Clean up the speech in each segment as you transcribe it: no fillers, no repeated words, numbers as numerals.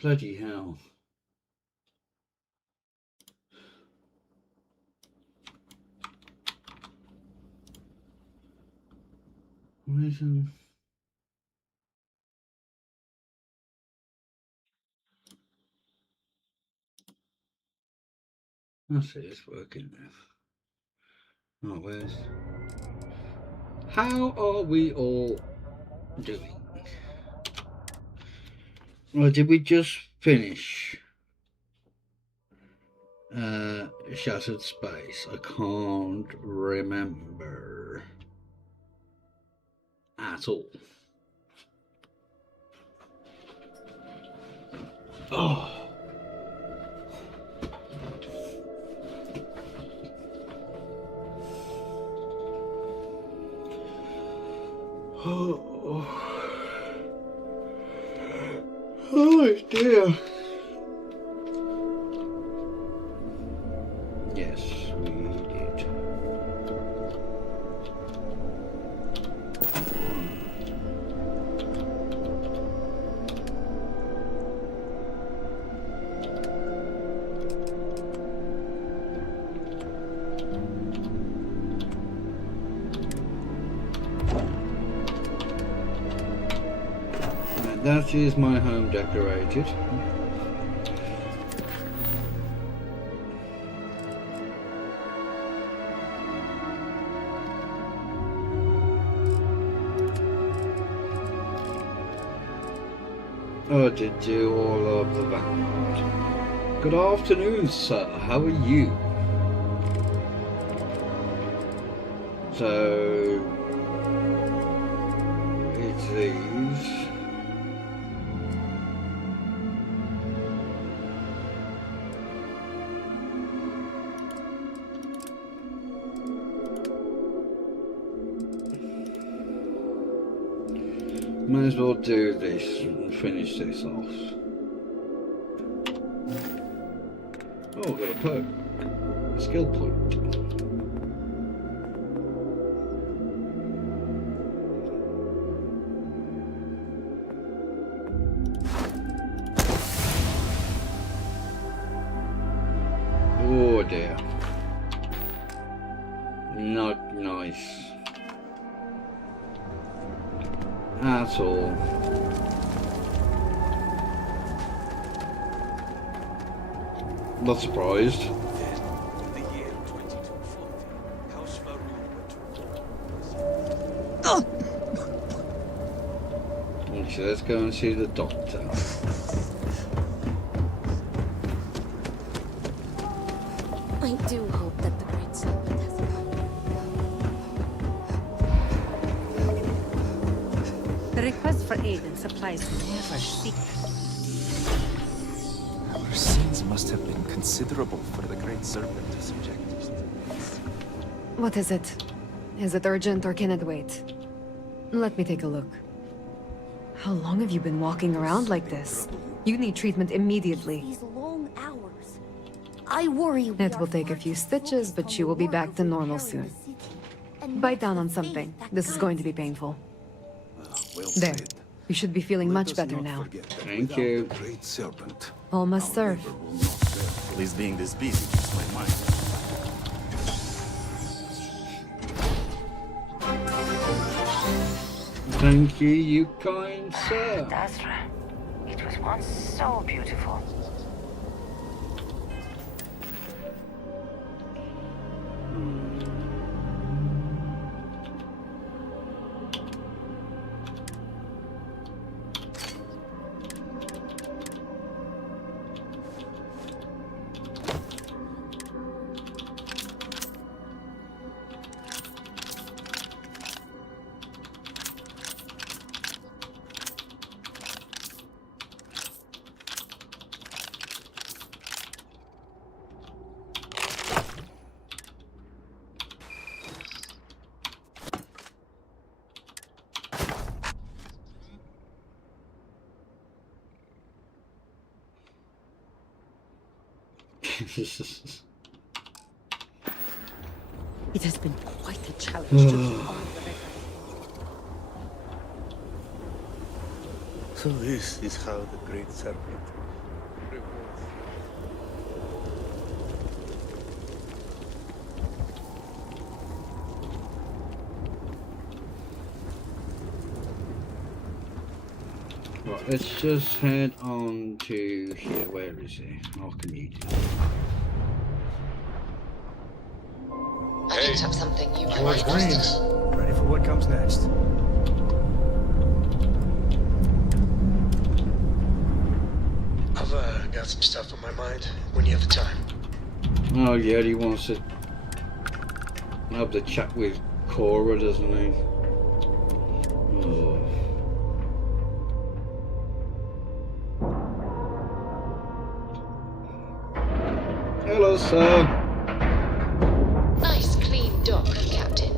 Bloody hell. Reason. I see it's working now. Oh, where's... How are we all doing? Or did we just finish Shattered Space? I can't remember at all. Oh. Oh dear. Yes, we did. That is my home decorated. Oh, did you all of the Vanguard? Good afternoon, sir. How are you? So, it's these. Might as well do this and finish this off. Oh, got a perk. A skill point. Oh dear. Not nice. At all. Not surprised. In the year 2240, House Varun were Okay, let's go and see the doctor. I do hope that the Great Serpent has The request for aid and supplies never cease. Our sins must have been considerable for the Great Serpent to subject us to this. What is it? Is it urgent or can it wait? Let me take a look. How long have you been walking around like this? You need treatment immediately. these long hours. I worry we It are will take a far few too stitches, focused but on you the will be work back of to normal repairing soon. the city, and Bite not down the on faith something. that This is going to be guides painful. Well There. said. You should be feeling Let much us better not now. forget that Thank without you. the Great Serpent, All must our serve. labor will not serve. At least being this busy keeps my mind. Thank you, you kind sir. Dasra. It was once so beautiful. It has been quite a challenge to keep on the record. So this is how the Great Serpent Right, let's just head on to here. Where is he? Archimedes. I picked up something you might George be interested Green. in. Ready for what comes next. I've got some stuff on my mind when you have the time. Oh yeah, he wants to have the chat with Cora, doesn't he? Oh. Hello, sir. Nice clean dock, Captain.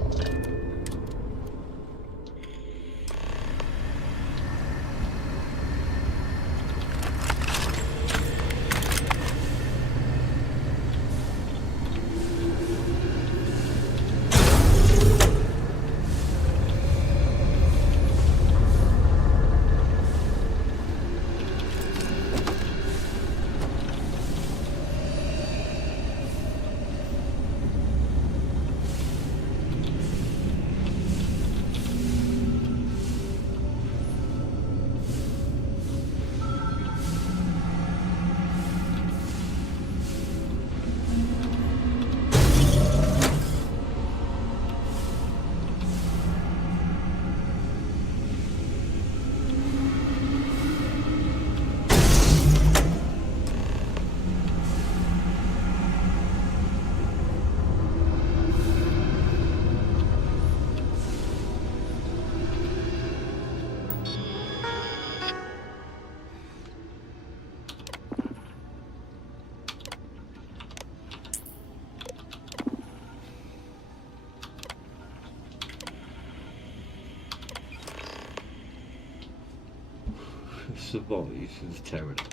Survives is terrible.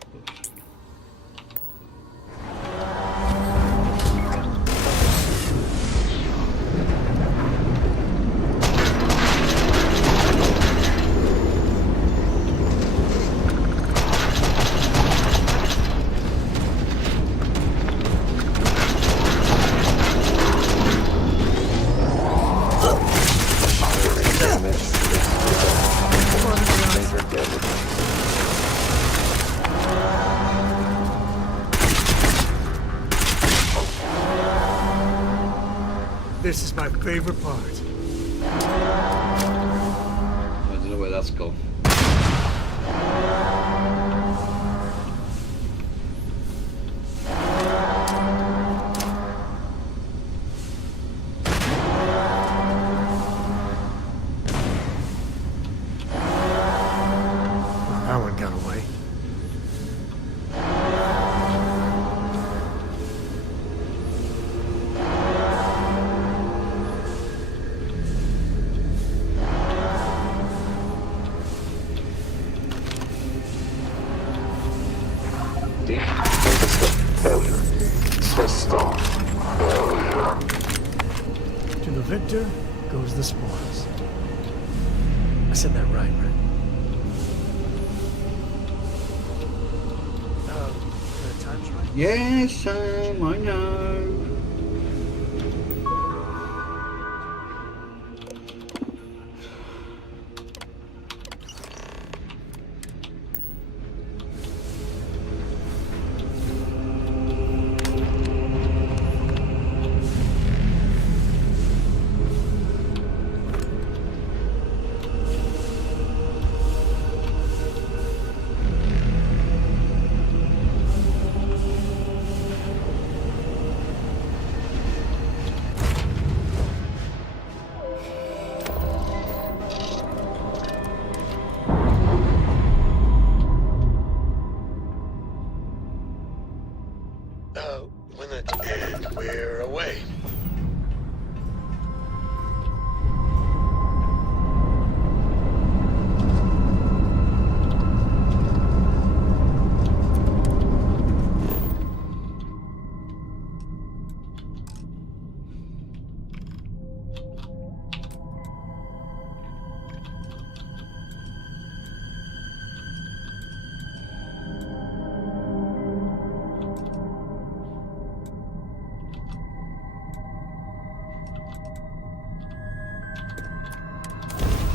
This is my favorite part. I don't know where that's gone. That one got away. To the victor goes the spoils. I said that right? The time's right. Yes, Sam, I know. And we're away.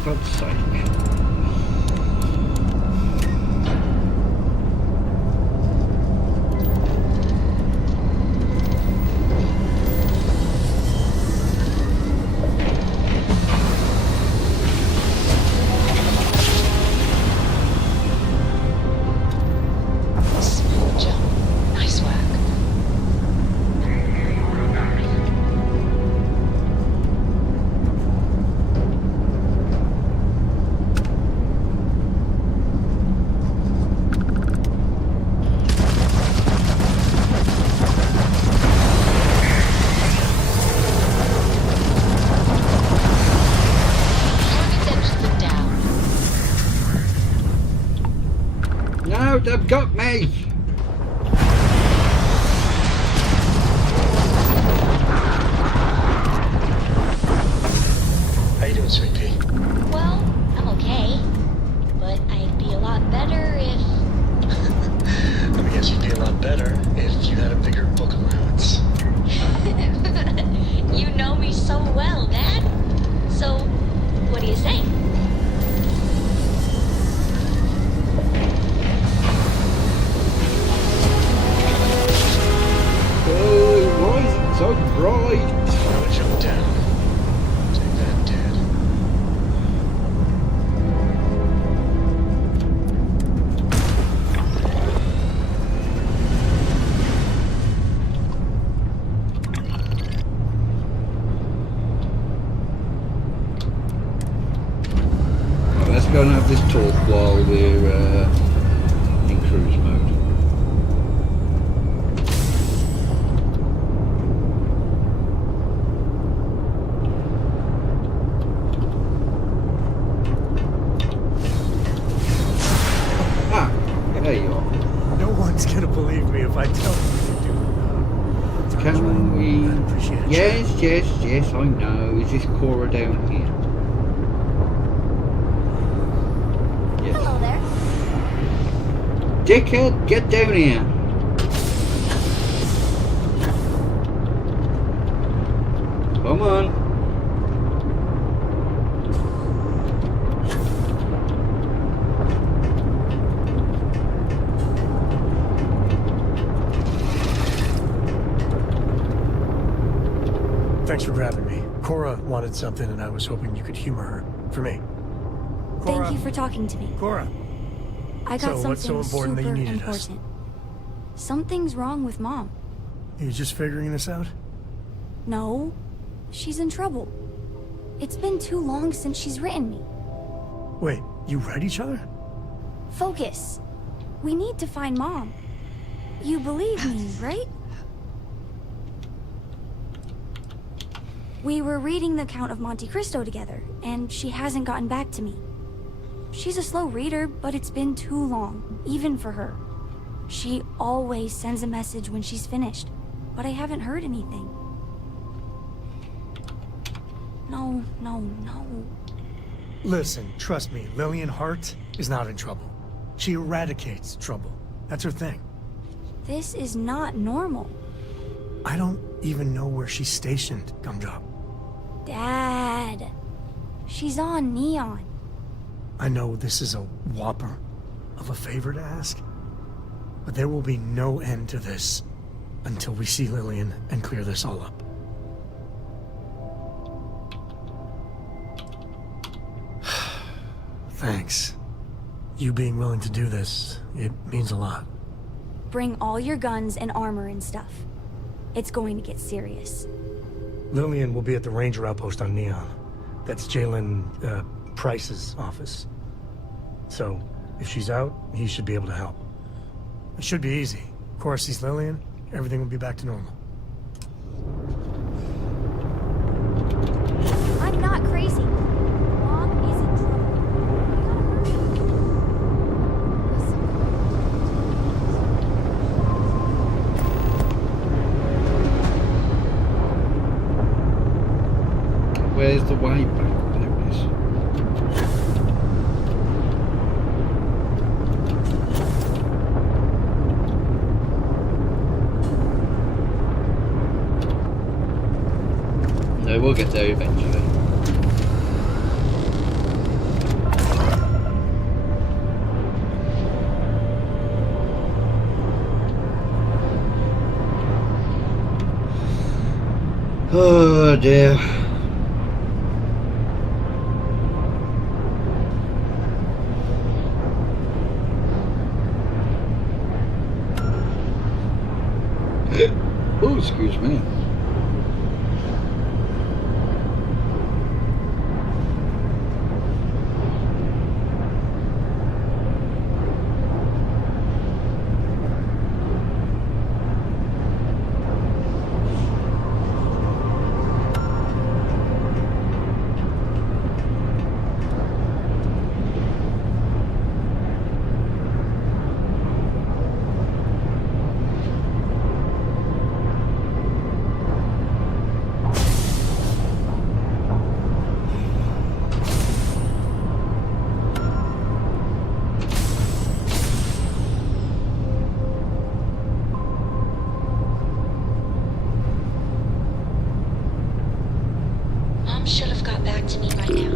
God's sake. they've got me! How you doing, Sweet Pea? Well, I'm okay. But I'd be a lot better if... Let me guess, you'd be a lot better if you had a bigger book allowance. You know me so well, Dad. So, what do you say? Oh, Ryzen's so bright! Gotta jump down. Take that, Dad. Well, let's go and have this talk while we're in cruise mode. Ah, there you are. No one's gonna believe me if I tell them what to do. Can we... I'd appreciate it. Yes, I know. Is this Cora down here? Yes. Hello there. Dickhead, get down here. Come on. Thanks for grabbing me. Cora wanted something, and I was hoping you could humor her. For me. Cora. Thank you for talking to me. Cora. I got So, something what's so important that you super needed us? important. Something's wrong with Mom. You just figuring this out? No, she's in trouble. It's been too long since she's written me. Wait, you read each other? Focus. We need to find Mom. You believe me, right? We were reading the Count of Monte Cristo together, and she hasn't gotten back to me. She's a slow reader, but it's been too long, even for her. She always sends a message when she's finished, but I haven't heard anything. No. Listen, trust me, Lillian Hart is not in trouble. She eradicates trouble. That's her thing. This is not normal. I don't even know where she's stationed, Gumdrop. Dad. She's on Neon. I know this is a whopper of a favor to ask, but there will be no end to this until we see Lillian and clear this all up. Thanks. You being willing to do this, it means a lot. Bring all your guns and armor and stuff. It's going to get serious. Lillian will be at the Ranger outpost on Neon. That's Jalen, Price's office. So, if she's out, he should be able to help. It should be easy. Of course, he's Lillian, everything will be back to normal. I'm not crazy. Mom is in trouble. Where's the way back? There it is. No, we'll get there eventually. Oh dear. Oh, excuse me. Mom should have got back to me by now.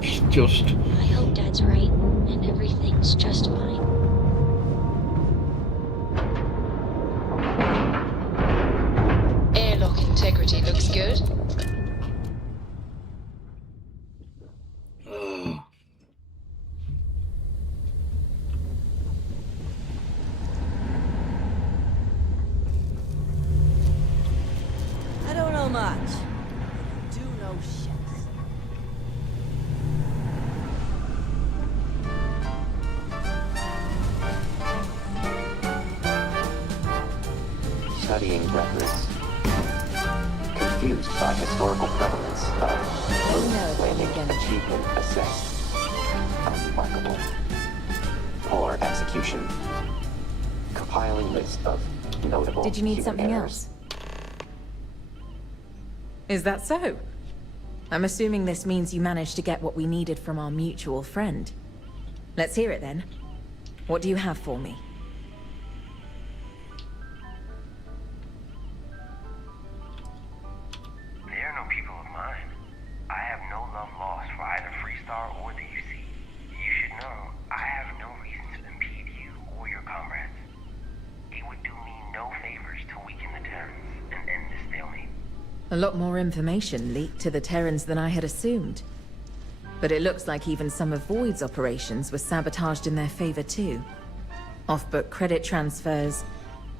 It's just... I hope Dad's right, and everything's just fine. Airlock integrity looks good. I don't know much. I do know shit. Studying records. Confused by historical prevalence of landing achievement assessed. Unremarkable. Poor execution. Compiling list of notable. Did you need human something errors. else? Is that so? I'm assuming this means you managed to get what we needed from our mutual friend. Let's hear it then. What do you have for me? They are no people of mine. I have no love lost for either Freestar or the UC. You should know, I have no reason to impede you or your comrades. It would do me no favors to weaken the Terrans and end this stalemate. A lot more information leaked to the Terrans than I had assumed. But it looks like even some of Void's operations were sabotaged in their favor too. Off-book credit transfers,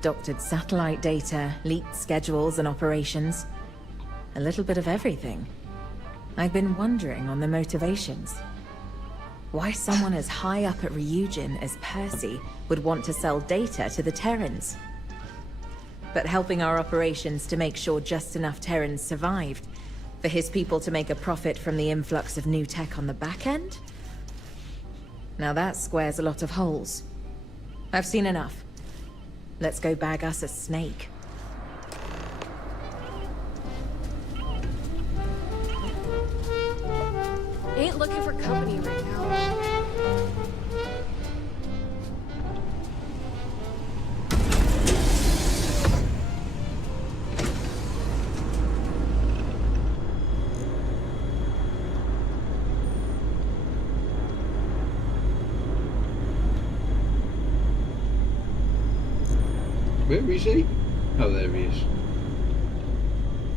doctored satellite data, leaked schedules and operations. A little bit of everything. I've been wondering on the motivations. Why someone as high up at Ryujin as Percy would want to sell data to the Terrans. But helping our operations to make sure just enough Terrans survived, for his people to make a profit from the influx of new tech on the back end? Now that squares a lot of holes. I've seen enough. Let's go bag us a snake. Ain't looking for company right now. Where is he? Oh, there he is.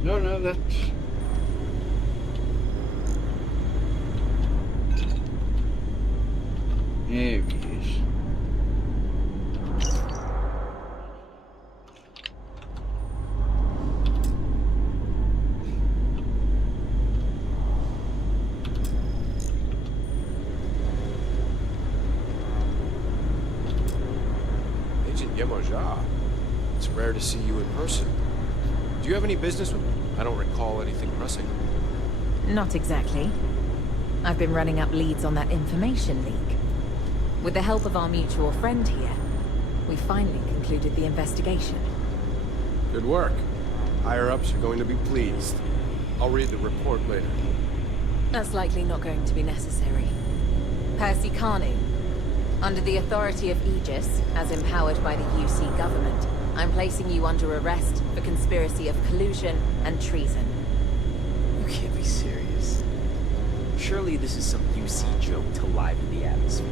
No, that's... There he is. Agent Yemoja. It's rare to see you in person. Do you have any business with me? I don't recall anything pressing. Not exactly. I've been running up leads on that information leak. With the help of our mutual friend here, we finally concluded the investigation. Good work. Higher-ups are going to be pleased. I'll read the report later. That's likely not going to be necessary. Percy Carnu, under the authority of Aegis, as empowered by the UC government, I'm placing you under arrest for conspiracy of collusion and treason. You can't be serious. Surely this is some UC joke to liven the atmosphere.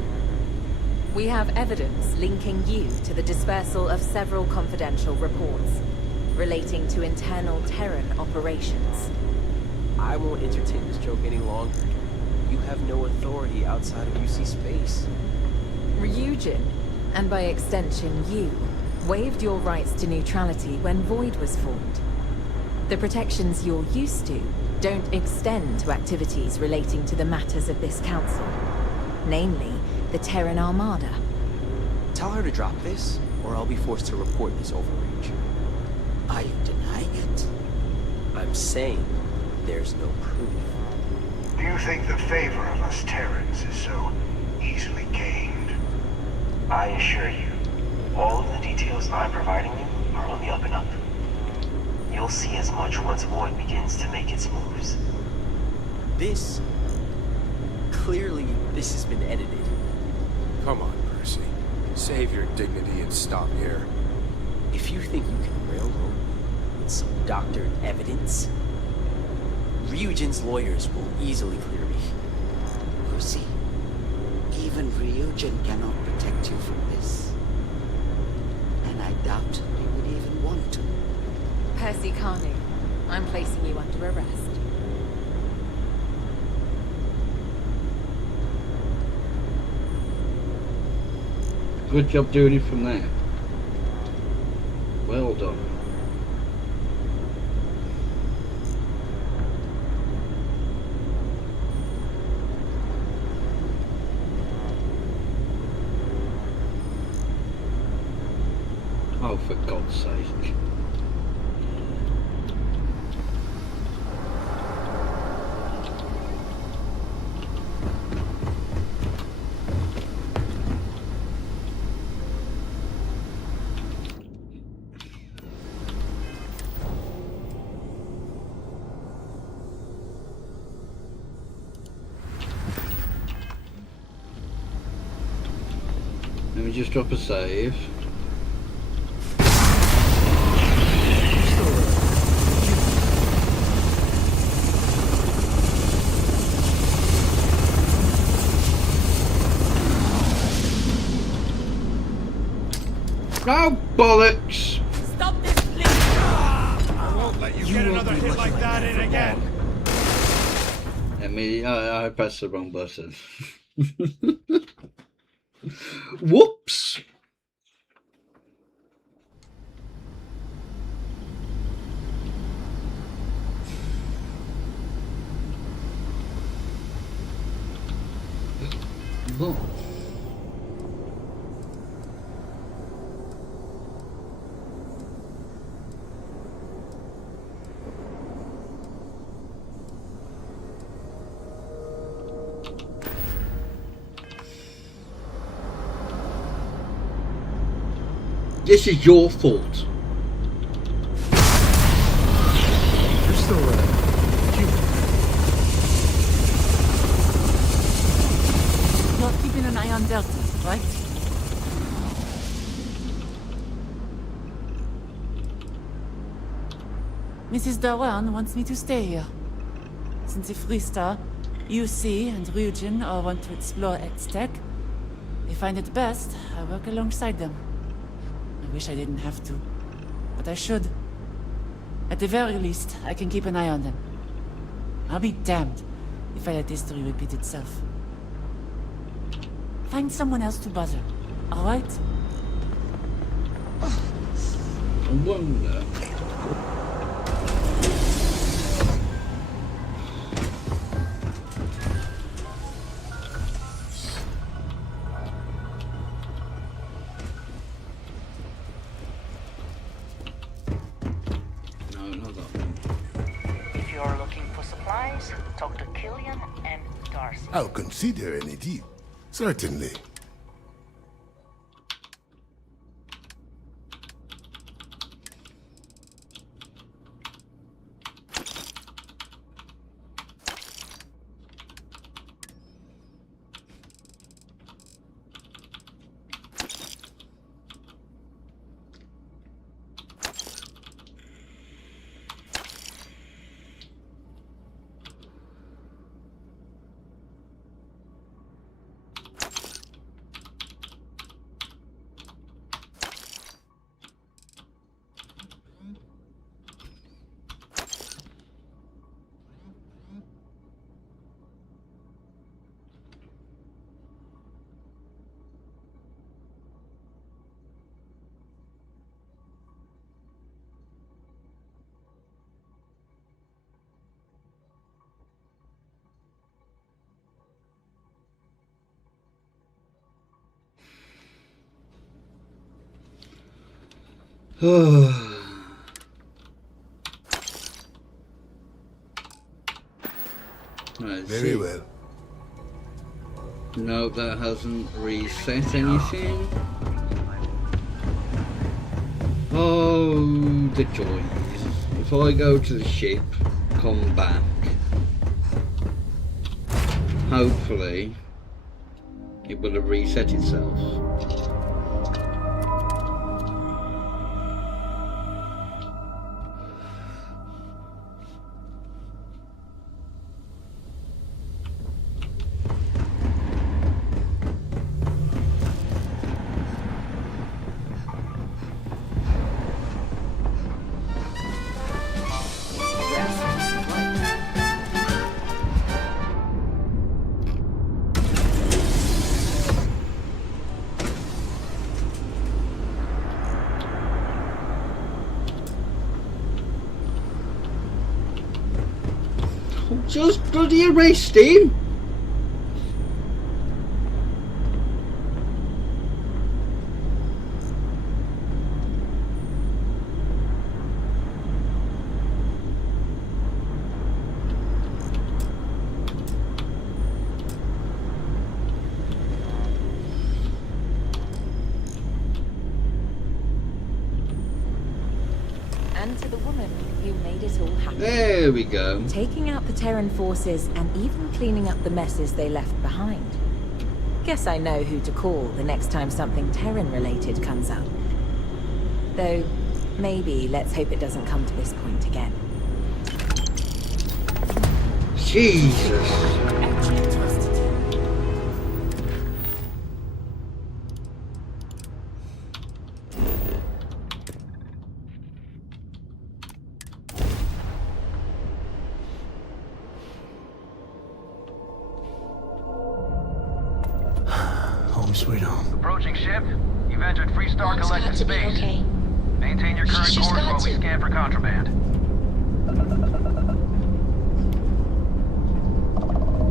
We have evidence linking you to the dispersal of several confidential reports relating to internal Terran operations. I won't entertain this joke any longer. You have no authority outside of UC space. Ryujin, and by extension you, waived your rights to neutrality when Void was formed. The protections you're used to don't extend to activities relating to the matters of this council, namely the Terran Armada. Tell her to drop this, or I'll be forced to report this overreach. Are you denying it? I'm saying there's no proof. Do you think the favor of us Terrans is so easily gained? I assure you, all of the details I'm providing you are on the up and up. You'll see as much once Void begins to make its moves. This... Clearly, this has been edited. Come on, Percy. Save your dignity and stop here. If you think you can railroad with some doctored evidence, Ryujin's lawyers will easily clear me. Percy, even Ryujin cannot protect you from this. And I doubt he would even want to. Percy Carney, I'm placing you under arrest. Good job doing it from there. Well done. Oh, for God's sake. Let me just drop a save. Oh, bollocks! Stop this, please! I won't let you get another hit like that in again. I pressed the wrong button. Whoops! Look. This is your fault. You're still You're keeping an eye on Delta, right? Mrs. Dawan wants me to stay here. Since the Freestar, UC and Ryujin all want to explore X-Tech. They find it best I work alongside them. I wish I didn't have to, but I should. At the very least, I can keep an eye on them. I'll be damned if I let history repeat itself. Find someone else to bother, all right? I wonder. I'll consider any deal. Certainly. Very well. No, that hasn't reset anything. Oh, the joys. If I go to the ship, come back, hopefully it will have reset itself. Just bloody erased him. And to the woman who made it all happen. There we go. Taking out the Terran forces and even cleaning up the messes they left behind. Guess I know who to call the next time something Terran-related comes up. Though, maybe let's hope it doesn't come to this point again. Jesus. Sweet home. Approaching ship. You've entered Freestar Mom's Collective got to be space. okay. Maintain your current She's course got while we to. scan for contraband.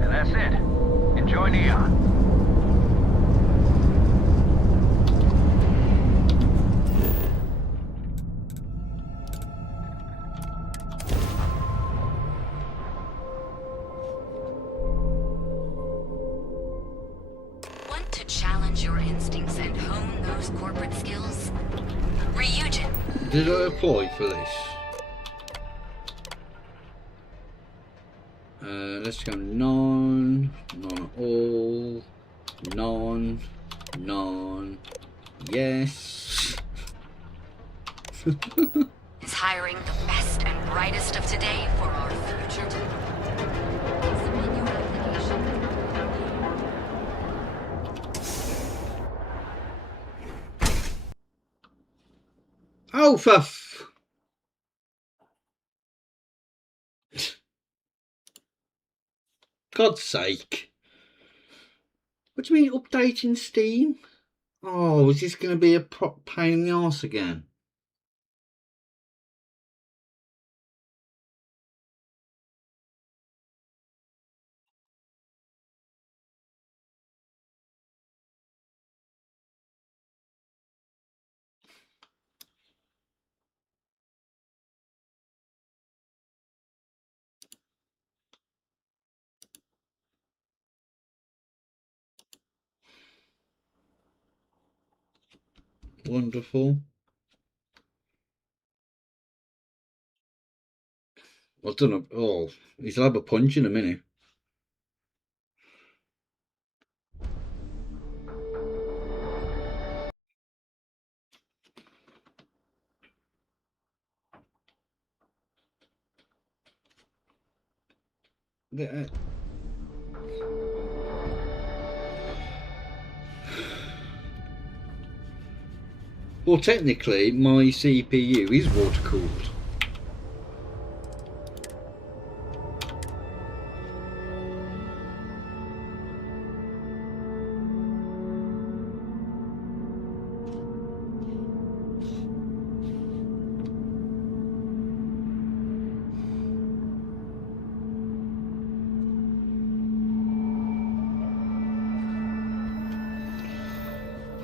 And that's it. Enjoy Neon. Want to challenge your instincts and hone those corporate skills? Ryujin. Did I apply for this? Let's go none at all, none, yes. Is hiring the best and brightest of today for our future. Submit your application. Oh, for God's sake. What do you mean updating Steam? Oh, is this going to be a pain in the arse again? Wonderful. I don't know. Oh, he'll have a punch in a minute. Well, technically, my CPU is water cooled.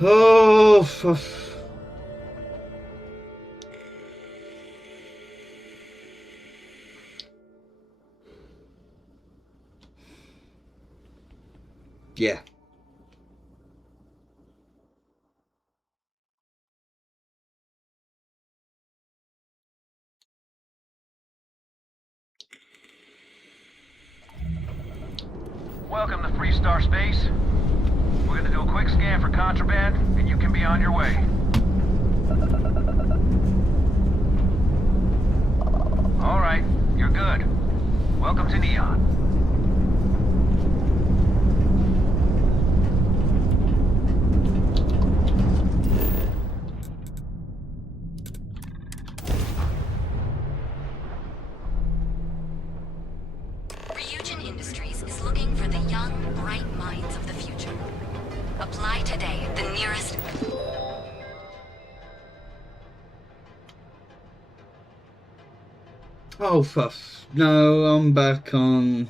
Oh, yeah. Welcome to Freestar Space. We're gonna do a quick scan for contraband, and you can be on your way. All right, you're good. Welcome to Neon. Ryujin Industries is looking for the young, bright minds of the future. Apply today at the nearest... Oh, no, I'm back on.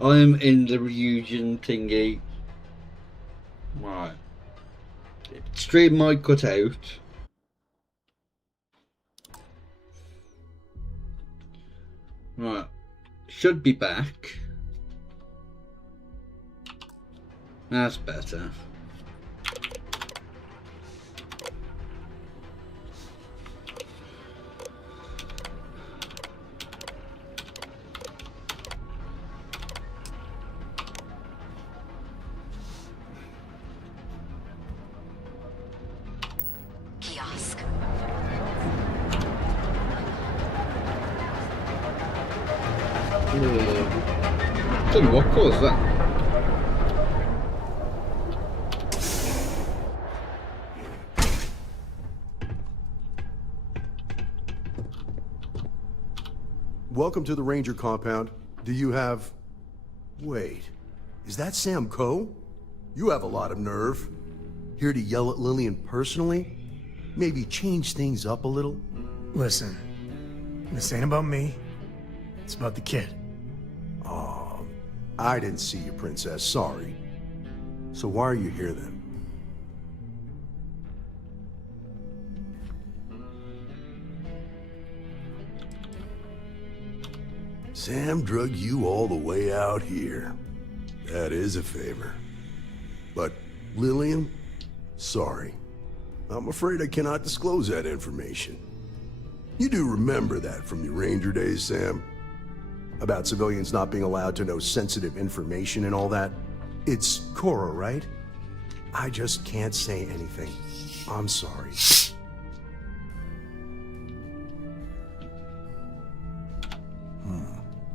I'm in the Ryujin thingy. Right. Stream might cut out. Right. Should be back. That's better. Kiosk. Don't know what caused that. Welcome to the Ranger compound. Do you have... Wait, is that Sam Coe? You have a lot of nerve. Here to yell at Lillian personally? Maybe change things up a little? Listen, this ain't about me. It's about the kid. Oh, I didn't see you, Princess. Sorry. So why are you here then? Sam drug you all the way out here. That is a favor. But, Lillian, sorry. I'm afraid I cannot disclose that information. You do remember that from your Ranger days, Sam? About civilians not being allowed to know sensitive information and all that? It's Cora, right? I just can't say anything. I'm sorry.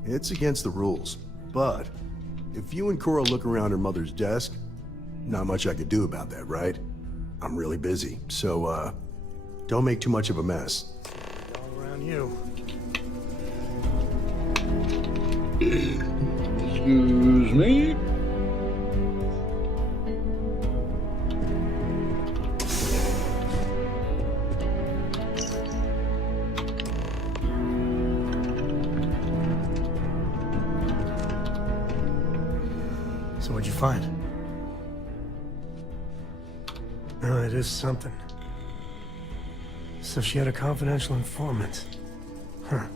It's against the rules, but if you and Cora look around her mother's desk, not much I could do about that, right? I'm really busy, so, don't make too much of a mess. All around you. Excuse me? So what'd you find? Oh, it is something. So she had a confidential informant. Huh.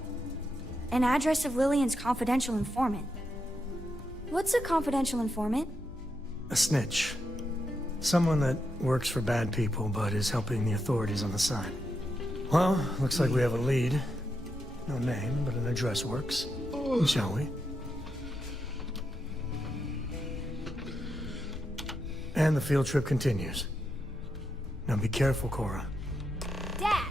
An address of Lillian's confidential informant. What's a confidential informant? A snitch. Someone that works for bad people, but is helping the authorities on the side. Well, looks like we have a lead. No name, but an address works. Shall we? And the field trip continues. Now be careful, Cora. Dad!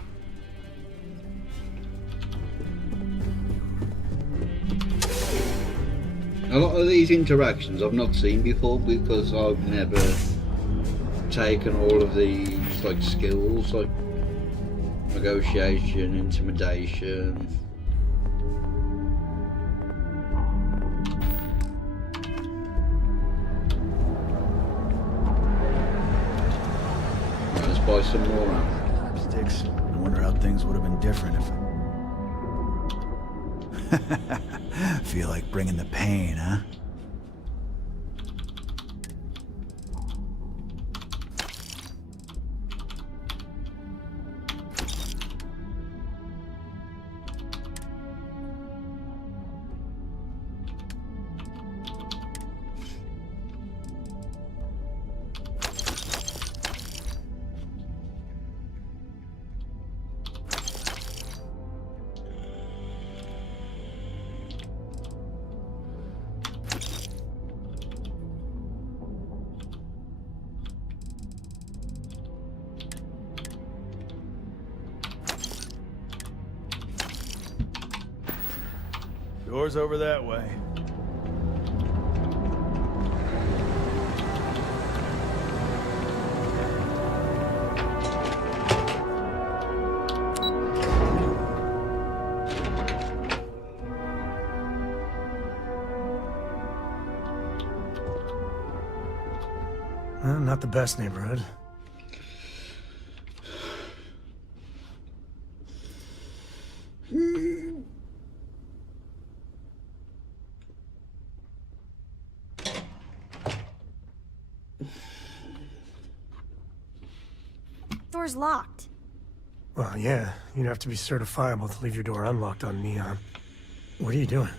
A lot of these interactions I've not seen before because I've never taken all of these like skills like negotiation, intimidation. Let's buy some more ammo. Sticks. I wonder how things would have been different if... Feel like bringing the pain, huh? Door's over that way. Not the best neighborhood. Door's locked. Well, yeah, you'd have to be certifiable to leave your door unlocked on Neon. What are you doing?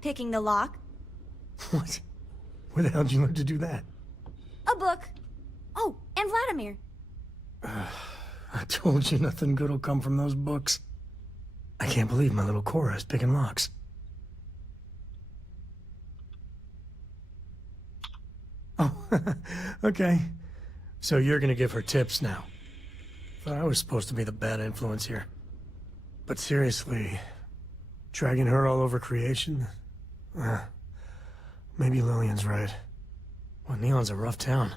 Picking the lock. What? Where the hell did you learn to do that? A book. Oh, and Vladimir. I told you nothing good will come from those books. I can't believe my little Cora is picking locks. Oh, okay. So you're gonna give her tips now. Thought I was supposed to be the bad influence here. But seriously, dragging her all over creation? Maybe Lillian's right. Well, Neon's a rough town.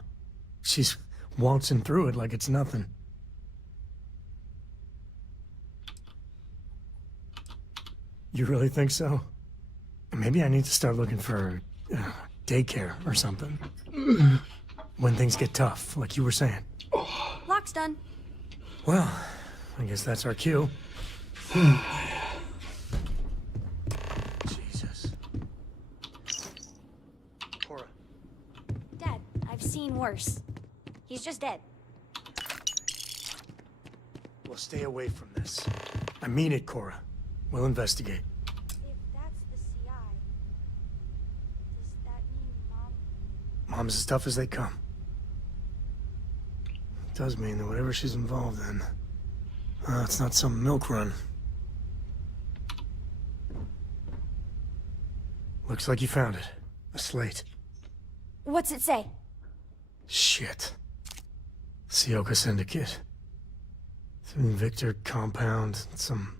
She's waltzing through it like it's nothing. You really think so? Maybe I need to start looking for daycare or something. When things get tough, like you were saying. Lock's done. Well, I guess that's our cue. Jesus. Cora. Dad, I've seen worse. He's just dead. We'll stay away from this. I mean it, Cora. We'll investigate. If that's the CI, does that mean Mom... Mom's as tough as they come. It does mean that whatever she's involved in, it's not some milk run. Looks like you found it. A slate. What's it say? Shit. Sioka Syndicate. Victor compound, some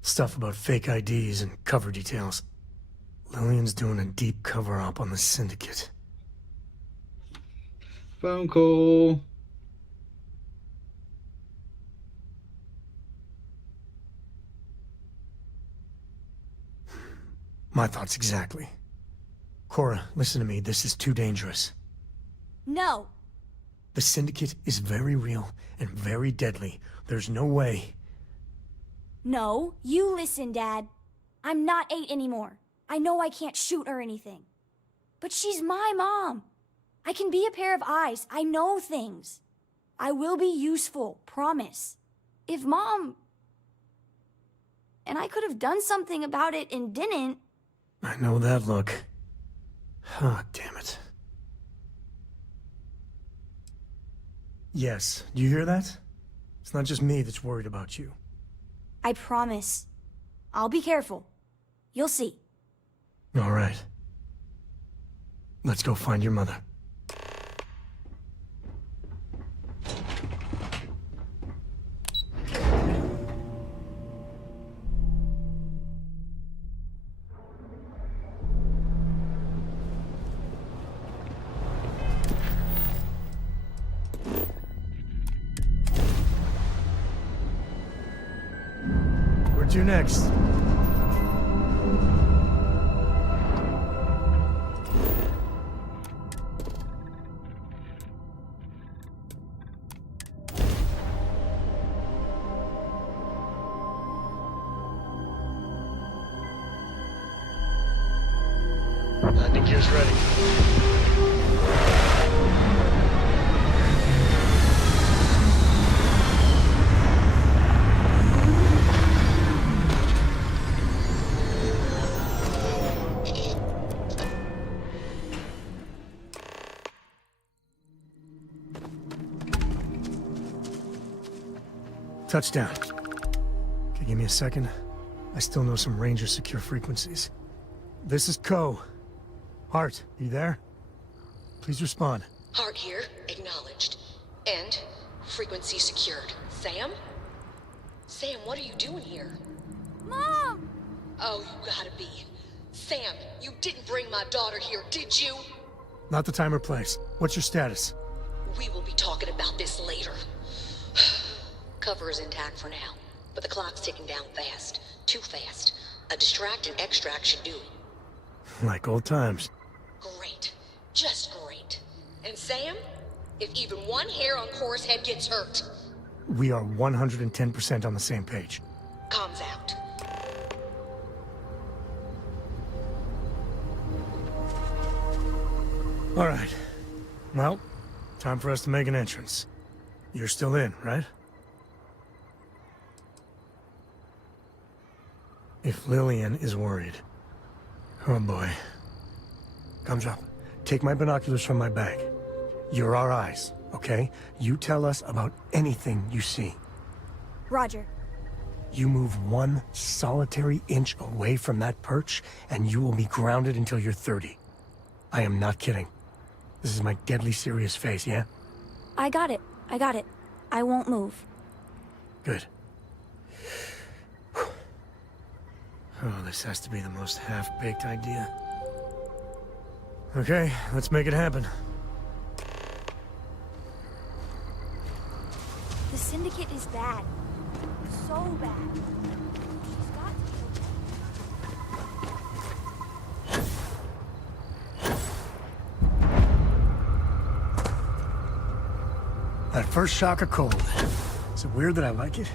stuff about fake IDs and cover details. Lillian's doing a deep cover-up on the Syndicate. Phone call. My thoughts exactly. Cora, listen to me. This is too dangerous. No. The Syndicate is very real and very deadly. There's no way. No, you listen, Dad. I'm not 8 anymore. I know I can't shoot or anything. But she's my mom. I can be a pair of eyes. I know things. I will be useful, promise. If Mom... And I could have done something about it and didn't. I know that look. Ah, damn it. Yes, do you hear that? It's not just me that's worried about you. I promise. I'll be careful. You'll see. All right. Let's go find your mother. Where to next? Landing gear's ready. Touchdown. Okay, give me a second. I still know some Ranger secure frequencies. This is Co. Hart, you there? Please respond. Hart here, acknowledged. And frequency secured. Sam? Sam, what are you doing here? Mom! Oh, you gotta be. Sam, you didn't bring my daughter here, did you? Not the time or place. What's your status? We will be talking about this later. Cover is intact for now, but the clock's ticking down fast. Too fast. A distract and extract should do it. Like old times. Great. Just great. And Sam, if even one hair on Cora's head gets hurt... We are 110% on the same page. Comms out. All right. Well, time for us to make an entrance. You're still in, right? If Lillian is worried... Oh boy. Gumdrop, take my binoculars from my bag. You're our eyes, okay? You tell us about anything you see. Roger. You move one solitary inch away from that perch, and you will be grounded until you're 30. I am not kidding. This is my deadly serious face, yeah? I got it. I got it. I won't move. Good. Oh, this has to be the most half-baked idea. Okay, let's make it happen. The Syndicate is bad. So bad. She's got to... That first shock of cold. Is it weird that I like it?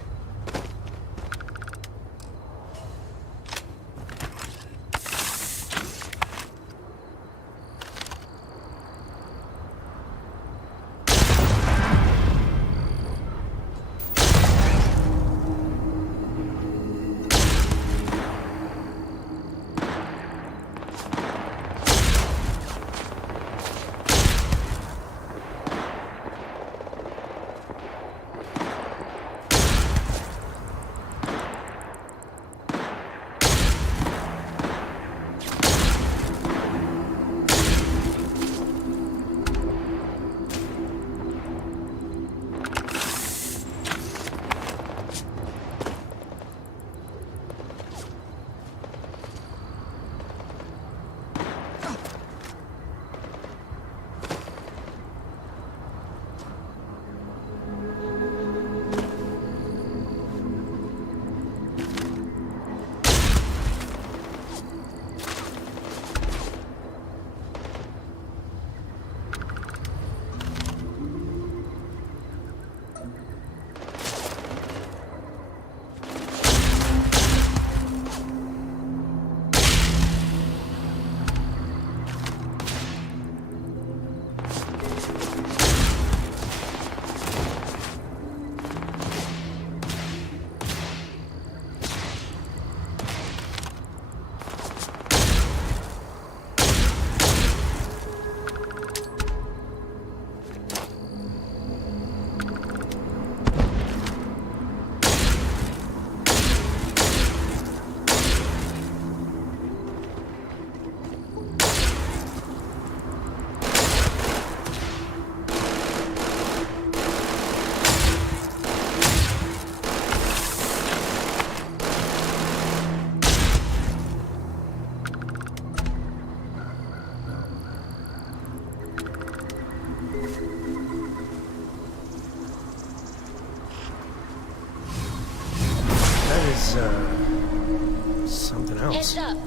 Something else. Heads up.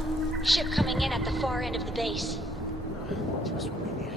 Ship coming in at the far end of the base. Just what we needed.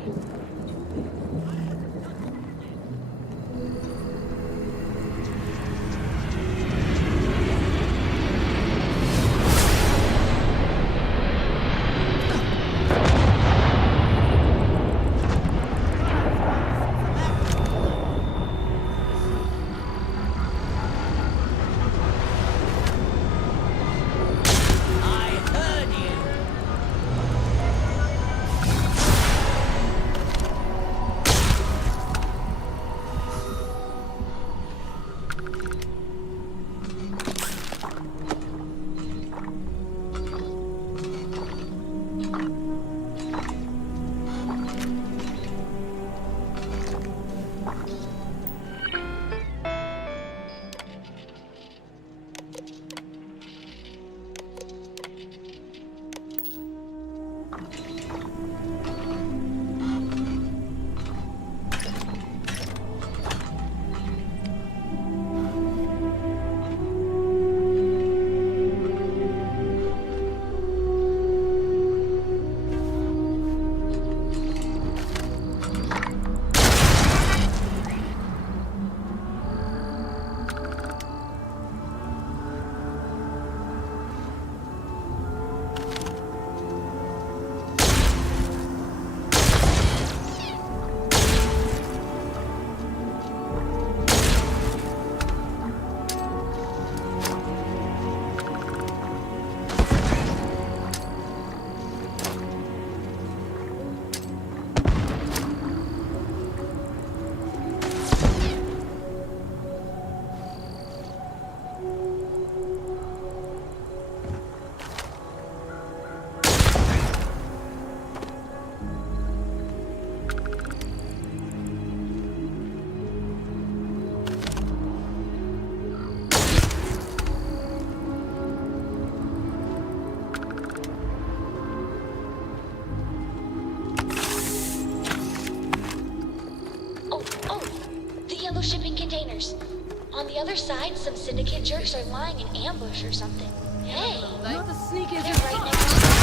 other side, some syndicate jerks are lying in ambush or something. Hey, Not the sneakiest. they're right next to us.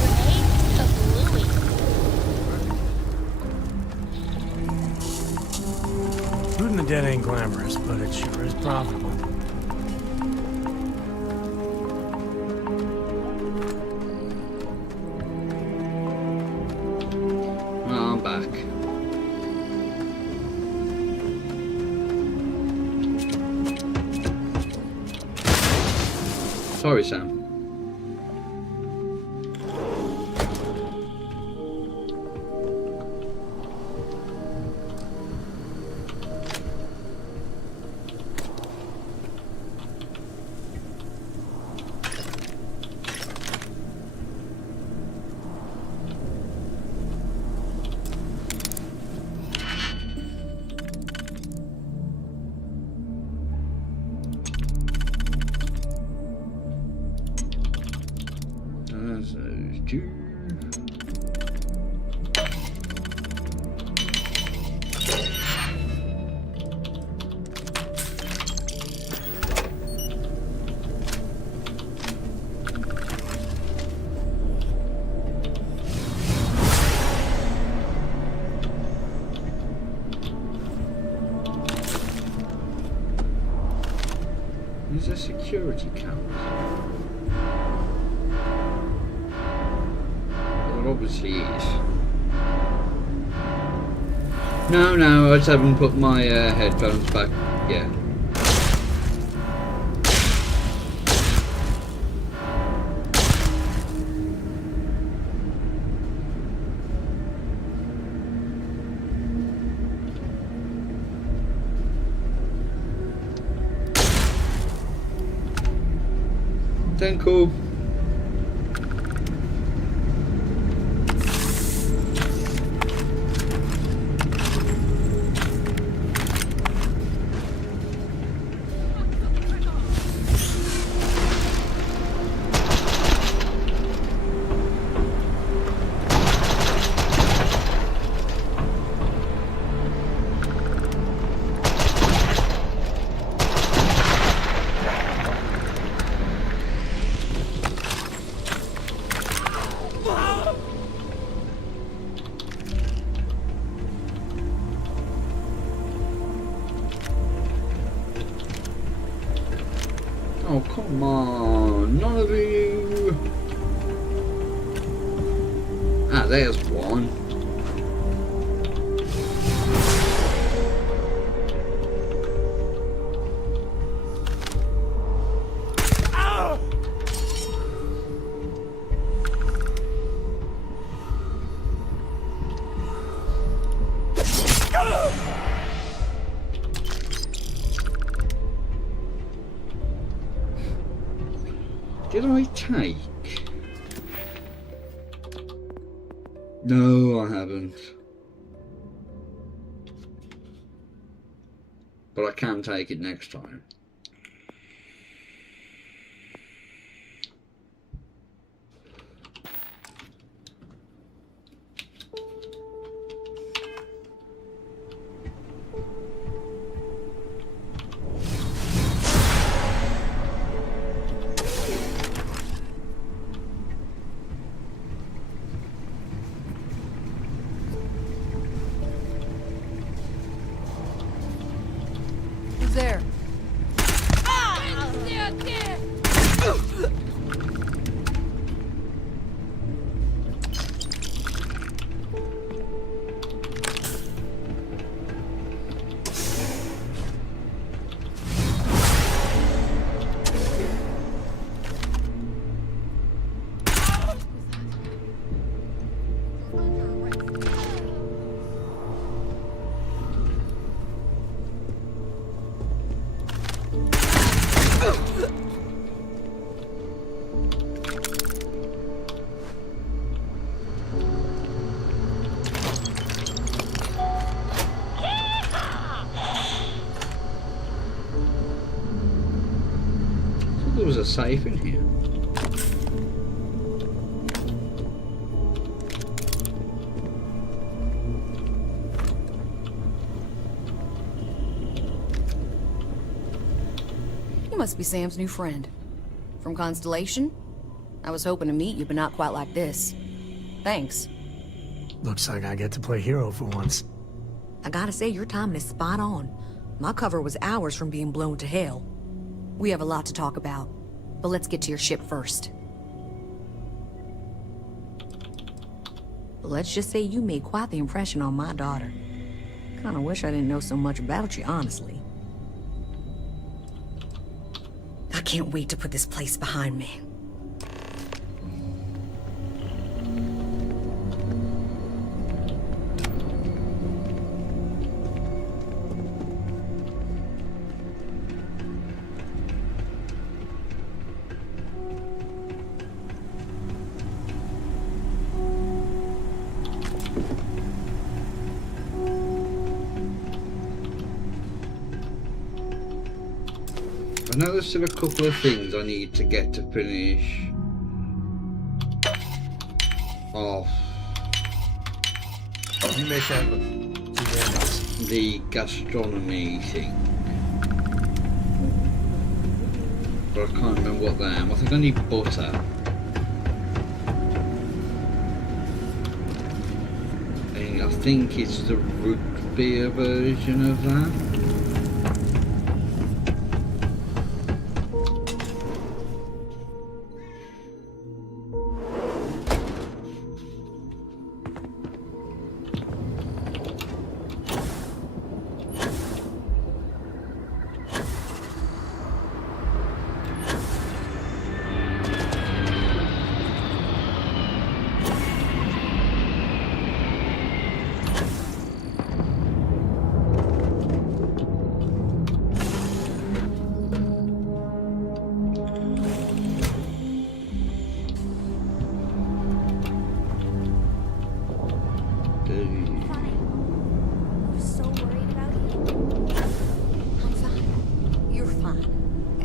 Grenade, kablooey. Looting the dead ain't glamorous, but it sure is profitable. I'm back. Sorry, Sam. These are security cameras. Well, it obviously is. No, I just haven't put my headphones back yet. Then cool. Oh, come on, none of you. Ah, there's one. Did I take? No, I haven't. But I can take it next time. There. There was a safe in here. must be Sam's new friend. From Constellation? I was hoping to meet you, but not quite like this. Thanks. Looks like I get to play hero for once. I gotta say, your timing is spot on. My cover was hours from being blown to hell. We have a lot to talk about, but let's get to your ship first. Let's just say you made quite the impression on my daughter. Kinda wish I didn't know so much about you, honestly. I can't wait to put this place behind me. I know there's still a couple of things I need to get to finish off. You make that look too random. The gastronomy thing. But I can't remember what they are. I think I need butter. And I think it's the root beer version of that.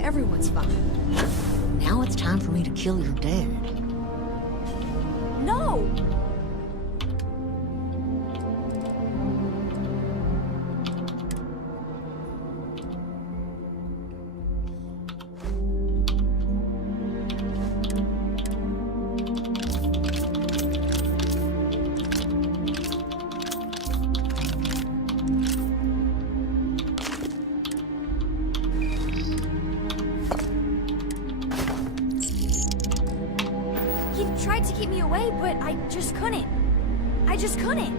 Everyone's fine. Now it's time for me to kill your dad. No! Tried to keep me away, but I just couldn't. I just couldn't.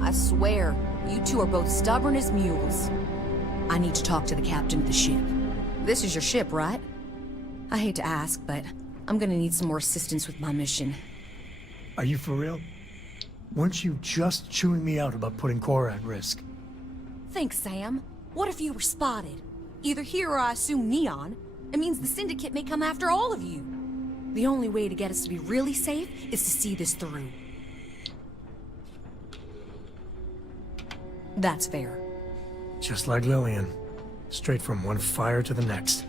I swear, you two are both stubborn as mules. I need to talk to the captain of the ship. This is your ship, right? I hate to ask, but I'm gonna need some more assistance with my mission. Are you for real? Weren't you just chewing me out about putting Cora at risk? Thanks, Sam. What if you were spotted? Either here or I assume Neon. It means the Syndicate may come after all of you. The only way to get us to be really safe is to see this through. That's fair. Just like Lillian. Straight from one fire to the next.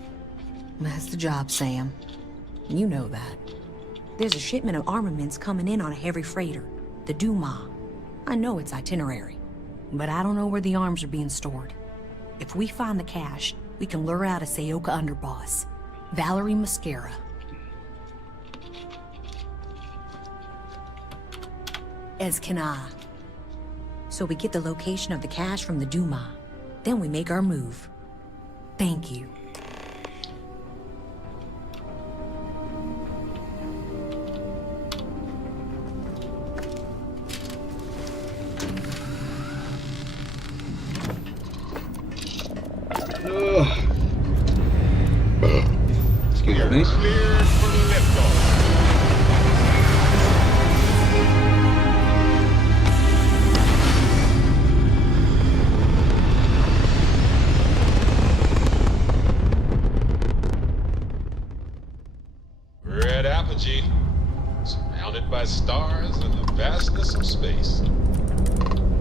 That's the job, Sam. You know that. There's a shipment of armaments coming in on a heavy freighter, the Duma. I know its itinerary, but I don't know where the arms are being stored. If we find the cache, we can lure out a Sayoka underboss, Valerie Mascara. As can I. So we get the location of the cache from the Duma. Then we make our move. Thank you. Excuse me. Cleared for liftoff. Red apogee, surrounded by stars and the vastness of space.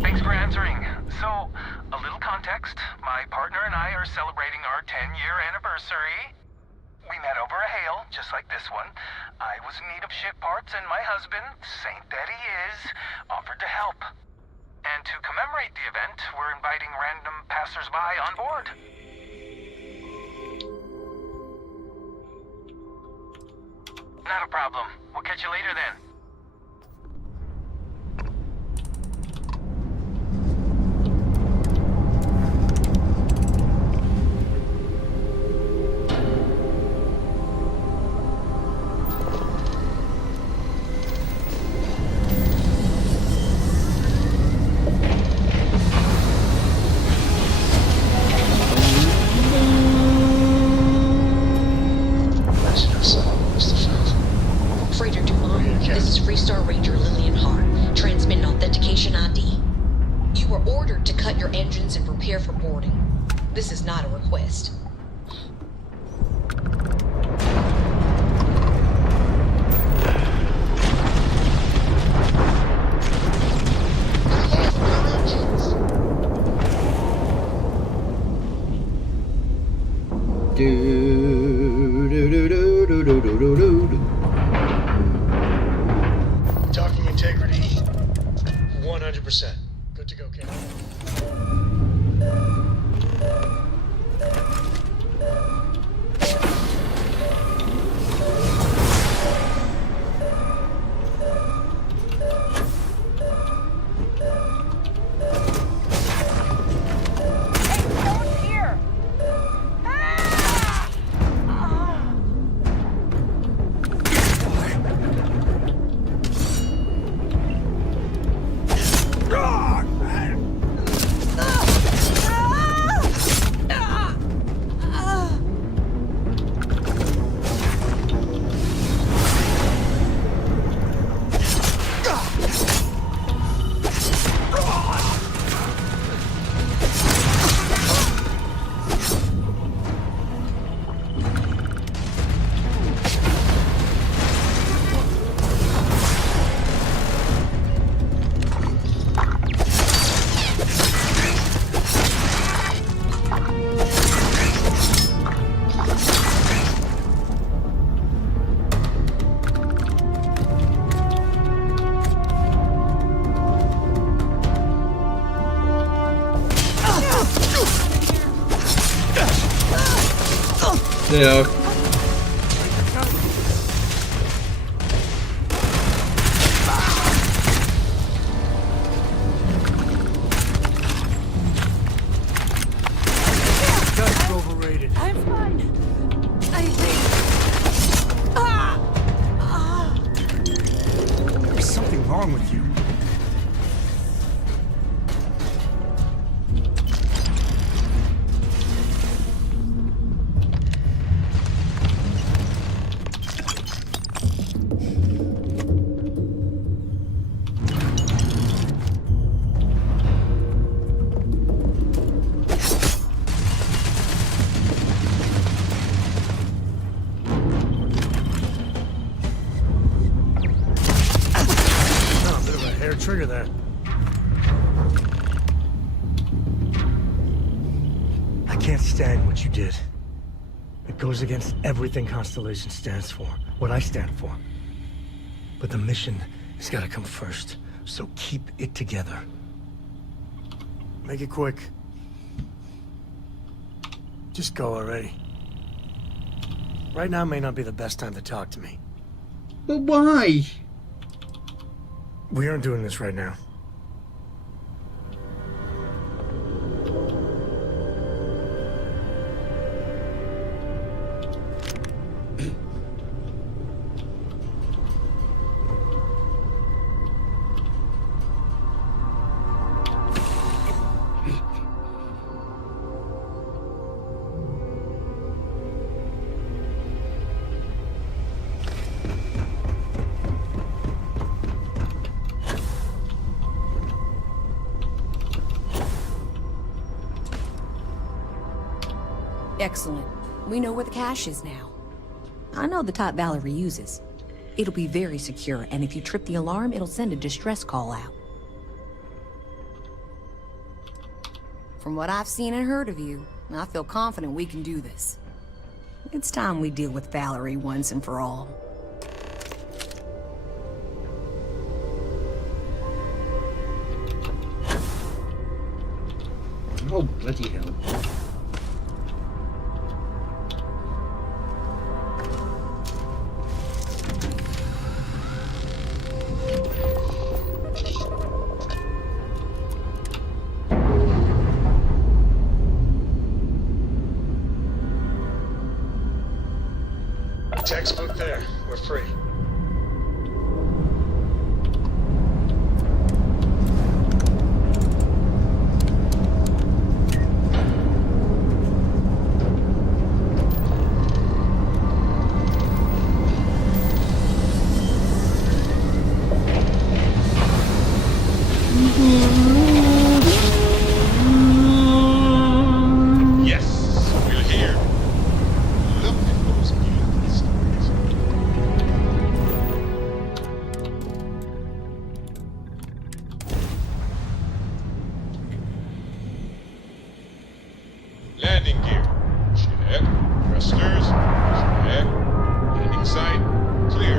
Thanks for answering. So, a little context. My partner and I are celebrating our 10-year anniversary. We met over a hail, just like this one. I was in need of ship parts, and my husband, saint that he is, offered to help. And to commemorate the event, we're inviting random passersby on board. Not a problem. We'll catch you later then. Freighter Dumont, this is Freestar Ranger Lillian Hart, transmitting authentication ID. You were ordered to cut your engines and prepare for boarding. This is not a request. Docking integrity, 100%. Good to go, Captain. Yeah. That's overrated. I'm fine. I think. There's something wrong with you. Trigger there. I can't stand what you did. It goes against everything Constellation stands for, what I stand for. But the mission has got to come first, so keep it together. Make it quick. Just go already. Right now may not be the best time to talk to me. But why? We aren't doing this right now. Excellent. We know where the cache is now. I know the type Valerie uses. It'll be very secure, and if you trip the alarm, it'll send a distress call out. From what I've seen and heard of you, I feel confident we can do this. It's time we deal with Valerie once and for all. Oh, bloody hell. Textbook there. We're free. Yes, we're here. Look at those beautiful stars. Landing gear. Check. Thrusters. Check. Landing site. Clear.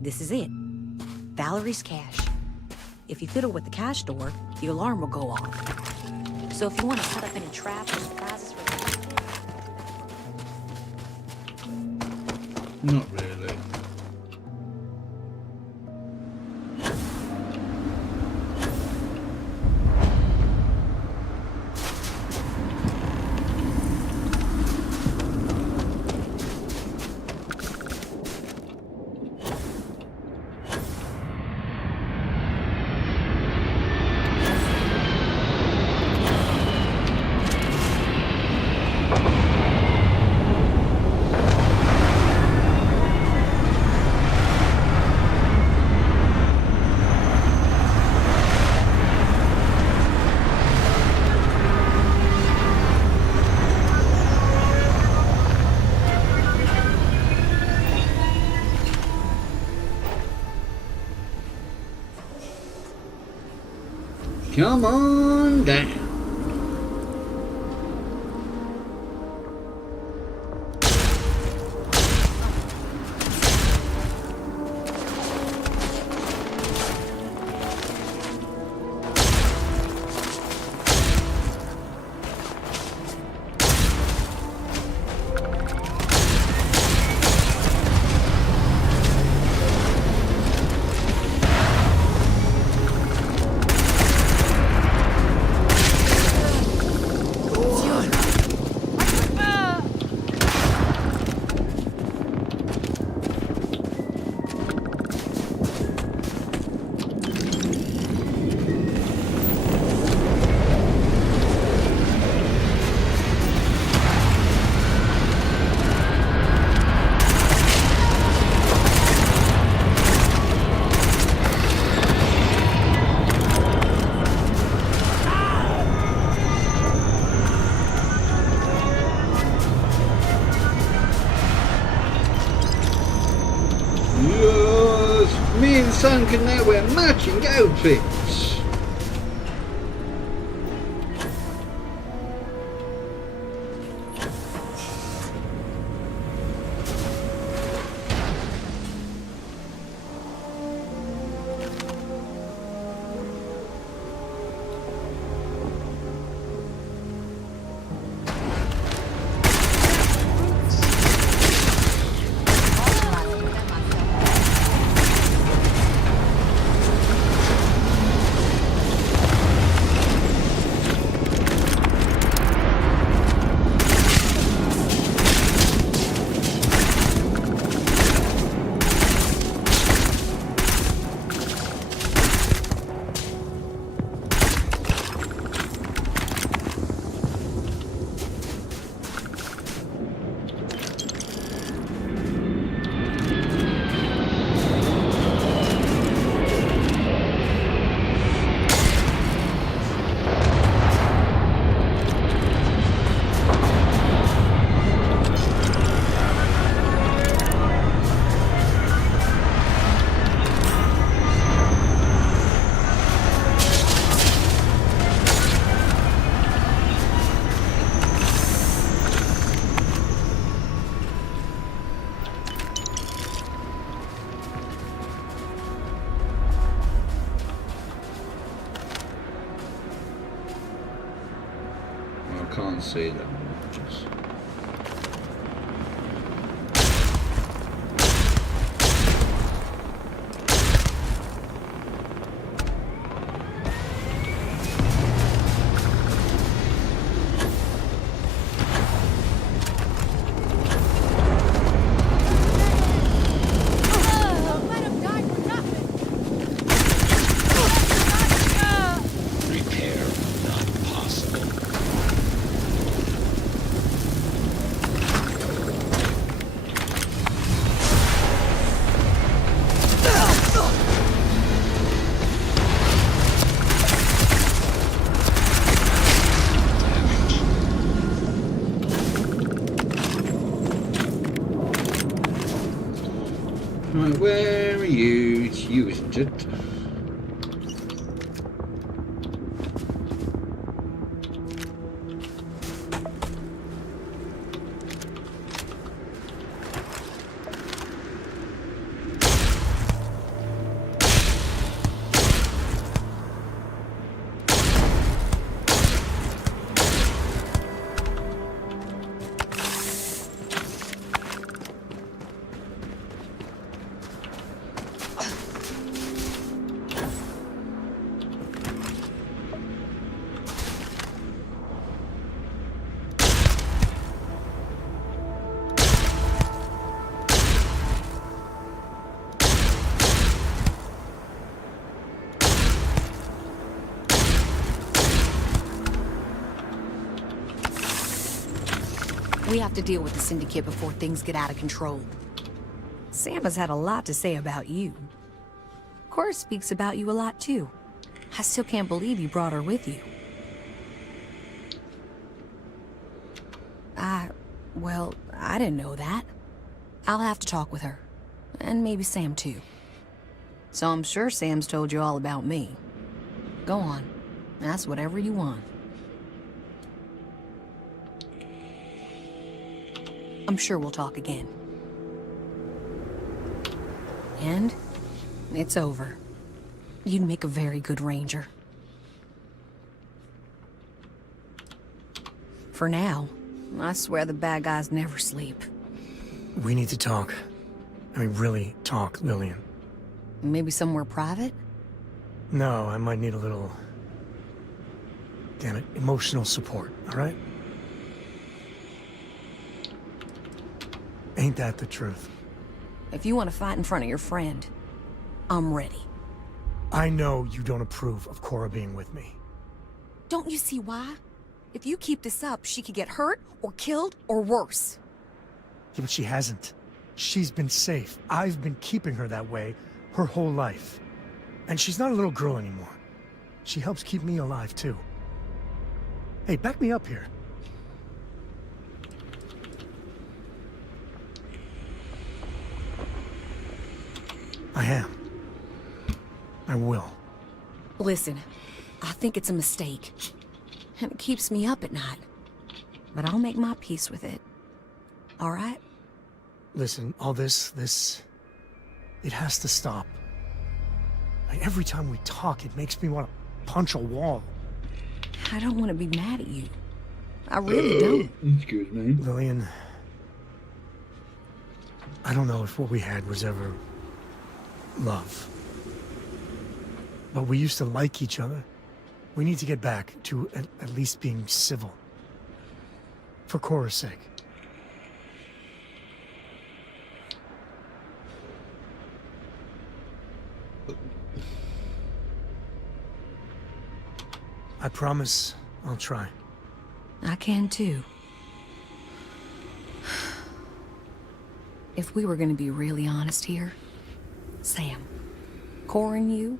This is it. Valerie's cache. If you fiddle with the cache door, the alarm will go off. So if you want to set up any traps or surprises for Not really. Come on down. Yes, me and Son can now wear matching outfits. I can't see them. Right, where are you? It's you, isn't it? We have to deal with the Syndicate before things get out of control. Sam has had a lot to say about you. Cora speaks about you a lot, too. I still can't believe you brought her with you. Well, I didn't know that. I'll have to talk with her. And maybe Sam, too. So I'm sure Sam's told you all about me. Go on. Ask whatever you want. I'm sure we'll talk again. And it's over. You'd make a very good ranger. For now, I swear the bad guys never sleep. We need to talk. I mean, really talk, Lillian. Maybe somewhere private? No, I might need a little... damn it, emotional support, all right? Ain't that the truth? If you want to fight in front of your friend, I'm ready. I know you don't approve of Cora being with me. Don't you see why? If you keep this up, she could get hurt, or killed, or worse. Yeah, but she hasn't. She's been safe. I've been keeping her that way her whole life. And she's not a little girl anymore. She helps keep me alive, too. Hey, back me up here. I am. I will. Listen, I think it's a mistake. And it keeps me up at night. But I'll make my peace with it. All right? Listen, all this, it has to stop. Like, every time we talk, it makes me want to punch a wall. I don't want to be mad at you. I really don't. Excuse me. Lillian, I don't know if what we had was ever love. But we used to like each other. We need to get back to at least being civil. For Cora's sake. I promise I'll try. I can too. If we were gonna be really honest here, Sam, Cora and you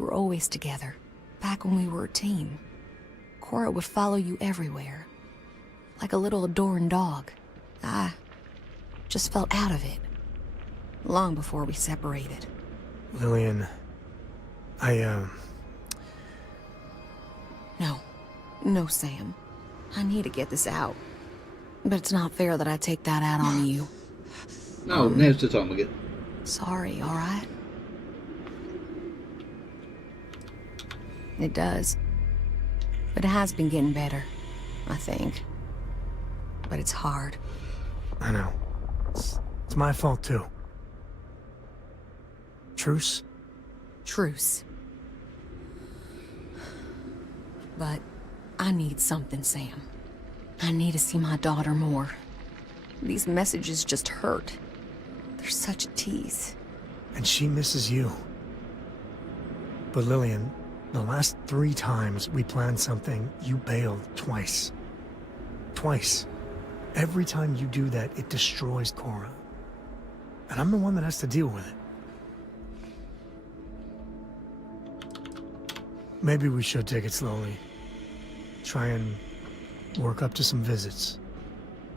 were always together. Back when we were a team. Cora would follow you everywhere. Like a little adoring dog. I just felt out of it. Long before we separated. Lillian, No, Sam. I need to get this out. But it's not fair that I take that out on you. No, now's the time again. Sorry, alright? It does. But it has been getting better, I think. But it's hard. I know. It's my fault, too. Truce? Truce. But I need something, Sam. I need to see my daughter more. These messages just hurt. They're such a tease. And she misses you. But Lillian, the last 3 times we planned something, you bailed twice. Twice. Every time you do that, it destroys Cora. And I'm the one that has to deal with it. Maybe we should take it slowly. Try and work up to some visits.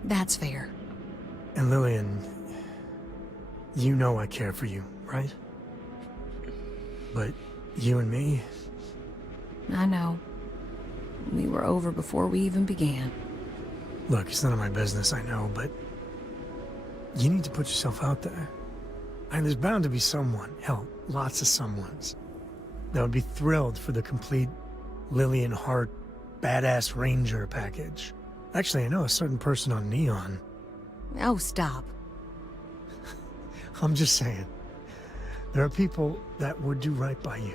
That's fair. And Lillian, You know I care for you, right? But you and me... I know. We were over before we even began. Look, it's none of my business, I know, but... You need to put yourself out there. And there's bound to be someone, hell, lots of someones, that would be thrilled for the complete Lillian Hart badass ranger package. Actually, I know a certain person on Neon. Oh, stop. I'm just saying. There are people that would do right by you.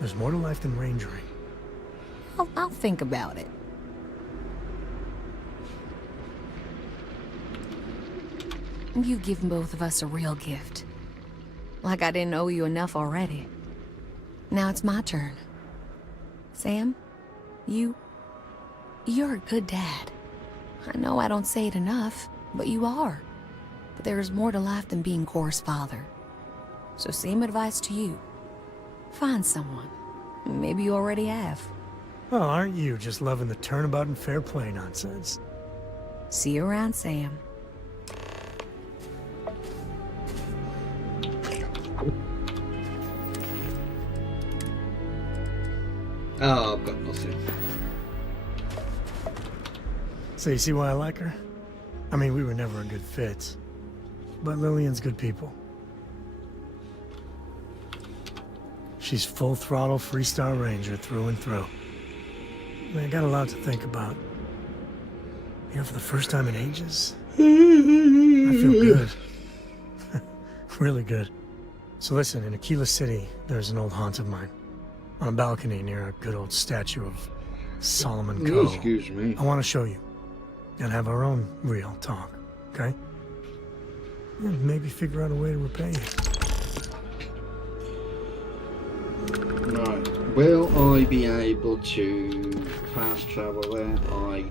There's more to life than rangering. I'll think about it. You've given both of us a real gift. Like I didn't owe you enough already. Now it's my turn. Sam, you're a good dad. I know I don't say it enough, but you are. But there is more to life than being Cora's father. So same advice to you. Find someone. Maybe you already have. Well, aren't you just loving the turnabout and fair play nonsense? See you around, Sam. Oh, I've got nothing. So you see why I like her? I mean, we were never a good fit. But Lillian's good people. She's full throttle Freestar Ranger through and through. I mean, I got a lot to think about. You know, for the first time in ages, I feel good. Really good. So listen, in Aquila City, there's an old haunt of mine. On a balcony near a good old statue of Solomon Coe. Excuse me. I want to show you. And have our own real talk, okay? And maybe figure out a way to repay you. Right. Will I be able to fast travel there? I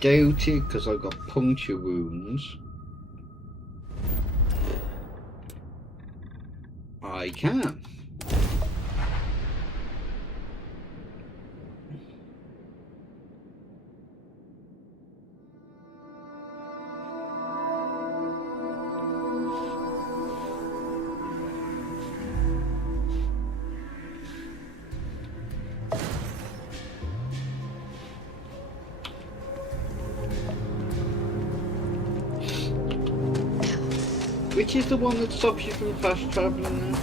doubt it because I've got puncture wounds. I can. Which is the one that stops you from fast travelling now?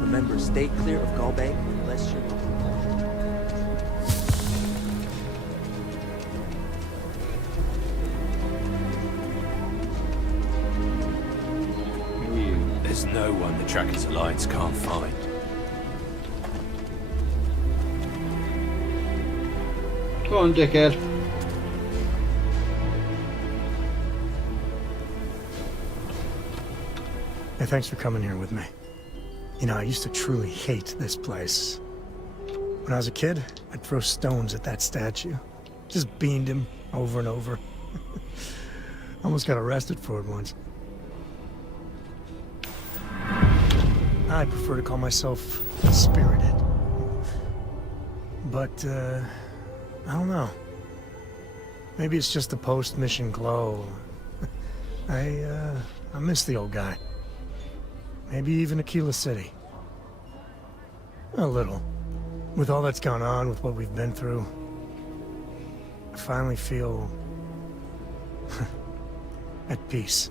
Remember, stay clear of Gallbank unless you're... There's no one the Trackers Alliance can't find. Go on, dickhead. Hey, thanks for coming here with me. You know, I used to truly hate this place. When I was a kid, I'd throw stones at that statue. Just beamed him over and over. Almost got arrested for it once. I prefer to call myself spirited. But, I don't know. Maybe it's just the post-mission glow. I miss the old guy. Maybe even Aquila City. A little. With all that's gone on, with what we've been through, I finally feel... at peace.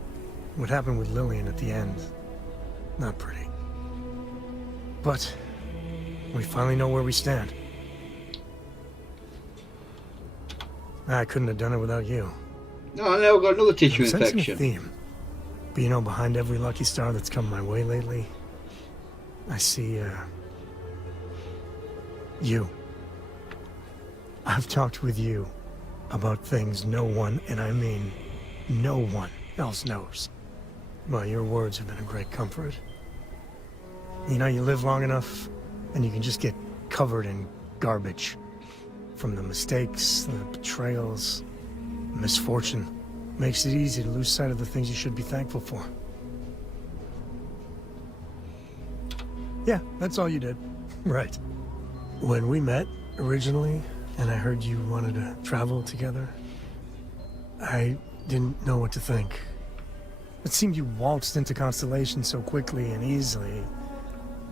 What happened with Lillian at the end, not pretty. But we finally know where we stand. I couldn't have done it without you. No, I know I've got another tissue I'm sensing infection. a theme. But you know, behind every lucky star that's come my way lately, I see, you. I've talked with you about things no one, and I mean no one else knows. Well, your words have been a great comfort. You know, you live long enough, and you can just get covered in garbage. From the mistakes, the betrayals, misfortune. Makes it easy to lose sight of the things you should be thankful for. Yeah, that's all you did. Right. When we met, originally, and I heard you wanted to travel together, I didn't know what to think. It seemed you waltzed into Constellation so quickly and easily.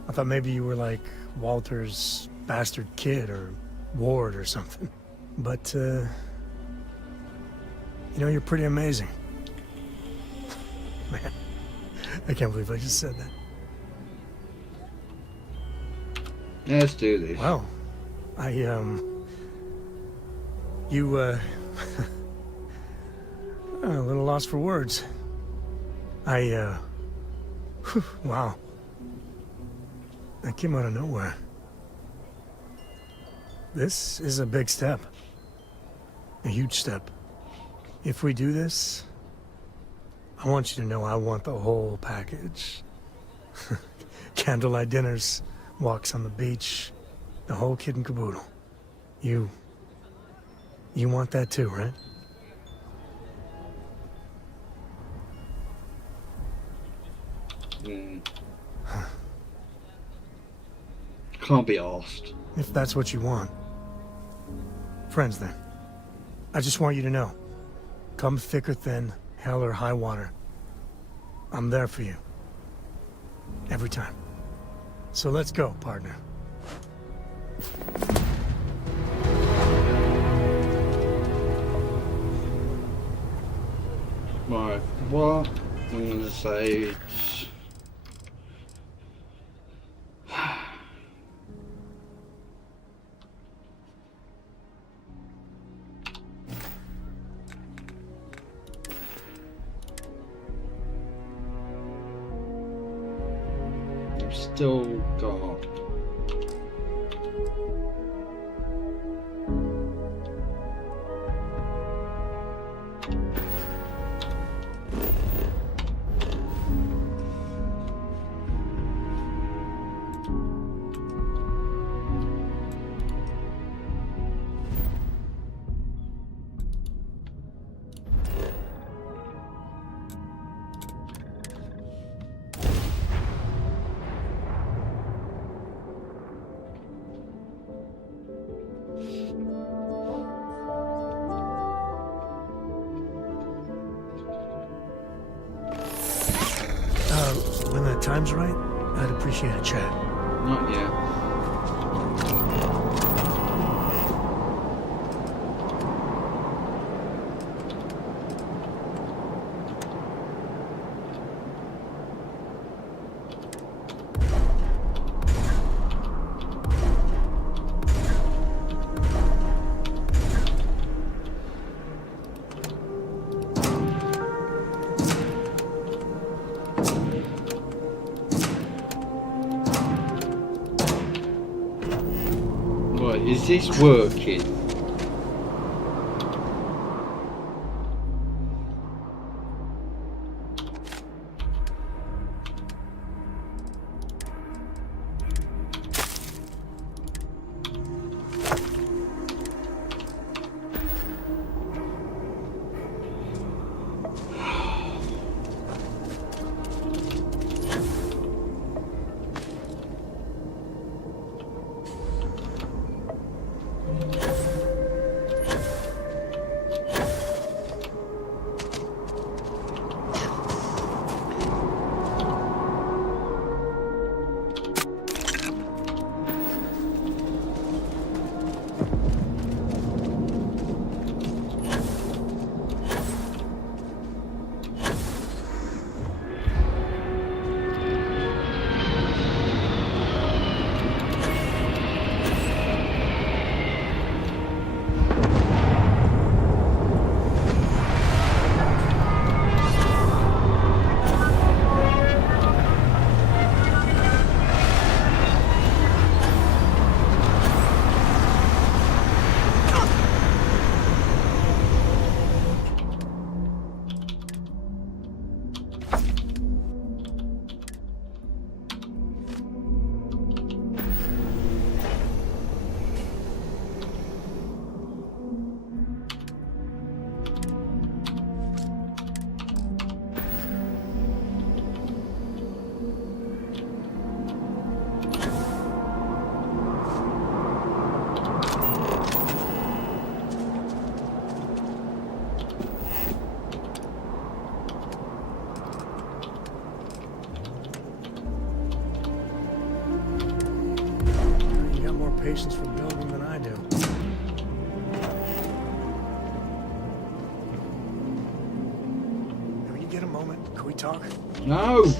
I thought maybe you were like Walter's bastard kid or Ward or something. But, you know, you're pretty amazing. Man, I can't believe I just said that. Let's do this. Well, you, a little lost for words. Wow. That came out of nowhere. This is a big step. A huge step. If we do this, I want you to know I want the whole package. Candlelight dinners, walks on the beach, the whole kit and caboodle. You want that too, right? Can't be asked. If that's what you want. Friends, then. I just want you to know. Come thick or thin, hell or high water. I'm there for you. Every time. So let's go, partner. Right, what I'm going to say it's... I've still got... When the time's right, I'd appreciate a chat. Not yet. Is this working? patience for building than I do. When you get a moment, can we talk? No!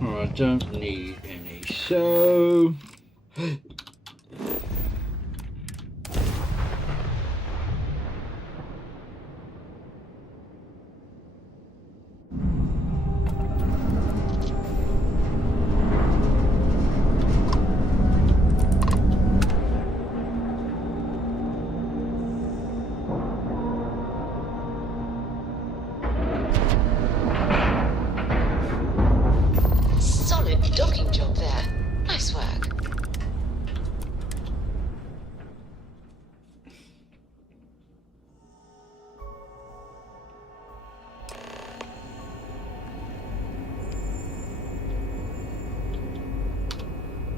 I don't need any, so... Solid docking job there. Nice work.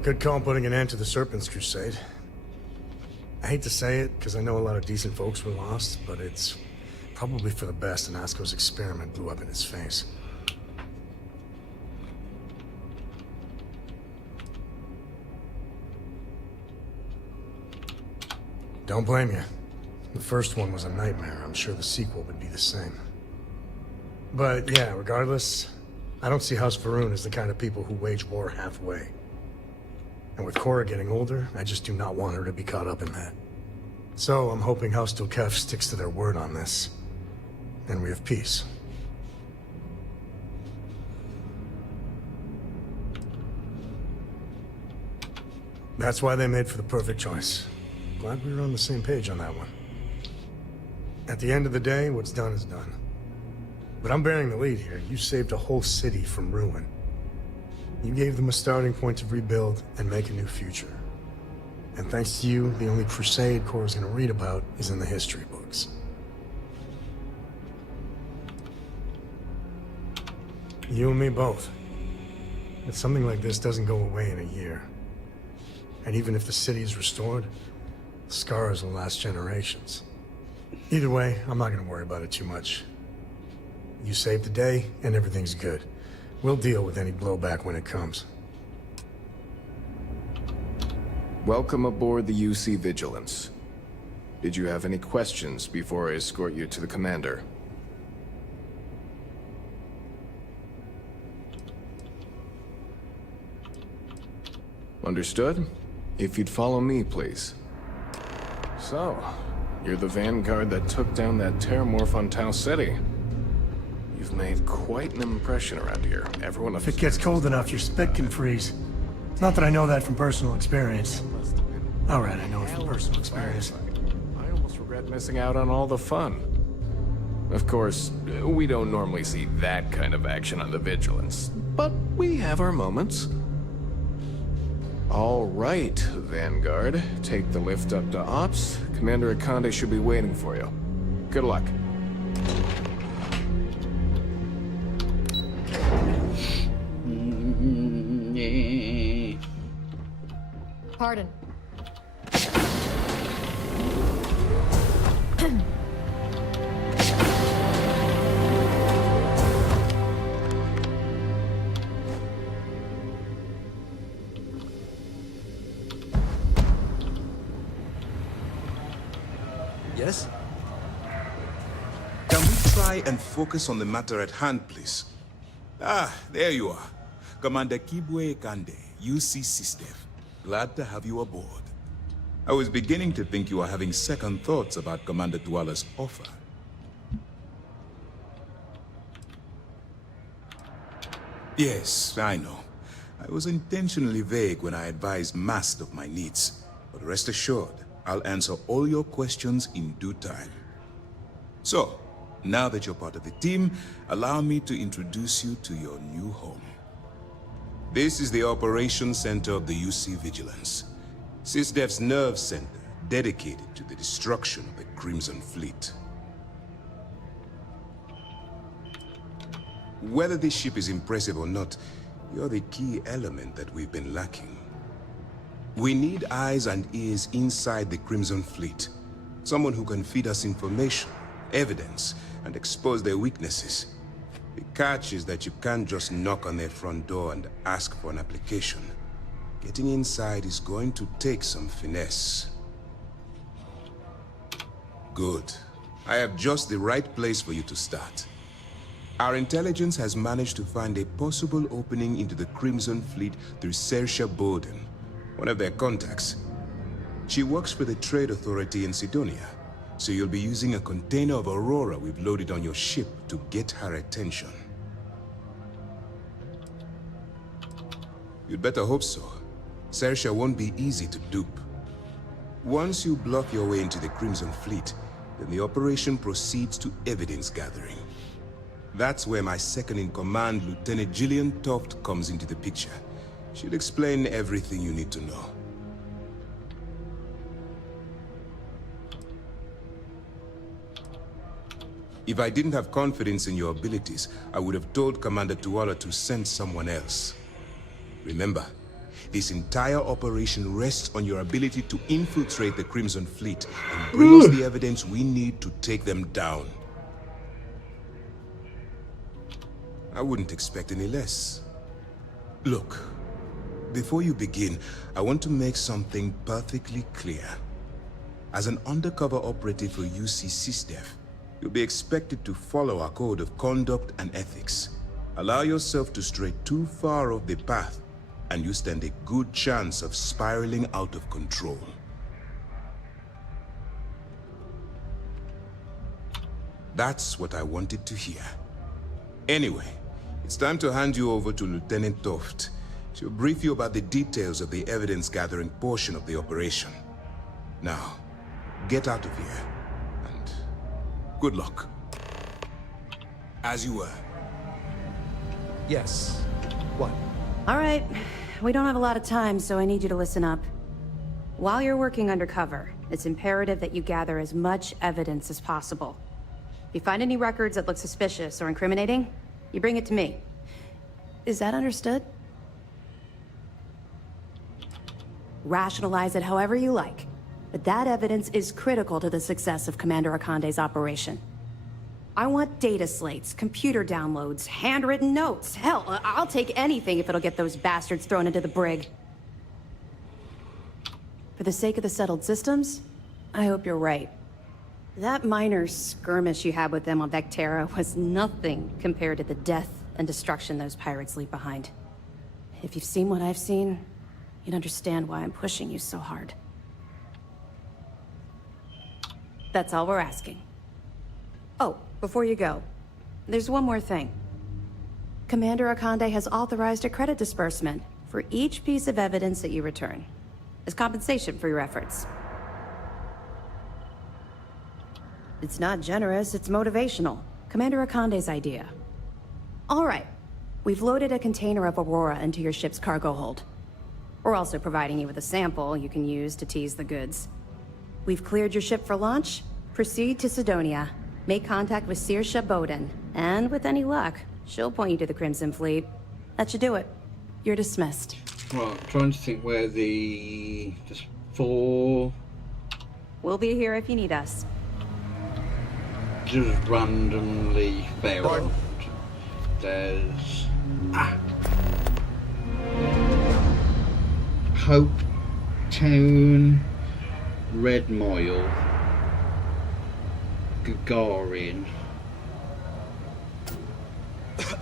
Good call putting an end to the Serpent's crusade. I hate to say it, because I know a lot of decent folks were lost, but it's probably for the best and Asko's experiment blew up in his face. Don't blame you. The first one was a nightmare. I'm sure the sequel would be the same. But yeah, regardless, I don't see House Varun as the kind of people who wage war halfway. And with Cora getting older, I just do not want her to be caught up in that. So I'm hoping House Dilkef sticks to their word on this. And we have peace. That's why they made for the perfect choice. Glad we were on the same page on that one. At the end of the day, what's done is done. But I'm bearing the lead here. You saved a whole city from ruin. You gave them a starting point to rebuild and make a new future. And thanks to you, the only crusade Cora's gonna read about is in the history books. You and me both. But something like this doesn't go away in a year. And even if the city is restored, the scars will last generations. Either way, I'm not gonna worry about it too much. You saved the day, and everything's good. We'll deal with any blowback when it comes. Welcome aboard the UC Vigilance. Did you have any questions before I escort you to the commander? Understood? If you'd follow me, please. So, you're the vanguard that took down that terramorph on Tau City. You've made quite an impression around here. Everyone... If it gets cold enough, your spit can freeze. Not that I know that from personal experience. Alright, I know it from personal experience. I almost regret missing out on all the fun. Of course, we don't normally see that kind of action on the Vigilance, but we have our moments. All right, Vanguard. Take the lift up to Ops. Commander Akande should be waiting for you. Good luck. Pardon. Yes? try and focus on the matter at hand, please? Ah, there you are. Commander Kibwe Kande, UC SysDev. Glad to have you aboard. I was beginning to think you were having second thoughts about Commander Tuala's offer. Yes, I know. I was intentionally vague when I advised Mast of my needs. But rest assured, I'll answer all your questions in due time. So, now that you're part of the team, allow me to introduce you to your new home. This is the Operations Center of the UC Vigilance. SysDev's nerve center, dedicated to the destruction of the Crimson Fleet. Whether this ship is impressive or not, you're the key element that we've been lacking. We need eyes and ears inside the Crimson Fleet. Someone who can feed us information, evidence, and expose their weaknesses. The catch is that you can't just knock on their front door and ask for an application. Getting inside is going to take some finesse. Good. I have just the right place for you to start. Our intelligence has managed to find a possible opening into the Crimson Fleet through Saoirse Bowden, one of their contacts. She works for the Trade Authority in Sidonia, so you'll be using a container of Aurora we've loaded on your ship to get her attention. You'd better hope so. Saoirse won't be easy to dupe. Once you bluff your way into the Crimson Fleet, then the operation proceeds to evidence gathering. That's where my second-in-command, Lieutenant Gillian Toft, comes into the picture. She'll explain everything you need to know. If I didn't have confidence in your abilities, I would have told Commander Tuala to send someone else. Remember, this entire operation rests on your ability to infiltrate the Crimson Fleet and bring us the evidence we need to take them down. I wouldn't expect any less. Look, before you begin, I want to make something perfectly clear. As an undercover operative for UC SysDev, you'll be expected to follow our code of conduct and ethics. Allow yourself to stray too far off the path, and you stand a good chance of spiraling out of control. That's what I wanted to hear. Anyway, it's time to hand you over to Lieutenant Toft. She'll brief you about the details of the evidence-gathering portion of the operation. Now, get out of here, and good luck. As you were. Yes. What? All right. We don't have a lot of time, so I need you to listen up. While you're working undercover, it's imperative that you gather as much evidence as possible. If you find any records that look suspicious or incriminating, you bring it to me. Is that understood? Rationalize it however you like, but that evidence is critical to the success of Commander Akande's operation. I want data slates, computer downloads, handwritten notes. Hell, I'll take anything if it'll get those bastards thrown into the brig. For the sake of the settled systems, I hope you're right. That minor skirmish you had with them on Vectera was nothing compared to the death and destruction those pirates leave behind. If you've seen what I've seen, you'd understand why I'm pushing you so hard. That's all we're asking. Oh, before you go, there's one more thing. Commander Akande has authorized a credit disbursement for each piece of evidence that you return, as compensation for your efforts. It's not generous, it's motivational. Commander Akande's idea. All right, we've loaded a container of Aurora into your ship's cargo hold. We're also providing you with a sample you can use to tease the goods. We've cleared your ship for launch. Proceed to Sidonia. Make contact with Saoirse Bowden, and with any luck, she'll point you to the Crimson Fleet. That should do it. You're dismissed. Right, I'm trying to think where the... just 4... We'll be here if you need us. Just randomly found. There's... Hope Town, Red Mile, Gagarin,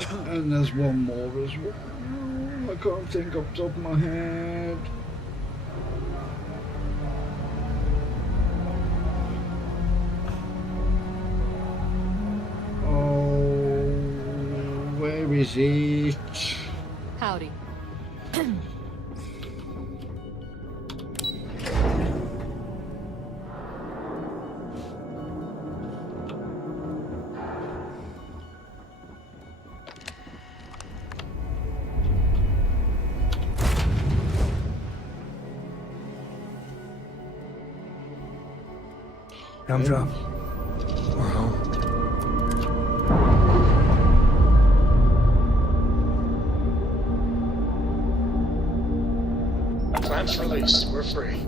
And there's one more as well. I can't think off the top of my head. Oh, where is it? Howdy. Gumdrop. We're home. Clamps released. We're free.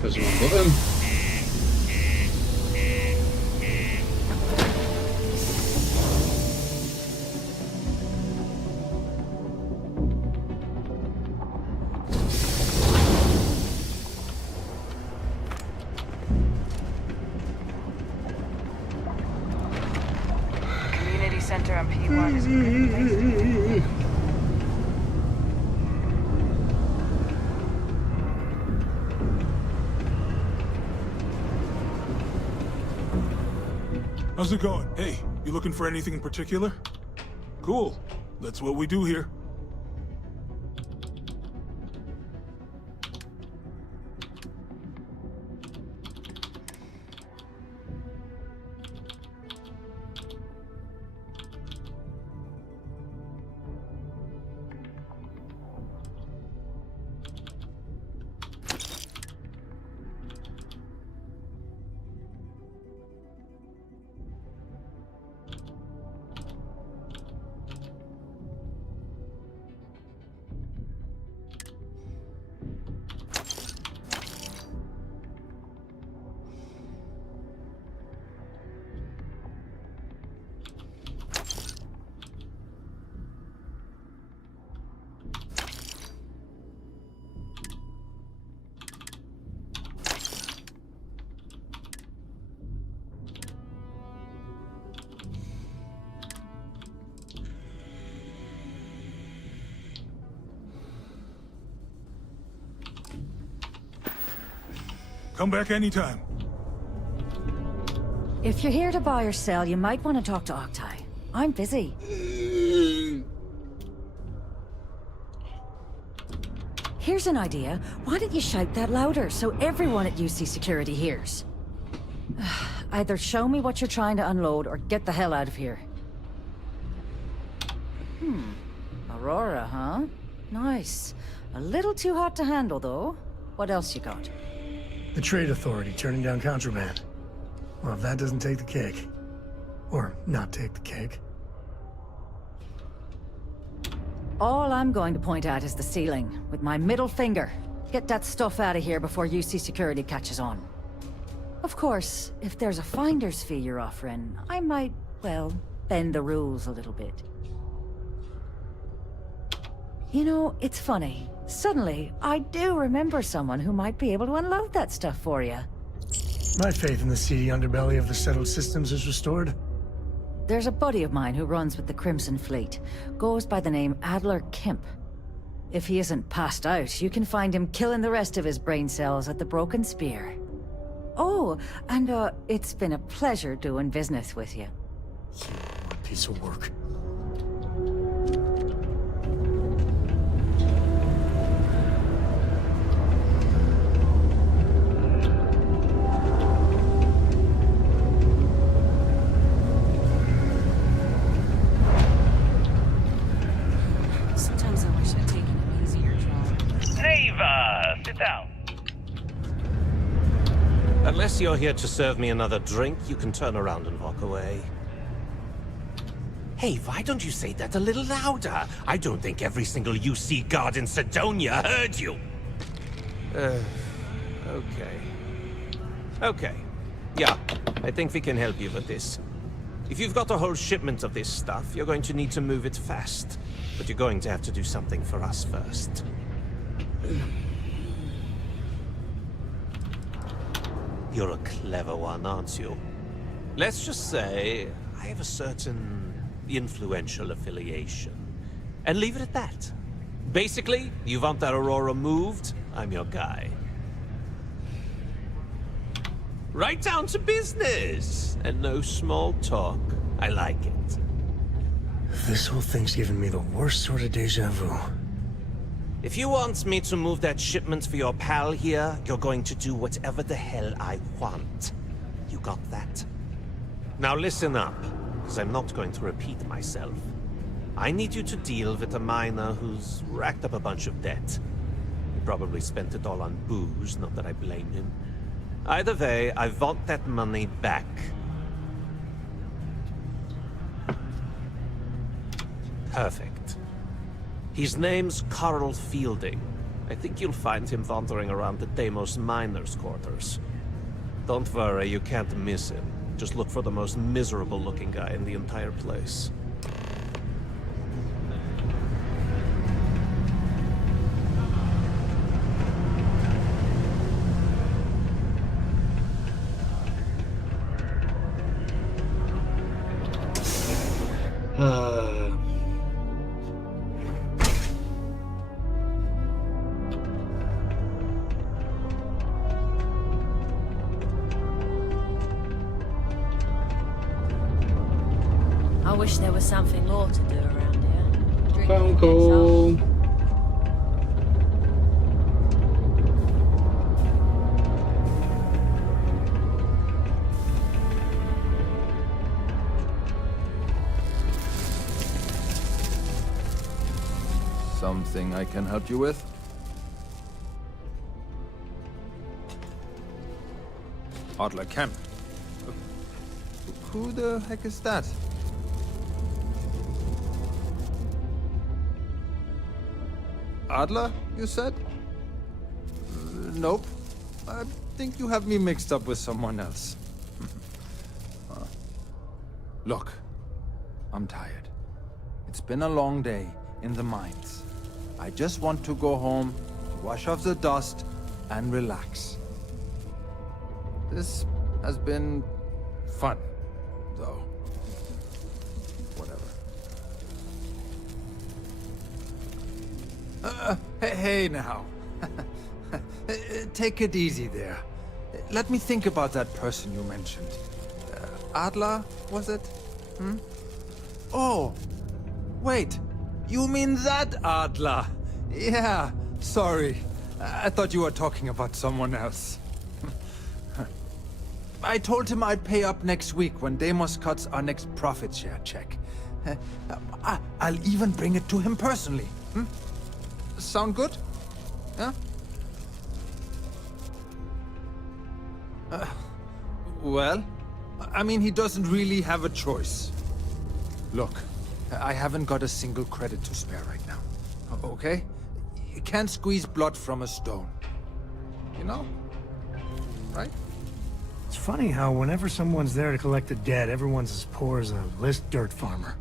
Press the wrong button. Community center on P1 is a good place. How's it going? Hey, you looking for anything in particular? Cool. That's what we do here. Come back anytime. If you're here to buy or sell, you might want to talk to Octai. I'm busy. Here's an idea. Why don't you shout that louder so everyone at UC Security hears? Either show me what you're trying to unload or get the hell out of here. Aurora, huh? Nice. A little too hot to handle, though. What else you got? The Trade Authority turning down contraband. Well, if that doesn't take the cake. Or not take the cake. All I'm going to point at is the ceiling, with my middle finger. Get that stuff out of here before UC Security catches on. Of course, if there's a finder's fee you're offering, I might, well, bend the rules a little bit. You know, it's funny. Suddenly, I do remember someone who might be able to unload that stuff for you. My faith in the seedy underbelly of the settled systems is restored. There's a buddy of mine who runs with the Crimson Fleet. Goes by the name Adler Kemp. If he isn't passed out, you can find him killing the rest of his brain cells at the Broken Spear. Oh, and it's been a pleasure doing business with you. What a piece of work. Sometimes I wish I'd taken an easier job. Ava, sit down. Unless you're here to serve me another drink, you can turn around and walk away. Hey, why don't you say that a little louder? I don't think every single UC guard in Sidonia heard you. Okay. Okay. Yeah, I think we can help you with this. If you've got a whole shipment of this stuff, you're going to need to move it fast. But you're going to have to do something for us first. You're a clever one, aren't you? Let's just say I have a certain influential affiliation. And leave it at that. Basically, you want that Aurora moved, I'm your guy. Right down to business! And no small talk. I like it. This whole thing's giving me the worst sort of deja vu. If you want me to move that shipment for your pal here, you're going to do whatever the hell I want. You got that? Now listen up, because I'm not going to repeat myself. I need you to deal with a miner who's racked up a bunch of debt. He probably spent it all on booze, not that I blame him. Either way, I want that money back. Perfect. His name's Carl Fielding. I think you'll find him wandering around the Deimos miners' quarters. Don't worry, you can't miss him. Just look for the most miserable-looking guy in the entire place. I wish there was something more to do around here. Phone call. Something I can help you with? Adler Kemp. Who the heck is that? Adler, you said? Nope. I think you have me mixed up with someone else. Look, I'm tired. It's been a long day in the mines. I just want to go home, wash off the dust, and relax. This has been fun, though. Whatever. Hey now. Take it easy there. Let me think about that person you mentioned. Adler, was it? Hmm? Oh, wait. You mean that Adler? Yeah, sorry. I thought you were talking about someone else. I told him I'd pay up next week when Deimos cuts our next profit share check. I'll even bring it to him personally. Hmm? Sound good? Yeah? Well, I mean, he doesn't really have a choice. Look, I haven't got a single credit to spare right now. Okay? You can't squeeze blood from a stone. You know? Right? It's funny how whenever someone's there to collect the debt, everyone's as poor as a list dirt farmer.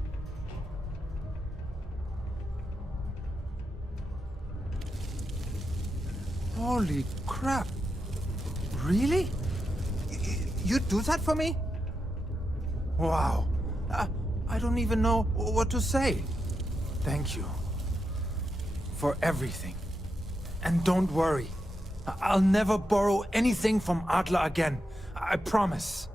Holy crap. Really? You'd do that for me? Wow. I don't even know what to say. Thank you. for everything. And don't worry, I'll never borrow anything from Adler again. I promise.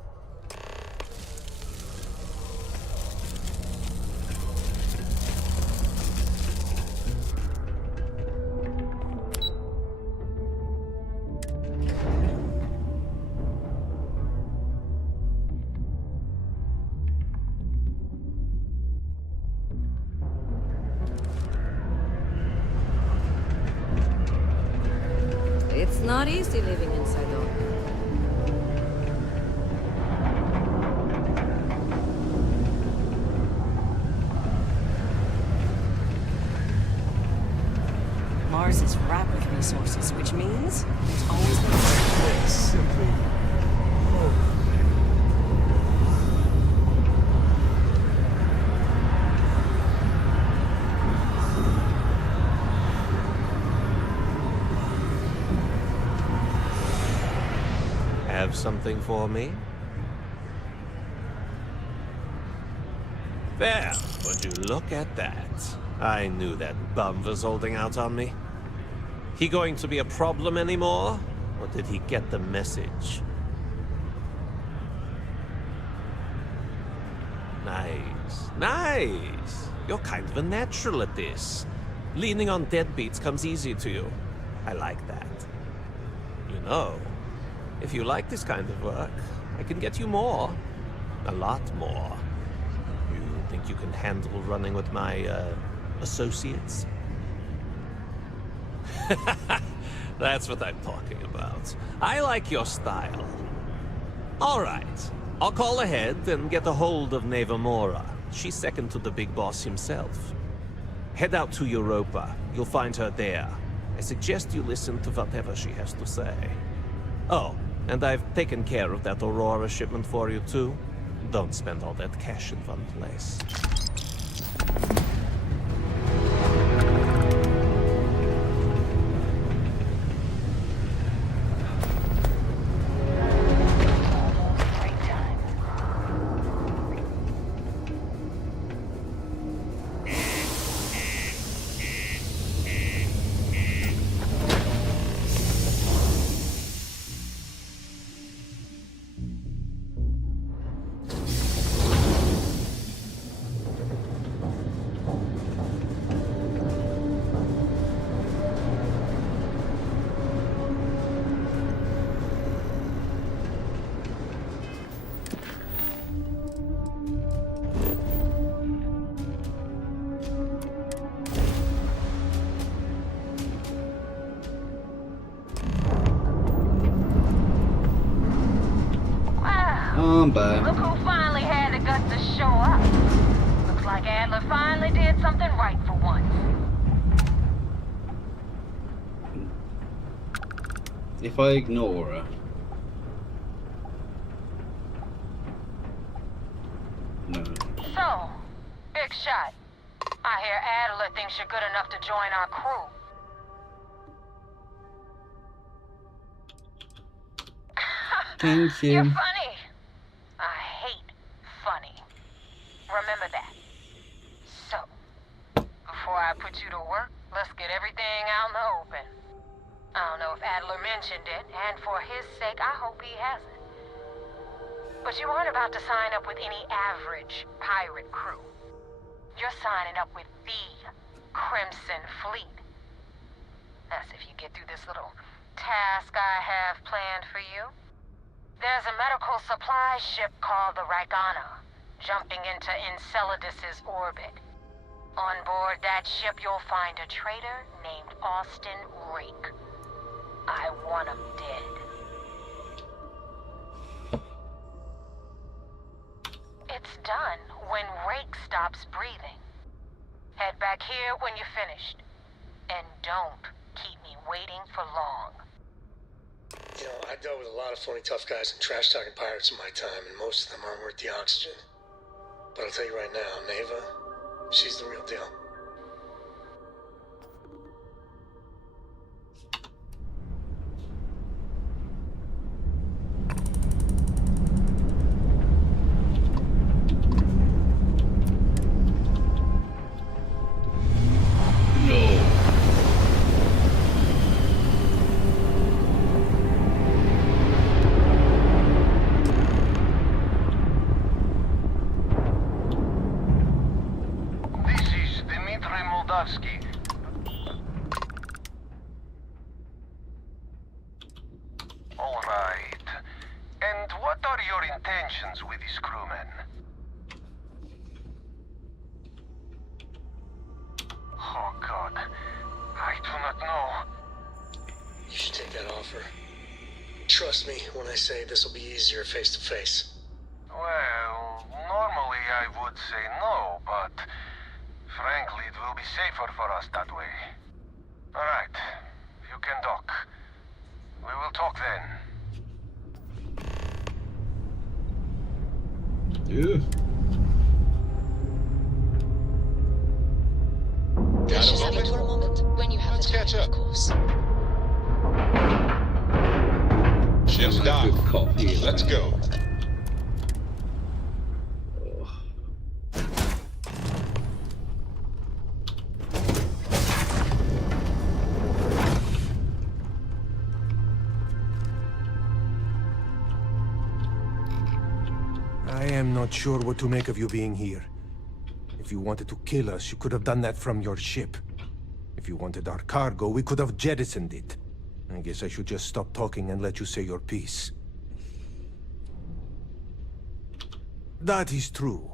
It's not easy living inside though. Mars is ripe with resources, which means there's always been It's simply... Have something for me? There, would you look at that? I knew that bum was holding out on me. He going to be a problem anymore? Or did he get the message? Nice, nice. You're kind of a natural at this. Leaning on deadbeats comes easy to you. I like that. You know, if you like this kind of work, I can get you more. A lot more. You think you can handle running with my, associates? That's what I'm talking about. I like your style. All right. I'll call ahead and get a hold of Neva Mora. She's second to the big boss himself. Head out to Europa. You'll find her there. I suggest you listen to whatever she has to say. Oh, and I've taken care of that Aurora shipment for you too. Don't spend all that cash in one place. Back. Look who finally had the guts to show up. Looks like Adler finally did something right for once. If I ignore her... No. So, big shot. I hear Adler thinks you're good enough to join our crew. Thank you. You're funny. I hate funny. Remember that. So, before I put you to work, let's get everything out in the open. I don't know if Adler mentioned it, and for his sake, I hope he hasn't. But you aren't about to sign up with any average pirate crew. You're signing up with the Crimson Fleet. That's if you get through this little task I have planned for you. There's a medical supply ship called the Rygana, jumping into Enceladus's orbit. On board that ship, you'll find a traitor named Austin Rake. I want him dead. It's done when Rake stops breathing. Head back here when you're finished. And don't keep me waiting for long. You know, I dealt with a lot of phony tough guys and trash-talking pirates in my time, and most of them aren't worth the oxygen. But I'll tell you right now, Neva, she's the real deal. No. Swarovski. All right. And what are your intentions with these crewmen? Oh, God. I do not know. You should take that offer. Trust me when I say this will be easier face to face. Well, normally I would say no, but frankly, it will be safer for us that way. All right, you can dock. We will talk then. Yeah. Let's just have it for a moment, when you have the time, of course. Ship's docked. Let's go. I am not sure what to make of you being here. If you wanted to kill us, you could have done that from your ship. If you wanted our cargo, we could have jettisoned it. I guess I should just stop talking and let you say your piece. That is true.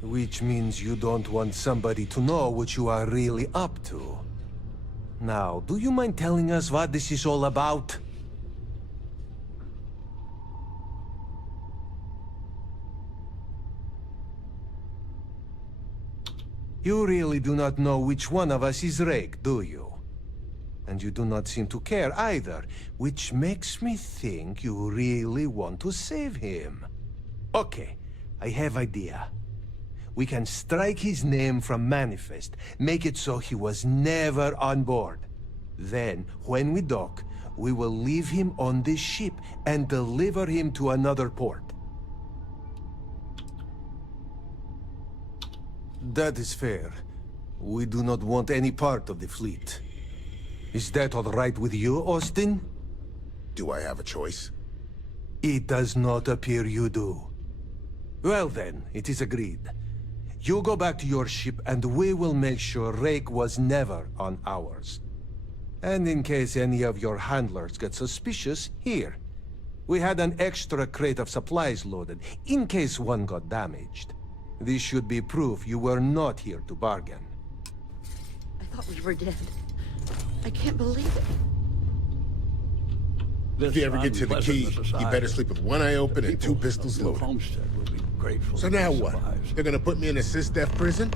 Which means you don't want somebody to know what you are really up to. Now, do you mind telling us what this is all about? You really do not know which one of us is Rake, do you? And you do not seem to care either, which makes me think you really want to save him. Okay, I have idea. We can strike his name from Manifest, make it so he was never on board. Then, when we dock, we will leave him on this ship and deliver him to another port. That is fair. We do not want any part of the fleet. Is that all right with you, Austin? Do I have a choice? It does not appear you do. Well then, it is agreed. You go back to your ship and we will make sure Rake was never on ours. And in case any of your handlers get suspicious, here. We had an extra crate of supplies loaded, in case one got damaged. This should be proof you were not here to bargain. I thought we were dead. I can't believe it. If you ever get to the key, you better sleep with one eye open and two pistols loaded. So now what? They're gonna put me in a sys-def prison?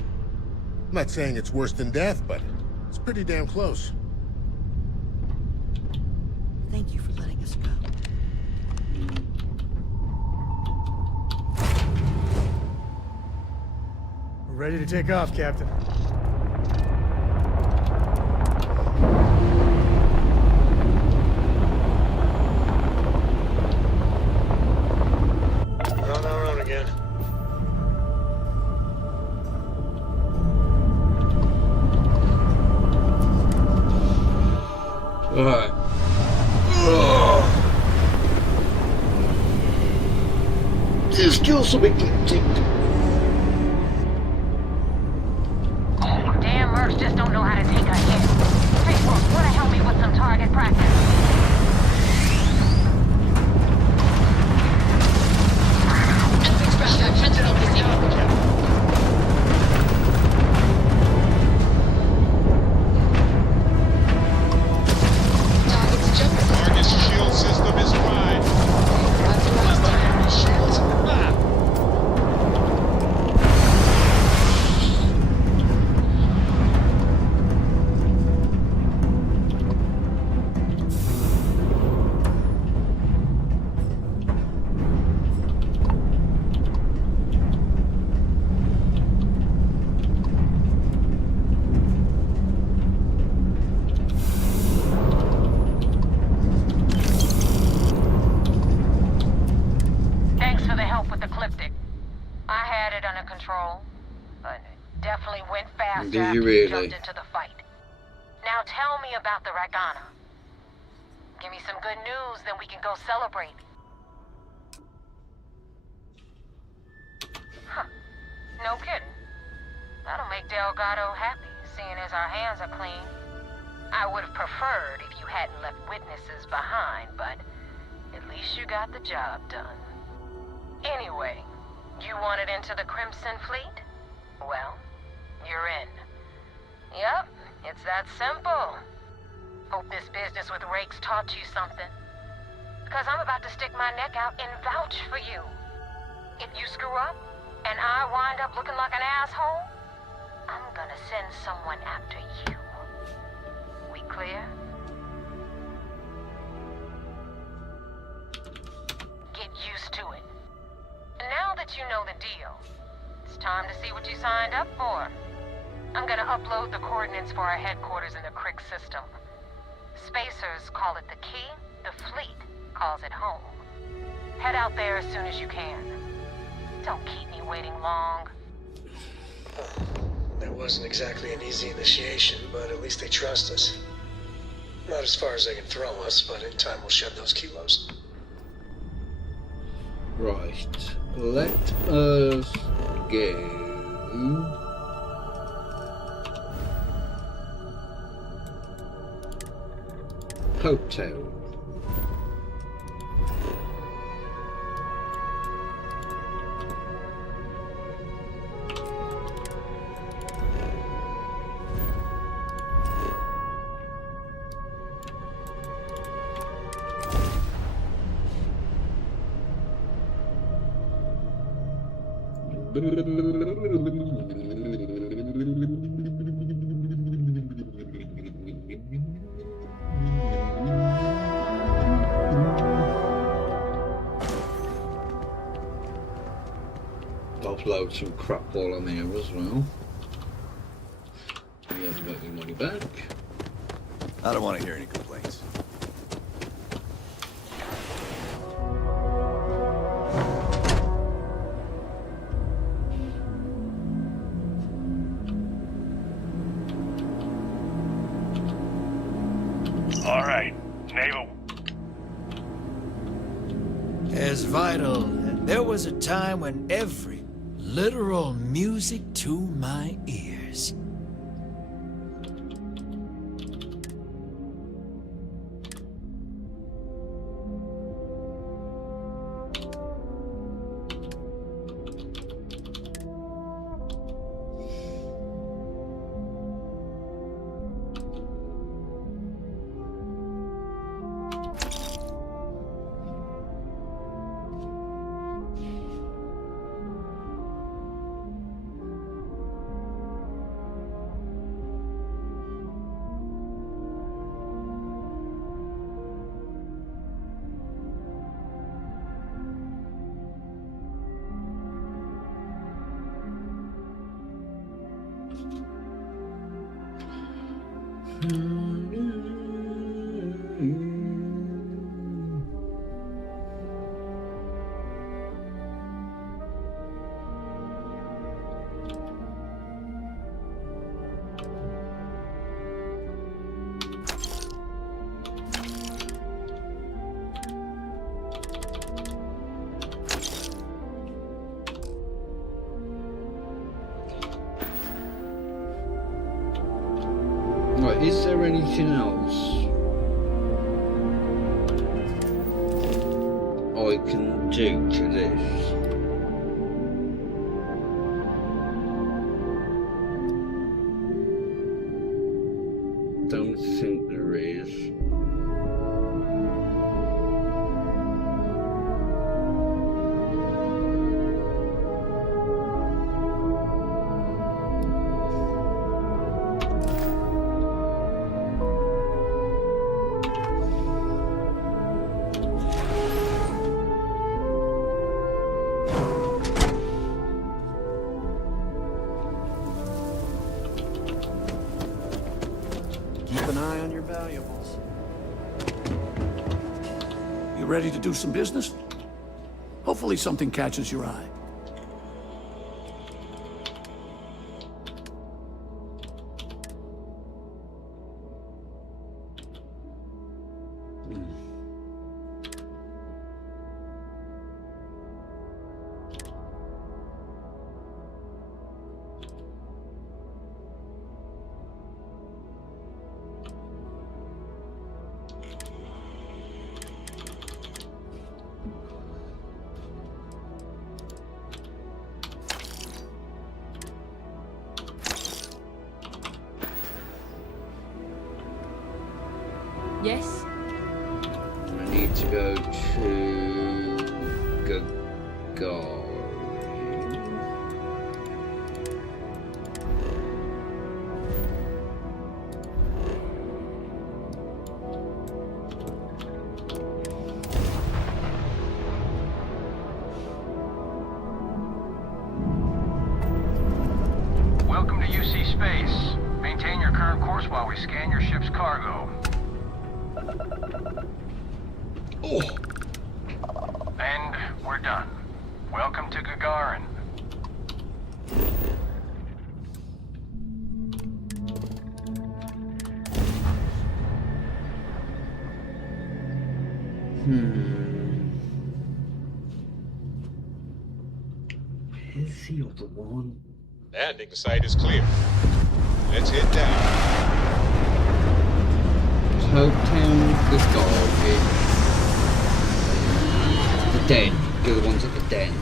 I'm not saying it's worse than death, but it's pretty damn close. Thank you for letting us go. We're ready to take off, Captain. We're on our own again. Alright. There's still some eclectic. Damn mercs just don't know how to take a hit. Facebook, wanna help me with some target practice? Target's shield system is fine. Shields? Ah. Thanks for the help with the Cliptic. I had it under control, but it definitely went faster Did after you you really? jumped into the fight. Now tell me about the Ragana. Give me some good news, then we can go celebrate. Huh. No kidding. That'll make Delgado happy, seeing as our hands are clean. I would have preferred if you hadn't left witnesses behind, but at least you got the job done. Anyway, you wanted into the Crimson Fleet? Well, you're in. Yup, it's that simple. Hope this business with Rakes taught you something. Because I'm about to stick my neck out and vouch for you. If you screw up, and I wind up looking like an asshole, I'm gonna send someone after you. We clear? Get used to it. And now that you know the deal, it's time to see what you signed up for. I'm gonna upload the coordinates for our headquarters in the Crick system. Spacers call it the key, the fleet calls it home. Head out there as soon as you can. Don't keep me waiting long. That wasn't exactly an easy initiation, but at least they trust us. Not as far as they can throw us, but in time we'll shed those kilos. Right, let us go. Hotel. Offload some crap while I'm here as well. We haven't got your money back. I don't want to hear any complaints. All right, Naval. As vital, there was a time when every literal music to my ears. Right, is there anything else I can do to this? Don't think there is. Keep an eye on your valuables. You ready to do some business? Hopefully something catches your eye. Yes? I need to go to Gagarin. Welcome to UC Space. Maintain your current course while we scan your ship's cargo. Oh. And we're done. Welcome to Gagarin. Is the other one? Landing site is clear. Let's head down. Hopetown, the garbage. The den. The other one's at the den.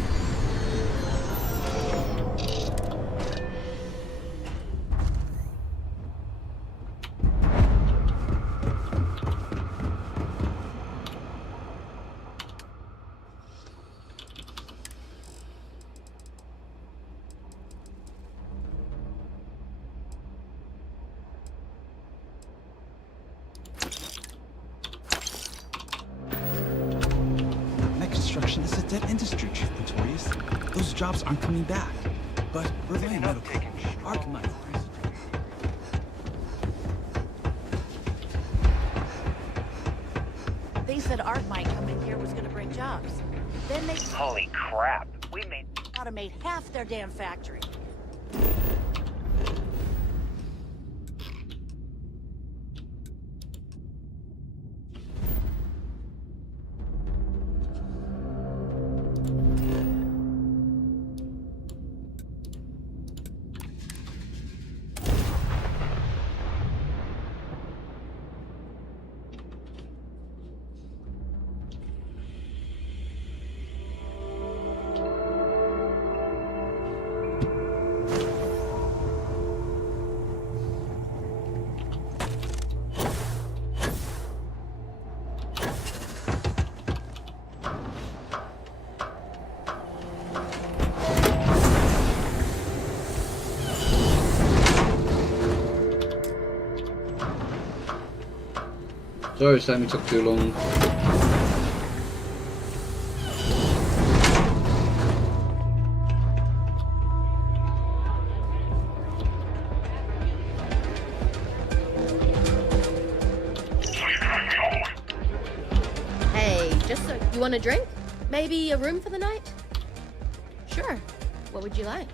Construction is a dead industry, Chief Pretorius. Those jobs aren't coming back. But we're laying medical. Archimite. They said Archimite coming here was gonna bring jobs. Then they... Holy crap. We made... automate half their damn factory. Sorry, Sam, it took too long. Hey, just so you want a drink? Maybe a room for the night? Sure. What would you like?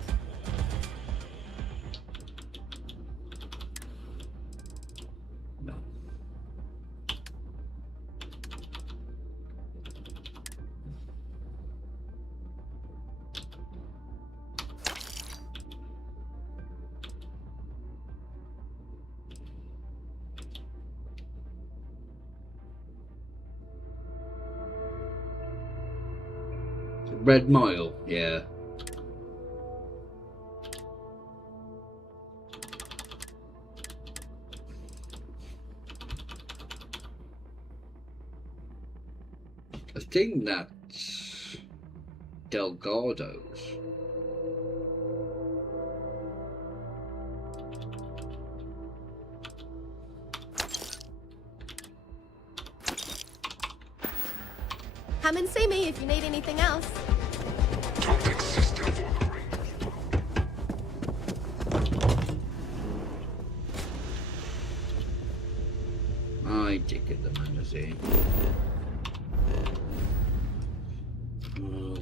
Red Mile, yeah. I think that's Delgado's. Come and see me if you need anything else. I did get the magazine.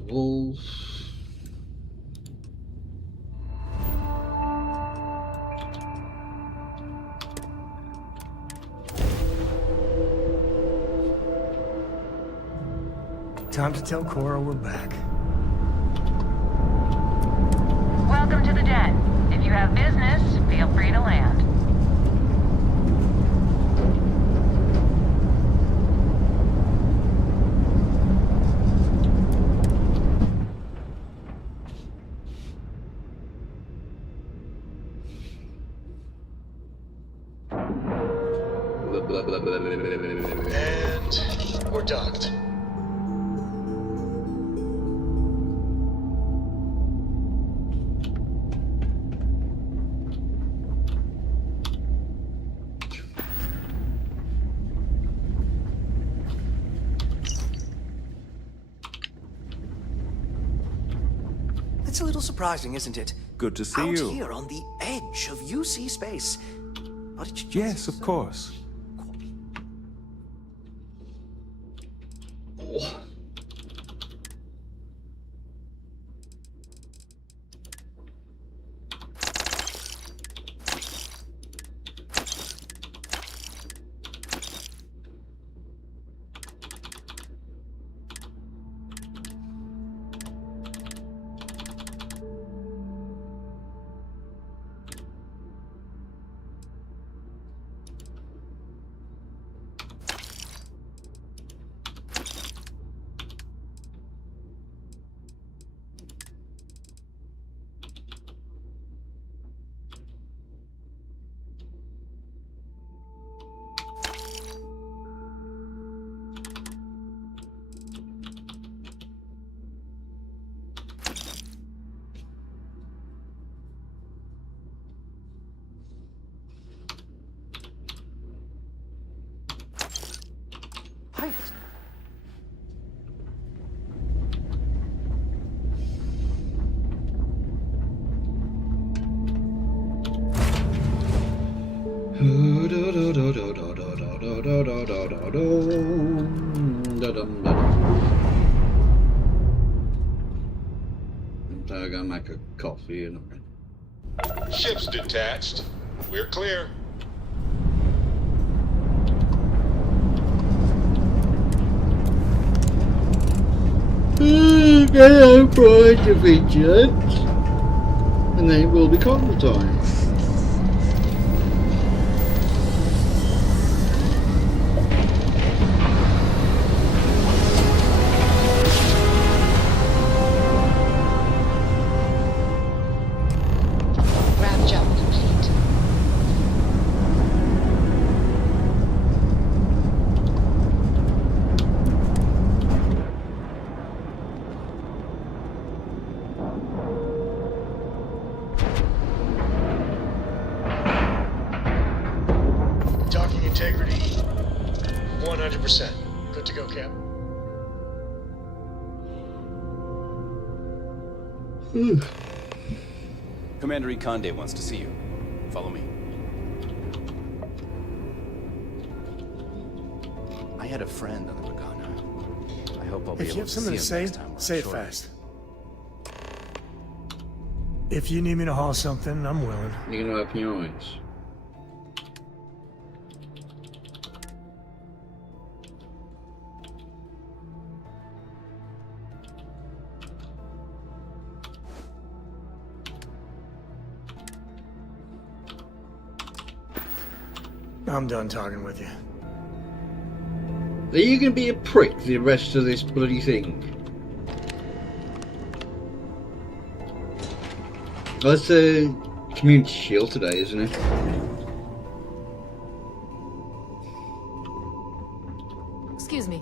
Wolves. Time to tell Cora we're back. Welcome to the den. If you have business, feel free to land. Blah, blah. And we're docked. It's a little surprising, isn't it? Good to see Out you. here on the edge of UC space. How did you just... Yes, of course. I'm gonna make a coffee and Ship's detached. We're clear. Get out for the vigilance, and then it will be call time. Grab job complete. Docking integrity, 100%. Good to go, Cap. Commander Ikonde wants to see you. Follow me. I had a friend on the Regana. I hope I'll be If you able have to something see to him say, next time we're say it ashore. fast. If you need me to haul something, I'm willing. You're gonna open your eyes. I'm done talking with you. Are you gonna be a prick the rest of this bloody thing? Well, it's a community shield today, isn't it? Excuse me.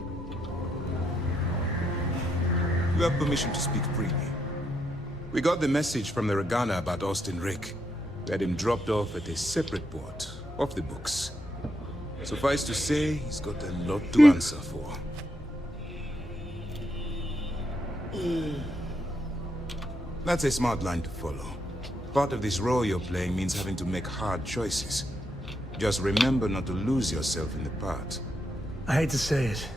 You have permission to speak freely. We got the message from the Regana about Austin Rick. We had him dropped off at a separate port, off the books. Suffice to say, he's got a lot to answer for. That's a smart line to follow. Part of this role you're playing means having to make hard choices. Just remember not to lose yourself in the part. I hate to say it.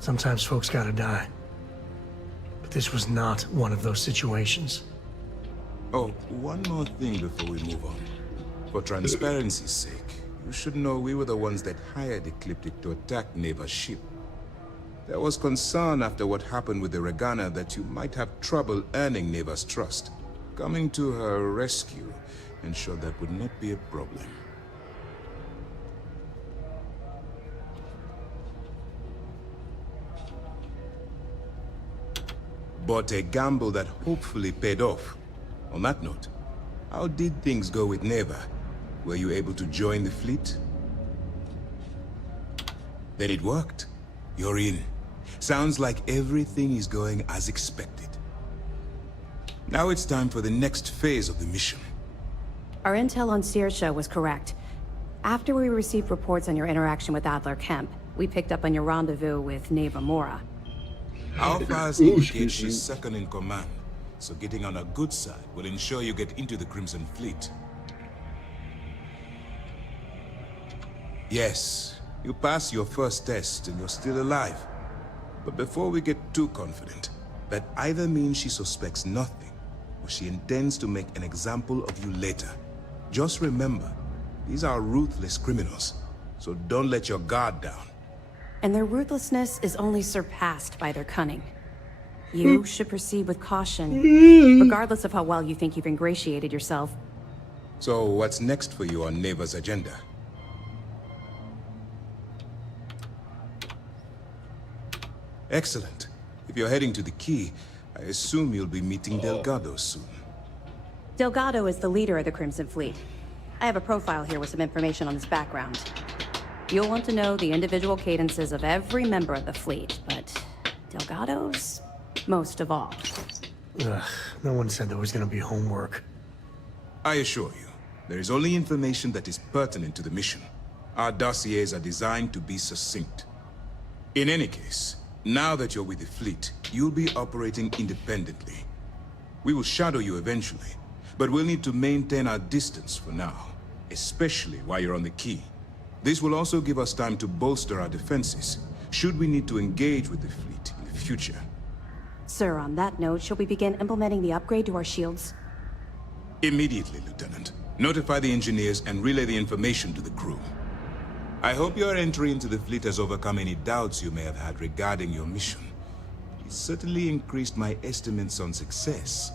Sometimes folks gotta die. But this was not one of those situations. Oh, one more thing before we move on. For transparency's sake, you should know we were the ones that hired Ecliptic to attack Neva's ship. There was concern after what happened with the Regana that you might have trouble earning Neva's trust. Coming to her rescue ensured that would not be a problem. But a gamble that hopefully paid off. On that note, how did things go with Neva? Were you able to join the fleet? Then it worked. You're in. Sounds like everything is going as expected. Now it's time for the next phase of the mission. Our intel on Saoirse was correct. After we received reports on your interaction with Adler Kemp, we picked up on your rendezvous with Neva Mora. Our files indicate she's second in command, so getting on a good side will ensure you get into the Crimson Fleet. Yes, you passed your first test and you're still alive. But before we get too confident, that either means she suspects nothing, or she intends to make an example of you later. Just remember, these are ruthless criminals, so don't let your guard down. And their ruthlessness is only surpassed by their cunning. You should proceed with caution, regardless of how well you think you've ingratiated yourself. So what's next for you on Neva's agenda? Excellent. If you're heading to the Key, I assume you'll be meeting Delgado soon. Delgado is the leader of the Crimson Fleet. I have a profile here with some information on his background. You'll want to know the individual cadences of every member of the fleet, but Delgado's most of all. Ugh, no one said there was gonna be homework. I assure you, there is only information that is pertinent to the mission. Our dossiers are designed to be succinct. In any case, now that you're with the fleet, you'll be operating independently. We will shadow you eventually, but we'll need to maintain our distance for now, especially while you're on the Key. This will also give us time to bolster our defenses, should we need to engage with the fleet in the future. Sir, on that note, shall we begin implementing the upgrade to our shields? Immediately, Lieutenant. Notify the engineers and relay the information to the crew. I hope your entry into the fleet has overcome any doubts you may have had regarding your mission. It certainly increased my estimates on success.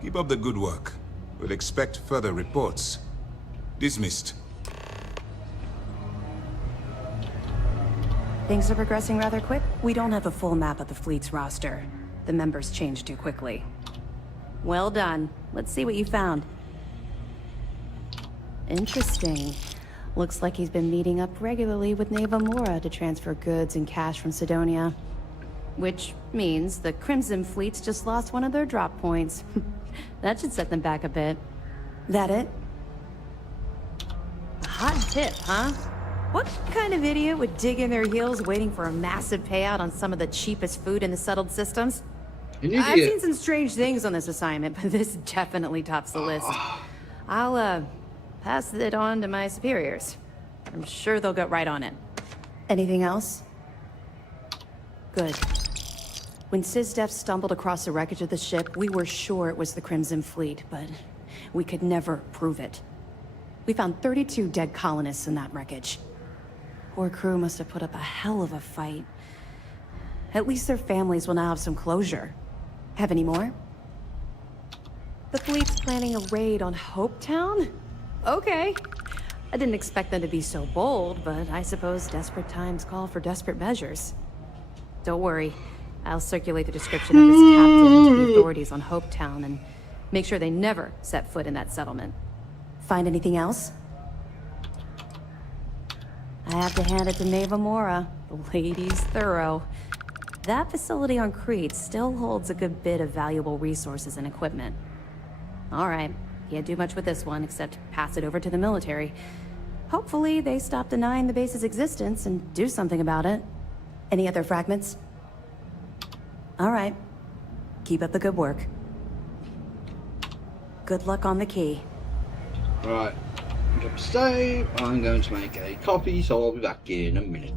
Keep up the good work. We'll expect further reports. Dismissed. Things are progressing rather quick. We don't have a full map of the fleet's roster. The members change too quickly. Well done. Let's see what you found. Interesting. Looks like he's been meeting up regularly with Neva Mora to transfer goods and cash from Sidonia. Which means the Crimson Fleet's just lost one of their drop points. That should set them back a bit. That it? A hot tip, huh? What kind of idiot would dig in their heels waiting for a massive payout on some of the cheapest food in the settled systems? I've seen some strange things on this assignment, but this definitely tops the list. I'll, pass it on to my superiors. I'm sure they'll get right on it. Anything else? Good. When SysDef stumbled across the wreckage of the ship, we were sure it was the Crimson Fleet, but we could never prove it. We found 32 dead colonists in that wreckage. Poor crew must have put up a hell of a fight. At least their families will now have some closure. Have any more? The fleet's planning a raid on Hopetown? Okay. I didn't expect them to be so bold, but I suppose desperate times call for desperate measures. Don't worry. I'll circulate the description of this captain to the authorities on Hopetown and make sure they never set foot in that settlement. Find anything else? I have to hand it to Neva Mora. The lady's thorough. That facility on Crete still holds a good bit of valuable resources and equipment. All right, can't do much with this one except pass it over to the military. Hopefully they stop denying the base's existence and do something about it. Any other fragments? All right. Keep up the good work. Good luck on the Key. Right. Drop save. I'm going to make a copy, so I'll be back in a minute.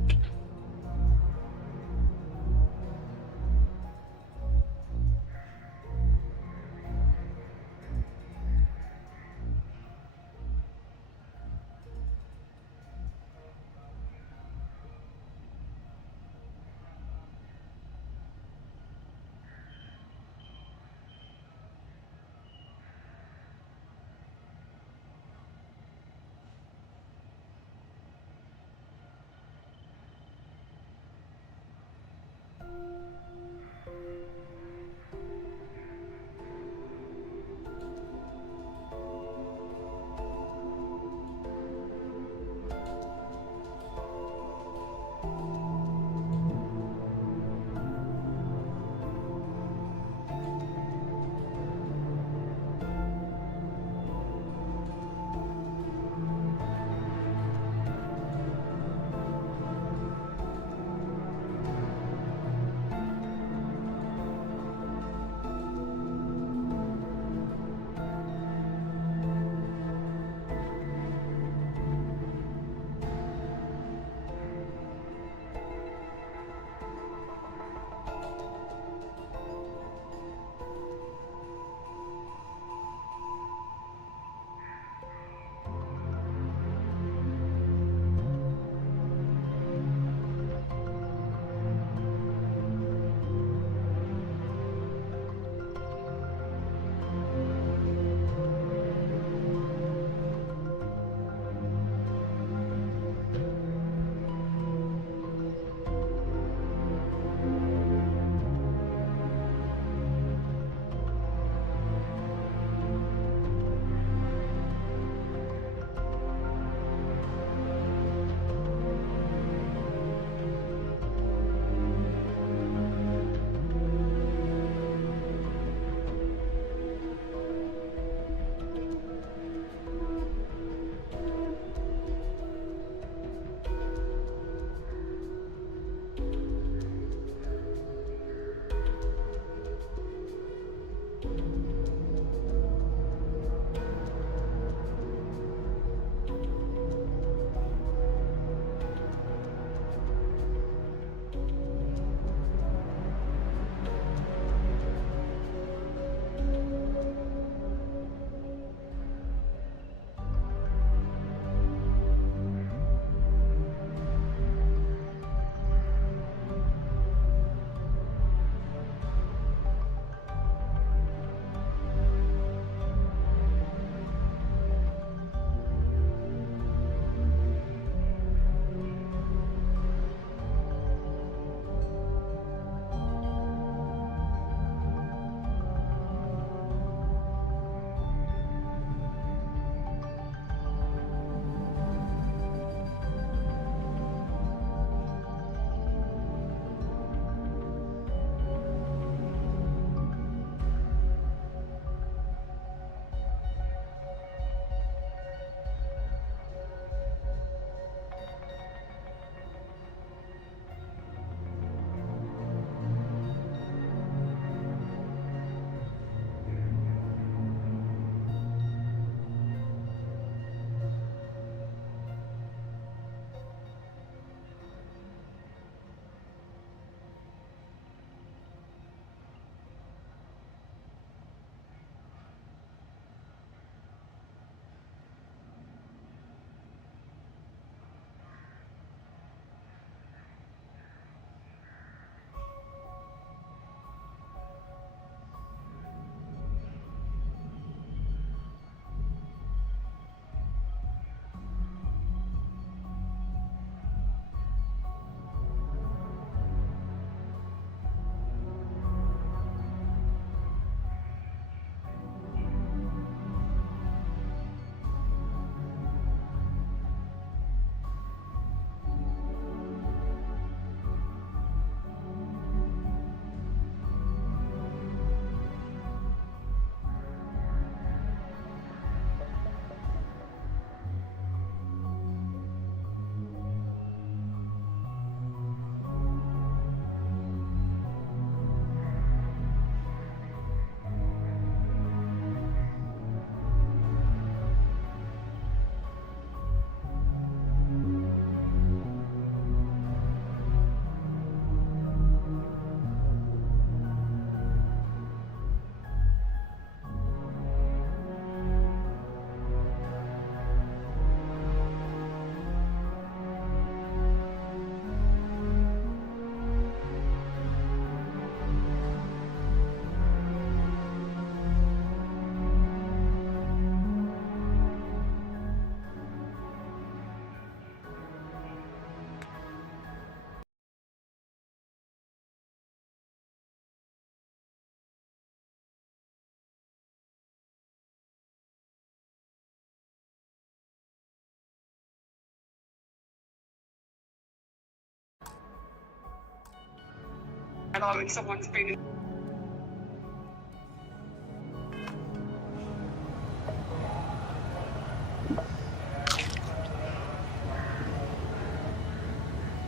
allowing someone's been.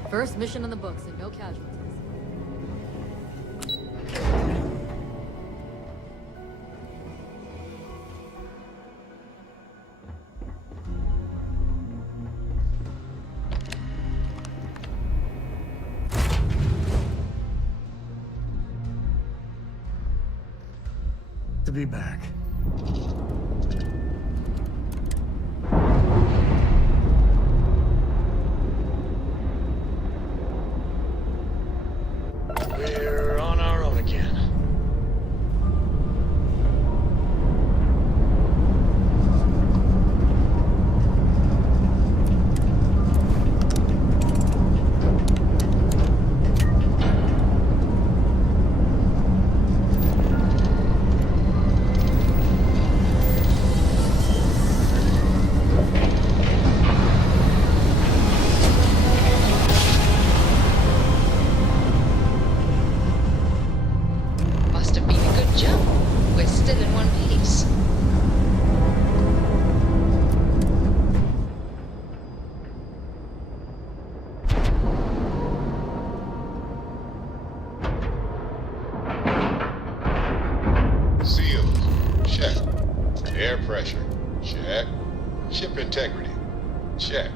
First mission in the books and no casualties. To be back. We're on our own again. Must have been a good jump. We're still in one piece. Seals. Check. Air pressure. Check. Ship integrity. Check.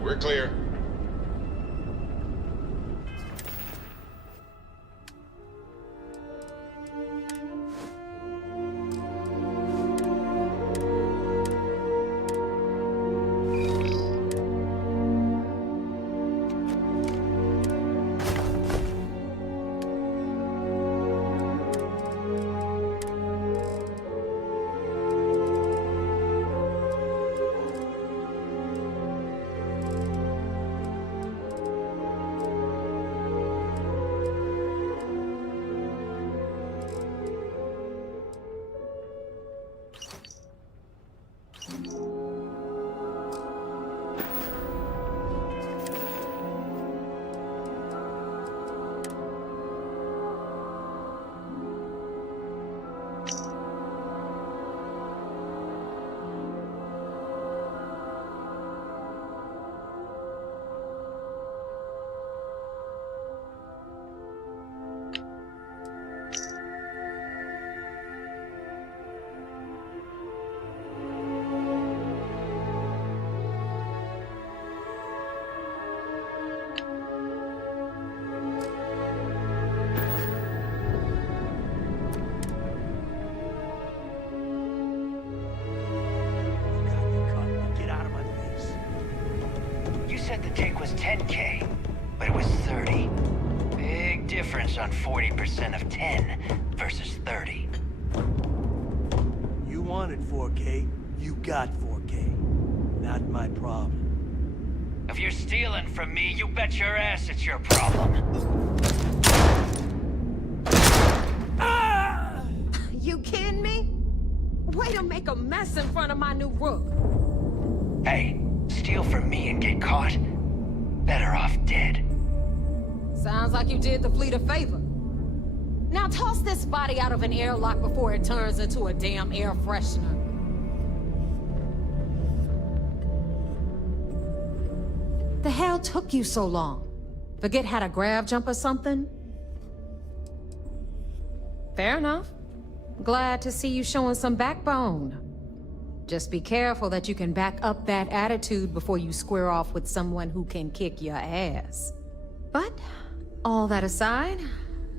We're clear. You said the take was 10K, but it was 30. Big difference on 40% of 10 versus 30. You wanted 4K, you got 4K. Not my problem. If you're stealing from me, you bet your ass it's your problem. You kidding me? Way to make a mess in front of my new rook. Hey, steal from me and get caught. Better off dead. Sounds like you did the fleet a favor. Now toss this body out of an airlock before it turns into a damn air freshener. The hell took you so long? Forget how to grav jump or something? Fair enough. Glad to see you showing some backbone. Just be careful that you can back up that attitude before you square off with someone who can kick your ass. But, all that aside,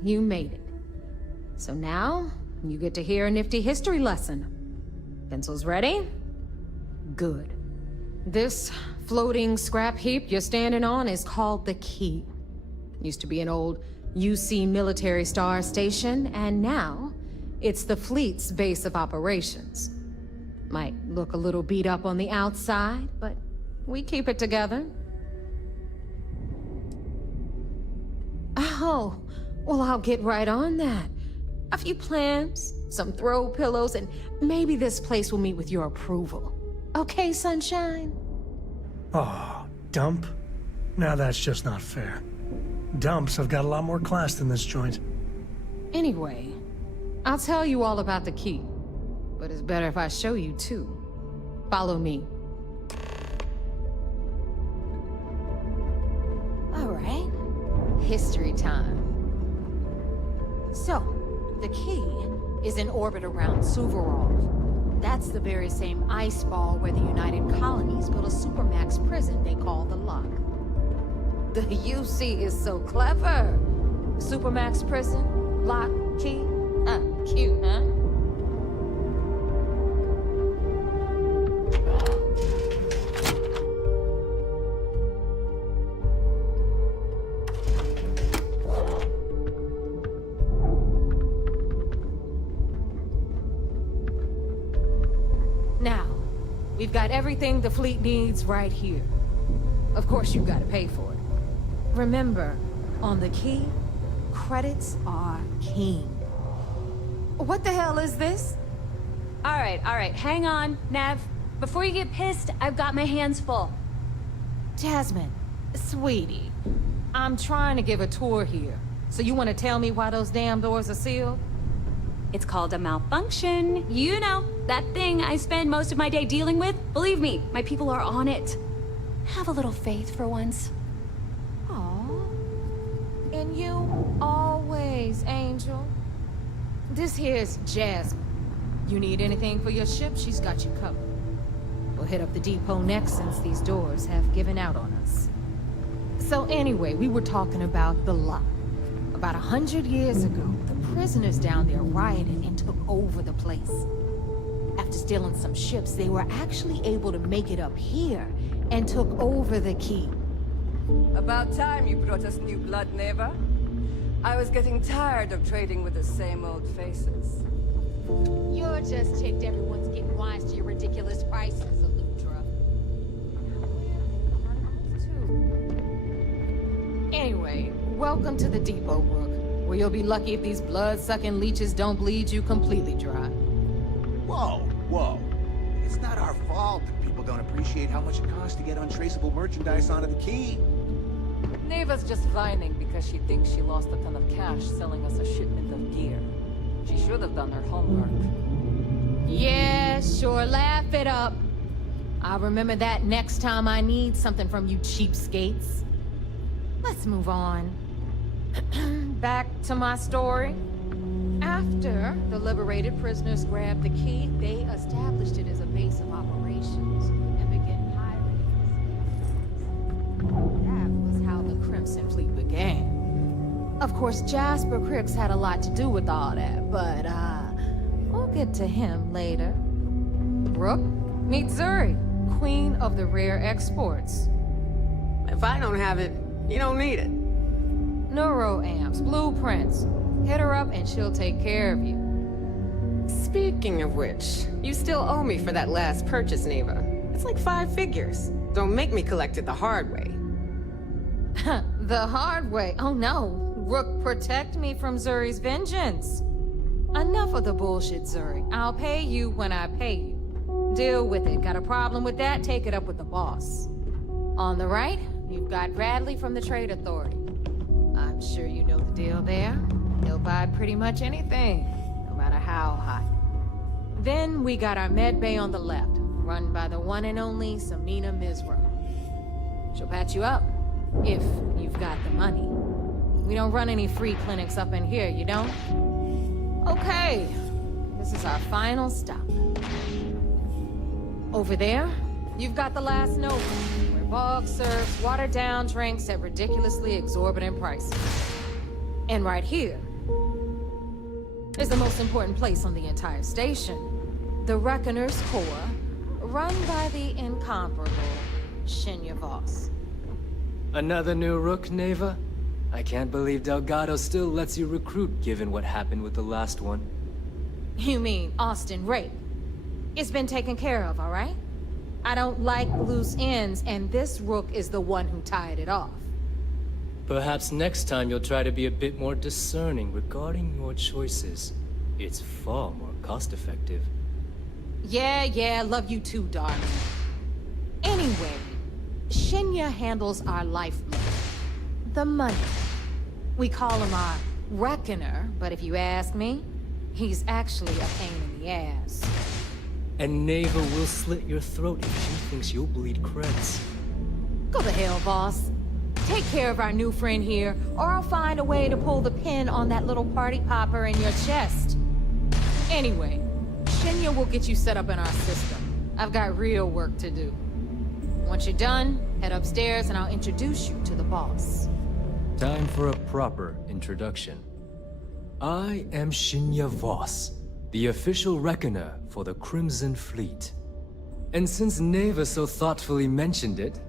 you made it. So now, you get to hear a nifty history lesson. Pencils ready? Good. This floating scrap heap you're standing on is called the Key. Used to be an old UC military star station, and now it's the fleet's base of operations. Might look a little beat up on the outside, but we keep it together. Oh, well, I'll get right on that. A few plans, some throw pillows, and maybe this place will meet with your approval. Okay, sunshine? Oh, dump? Now that's just not fair. Dumps have got a lot more class than this joint. Anyway, I'll tell you all about the key. But it's better if I show you too. Follow me. Alright. History time. So, the key is in orbit around Suvorov. That's the very same ice ball where the United Colonies built a supermax prison they call the Lock. The UC is so clever. Supermax prison, lock, key. Cute, huh? Now, we've got everything the fleet needs right here. Of course, you've got to pay for it. Remember, on the key, credits are king. What the hell is this? All right, hang on, Nev. Before you get pissed, I've got my hands full. Jasmine, sweetie, I'm trying to give a tour here. So you want to tell me why those damn doors are sealed? It's called a malfunction. You know, that thing I spend most of my day dealing with. Believe me, my people are on it. Have a little faith for once. And you always, Angel. This here's Jasmine. You need anything for your ship, she's got you covered. We'll hit up the depot next since these doors have given out on us. So anyway, we were talking about the Lock. About 100 years ago, the prisoners down there rioted and took over the place. After stealing some ships, they were actually able to make it up here and took over the key. About time you brought us new blood, Neva. I was getting tired of trading with the same old faces. You're just ticked everyone's getting wise to your ridiculous prices, Elutra. Anyway, welcome to the depot, Rook, where you'll be lucky if these blood-sucking leeches don't bleed you completely dry. Whoa. It's not our fault that people don't appreciate how much it costs to get untraceable merchandise onto the key. Neva's just whining because she thinks she lost a ton of cash selling us a shipment of gear. She should have done her homework. Yeah, sure, laugh it up. I'll remember that next time I need something from you cheapskates. Let's move on. Back to my story. After the liberated prisoners grabbed the key, they established it as a base of operations and began pirating. That was how the Crimson Fleet began. Of course, Jasper Cricks had a lot to do with all that, but we'll get to him later. Rook, meet Zuri, queen of the rare exports. If I don't have it, you don't need it. Neuroamps, blueprints. Hit her up and she'll take care of you. Speaking of which, you still owe me for that last purchase, Neva. It's like 5 figures. Don't make me collect it the hard way. The hard way? Oh no. Rook, protect me from Zuri's vengeance. Enough of the bullshit, Zuri. I'll pay you when I pay you. Deal with it. Got a problem with that? Take it up with the boss. On the right, you've got Bradley from the Trade Authority. I'm sure you know the deal there. He'll buy pretty much anything, no matter how hot. Then we got our med bay on the left, run by the one and only Samina Mizra. She'll patch you up, if you've got the money. We don't run any free clinics up in here, you don't? Okay, this is our final stop. Over there, you've got the last note, where Bog serves watered-down drinks at ridiculously exorbitant prices. And right here is the most important place on the entire station. The Reckoner's Core, run by the incomparable Shinya Voss. Another new Rook, Neva? I can't believe Delgado still lets you recruit given what happened with the last one. You mean Austin Rape? It's been taken care of, all right? I don't like loose ends, and this Rook is the one who tied it off. Perhaps next time you'll try to be a bit more discerning regarding your choices. It's far more cost-effective. Yeah, love you too, darling. Anyway, Shinya handles our lifeblood. The money. We call him our reckoner, but if you ask me, he's actually a pain in the ass. And Neva will slit your throat if she thinks you'll bleed creds. Go to hell, boss. Take care of our new friend here, or I'll find a way to pull the pin on that little party popper in your chest. Anyway, Shinya will get you set up in our system. I've got real work to do. Once you're done, head upstairs and I'll introduce you to the boss. Time for a proper introduction. I am Shinya Voss, the official reckoner for the Crimson Fleet. And since Neva so thoughtfully mentioned it,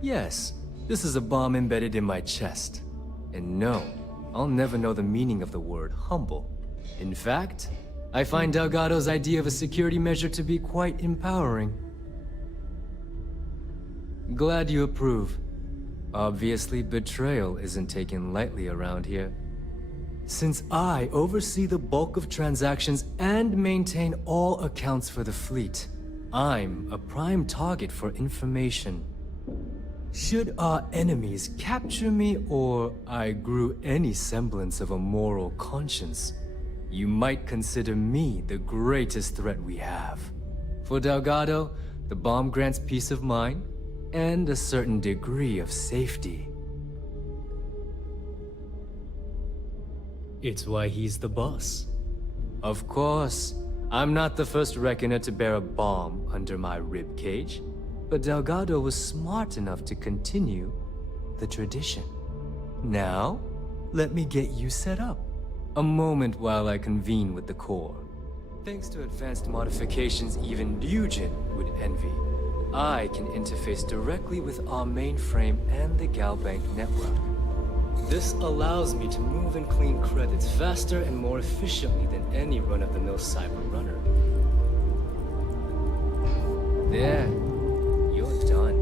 yes, this is a bomb embedded in my chest. And no, I'll never know the meaning of the word humble. In fact, I find Delgado's idea of a security measure to be quite empowering. Glad you approve. Obviously, betrayal isn't taken lightly around here. Since I oversee the bulk of transactions and maintain all accounts for the fleet, I'm a prime target for information. Should our enemies capture me or I grew any semblance of a moral conscience, you might consider me the greatest threat we have. For Delgado, the bomb grants peace of mind and a certain degree of safety. It's why he's the boss. Of course, I'm not the first reckoner to bear a bomb under my ribcage, but Delgado was smart enough to continue the tradition. Now, let me get you set up. A moment while I convene with the core. Thanks to advanced modifications even Ryzen would envy, I can interface directly with our mainframe and the Galbank network. This allows me to move and clean credits faster and more efficiently than any run-of-the-mill cyber runner. There, you're done.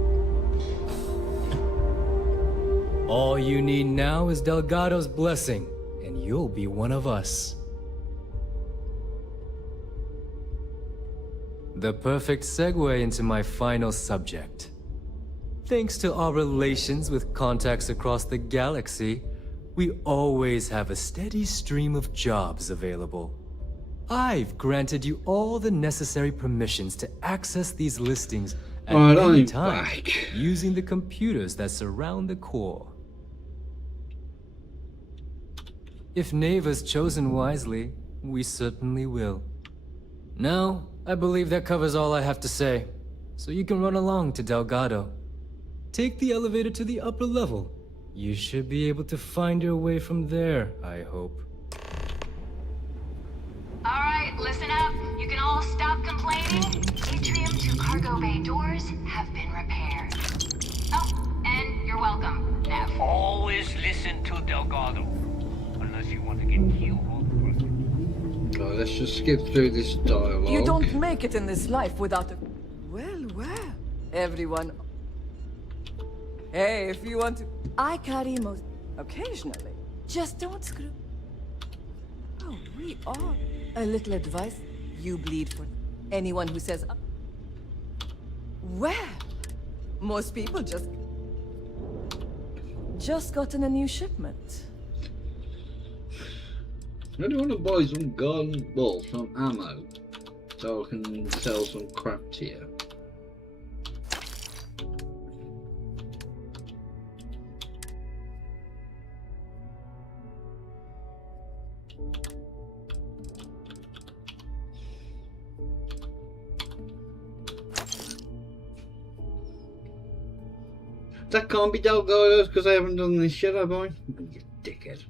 All you need now is Delgado's blessing, and you'll be one of us. The perfect segue into my final subject. Thanks to our relations with contacts across the galaxy, we always have a steady stream of jobs available. I've granted you all the necessary permissions to access these listings at any time, using the computers that surround the core. If Neva's chosen wisely, we certainly will. Now, I believe that covers all I have to say, so you can run along to Delgado. Take the elevator to the upper level. You should be able to find your way from there, I hope. Alright, listen up. You can all stop complaining. Atrium to cargo bay doors have been repaired. Oh, and you're welcome, Nev. Always listen to Delgado. Unless you want to get killed. Let's just skip through this dialogue. You don't make it in this life without a... Well, well. Everyone... Hey, if you want to... I carry most... Occasionally. Just don't screw... Oh, we are... A little advice. You bleed for anyone who says... Well... Most people just gotten a new shipment. I do want to buy some gun, well, some ammo, so I can sell some crap here. That can't be Delgado's because I haven't done this shit, have I? You dickhead.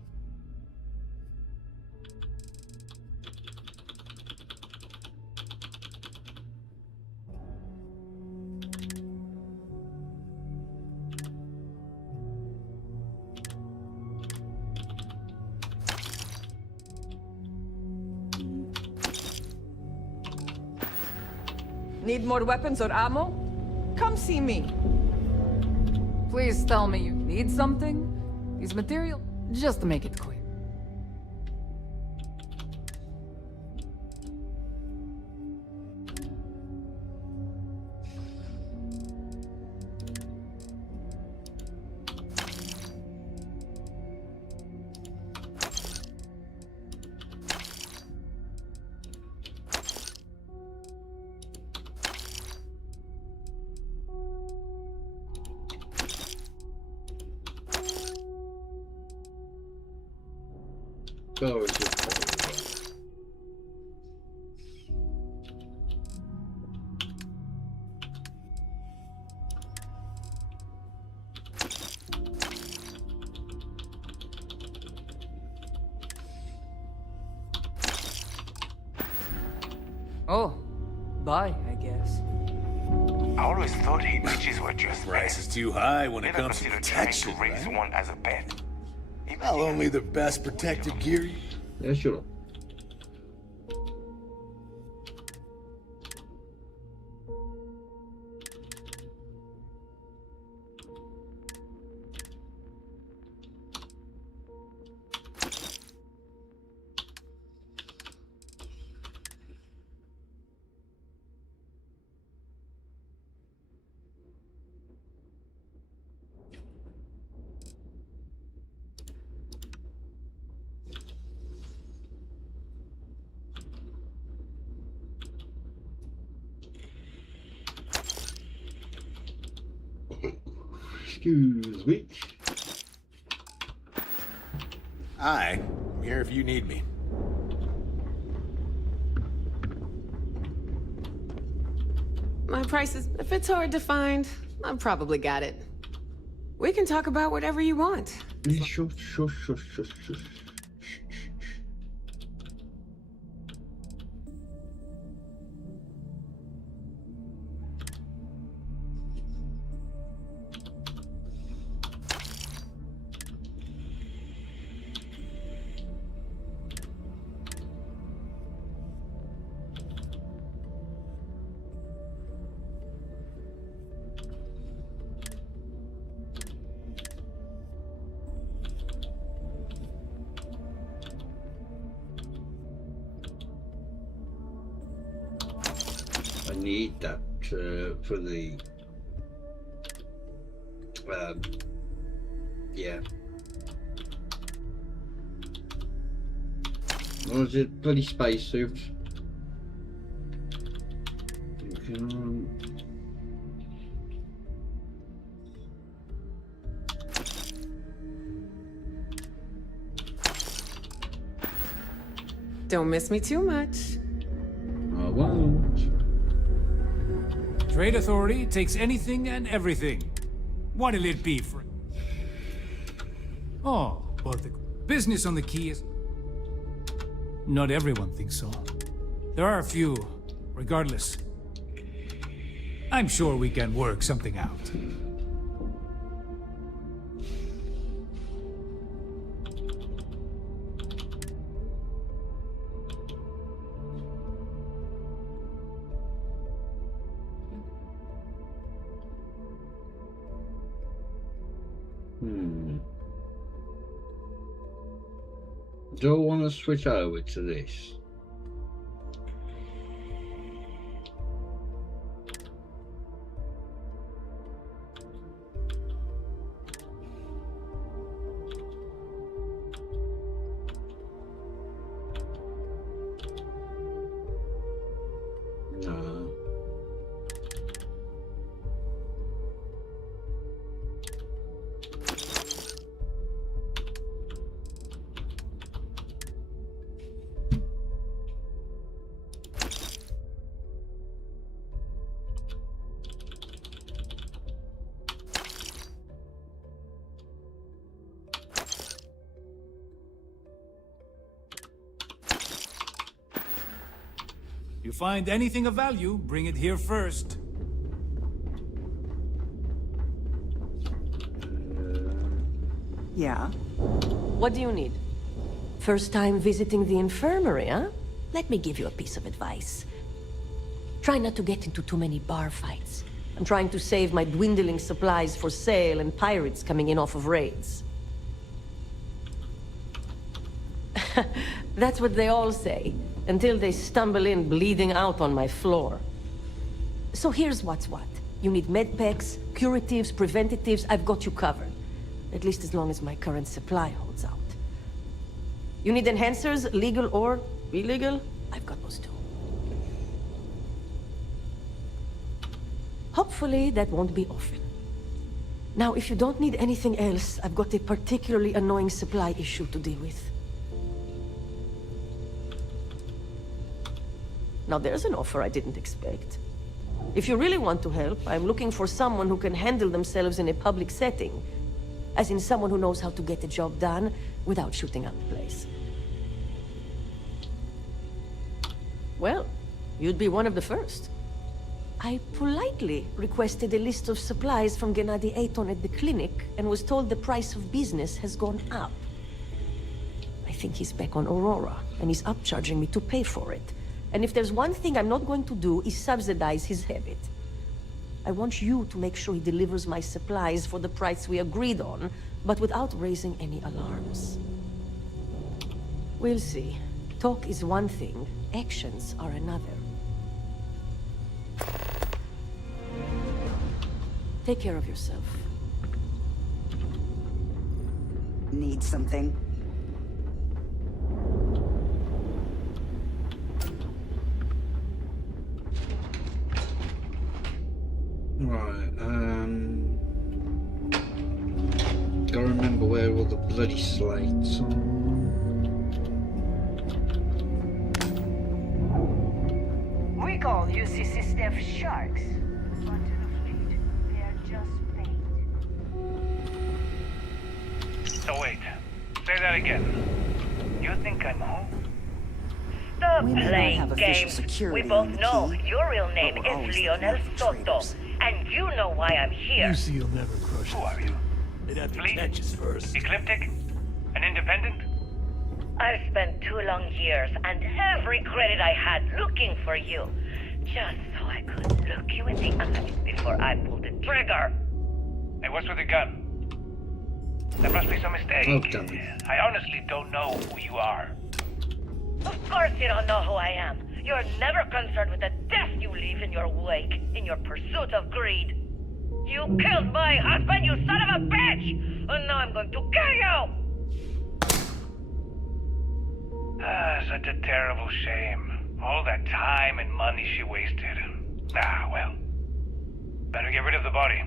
Need more weapons or ammo? Come see me. Please tell me you need something. These materials, just to make it clear. Go to the Oh, bye, I guess. I always thought heat leeches were just Price is too high when it Never comes to considered protection, trying to raise right? one as a pet. Not only the best protected gear. Yeah, sure. Excuse me. Hi, I'm here if you need me. My prices, if it's hard to find, I've probably got it. We can talk about whatever you want. Shush, shush, shush, shush, shush. I need that for the yeah. What was it? Bloody spacesuit. Don't miss me too much. I won't. Trade Authority takes anything and everything. What'll it be for? Oh, but the business on the key is... Not everyone thinks so. There are a few, regardless. I'm sure we can work something out. Do I want to switch over to this? No. You find anything of value, bring it here first. Yeah? What do you need? First time visiting the infirmary, huh? Let me give you a piece of advice. Try not to get into too many bar fights. I'm trying to save my dwindling supplies for sale and pirates coming in off of raids. That's what they all say, until they stumble in bleeding out on my floor. So here's what's what. You need medpacks, curatives, preventatives, I've got you covered. At least as long as my current supply holds out. You need enhancers, legal or illegal? I've got those too. Hopefully that won't be often. Now, if you don't need anything else, I've got a particularly annoying supply issue to deal with. Now there's an offer I didn't expect. If you really want to help, I'm looking for someone who can handle themselves in a public setting. As in someone who knows how to get the job done without shooting up the place. Well, you'd be one of the first. I politely requested a list of supplies from Gennady Aton at the clinic and was told the price of business has gone up. I think he's back on Aurora, and he's upcharging me to pay for it. And if there's one thing I'm not going to do is subsidize his habit. I want you to make sure he delivers my supplies for the price we agreed on, but without raising any alarms. We'll see. Talk is one thing, actions are another. Take care of yourself. Need something? Right, gotta remember where all the bloody slates are. We call UCC staff sharks. But in the fleet, they are just bait. So wait, say that again. You think I'm home? Stop We may not playing have official games. security We both in the know key, your real name but we're is always Lionel looking for Soto, traitors. and you know why I'm here. You see, you'll never crush Who us. are you? They'd have to Fleet? catch us first. Ecliptic? An independent? I've spent 2 long years and every credit I had looking for you, just so I could look you in the eyes before I pulled the trigger. Hey, what's with the gun? There must be some mistake. Oh, damn it. I honestly don't know who you are. Of course you don't know who I am. You're never concerned with the death you leave in your wake, in your pursuit of greed. You killed my husband, you son of a bitch! And now I'm going to kill you! Ah, such a terrible shame. All that time and money she wasted. Ah, well. Better get rid of the body.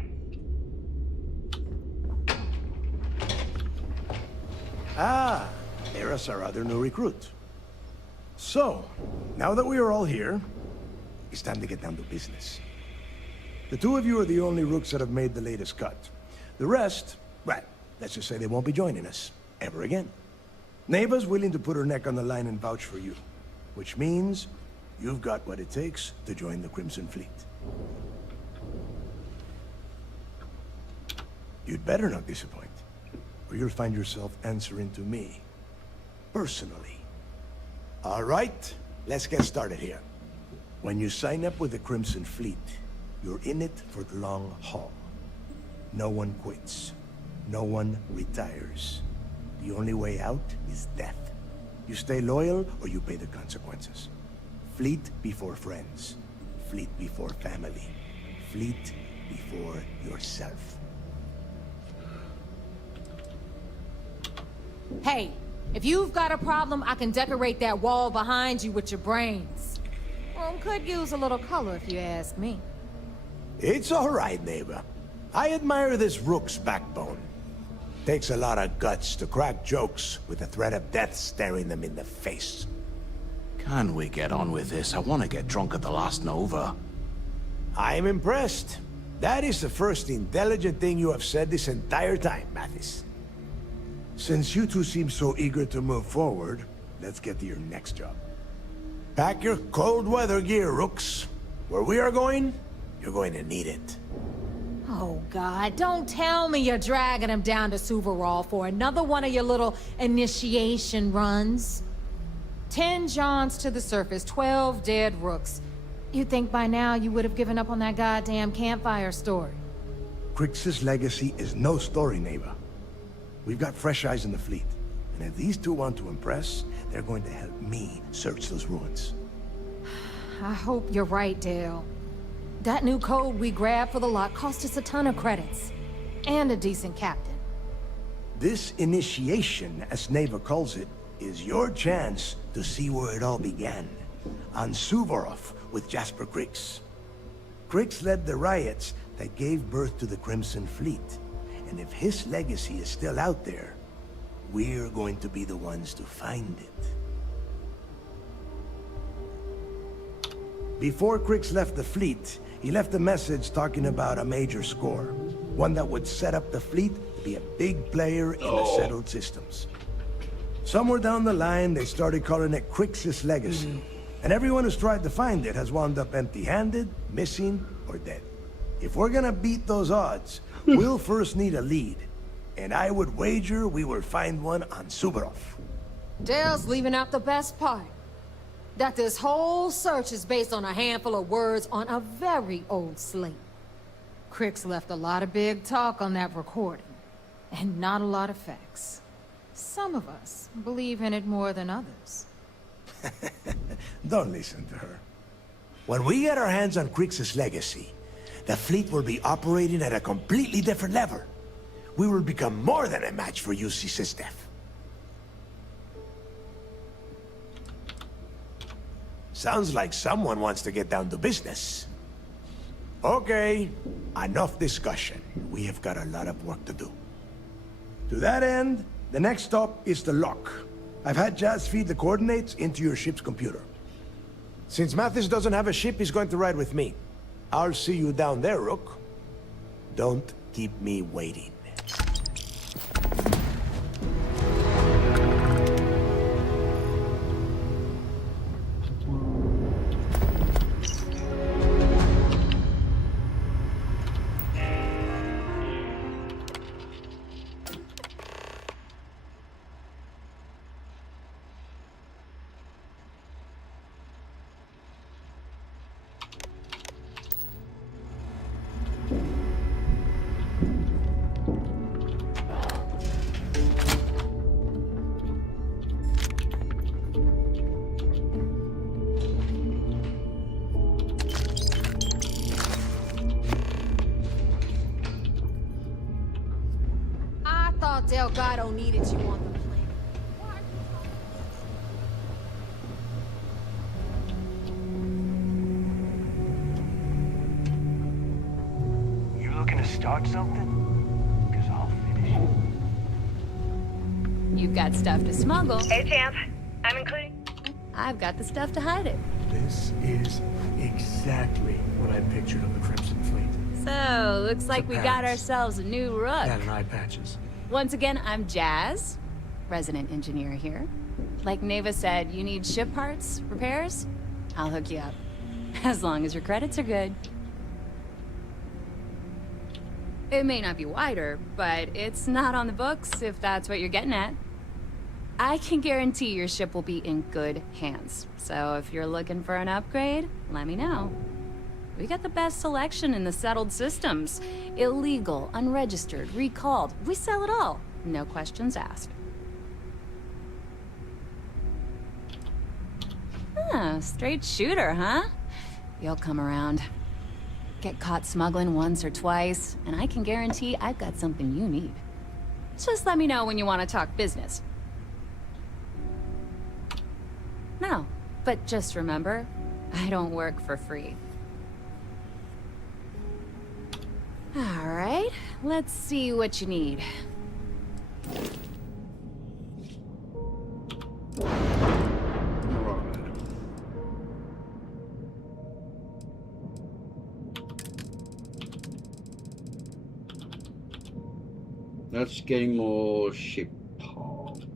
Ah, there's our other new recruit. So, now that we are all here, it's time to get down to business. The two of you are the only rooks that have made the latest cut. The rest, well, let's just say they won't be joining us ever again. Neva's willing to put her neck on the line and vouch for you, which means you've got what it takes to join the Crimson Fleet. You'd better not disappoint, or you'll find yourself answering to me, personally. All right, let's get started here. When you sign up with the Crimson Fleet, you're in it for the long haul. No one quits. No one retires. The only way out is death. You stay loyal or you pay the consequences. Fleet before friends. Fleet before family. Fleet before yourself. Hey, if you've got a problem, I can decorate that wall behind you with your brains. Well, could use a little color if you ask me. It's all right, neighbor. I admire this rook's backbone. Takes a lot of guts to crack jokes with the threat of death staring them in the face. Can we get on with this? I want to get drunk at the last Nova. I'm impressed. That is the first intelligent thing you have said this entire time, Mathis. Since you two seem so eager to move forward, let's get to your next job. Pack your cold weather gear, rooks. Where we are going, you're going to need it. Oh, God, don't tell me you're dragging him down to Suvarall for another one of your little initiation runs. 10 Johns to the surface, 12 dead rooks. You'd think by now you would have given up on that goddamn campfire story. Crix's legacy is no story, neighbor. We've got fresh eyes in the fleet. And if these two want to impress, they're going to help me search those ruins. I hope you're right, Dale. That new code we grabbed for the lot cost us a ton of credits. And a decent captain. This initiation, as Neva calls it, is your chance to see where it all began. On Suvorov with Jasper Crix. Crix led the riots that gave birth to the Crimson Fleet. And if his legacy is still out there, we're going to be the ones to find it. Before Crix left the fleet, he left a message talking about a major score. One that would set up the fleet to be a big player in the settled systems. Somewhere down the line, they started calling it Crix's Legacy. And everyone who's tried to find it has wound up empty-handed, missing, or dead. If we're gonna beat those odds, we'll first need a lead. And I would wager we will find one on Suvorov. Dale's leaving out the best part. That this whole search is based on a handful of words on a very old slate. Crix left a lot of big talk on that recording, and not a lot of facts. Some of us believe in it more than others. Don't listen to her. When we get our hands on Crix's Legacy, the fleet will be operating at a completely different level. We will become more than a match for UC System. Sounds like someone wants to get down to business. Okay, enough discussion. We have got a lot of work to do. To that end, the next stop is the lock. I've had Jazz feed the coordinates into your ship's computer. Since Mathis doesn't have a ship, he's going to ride with me. I'll see you down there, Rook. Don't keep me waiting. Delgado needed you on the plane. You looking to start something? Because I'll finish it. You've got stuff to smuggle. Hey, champ. I'm including. I've got the stuff to hide it. This is exactly what I pictured of the Crimson Fleet. So, looks like we got ourselves a new Rook. That and eye patches. Once again, I'm Jazz, resident engineer here. Like Neva said, you need ship parts, repairs? I'll hook you up. As long as your credits are good. It may not be wider, but it's not on the books if that's what you're getting at. I can guarantee your ship will be in good hands. So if you're looking for an upgrade, let me know. We got the best selection in the settled systems. Illegal, unregistered, recalled. We sell it all. No questions asked. Ah, straight shooter, huh? You'll come around. Get caught smuggling once or twice, and I can guarantee I've got something you need. Just let me know when you want to talk business. No, but just remember, I don't work for free. All right, let's see what you need. That's getting more ship parts.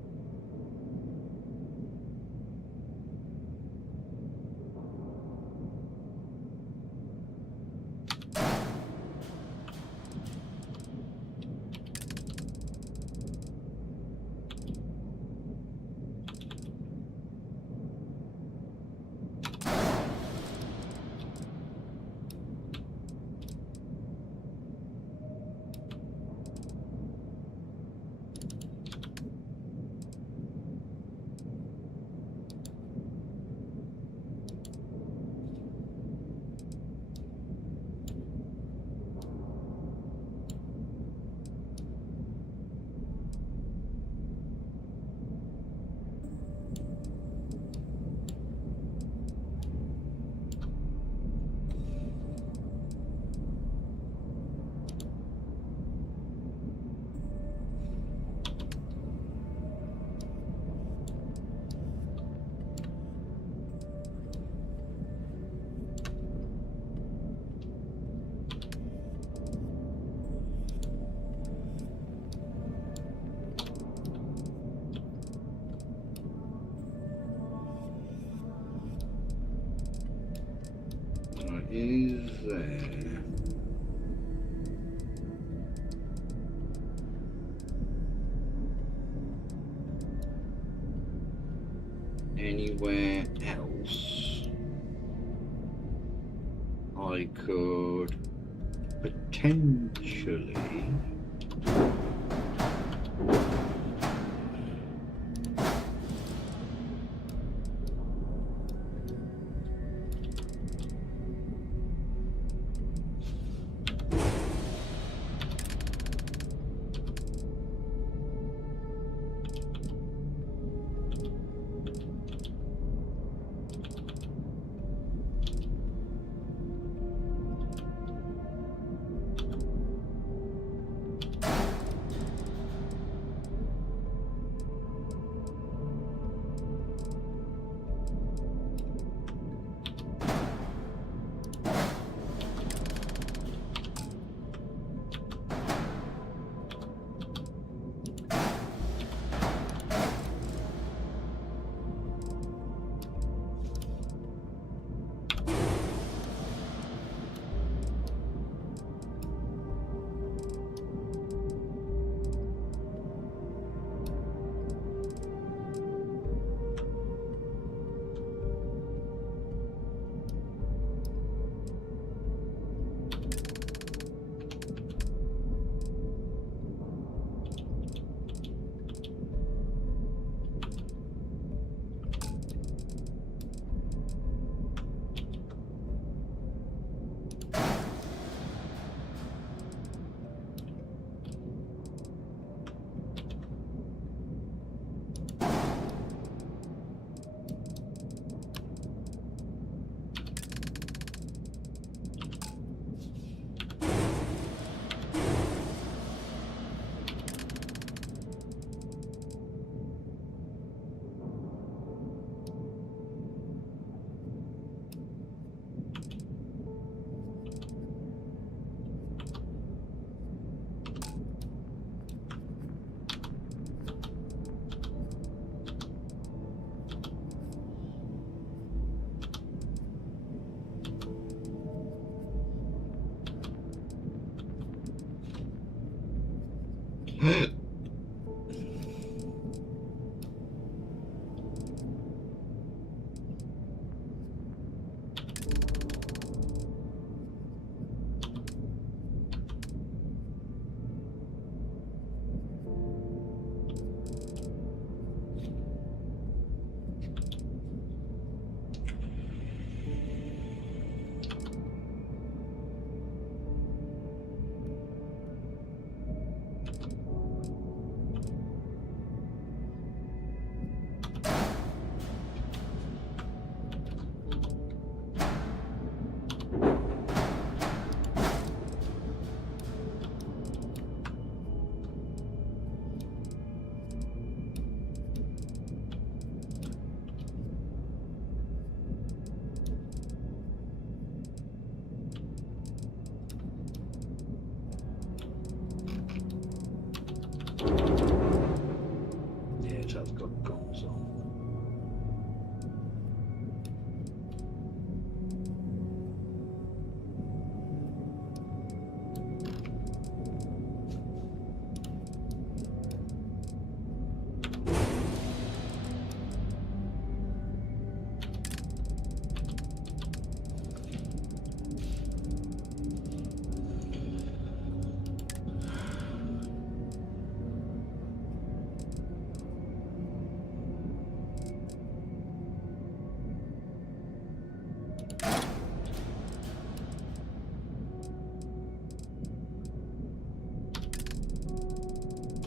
there. Anywhere else I could potentially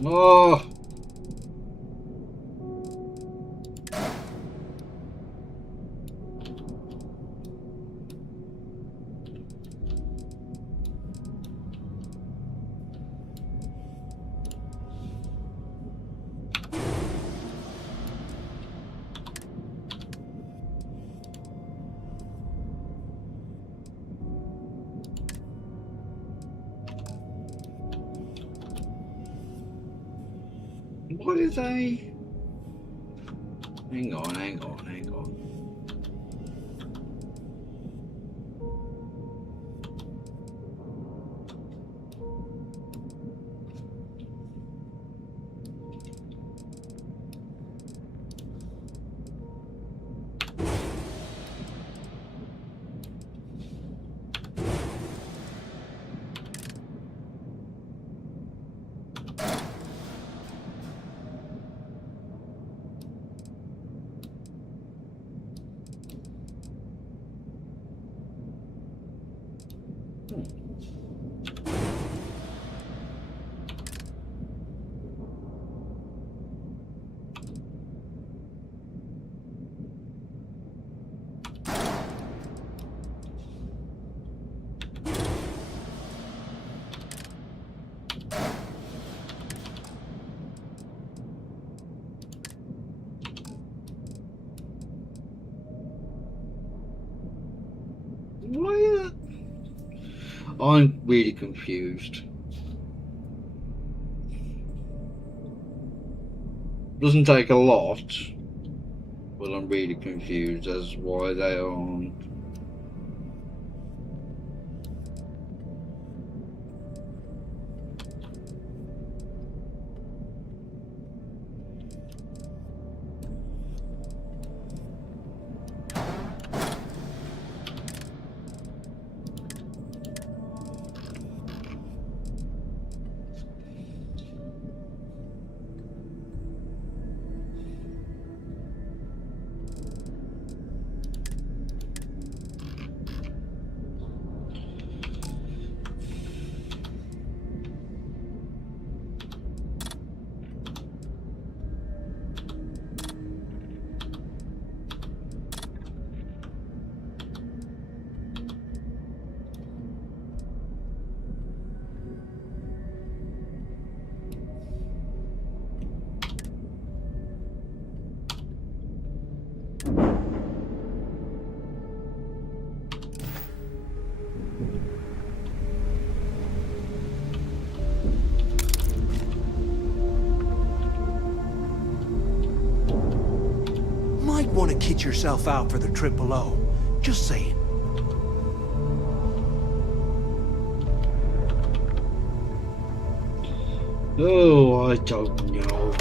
Oh! What is I? Hang on, hang on, hang on. I'm really confused. Doesn't take a lot, but I'm really confused as why they aren't. Might want to kit yourself out for the Triple O. Just saying. Oh, I don't know.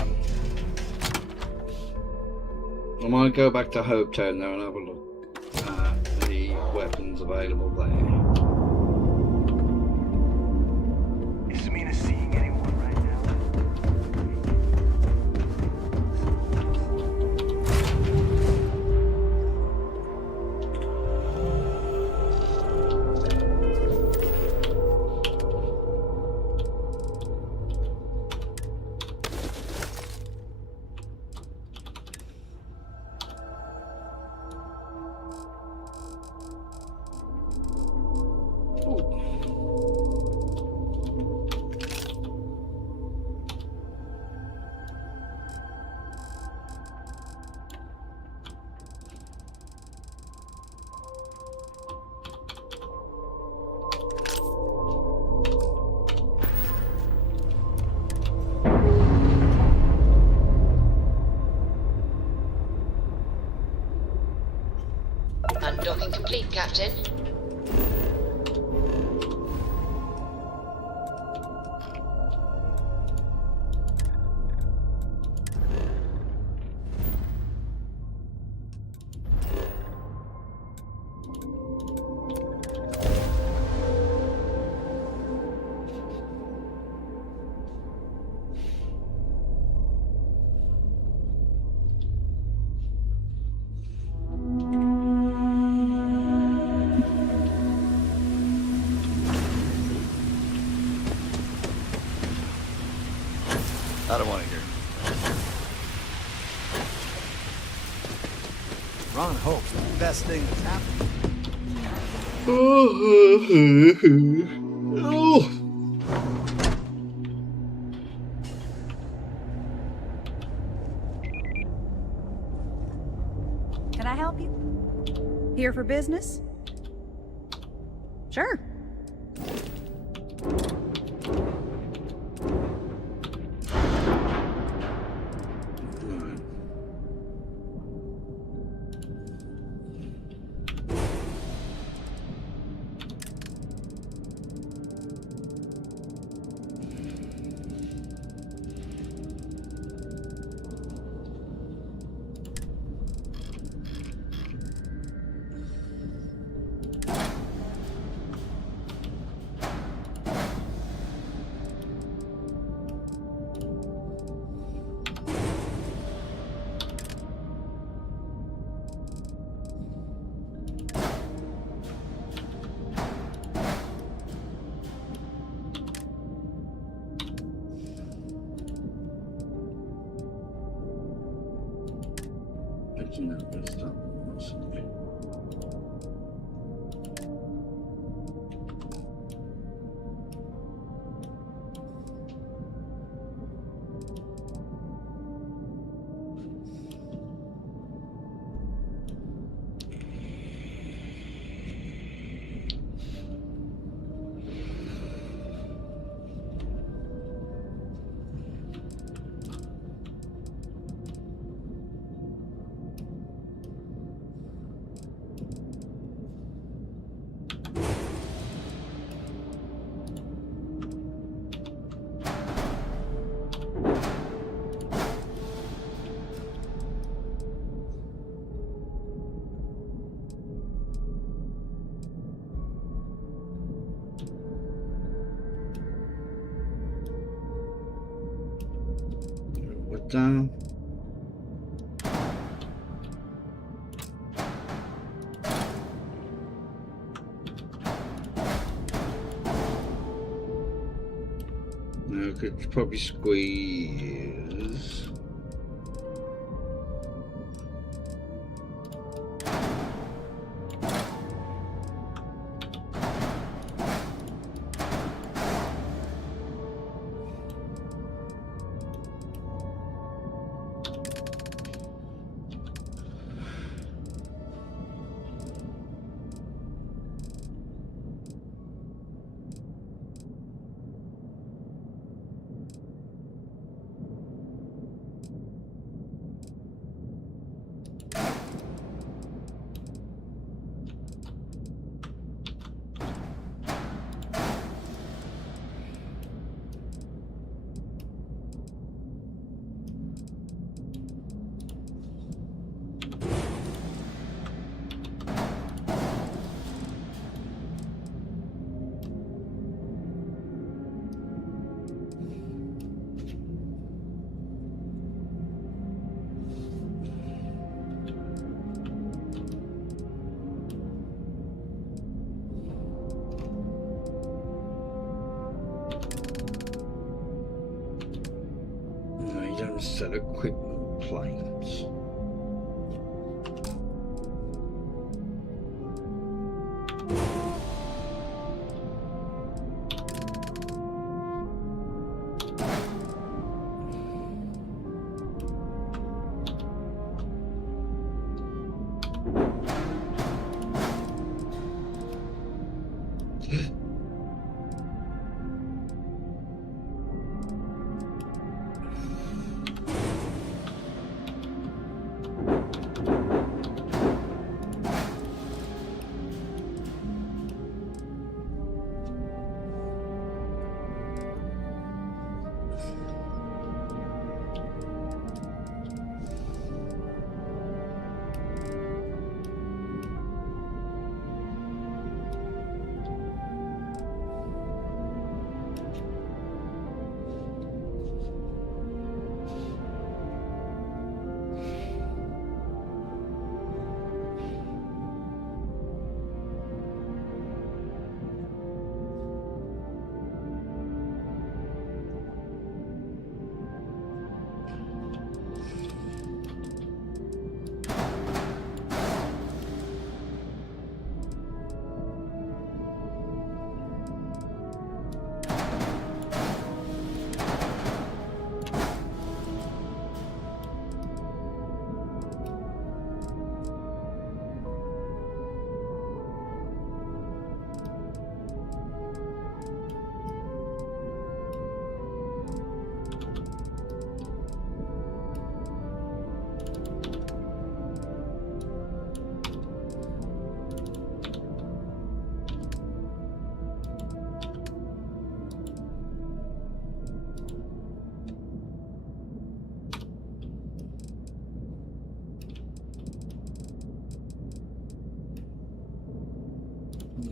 I might go back to Hopetown now and have a look at the weapons available there. Is Mina seeing anyone right Undocking complete, Captain. I don't want to hear it. Ron hopes the best thing that's happened. Oh. Can I help you? Here for business? Sure. down. Now I could probably squeeze. Set equipment planes.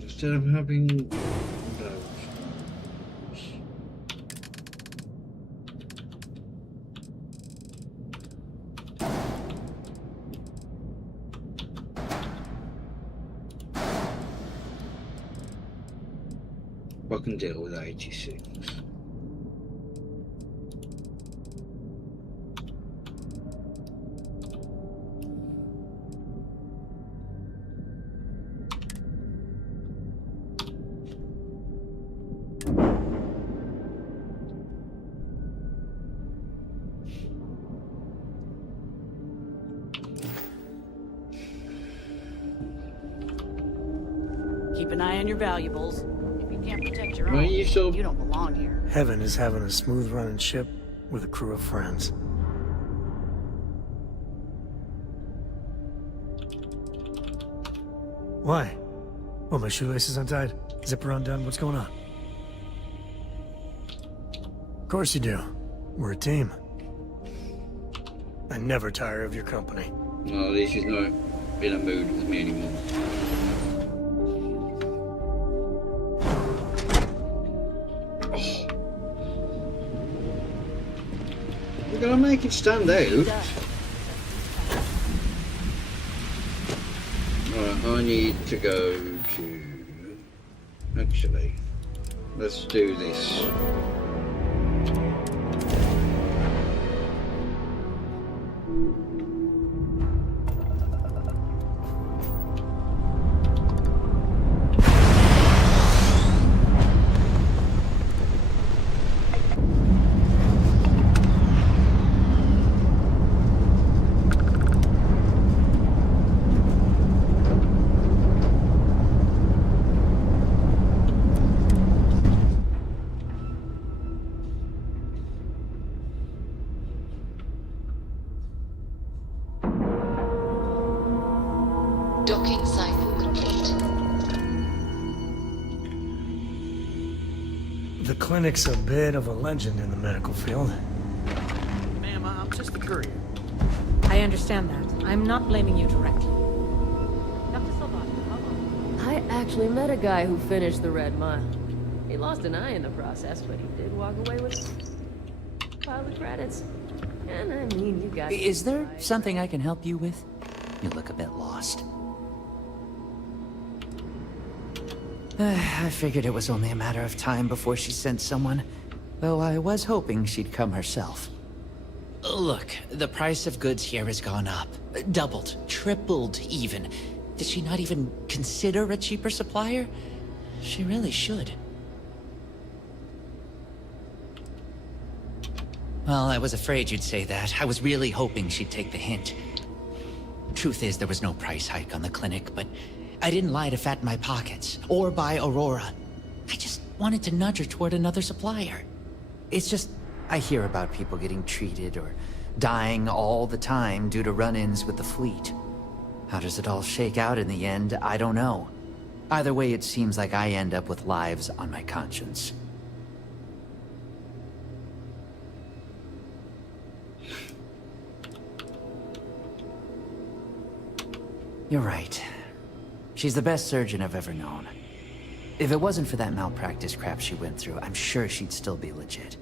Instead of having those. I can deal with 86. Keep an eye on your valuables. If you can't protect your Why own, are you so... you don't belong here. Heaven is having a smooth running ship with a crew of friends. Why? Oh, my shoelaces untied? Zipper undone? What's going on? Of course you do. We're a team. I never tire of your company. No, this is not in a mood with me anymore. We're gonna make it stand out. Alright, I need to go to... Actually, let's do this. Docking cycle complete. The clinic's a bit of a legend in the medical field. Ma'am, I'm just the courier. I understand that. I'm not blaming you directly. Dr. Salvato, how long? I actually met a guy who finished the Red Mile. He lost an eye in the process, but he did walk away with a pile of credits. And I mean, you got... Is there something I can help you with? You look a bit lost. I figured it was only a matter of time before she sent someone, though I was hoping she'd come herself. Look, the price of goods here has gone up. Doubled, tripled even. Did she not even consider a cheaper supplier? She really should. Well, I was afraid you'd say that. I was really hoping she'd take the hint. Truth is, there was no price hike on the clinic, but I didn't lie to fatten my pockets, or buy Aurora. I just wanted to nudge her toward another supplier. It's just, I hear about people getting treated or dying all the time due to run-ins with the fleet. How does it all shake out in the end? I don't know. Either way, it seems like I end up with lives on my conscience. You're right. She's the best surgeon I've ever known. If it wasn't for that malpractice crap she went through, I'm sure she'd still be legit.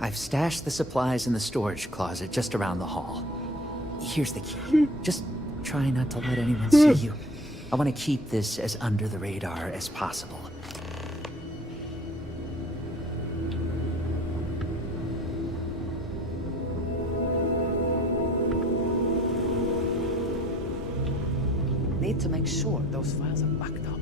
I've stashed the supplies in the storage closet just around the hall. Here's the key. Just try not to let anyone see you. I want to keep this as under the radar as possible. Need to make sure those files are backed up.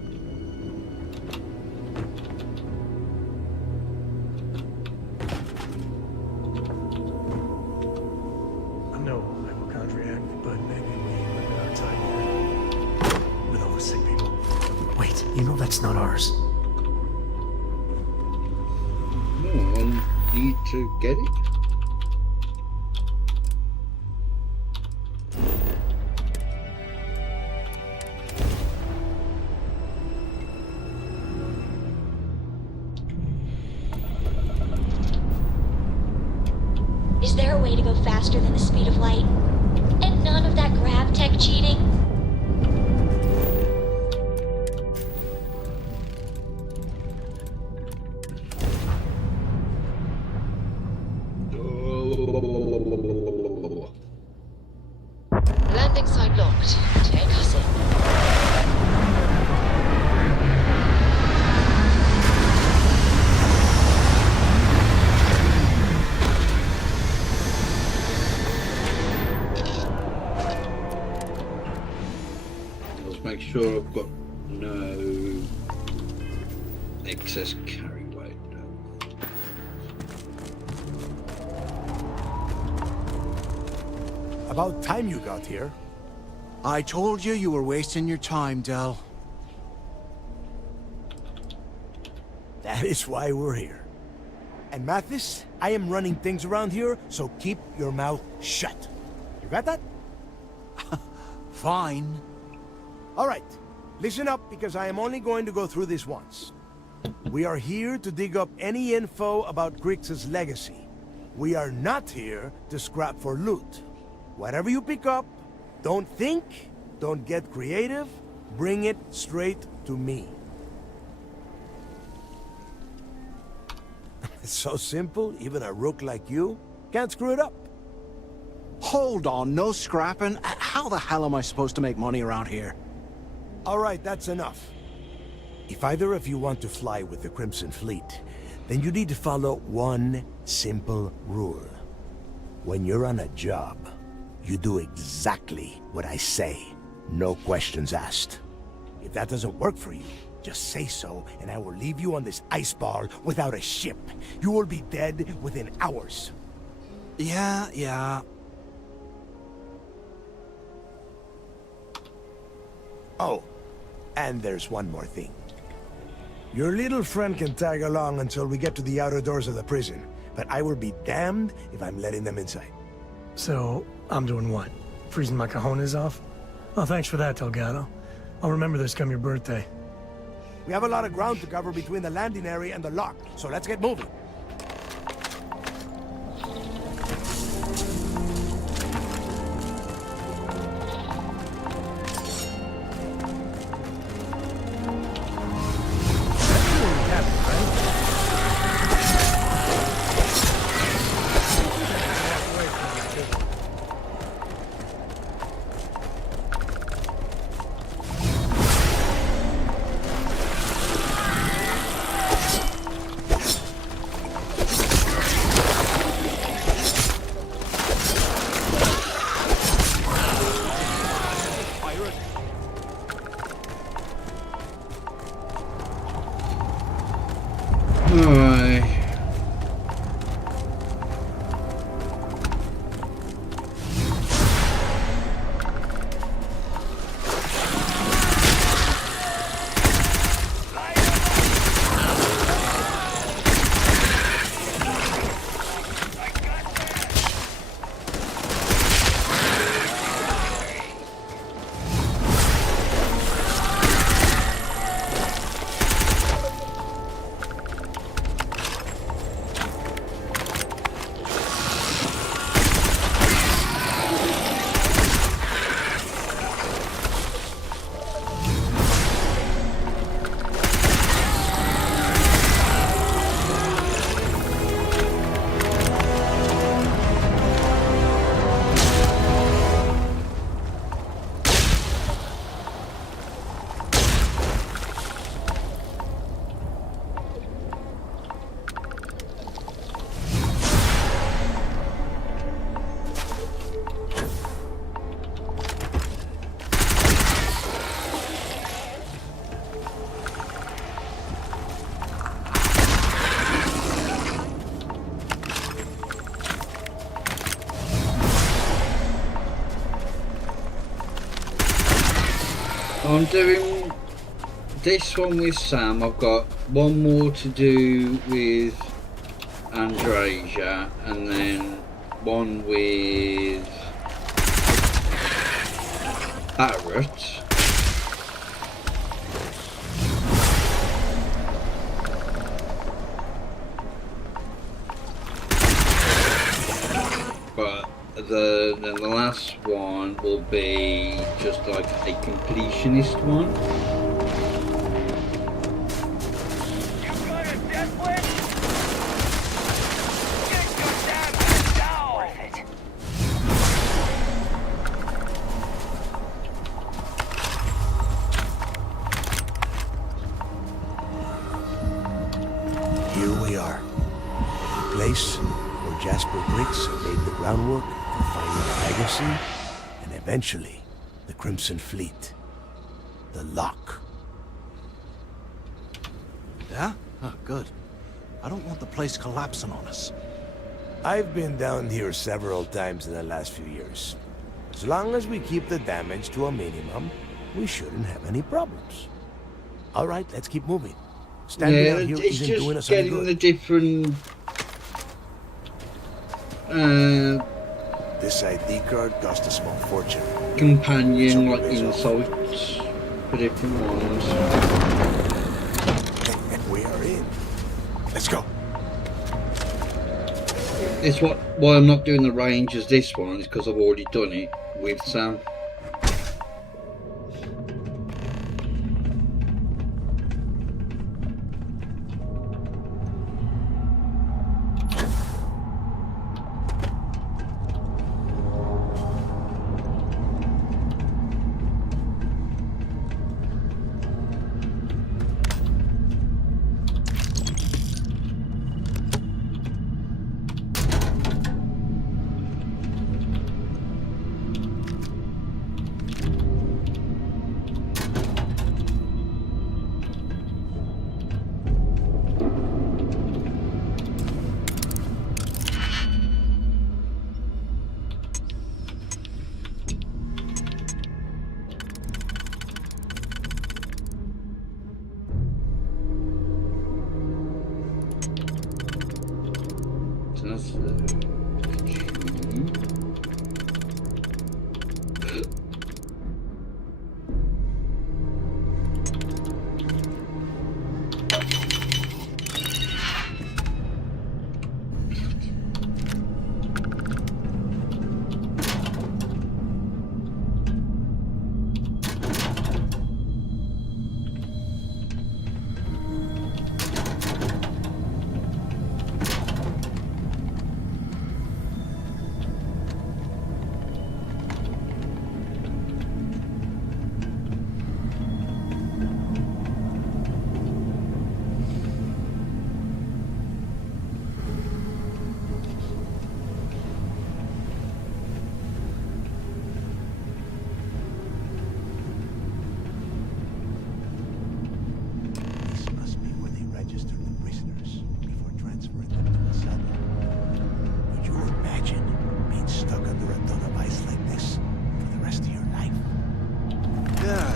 I'm no hypochondriac, but maybe we limit our time here. With all the sick people. Wait, you know that's not ours. No, I need to get it. Is there a way to go faster than the speed of light? And none of that grav tech cheating? Landing site locked. Take us in. Make sure I've got no excess carry weight. About time you got here. I told you you were wasting your time, Del. That is why we're here. And Mathis, I am running things around here, so keep your mouth shut. You got that? Fine. All right, listen up because I am only going to go through this once. We are here to dig up any info about Grix's legacy. We are not here to scrap for loot. Whatever you pick up, don't think, don't get creative, bring it straight to me. It's so simple, even a rook like you can't screw it up. Hold on, no scrapping? How the hell am I supposed to make money around here? All right, that's enough. If either of you want to fly with the Crimson Fleet, then you need to follow one simple rule. When you're on a job, you do exactly what I say. No questions asked. If that doesn't work for you, just say so, and I will leave you on this ice ball without a ship. You will be dead within hours. Yeah. Oh, and there's one more thing. Your little friend can tag along until we get to the outer doors of the prison, but I will be damned if I'm letting them inside. So, I'm doing what? Freezing my cojones off? Oh, thanks for that, Delgado. I'll remember this come your birthday. We have a lot of ground to cover between the landing area and the lock, so let's get moving. I'm doing this one with Sam. I've got one more to do with Andreja, and then one with Barrett. But then the last one will be just like a completionist one. Here we are. The place where Jasper Briggs laid the groundwork for finding the legacy, and eventually the Crimson Fleet. The lock. Yeah? Oh, good. I don't want the place collapsing on us. I've been down here several times in the last few years. As long as we keep the damage to a minimum, we shouldn't have any problems. All right, let's keep moving. Standing out here it's isn't doing just us any getting good. the different This ID card cost a small fortune. companion like insights for different ones. We are in. Let's go. It's why I'm not doing the range as this one is because I've already done it with Sam. That's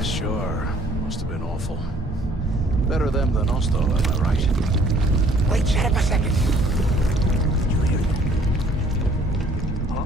Sure. Must have been awful. Better them than us, though, am I right? Wait, shut up a second. Did you hear that? Huh?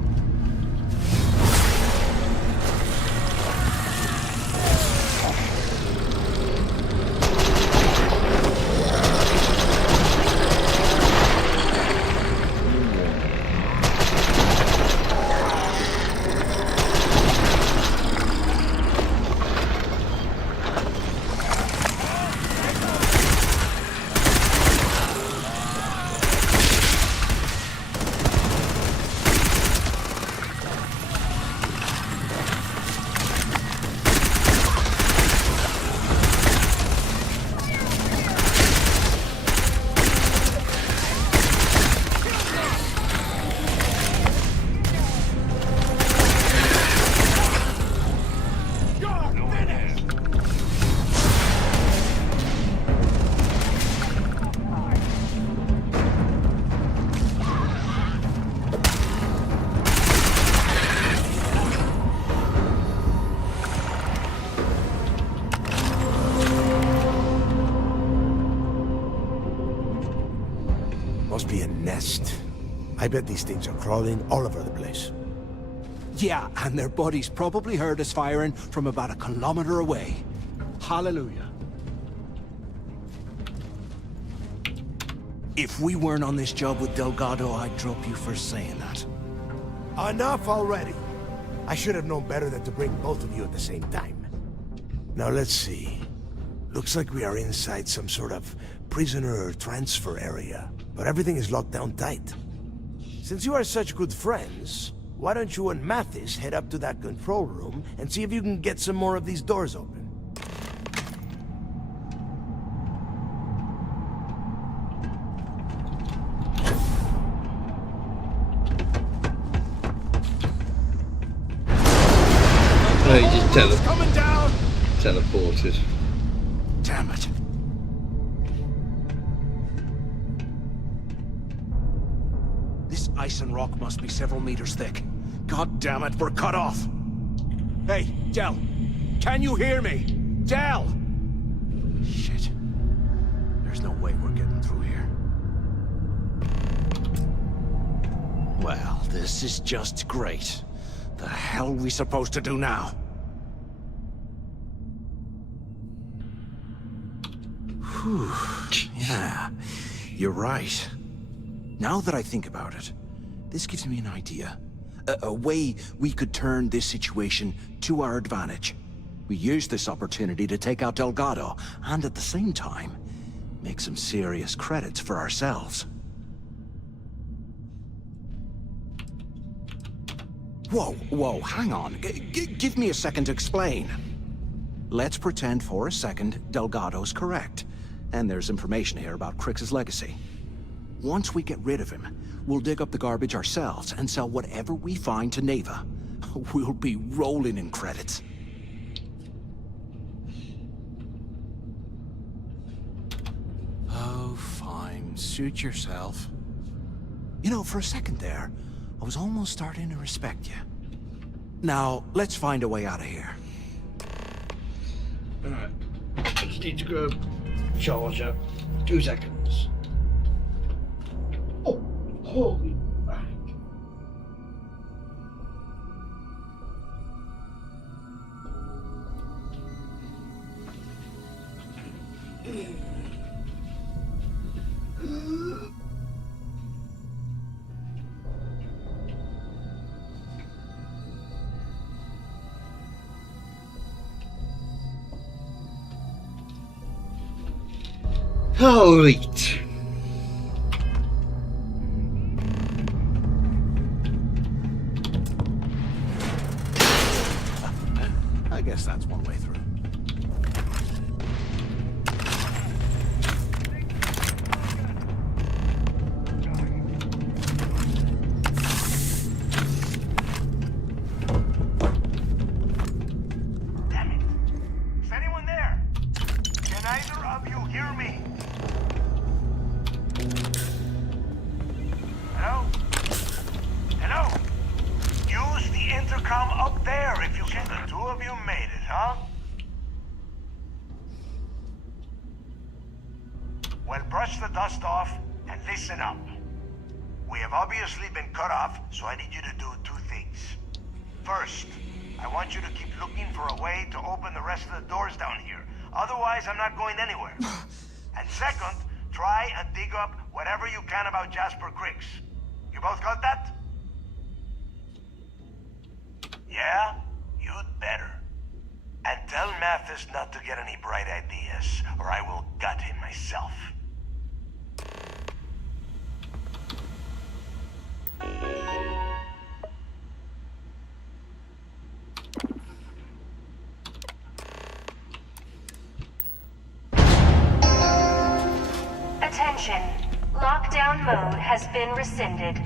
Must be a nest. I bet these things are crawling all over the place. Yeah, and their buddies probably heard us firing from about 1 kilometer away. Hallelujah. If we weren't on this job with Delgado, I'd drop you for saying that. Enough already. I should have known better than to bring both of you at the same time. Now let's see. Looks like we are inside some sort of prisoner transfer area, but everything is locked down tight. Since you are such good friends, why don't you and Mathis head up to that control room and see if you can get some more of these doors open? Oh, you just teleported. Damn it. This ice and rock must be several meters thick. God damn it, we're cut off. Hey, Del, can you hear me? Del! Shit. There's no way we're getting through here. Well, this is just great. The hell are we supposed to do now? Whew. Yeah, you're right. Now that I think about it, this gives me an idea. A way we could turn this situation to our advantage. We use this opportunity to take out Delgado, and at the same time, make some serious credits for ourselves. Whoa, hang on. Give me a second to explain. Let's pretend for a second Delgado's correct, and there's information here about Crix's legacy. Once we get rid of him, we'll dig up the garbage ourselves and sell whatever we find to Neva. We'll be rolling in credits. Oh, fine. Suit yourself. You know, for a second there, I was almost starting to respect you. Now, let's find a way out of here. Alright. I just need to grab charger. 2 seconds. Oh, holy Alright. I guess that's one way through. Damn it! Is anyone there? Can either of you hear me? Hello? Hello? Use the intercom up there if you can. The two of you made it, huh? Well, brush the dust off and listen up. We have obviously been cut off, so I need you to do two things. First, I want you to keep looking for a way to open the rest of the doors down here. Otherwise, I'm not going anywhere. And second, try and dig up whatever you can about Jasper Cricks. You both got that? Yeah? You'd better. And tell Mathis not to get any bright ideas, or I will gut him myself. Attention. Lockdown mode has been rescinded.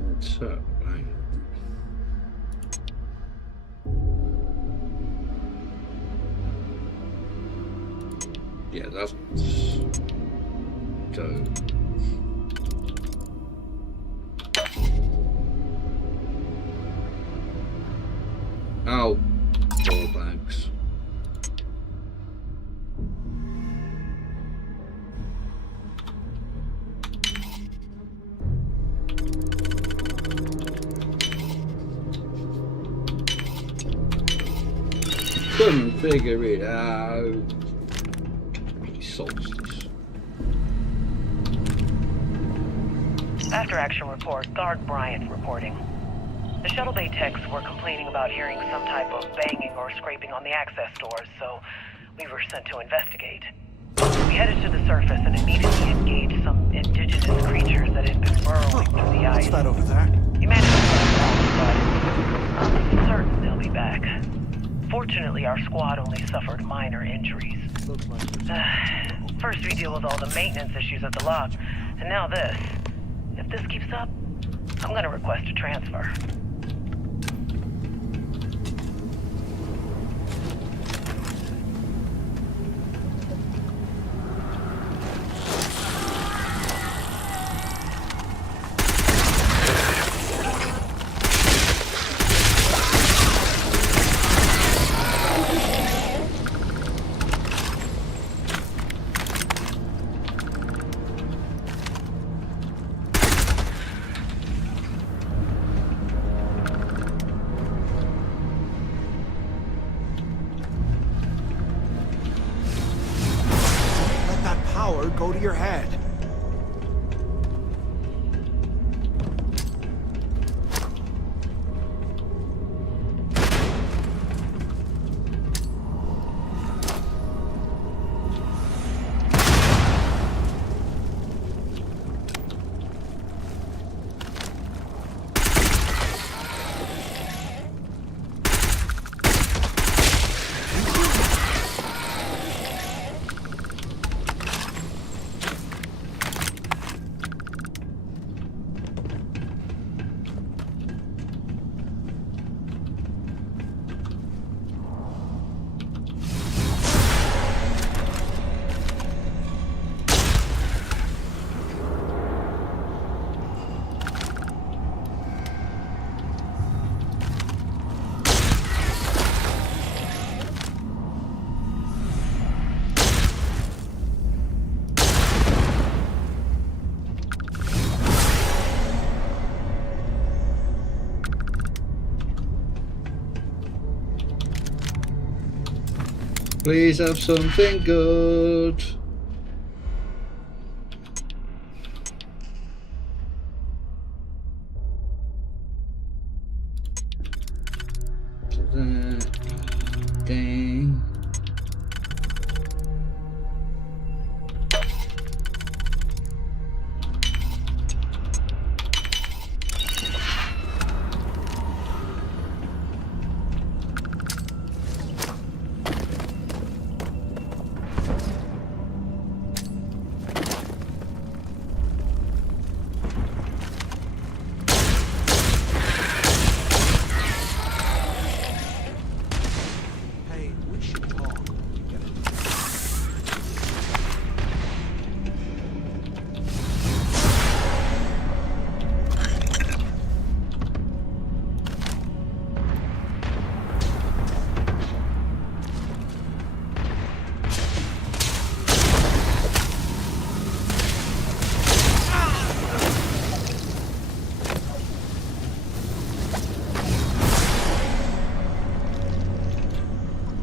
What's up, right? Yeah, that's go. Oh, poor bags. Couldn't figure it out. Solstice. After action report, Guard Bryant reporting. The shuttle bay techs were complaining about hearing some type of banging or scraping on the access doors, so we were sent to investigate. We headed to the surface and immediately engaged some indigenous creatures that had been burrowing through the ice. What's that over there? You managed to get them off, but I'm certain they'll be back. Fortunately, our squad only suffered minor injuries. First we deal with all the maintenance issues at the lock, and now this. If this keeps up, I'm gonna request a transfer. Go to your head. Please have something good. Dang. Hey, we should talk.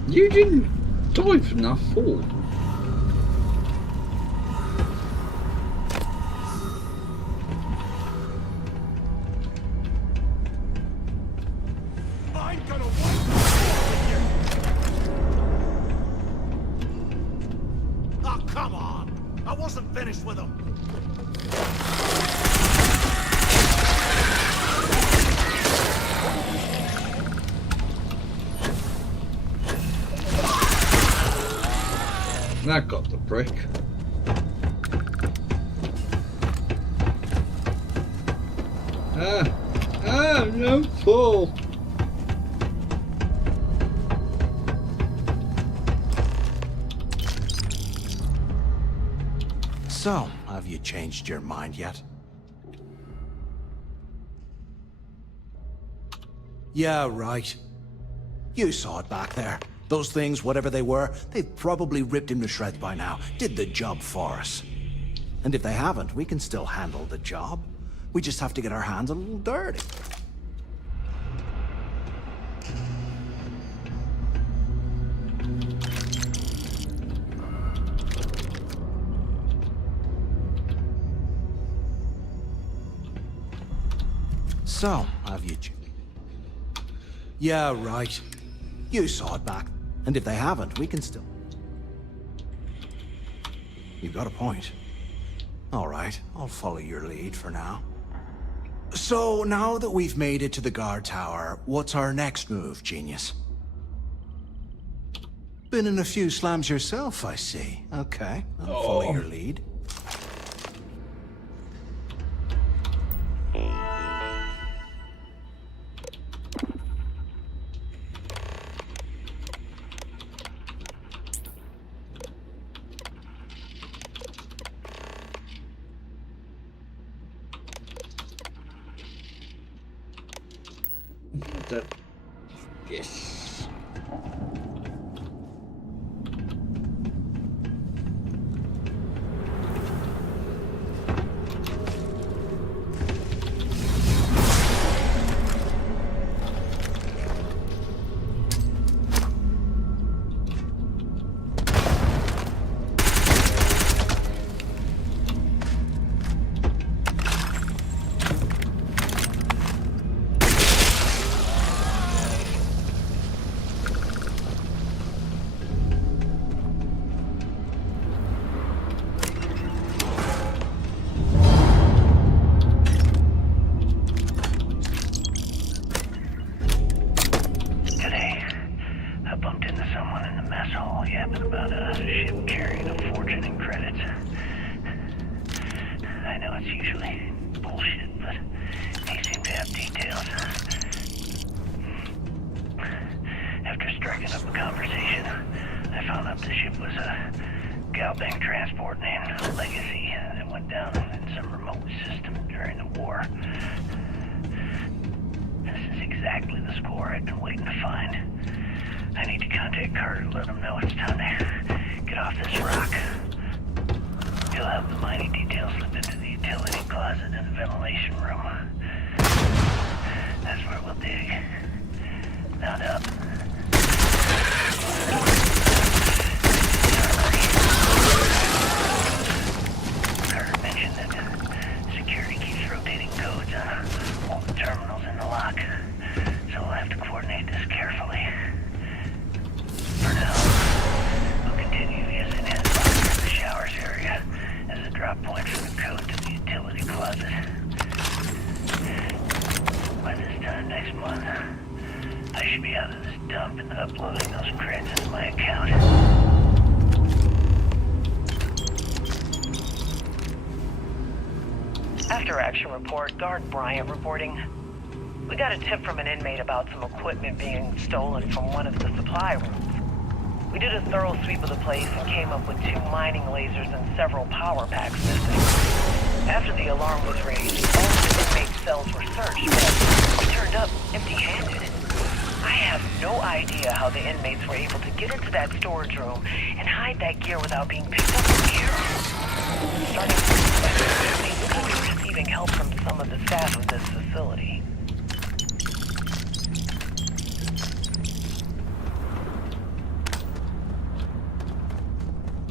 You didn't die from that fall. I'm gonna wipe with you. Oh, come on! I wasn't finished with him. That got the brick. No fall. So, have you changed your mind yet? Yeah, right. You saw it back there. Those things, whatever they were, they've probably ripped him to shreds by now. Did the job for us. And if they haven't, we can still handle the job. We just have to get our hands a little dirty. So, have you... Yeah, right. You saw it back. And if they haven't, we can still... You've got a point. All right, I'll follow your lead for now. So, now that we've made it to the guard tower, what's our next move, genius? Been in a few slams yourself, I see. Okay, I'll follow your lead. Yes. carefully. For now, we'll continue using it in the showers area as a drop point for the code to the utility closet. By this time next month, I should be out of this dump and uploading those creds into my account. After action report, Guard Bryant reporting. We got a tip from an inmate about some equipment being stolen from one of the supply rooms. We did a thorough sweep of the place and came up with 2 mining lasers and several power packs missing. After the alarm was raised, all of the inmates' cells were searched, but we turned up empty-handed. I have no idea how the inmates were able to get into that storage room and hide that gear without being picked up in here. Starting to suspect that the inmates could be receiving help from some of the staff of this facility.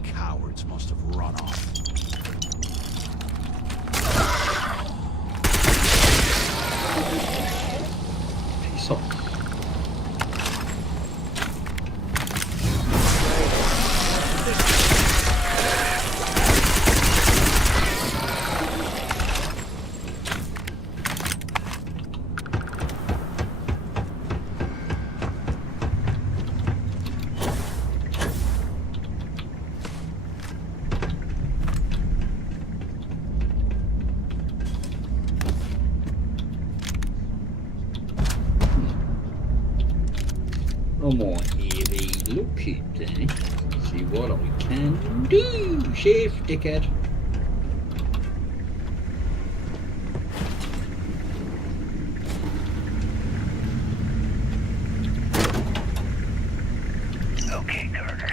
Cowards must have run off. Peace off. I'm on here, look at that. See what I can do, Chef Dickhead. Okay, Carter.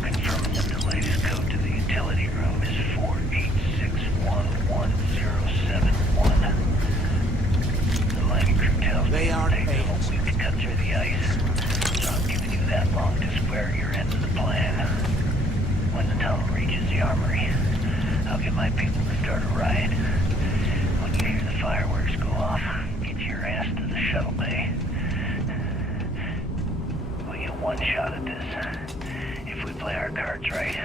Confirming that the latest code to the utility room is 4861171. The mining crew tells me it'll take a whole week to cut through the ice. So I'm giving you that long to square your end of the plan. When the tunnel reaches the armory, I'll get my people to start a riot. When you hear the fireworks go off, get your ass to the shuttle bay. We get one shot at this. If we play our cards right,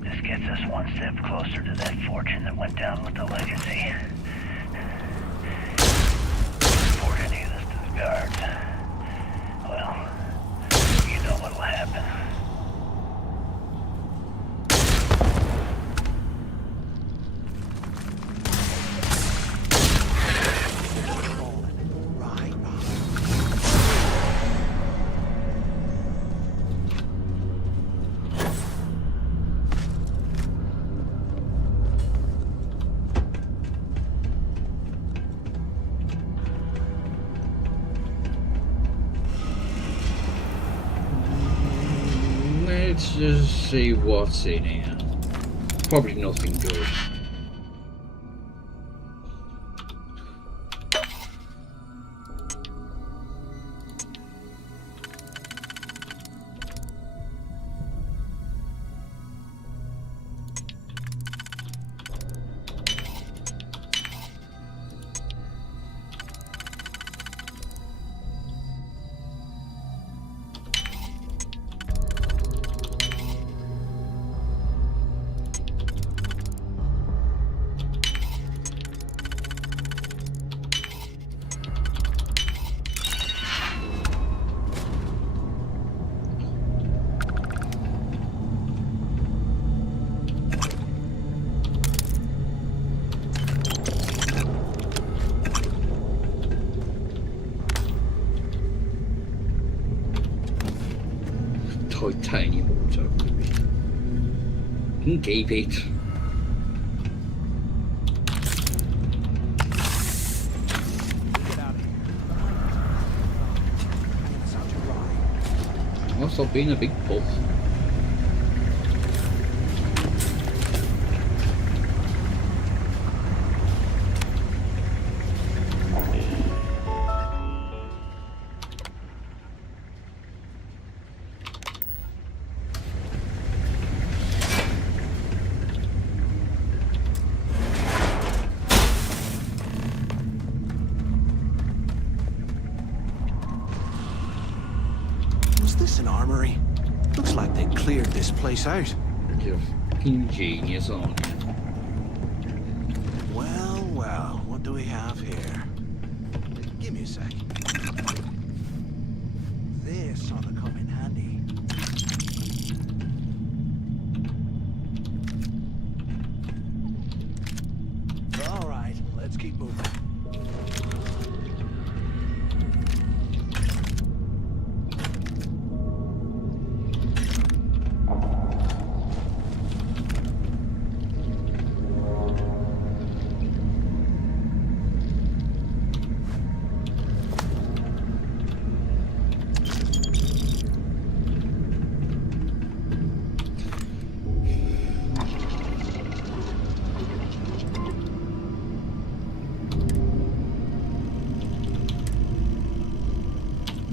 this gets us one step closer to that fortune that went down with the legacy. Report any of this to the guards. Well, you know what'll happen. Let's just see what's in here. Probably nothing good. Titanium auto. Can keep it. Must have been a big puff. Was this an armory? Looks like they cleared this place out. You're a fucking genius, aren't you? Well, well, what do we have here? Give me a sec. This ought to come in handy. All right, let's keep moving.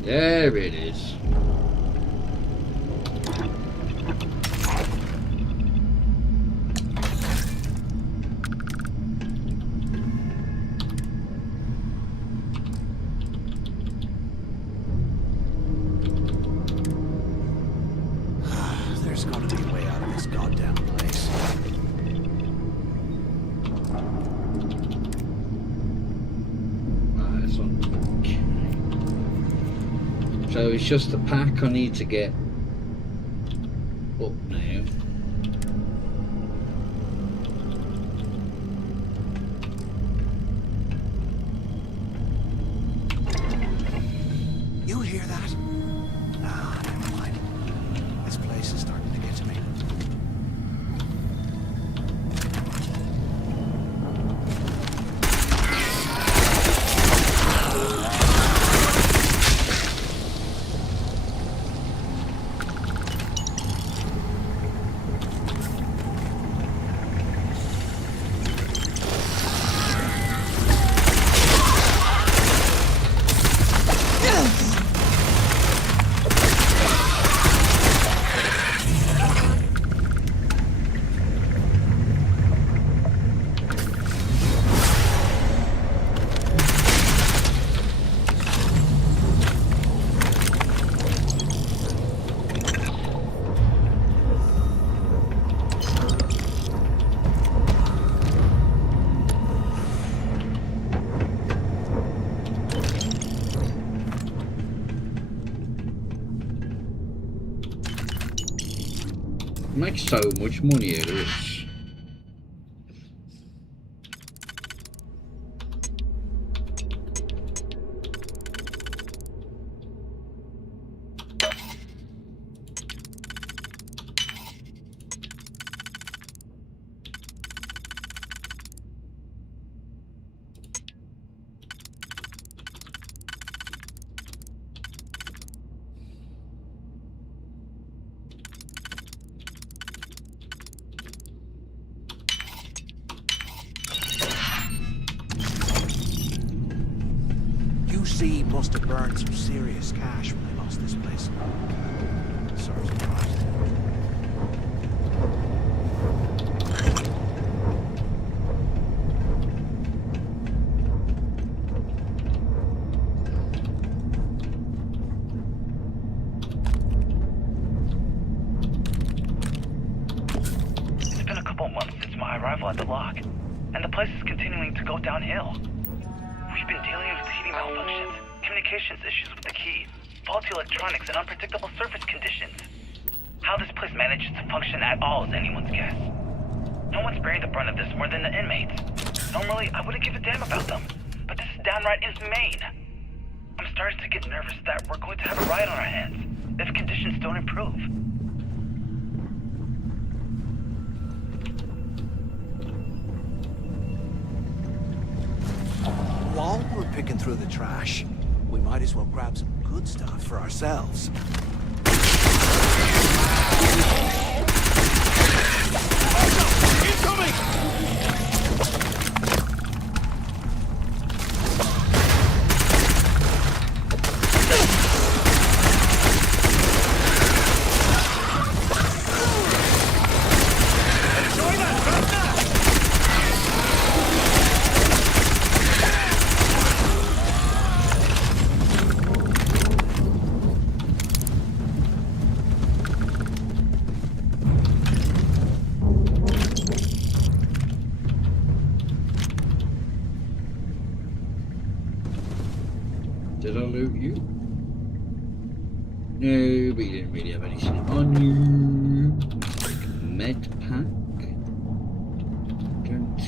There it is. There's gotta be a way out of this goddamn place. This one. So it's just the pack I need to get up now. You hear that? Ah, never mind. This place is starting to get to me. Make so much money out of this. UC must have burned some serious cash when they lost this place. Serves them right. It's been a couple months since my arrival at the lock, and the place is continuing to go downhill. We've been dealing with TV malfunctions, communications issues with the key, faulty electronics, and unpredictable surface conditions. How this place manages to function at all is anyone's guess. No one's bearing the brunt of this more than the inmates. Normally, I wouldn't give a damn about them, but this is downright inhumane. I'm starting to get nervous that we're going to have a riot on our hands if conditions don't improve. While we're picking through the trash, we might as well grab some good stuff for ourselves. No, but you didn't really have anything on you. Like a med pack. Don't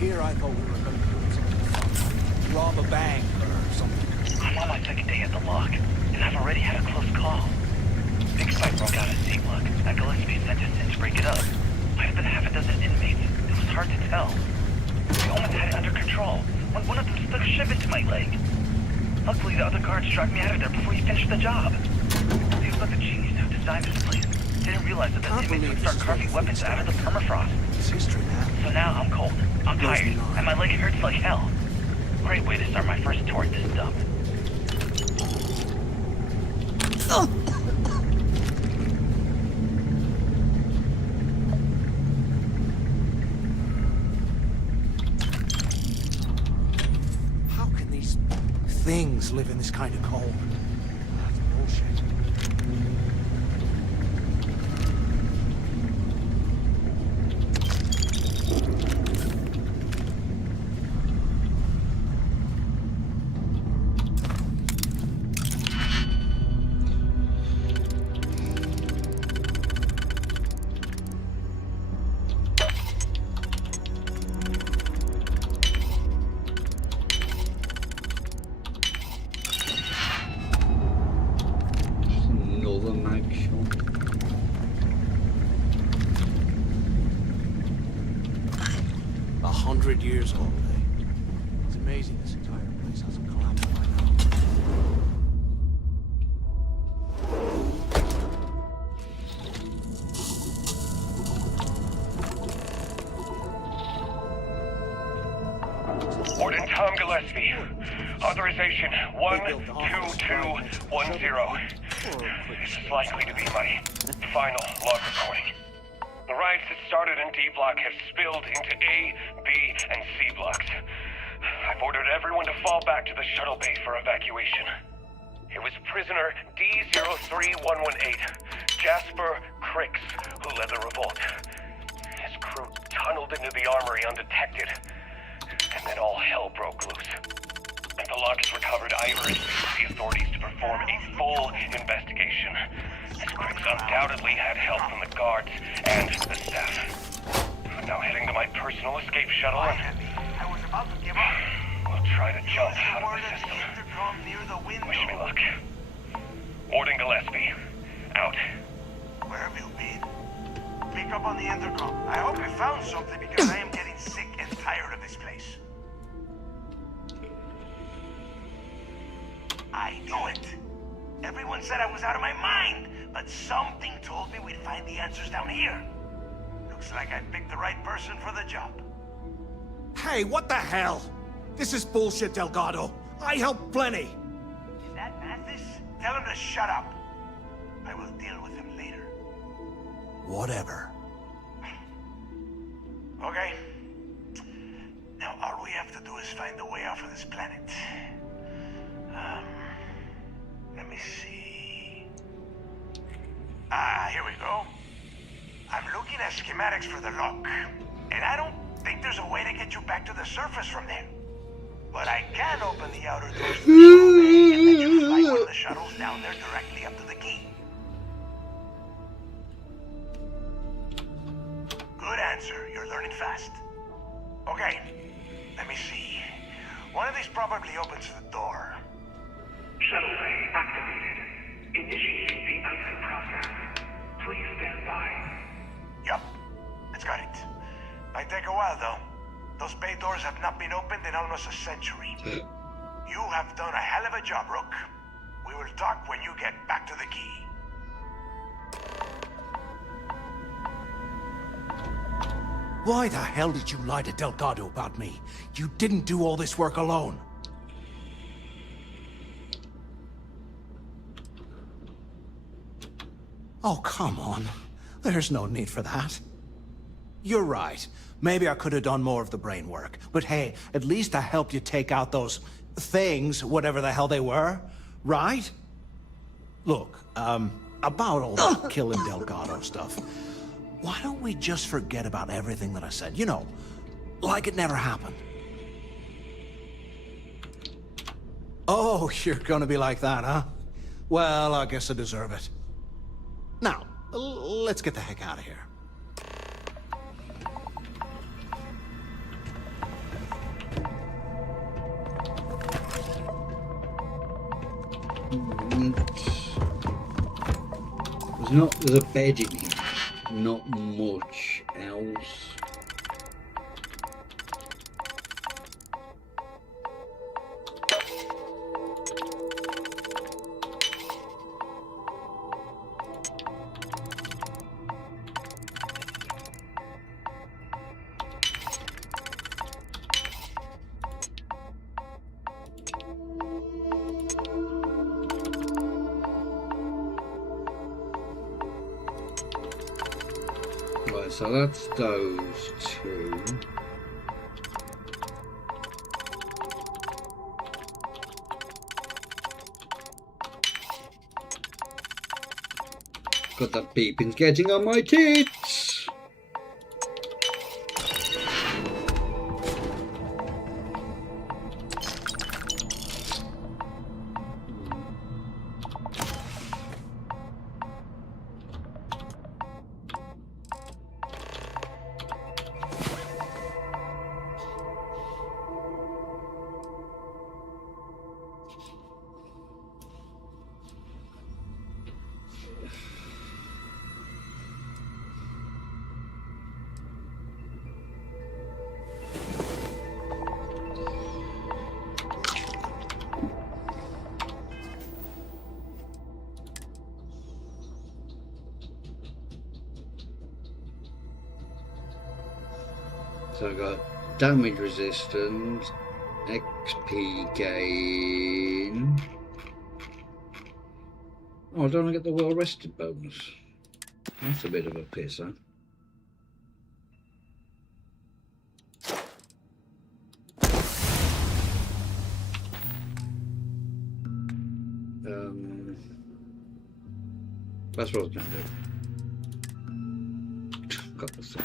Here I thought we were going to do something fun. Rob a bank or something. I'm on my second day at the lock, and I've already had a close call. Big fight broke out at C-Block. That Gillespie sent us in to break it up. Might have been half a dozen inmates. It was hard to tell. We almost had it under control when one of them stuck a shiv into my leg. Luckily, the other guards dragged me out of there before he finished the job. Seems like the genius who designed this place didn't realize that the inmates would start carving weapons out of the permafrost. It's history, man. So now I'm cold, I'm tired, and my leg hurts like hell. Great way to start my first tour at this dump. How can these things live in this kind of cold? That's bullshit. another mag shop. 100 years old, eh? It's amazing this entire place hasn't collapsed by now. Warden Tom Gillespie. Authorization 12210. This is likely to be my final log recording. The riots that started in D block have spilled into A, B, and C blocks. I've ordered everyone to fall back to the shuttle bay for evacuation. It was prisoner D03118, Jasper Cricks, who led the revolt. His crew tunneled into the armory undetected, and then all hell broke loose. If the log is recovered, I urge the authorities to perform a full investigation, as Cricks undoubtedly had help from the guards and the staff. I'm now heading to my personal escape shuttle, and we'll try to jump out of the system. Wish me luck. Warden Gillespie, out. Where have you been? Pick up on the intercom. I hope you found something because I am getting sick and tired of this place. I knew it. Everyone said I was out of my mind, but something told me we'd find the answers down here. Looks like I picked the right person for the job. Hey, what the hell? This is bullshit, Delgado. I helped plenty. Is that Mathis? Tell him to shut up. I will deal with him later. Whatever. Okay. Now all we have to do is find a way off of this planet. Let me see. Here we go. I'm looking at schematics for the lock, and I don't think there's a way to get you back to the surface from there. But I can open the outer doors to the shuttle bay and let you fly one of the shuttles down there directly up to the key. Good answer. You're learning fast. Okay, let me see. One of these probably opens the door. Shuttle bay activated. Initiating the exit process. Please stand by. Yup, it's got it. Might take a while though. Those bay doors have not been opened in almost a century. You have done a hell of a job, Rook. We will talk when you get back to the key. Why the hell did you lie to Delgado about me? You didn't do all this work alone. Oh, come on. There's no need for that. You're right. Maybe I could have done more of the brain work. But hey, at least I helped you take out those things, whatever the hell they were, right? Look, about all that killing Delgado stuff, why don't we just forget about everything that I said? You know, like it never happened. Oh, you're gonna be like that, huh? Well, I guess I deserve it. Now, let's get the heck out of here. There's a bed in here. Not much else. Right, so that's those two. God, that beeping's getting on my tits! So I got damage resistance, XP gain. Oh, I don't get the well rested bonus. That's a bit of a pisser. That's what I was going to do. Got this thing.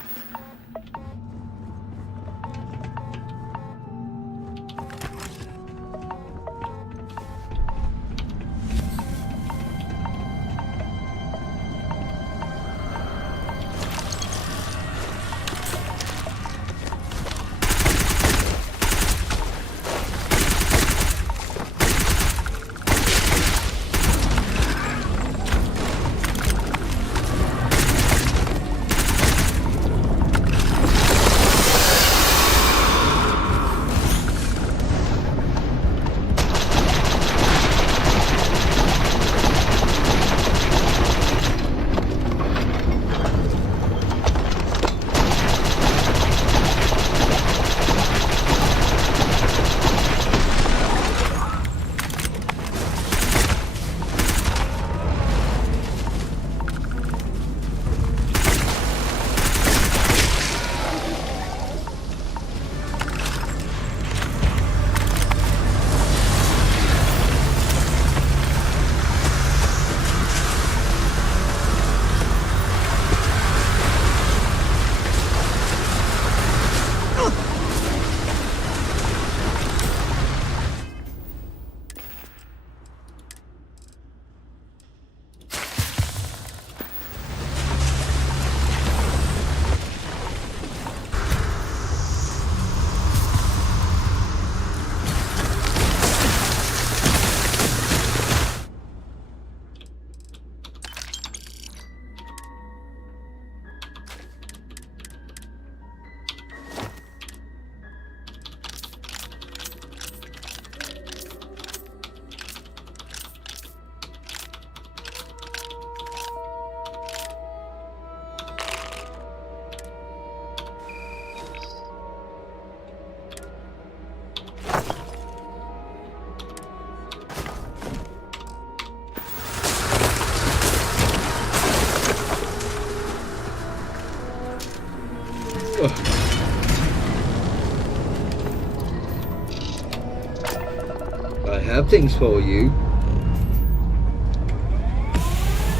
I have things for you.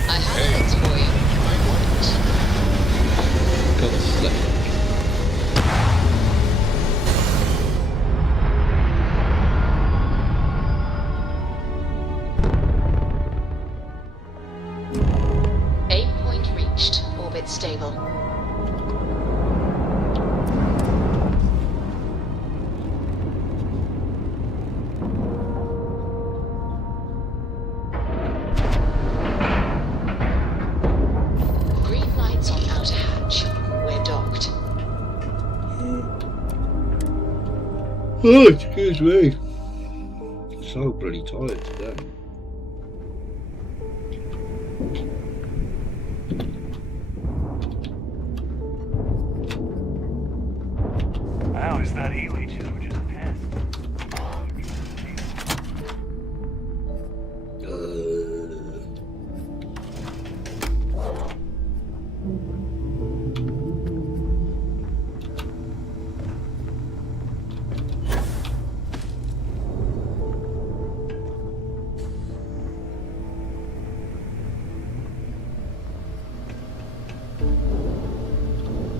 I have things for you. Got a slip. Oh, excuse me. So bloody tired today. I always thought E-leeches were just pests.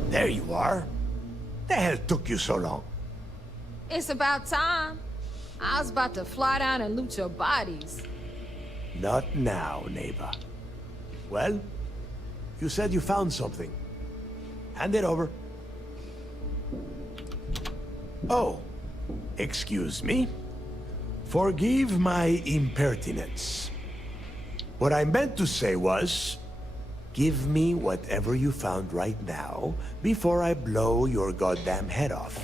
There you are. The hell took you so long? It's about time. I was about to fly down and loot your bodies. Not now, neighbor. Well, you said you found something. Hand it over. Oh, excuse me. Forgive my impertinence. What I meant to say was, give me whatever you found right now before I blow your goddamn head off.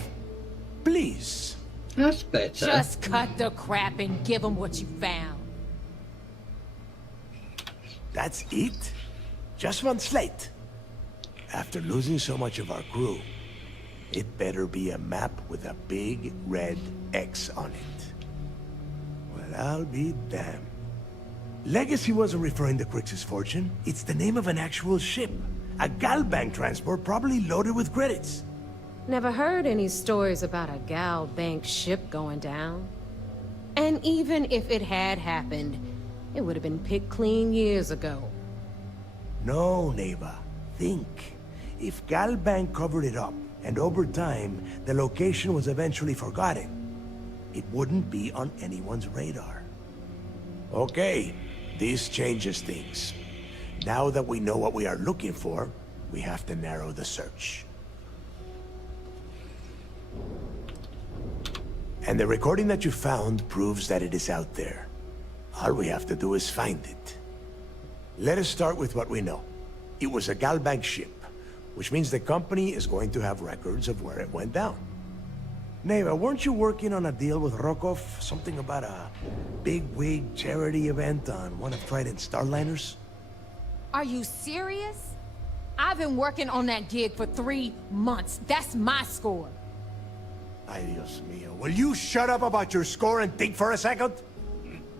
Please. That's better. Just cut the crap and give them what you found. That's it? Just one slate. After losing so much of our crew, it better be a map with a big red X on it. Well, I'll be damned. Legacy wasn't referring to Crix's fortune. It's the name of an actual ship. A Galbank transport probably loaded with credits. Never heard any stories about a Gal Bank ship going down. And even if it had happened, it would have been picked clean years ago. No, neighbor. Think. If Galbank covered it up, and over time, the location was eventually forgotten, it wouldn't be on anyone's radar. Okay, this changes things. Now that we know what we are looking for, we have to narrow the search. And the recording that you found proves that it is out there. All we have to do is find it. Let us start with what we know. It was a Galbank ship, which means the company is going to have records of where it went down. Neva, weren't you working on a deal with Rokov? Something about a big-wig charity event on one of Trident's Starliners? Are you serious? I've been working on that gig for 3 months. That's my score. Ay, Dios mío. Will you shut up about your score and think for a second?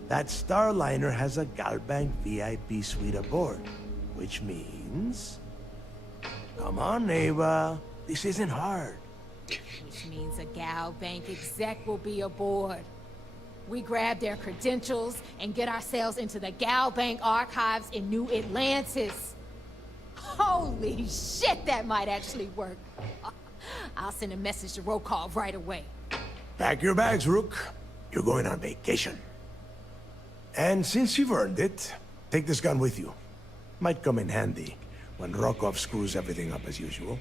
That Starliner has a Galbank VIP suite aboard, which means... Come on, Neva. This isn't hard. Which means a Gal Bank exec will be aboard. We grab their credentials and get ourselves into the Gal Bank archives in New Atlantis. Holy shit, that might actually work. I'll send a message to Rokov right away. Pack your bags, Rook. You're going on vacation. And since you've earned it, take this gun with you. Might come in handy when Rokov screws everything up as usual.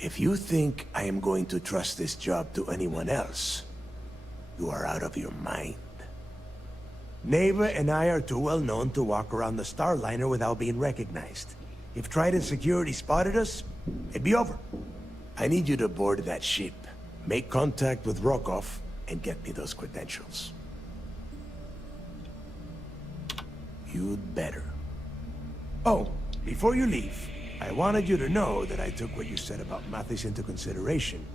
If you think I am going to trust this job to anyone else, you are out of your mind. Neva and I are too well known to walk around the Starliner without being recognized. If Trident Security spotted us, it'd be over. I need you to board that ship, make contact with Rokov, and get me those credentials. You'd better. Oh, before you leave, I wanted you to know that I took what you said about Mathis into consideration,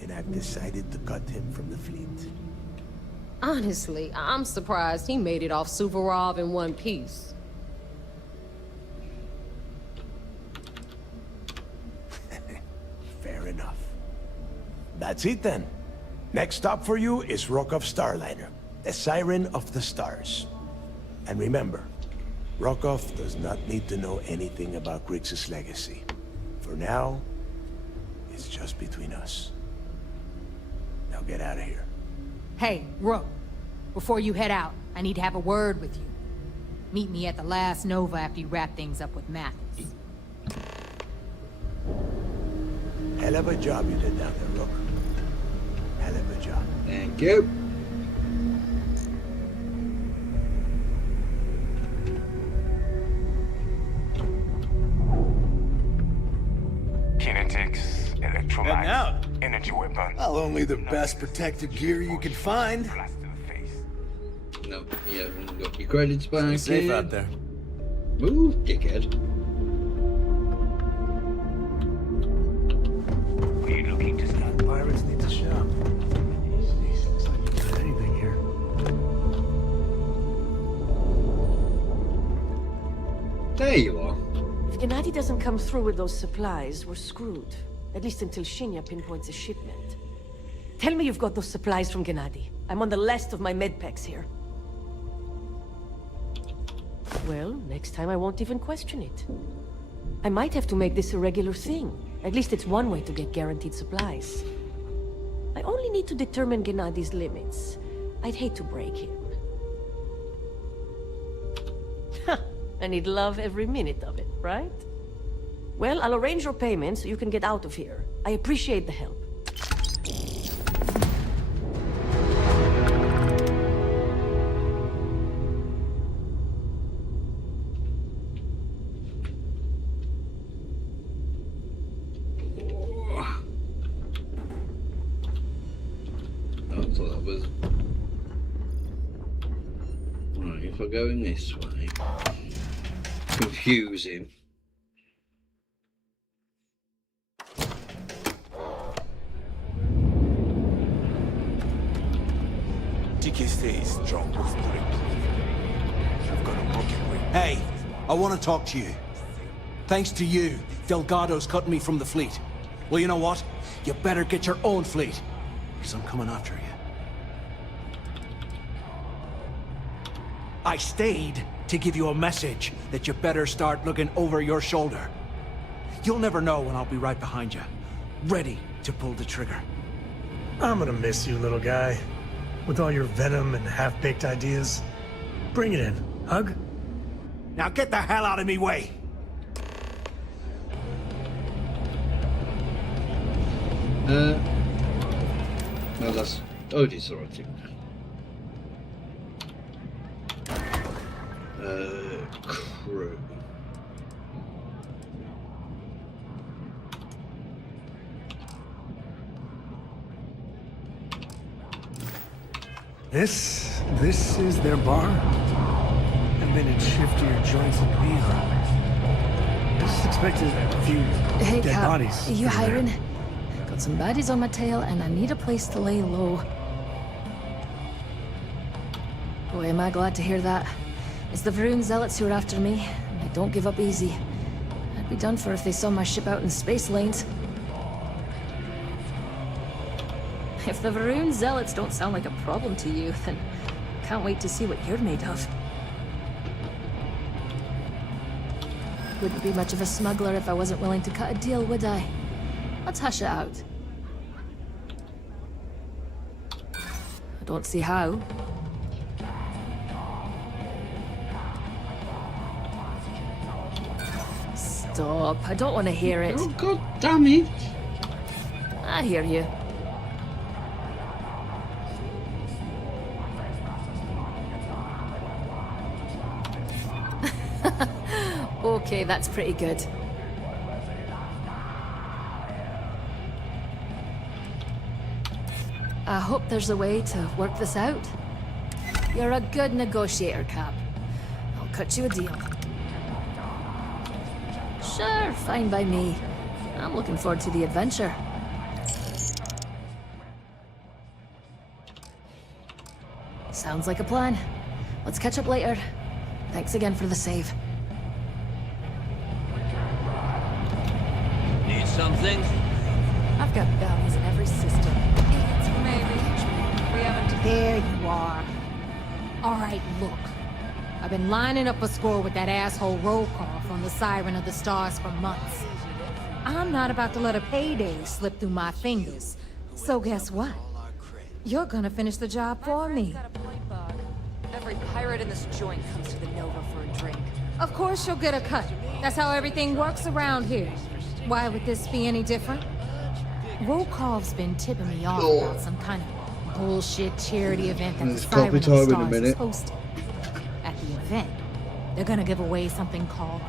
and I've decided to cut him from the fleet. Honestly, I'm surprised he made it off Suvorov in one piece. Fair enough. That's it then. Next stop for you is Rokov Starliner, the Siren of the Stars. And remember, Rokov does not need to know anything about Grix's legacy. For now, it's just between us. Now get out of here. Hey, Rook, before you head out, I need to have a word with you. Meet me at the last Nova after you wrap things up with Mathis. Hell of a job you did down there, Rook. Hell of a job. Thank you. kinetics, electrolytes, energy weapons. Well, only the best protective gear you can find. No, you haven't got your credits back. Stay safe yet. out there. Ooh, dickhead. Are you looking to start? Pirates need to shop. Looks like you got anything here. There you are. If Gennady doesn't come through with those supplies, we're screwed. At least until Shinya pinpoints a shipment. Tell me you've got those supplies from Gennady. I'm on the last of my medpacks here. Well, next time I won't even question it. I might have to make this a regular thing. At least it's one way to get guaranteed supplies. I only need to determine Gennady's limits. I'd hate to break him. And he'd love every minute of it, right? Well, I'll arrange your payment so you can get out of here. I appreciate the help. I thought that was... Right, if I go in this way... Confusing. TK stays strong with I've got a broken way. Hey, I want to talk to you. Thanks to you, Delgado's cutting me from the fleet. Well, you know what? You better get your own fleet, because I'm coming after you. I stayed to give you a message that you better start looking over your shoulder. You'll never know when I'll be right behind you, ready to pull the trigger. I'm gonna miss you, little guy. With all your venom and half-baked ideas. Bring it in. Hug? Now get the hell out of me way! No, that's... Oh, it is the right thing. Crew. This is their bar? And then it'd shift to your joints and neon. I just expected a few Hey, dead Cap, bodies. are you hiring? Got some baddies on my tail, and I need a place to lay low. Boy, am I glad to hear that. It's the Varun zealots who are after me, and they don't give up easy. I'd be done for if they saw my ship out in space lanes. If the Varun zealots don't sound like a problem to you, then I can't wait to see what you're made of. Wouldn't be much of a smuggler if I wasn't willing to cut a deal, would I? Let's hush it out. I don't see how. Stop. I don't want to hear it. Oh, God damn it. I hear you. Okay, that's pretty good. I hope there's a way to work this out. You're a good negotiator, Cap. I'll cut you a deal. Sure, fine by me. I'm looking forward to the adventure. Sounds like a plan. Let's catch up later. Thanks again for the save. Need something? I've got bounties in every system. Idiots maybe. We haven't... There you are. All right, look. I've been lining up a score with that asshole Rokoff on the Siren of the Stars for months. I'm not about to let a payday slip through my fingers. So guess what? You're gonna finish the job for me. Every pirate in this joint comes to the Nova for a drink. Of course you'll get a cut. That's how everything works around here. Why would this be any different? Rokov's been tipping me off about some kind of bullshit charity event that the Siren of the Stars is hosting. At the event, they're gonna give away something called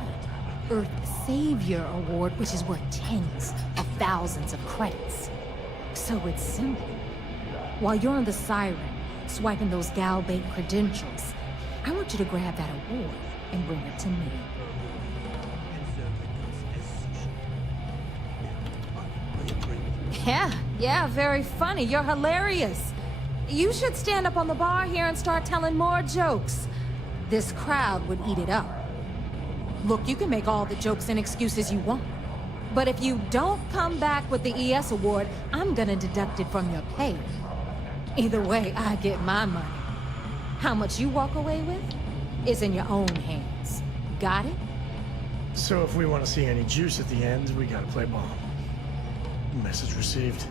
Earth Savior Award, which is worth tens of thousands of credits. So it's simple. While you're on the Siren, swiping those Galbait credentials, I want you to grab that award and bring it to me. Yeah, very funny. You're hilarious. You should stand up on the bar here and start telling more jokes. This crowd would eat it up. Look, you can make all the jokes and excuses you want. But if you don't come back with the ES award, I'm gonna deduct it from your pay. Either way, I get my money. How much you walk away with is in your own hands. Got it? So if we want to see any juice at the end, we gotta play ball. Message received.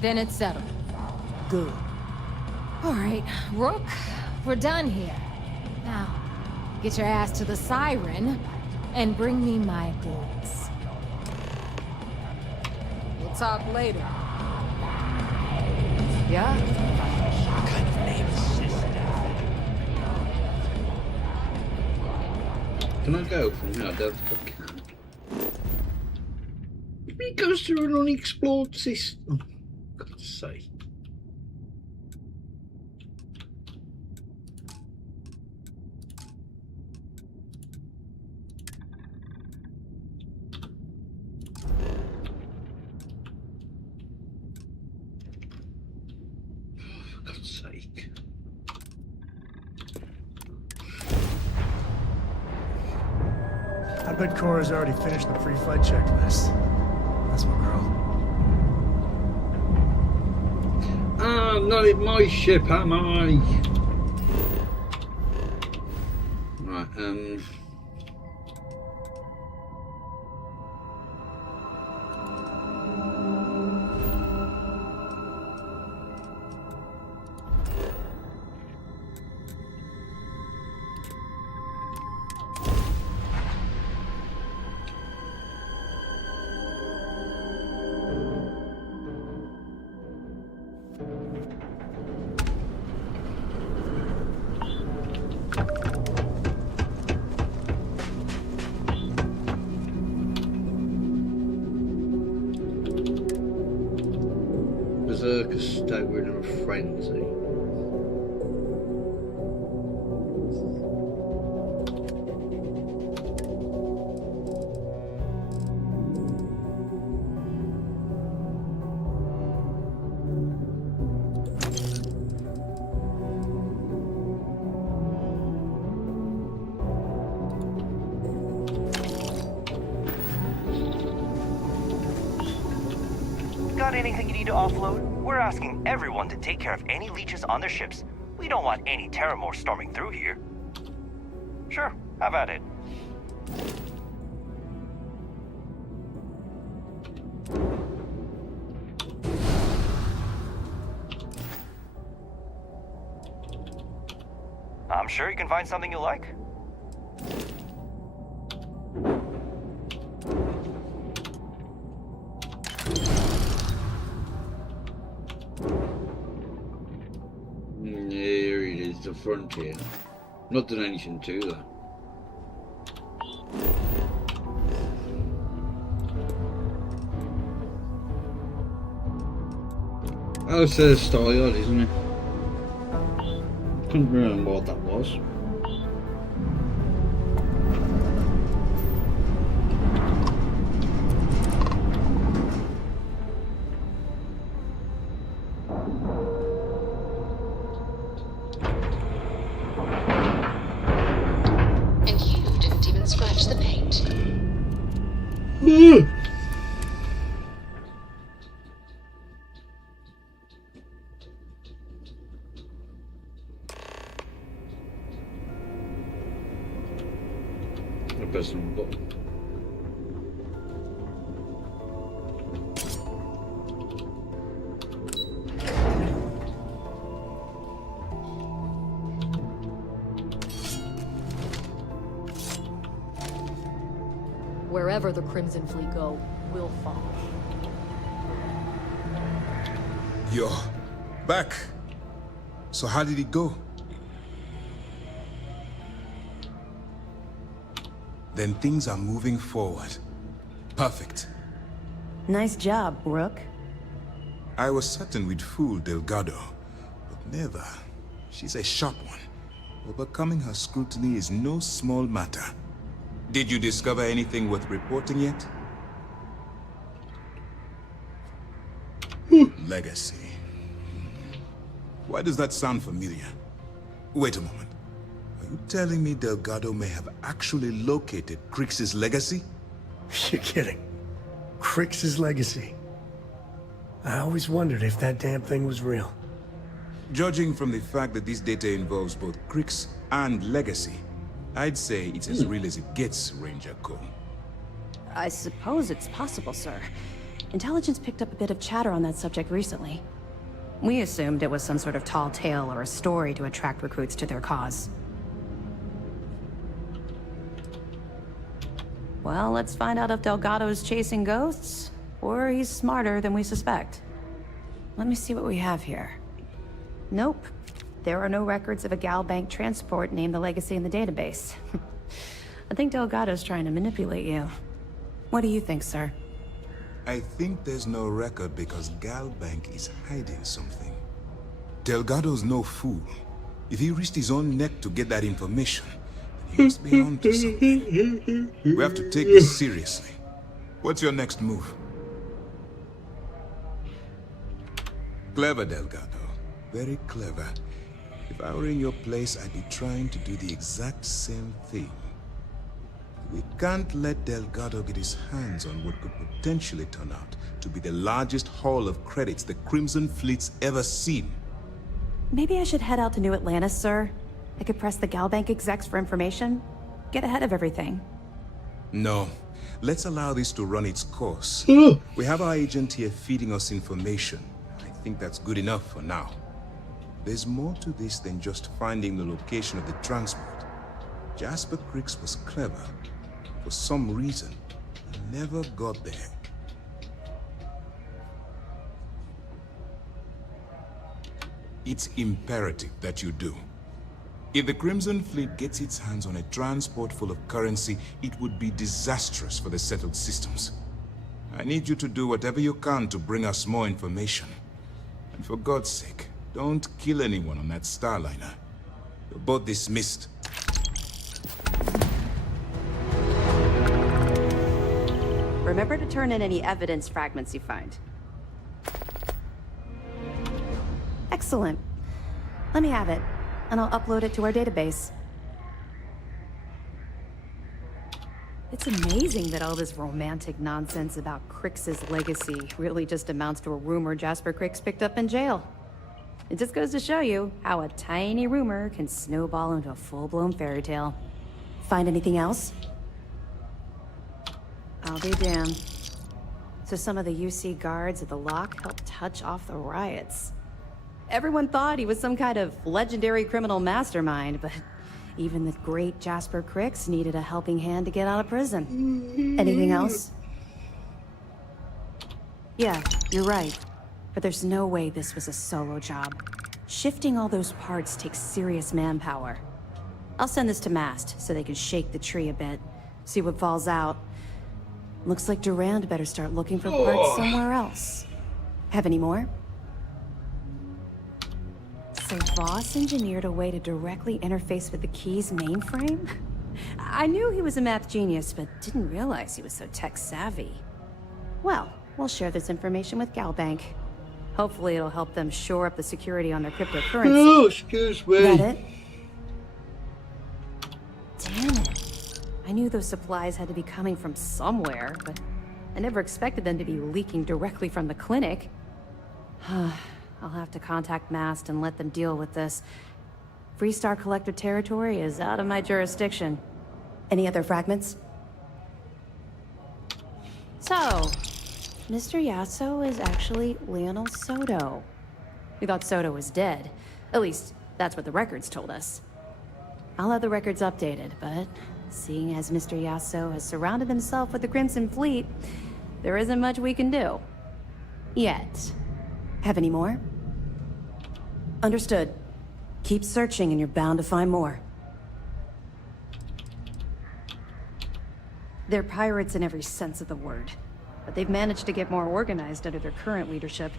Then it's settled. Good. All right, Rook, we're done here. Now, get your ass to the Siren and bring me my goods. We'll talk later. Yeah? What kind of name is this? Can I go from here? I don't think I can. It goes through an unexplored system. Oh, for God's sake. I bet Cora's already finished the pre-flight checklist. That's my girl. Ah, not in my ship, am I? Right, Berserker staggered in a frenzy. Got anything you need to offload? We're asking everyone to take care of any leeches on their ships. We don't want any Terramore storming through here. Sure, have at it. I'm sure you can find something you like. Here it is, the frontier. Not done anything to that. Oh, it says Starfield, isn't it? Couldn't remember what that was. And you didn't even scratch the paint. I pressed the wrong button. Wherever the Crimson Fleet go, we'll follow. Yo, back. So how did it go? Then things are moving forward. Perfect. Nice job, Rook. I was certain we'd fool Delgado, but never. She's a sharp one. Overcoming her scrutiny is no small matter. Did you discover anything worth reporting yet? Legacy. Why does that sound familiar? Wait a moment. Are you telling me Delgado may have actually located Crix's legacy? You're kidding. Crix's legacy. I always wondered if that damn thing was real. Judging from the fact that this data involves both Crix and legacy, I'd say it's as real as it gets, Ranger Cole. I suppose it's possible, sir. Intelligence picked up a bit of chatter on that subject recently. We assumed it was some sort of tall tale or a story to attract recruits to their cause. Well, let's find out if Delgado's chasing ghosts, or he's smarter than we suspect. Let me see what we have here. Nope. There are no records of a Galbank transport named the Legacy in the database. I think Delgado's trying to manipulate you. What do you think, sir? I think there's no record because Galbank is hiding something. Delgado's no fool. If he risked his own neck to get that information, then he must be onto something. We have to take this seriously. What's your next move? Clever, Delgado. Very clever. If I were in your place, I'd be trying to do the exact same thing. We can't let Delgado get his hands on what could potentially turn out to be the largest haul of credits the Crimson Fleet's ever seen. Maybe I should head out to New Atlantis, sir. I could press the Galbank execs for information. Get ahead of everything. No. Let's allow this to run its course. We have our agent here feeding us information. I think that's good enough for now. There's more to this than just finding the location of the transport. Jasper Crix was clever. For some reason, he never got there. It's imperative that you do. If the Crimson Fleet gets its hands on a transport full of currency, it would be disastrous for the settled systems. I need you to do whatever you can to bring us more information. And for God's sake, don't kill anyone on that Starliner. You're both dismissed. Remember to turn in any evidence fragments you find. Excellent. Let me have it, and I'll upload it to our database. It's amazing that all this romantic nonsense about Crix's legacy really just amounts to a rumor Jasper Crix picked up in jail. It just goes to show you how a tiny rumor can snowball into a full-blown fairy tale. Find anything else? I'll be damned. So some of the UC guards at the lock helped touch off the riots. Everyone thought he was some kind of legendary criminal mastermind, but even the great Jasper Crix needed a helping hand to get out of prison. Anything else? Yeah, you're right. But there's no way this was a solo job. Shifting all those parts takes serious manpower. I'll send this to Mast so they can shake the tree a bit, see what falls out. Looks like Durand better start looking for parts somewhere else. Have any more? So Voss engineered a way to directly interface with the Key's mainframe? I knew he was a math genius, but didn't realize he was so tech-savvy. Well, we'll share this information with Galbank. Hopefully it'll help them shore up the security on their cryptocurrency. Oh, excuse me. That it? Damn it. I knew those supplies had to be coming from somewhere, but I never expected them to be leaking directly from the clinic. I'll have to contact Mast and let them deal with this. Freestar Collector territory is out of my jurisdiction. Any other fragments? So, Mr. Yasso is actually Lionel Soto. We thought Soto was dead. At least, that's what the records told us. I'll have the records updated, but seeing as Mr. Yasso has surrounded himself with the Crimson Fleet, there isn't much we can do. Yet. Have any more? Understood. Keep searching and you're bound to find more. They're pirates in every sense of the word. But they've managed to get more organized under their current leadership.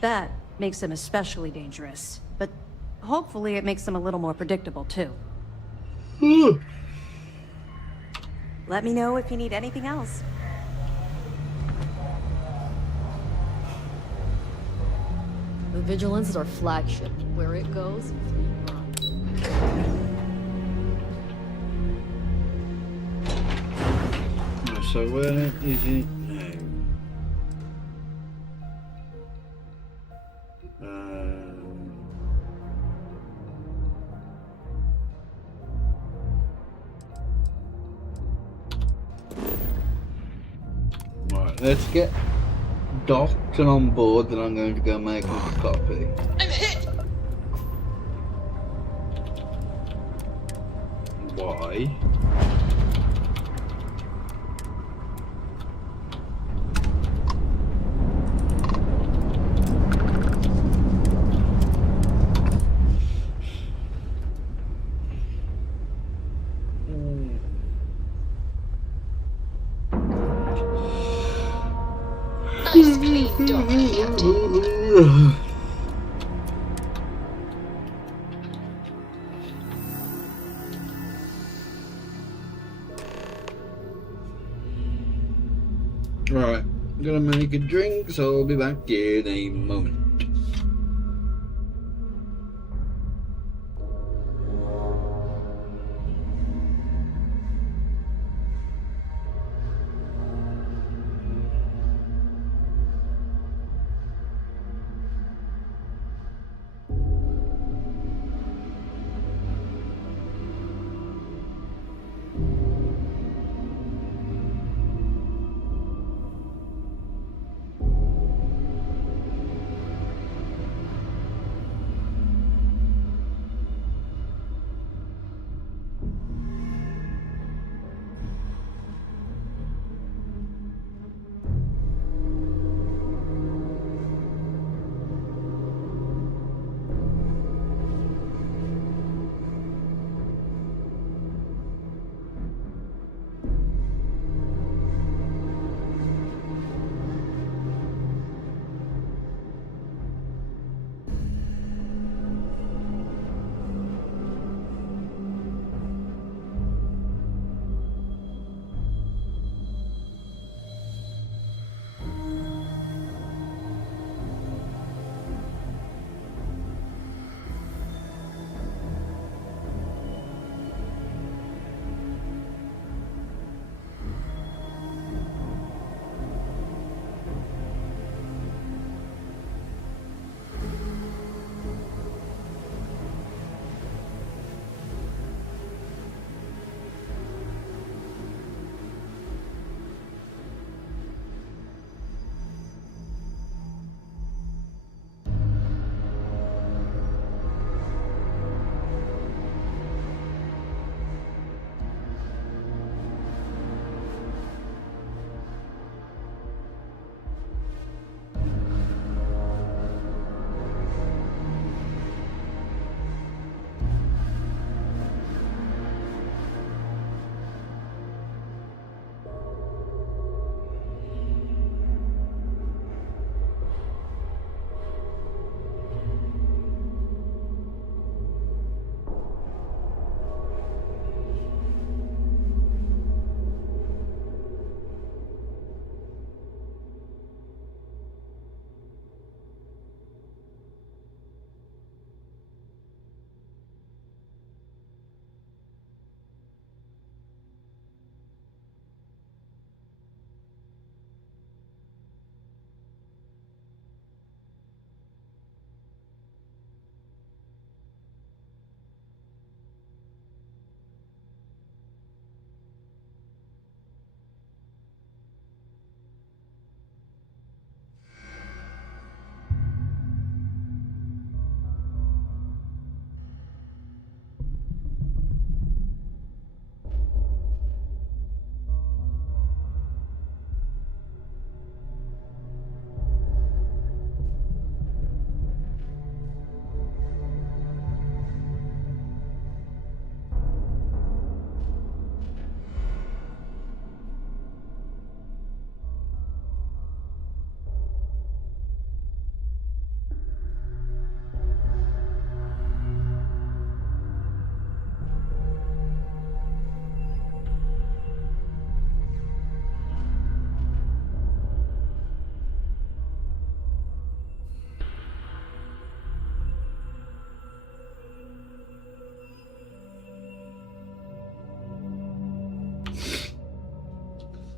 That makes them especially dangerous. But hopefully it makes them a little more predictable, too. Let me know if you need anything else. The Vigilance is our flagship. Where it goes, we run. So where is it now? Right, let's get docked and on board, then I'm going to go make a copy. I'm hit! Why? Nice clean dock, Captain. Right, I'm gonna make a drink, so I'll be back in a moment.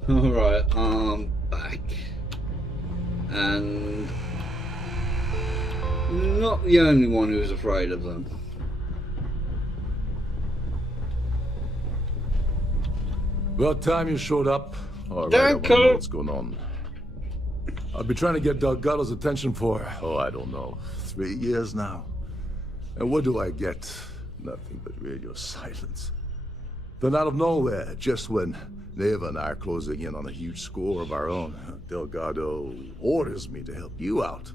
Alright, back. And not the only one who's afraid of them. About time you showed up. Alright, I want to know what's going on. I've been trying to get Delgado's attention for, I don't know, 3 years now. And what do I get? Nothing but radio silence. Then out of nowhere, just when Neva and I are closing in on a huge score of our own, Delgado orders me to help you out.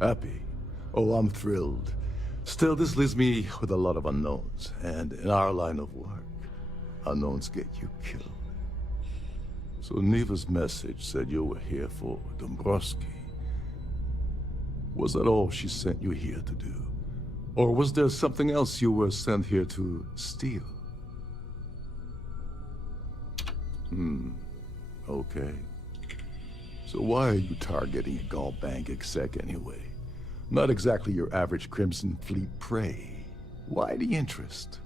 Happy? Oh, I'm thrilled. Still, this leaves me with a lot of unknowns, and in our line of work, unknowns get you killed. So Neva's message said you were here for Dombrowski. Was that all she sent you here to do? Or was there something else you were sent here to steal? Okay. So why are you targeting a Gall Bank exec anyway? Not exactly your average Crimson Fleet prey. Why the interest?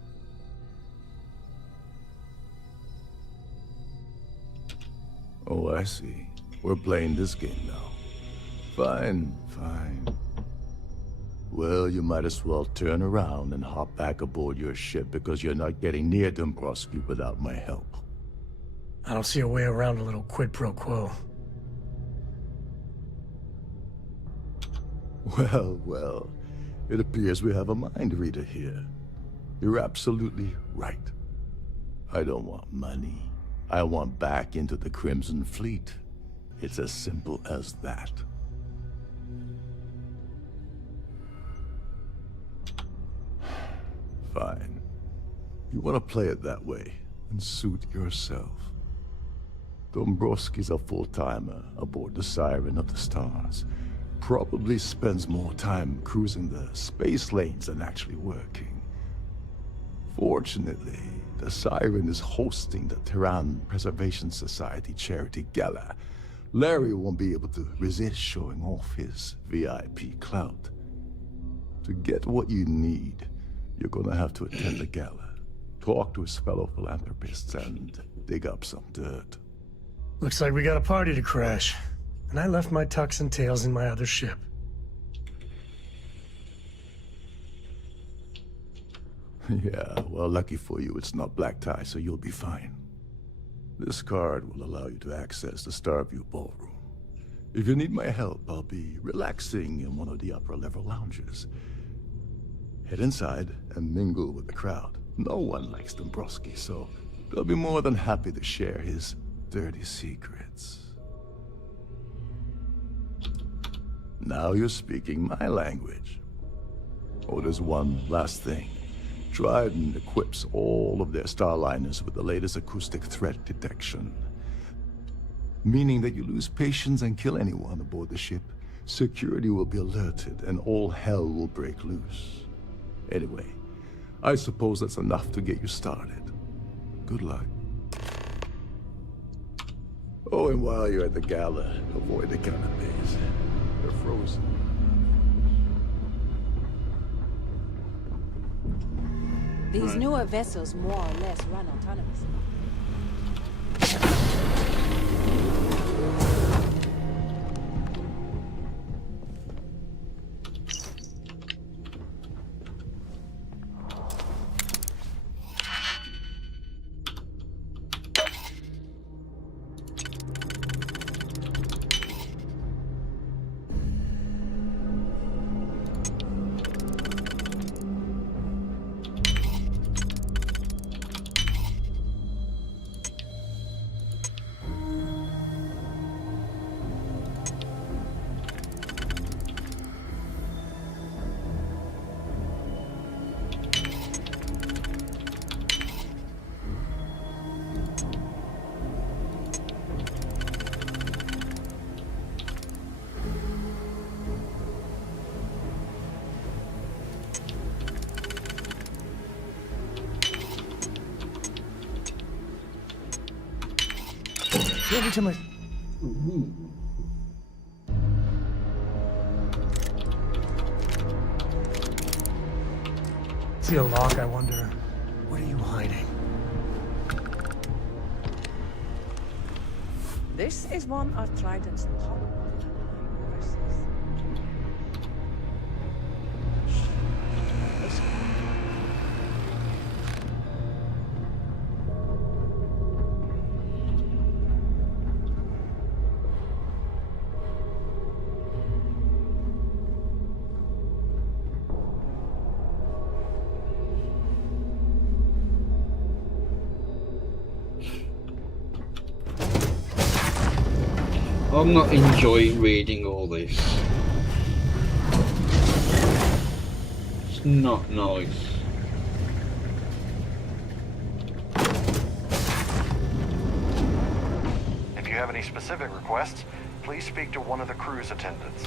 Oh, I see. We're playing this game now. Fine, fine. Well, you might as well turn around and hop back aboard your ship because you're not getting near Dombrowski without my help. I don't see a way around a little quid pro quo. Well, well, it appears we have a mind reader here. You're absolutely right. I don't want money. I want back into the Crimson Fleet. It's as simple as that. Fine. You want to play it that way, and suit yourself. Dombrowski's a full-timer aboard the Siren of the Stars. Probably spends more time cruising the space lanes than actually working. Fortunately, the Siren is hosting the Terran Preservation Society charity gala. Larry won't be able to resist showing off his VIP clout. To get what you need, you're gonna have to attend the gala, talk to his fellow philanthropists, and dig up some dirt. Looks like we got a party to crash. And I left my tux and tails in my other ship. Yeah, well, lucky for you, it's not black tie, so you'll be fine. This card will allow you to access the Starview Ballroom. If you need my help, I'll be relaxing in one of the upper-level lounges. Head inside and mingle with the crowd. No one likes Dombrowski, so they'll be more than happy to share his dirty secrets. Now you're speaking my language. Oh, there's one last thing. Trident equips all of their starliners with the latest acoustic threat detection. Meaning that you lose patience and kill anyone aboard the ship, security will be alerted and all hell will break loose. Anyway, I suppose that's enough to get you started. Good luck. Oh, and while you're at the gala, avoid the canopies. They're frozen. These newer vessels more or less run autonomously. Every time I... See a lock, I wonder. This is one of Trident's top verses. I'm not enjoying reading all this. It's not nice. If you have any specific requests, please speak to one of the crew's attendants.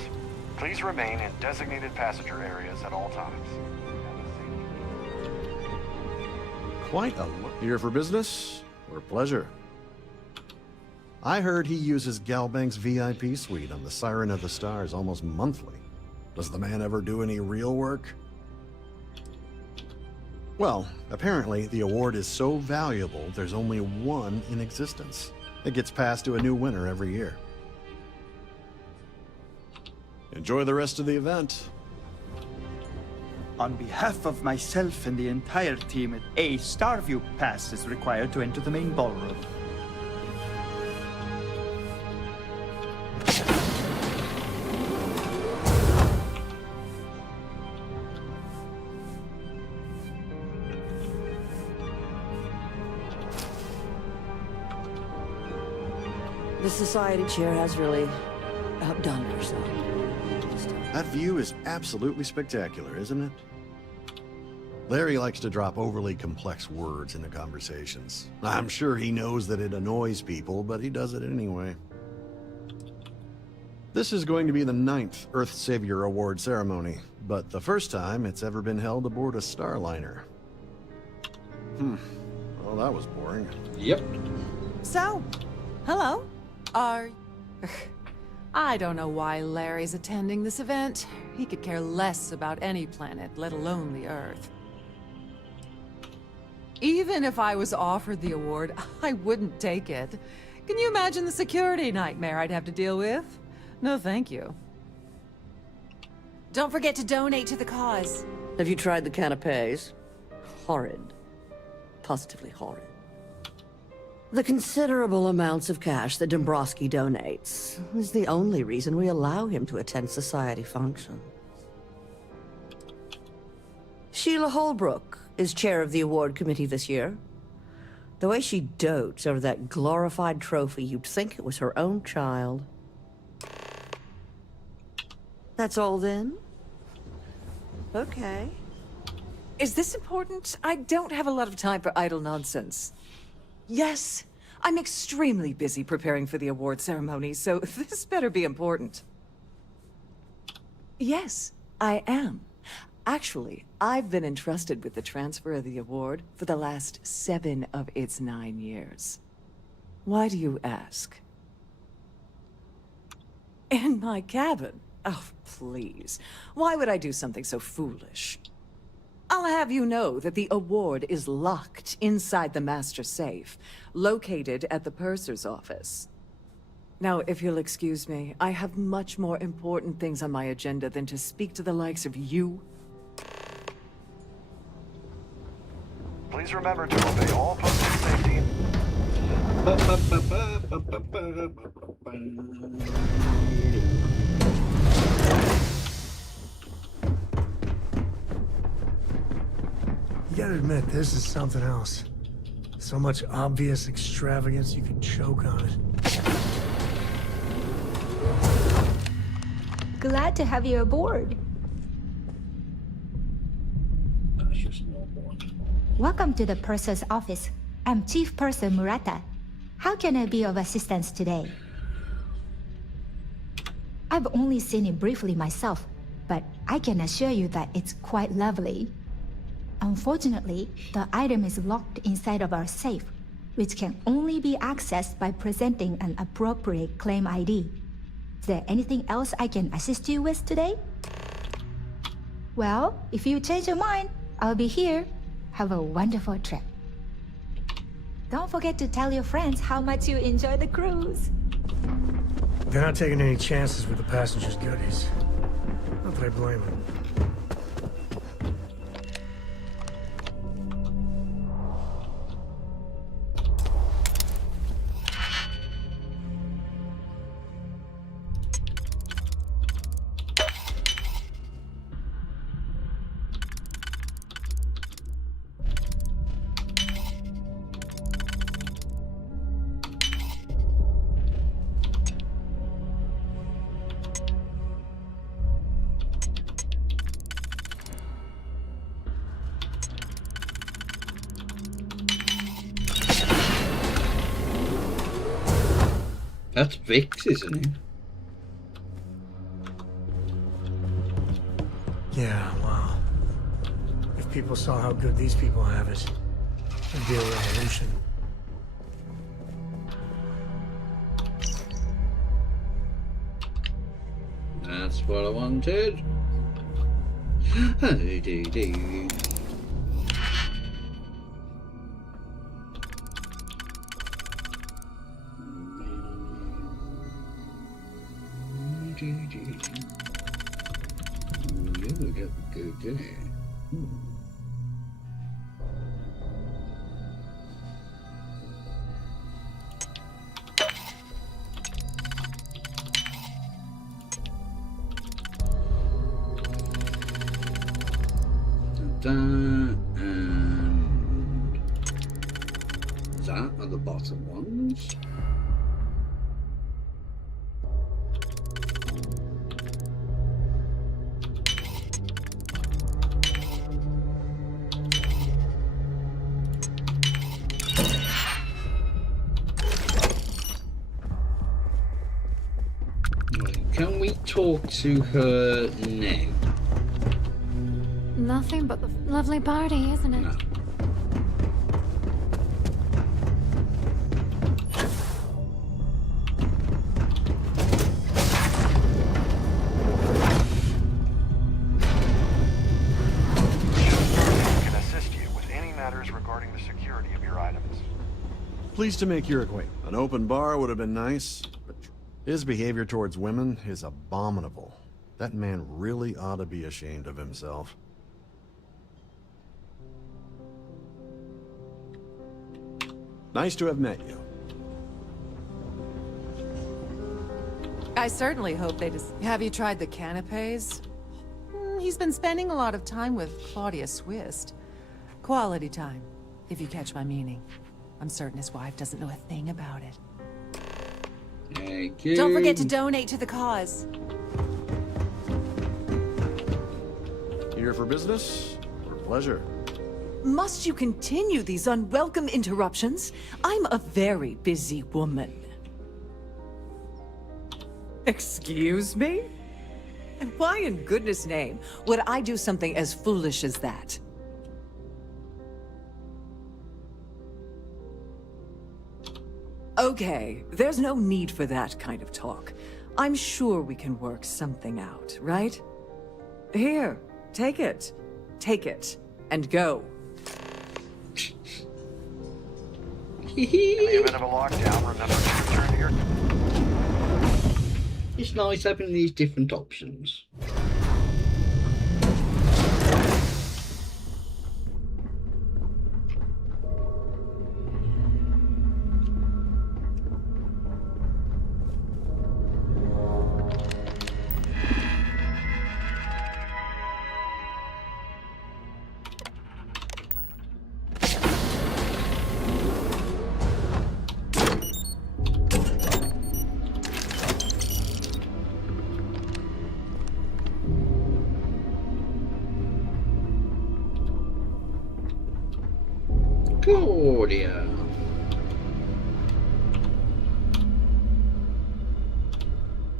Please remain in designated passenger areas at all times. Quite a look. Here for business or pleasure? I heard he uses Galbank's VIP suite on the Siren of the Stars almost monthly. Does the man ever do any real work? Well, apparently the award is so valuable there's only one in existence. It gets passed to a new winner every year. Enjoy the rest of the event. On behalf of myself and the entire team, a Starview pass is required to enter the main ballroom. The society chair has really outdone herself. That view is absolutely spectacular, isn't it? Larry likes to drop overly complex words into conversations. I'm sure he knows that it annoys people, but he does it anyway. This is going to be the 9th Earth Savior Award ceremony, but the first time it's ever been held aboard a Starliner. Well, that was boring. Yep. So, hello. I don't know why Larry's attending this event. He could care less about any planet, let alone the Earth. Even if I was offered the award, I wouldn't take it. Can you imagine the security nightmare I'd have to deal with? No, thank you. Don't forget to donate to the cause. Have you tried the canapes? Horrid. Positively horrid. The considerable amounts of cash that Dombrowski donates is the only reason we allow him to attend society functions. Sheila Holbrook is chair of the award committee this year. The way she dotes over that glorified trophy, you'd think it was her own child. That's all then? Okay. Is this important? I don't have a lot of time for idle nonsense. Yes, I'm extremely busy preparing for the award ceremony, so this better be important. Yes, I am. Actually, I've been entrusted with the transfer of the award for the last 7 of its 9 years. Why do you ask? In my cabin? Oh, please. Why would I do something so foolish? I'll have you know that the award is locked inside the master safe, located at the purser's office. Now, if you'll excuse me, I have much more important things on my agenda than to speak to the likes of you. Please remember to obey all posted safety. You gotta admit, this is something else. So much obvious extravagance, you could choke on it. Glad to have you aboard. Welcome to the purser's office. I'm Chief Purser Murata. How can I be of assistance today? I've only seen it briefly myself, but I can assure you that it's quite lovely. Unfortunately, the item is locked inside of our safe, which can only be accessed by presenting an appropriate claim ID. Is there anything else I can assist you with today? Well, if you change your mind, I'll be here. Have a wonderful trip. Don't forget to tell your friends how much you enjoy the cruise. They're not taking any chances with the passengers' goodies. Not that I blame them. That's Vix, isn't it? Yeah, wow. If people saw how good these people have it, it'd be a revolution. That's what I wanted. Hey-dee-dee. And that are the bottom ones. Can we talk to her now? Nothing but the lovely party, isn't it? No. Can assist you with any matters regarding the security of your items. Pleased to make your acquaintance. An open bar would have been nice, but his behavior towards women is abominable. That man really ought to be ashamed of himself. Nice to have met you. I certainly hope they just... Have you tried the canapes? He's been spending a lot of time with Claudia Swist. Quality time, if you catch my meaning. I'm certain his wife doesn't know a thing about it. Thank you. Don't forget to donate to the cause. Here for business or pleasure? Must you continue these unwelcome interruptions? I'm a very busy woman. Excuse me? And why in goodness name would I do something as foolish as that? Okay, there's no need for that kind of talk. I'm sure we can work something out, right? Here, take it. Take it, and go. In the event of a lockdown, remember to return to your... It's nice having these different options. Claudia.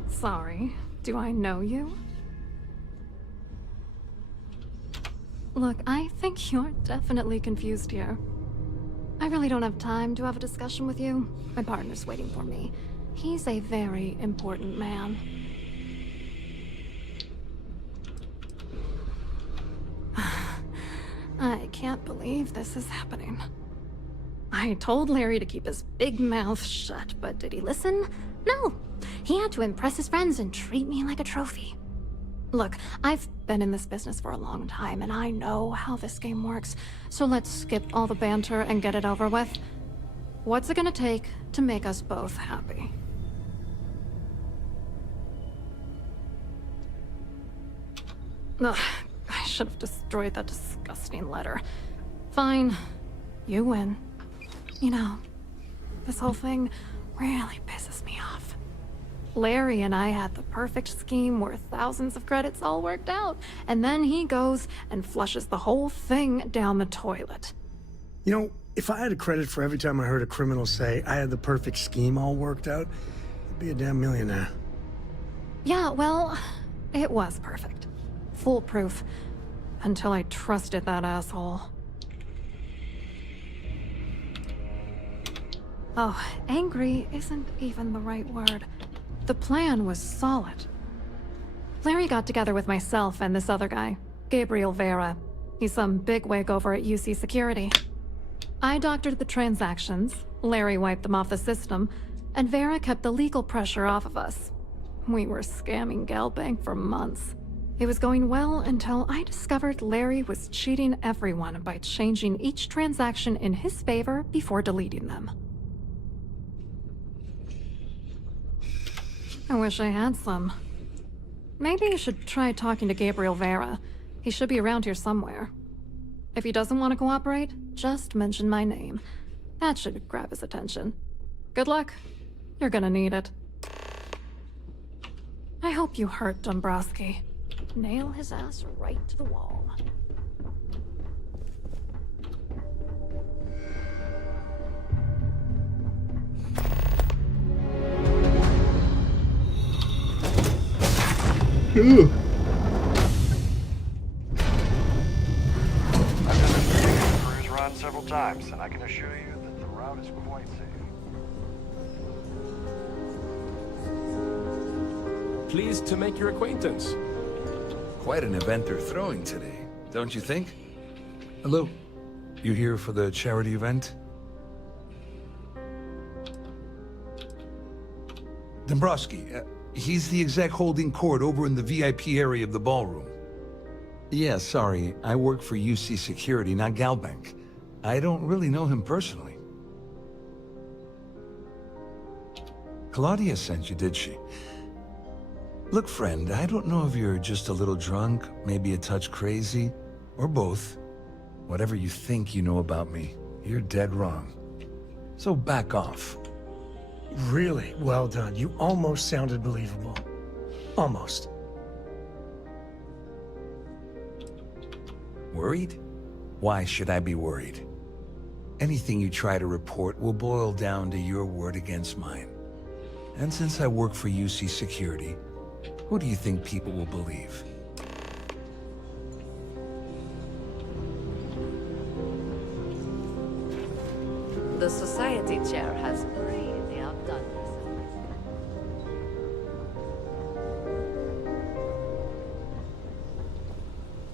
Sorry, do I know you? Look, I think you're definitely confused here. I really don't have time to have a discussion with you. My partner's waiting for me. He's a very important man. I can't believe this is happening. I told Larry to keep his big mouth shut, but did he listen? No, he had to impress his friends and treat me like a trophy. Look, I've been in this business for a long time, and I know how this game works, so let's skip all the banter and get it over with. What's it gonna take to make us both happy? Ugh, I should have destroyed that disgusting letter. Fine, you win. You know, this whole thing really pisses me off. Larry and I had the perfect scheme where thousands of credits all worked out, and then he goes and flushes the whole thing down the toilet. You know, if I had a credit for every time I heard a criminal say I had the perfect scheme all worked out, I'd be a damn millionaire. Yeah, well, it was perfect. Foolproof. Until I trusted that asshole. Oh, angry isn't even the right word. The plan was solid. Larry got together with myself and this other guy, Gabriel Vera. He's some bigwig over at UC Security. I doctored the transactions, Larry wiped them off the system, and Vera kept the legal pressure off of us. We were scamming Galbank for months. It was going well until I discovered Larry was cheating everyone by changing each transaction in his favor before deleting them. I wish I had some. Maybe you should try talking to Gabriel Vera. He should be around here somewhere. If he doesn't want to cooperate, just mention my name. That should grab his attention. Good luck. You're gonna need it. I hope you hurt Dombrowski. Nail his ass right to the wall. I've done this cruise run several times, and I can assure you that the route is quite safe. Pleased to make your acquaintance. Quite an event they're throwing today, don't you think? Hello. You here for the charity event? Dombrowski, he's the exec holding court over in the VIP area of the ballroom. Yeah, sorry. I work for UC Security, not Galbank. I don't really know him personally. Claudia sent you, did she? Look, friend, I don't know if you're just a little drunk, maybe a touch crazy, or both. Whatever you think you know about me, you're dead wrong. So back off. Really well done. You almost sounded believable. Almost. Worried? Why should I be worried? Anything you try to report will boil down to your word against mine. And since I work for UC Security, who do you think people will believe? The society chair has really outdone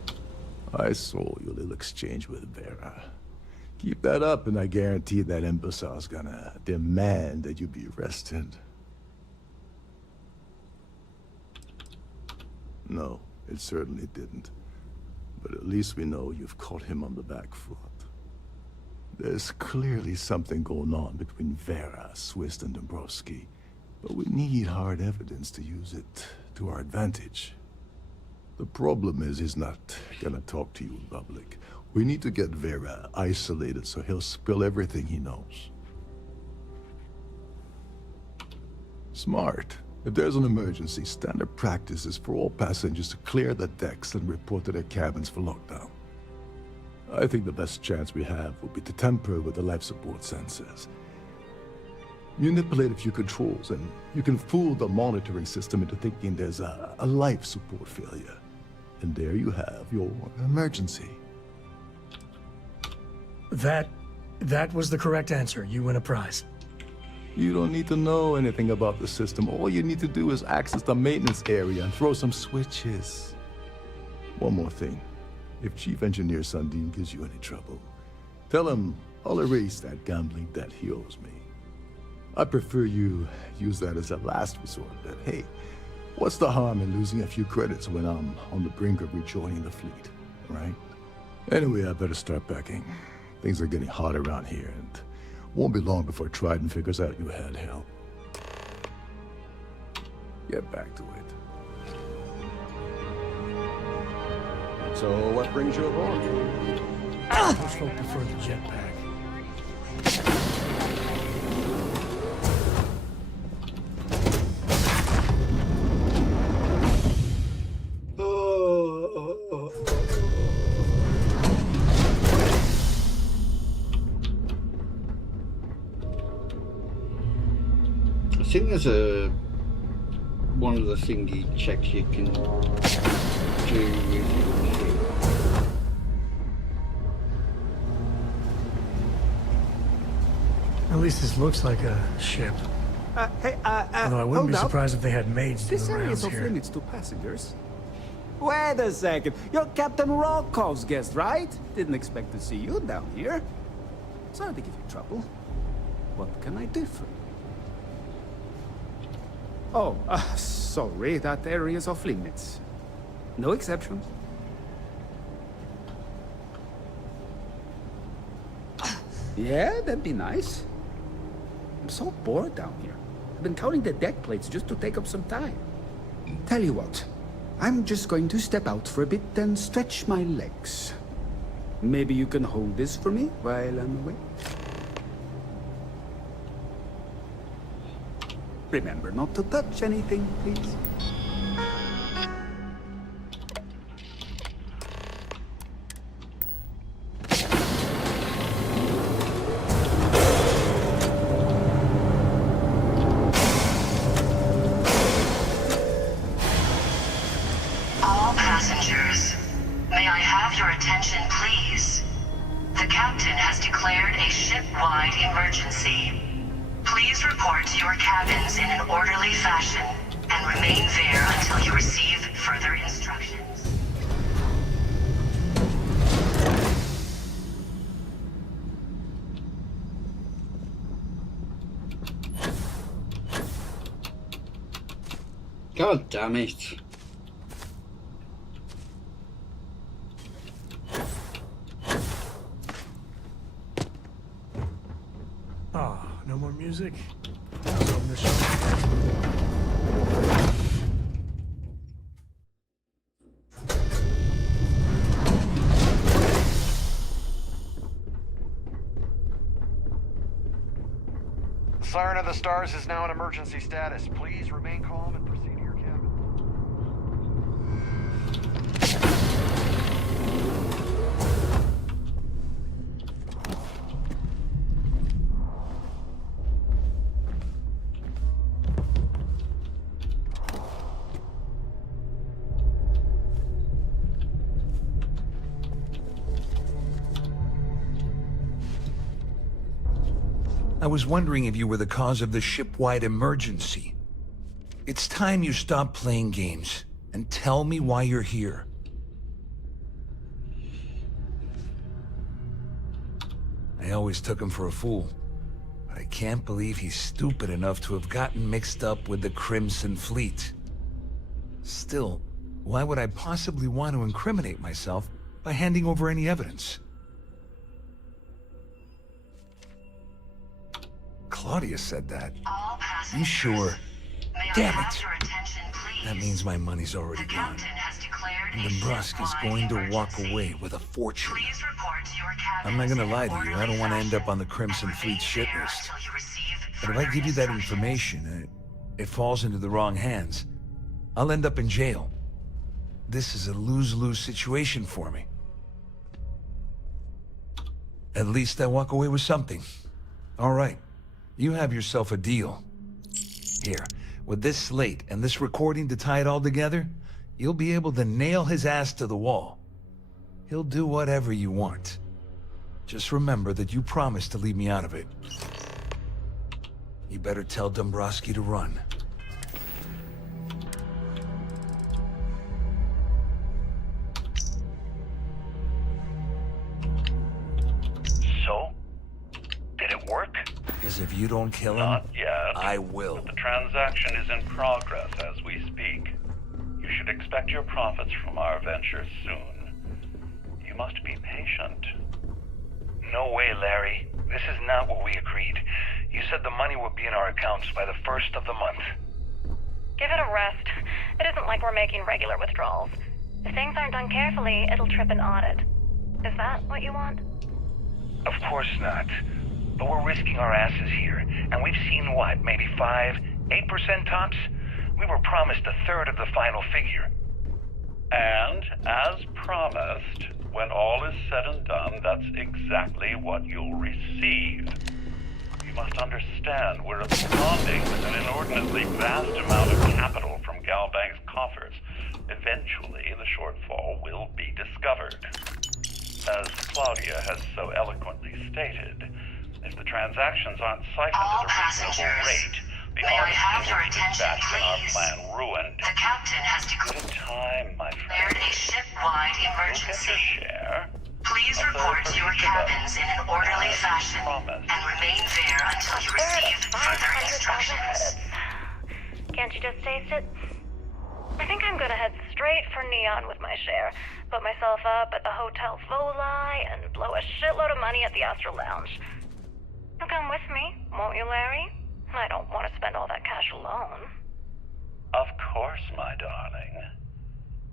this. I saw your little exchange with Vera. Keep that up and I guarantee that imbecile's gonna demand that you be arrested. No, it certainly didn't. But at least we know you've caught him on the back foot. There's clearly something going on between Vera, Swiss, and Dombrowski. But we need hard evidence to use it to our advantage. The problem is he's not gonna talk to you in public. We need to get Vera isolated so he'll spill everything he knows. Smart. If there's an emergency, standard practice is for all passengers to clear the decks and report to their cabins for lockdown. I think the best chance we have would be to tamper with the life support sensors. Manipulate a few controls and you can fool the monitoring system into thinking there's a life support failure. And there you have your emergency. That was the correct answer. You win a prize. You don't need to know anything about the system. All you need to do is access the maintenance area and throw some switches. One more thing. If Chief Engineer Sundin gives you any trouble, tell him I'll erase that gambling debt he owes me. I prefer you use that as a last resort, but hey, what's the harm in losing a few credits when I'm on the brink of rejoining the fleet, right? Anyway, I better start packing. Things are getting hot around here, and won't be long before Trident figures out you had help. Get back to it. So, what brings you aboard? Most folk prefer the jetpack. I think there's one of the thingy checks you can do with your ship. At least this looks like a ship. Hey, Although I wouldn't be surprised if they had maids doing This the area rounds is off here. limits to passengers. Wait a second. You're Captain Rocko's guest, right? Didn't expect to see you down here. Sorry to give you trouble. What can I do for you? Oh, sorry. That area is off limits. No exceptions. Yeah, that'd be nice. I'm so bored down here. I've been counting the deck plates just to take up some time. Tell you what, I'm just going to step out for a bit and stretch my legs. Maybe you can hold this for me while I'm away? Remember not to touch anything, please. All passengers, may I have your attention, please? The captain has declared a ship-wide emergency. Please report to your cabins in an orderly fashion and remain there until you receive further instructions. God damn it. Oh, no more music? I was hoping this show. Siren of the Stars is now in emergency status. Please remain calm and proceed to your cabin. I was wondering if you were the cause of the ship-wide emergency. It's time you stop playing games and tell me why you're here. I always took him for a fool, but I can't believe he's stupid enough to have gotten mixed up with the Crimson Fleet. Still, why would I possibly want to incriminate myself by handing over any evidence? Claudia said that. You sure? Damn it. That means my money's already gone. And Dombrowski's going to walk away with a fortune. I'm not gonna lie to you, I don't want to end up on the Crimson Fleet shit list. But if I give you that information, and it falls into the wrong hands, I'll end up in jail. This is a lose-lose situation for me. At least I walk away with something. All right. You have yourself a deal. Here, with this slate and this recording to tie it all together, you'll be able to nail his ass to the wall. He'll do whatever you want. Just remember that you promised to leave me out of it. You better tell Dombrowski to run. So? Did it work? Guess Because if you don't kill him, Not yet. I will. But the transaction is in progress as we speak. You should expect your profits from our venture soon. You must be patient. No way, Larry. This is not what we agreed. You said the money would be in our accounts by the 1st of the month. Give it a rest. It isn't like we're making regular withdrawals. If things aren't done carefully, it'll trip an audit. Is that what you want? Of course not. But we're risking our asses here, and we've seen what, maybe 5, 8% tops? We were promised a third of the final figure. And, as promised, when all is said and done, that's exactly what you'll receive. You must understand, we're absconding with an inordinately vast amount of capital from Galbank's coffers. Eventually, the shortfall will be discovered. As Claudia has so eloquently stated, if the transactions aren't siphoned at a reasonable rate, the artist will dispatch and our plan ruined. The captain has declared Good time, my friend. a ship-wide emergency. You'll get your share. Please report to your cabins in an orderly fashion and remain there until you receive further instructions. Can't you just taste it? I think I'm gonna head straight for Neon with my share, put myself up at the Hotel Voli, and blow a shitload of money at the Astral Lounge. You'll come with me, won't you, Larry? I don't want to spend all that cash alone. Of course, my darling.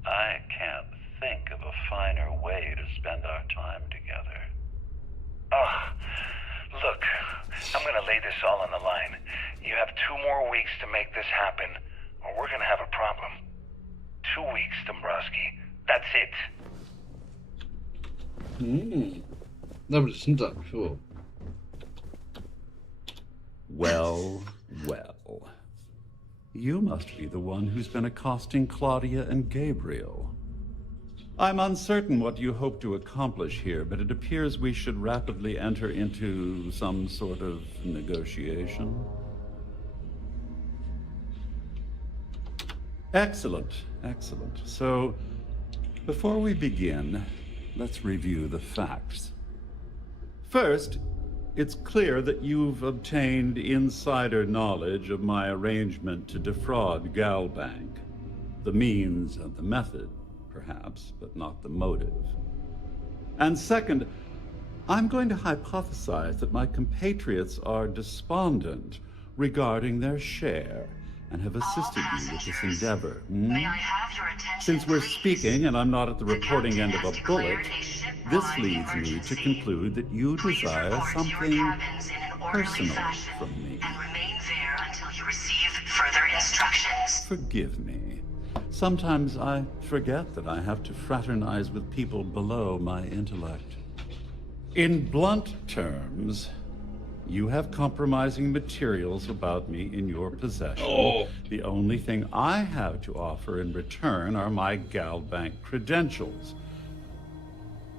I can't think of a finer way to spend our time together. Oh, look, I'm gonna lay this all on the line. You have 2 more weeks to make this happen, or we're gonna have a problem. 2 weeks, Dombrowski. That's it. No, it's not sure. Well, well. You must be the one who's been accosting Claudia and Gabriel. I'm uncertain what you hope to accomplish here, but it appears we should rapidly enter into some sort of negotiation. Excellent, excellent. So, before we begin, let's review the facts. First, it's clear that you've obtained insider knowledge of my arrangement to defraud Galbank. The means and the method, perhaps, but not the motive. And second, I'm going to hypothesize that my compatriots are despondent regarding their share and have assisted you with this endeavor. May I have your attention, Since we're please? speaking and I'm not at the reporting end of a bullet, this leads me to conclude that you desire something personal from me. And remain there until you receive further instructions. Forgive me. Sometimes I forget that I have to fraternize with people below my intellect. In blunt terms, you have compromising materials about me in your possession. Oh. The only thing I have to offer in return are my Galbank credentials.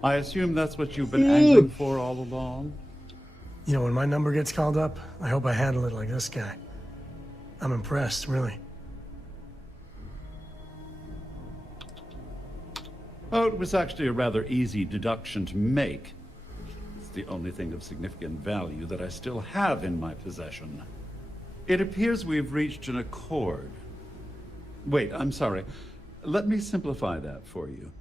I assume that's what you've been angling for all along? You know, when my number gets called up, I hope I handle it like this guy. I'm impressed, really. Oh, it was actually a rather easy deduction to make. It's the only thing of significant value that I still have in my possession. It appears we've reached an accord. Wait, I'm sorry. Let me simplify that for you.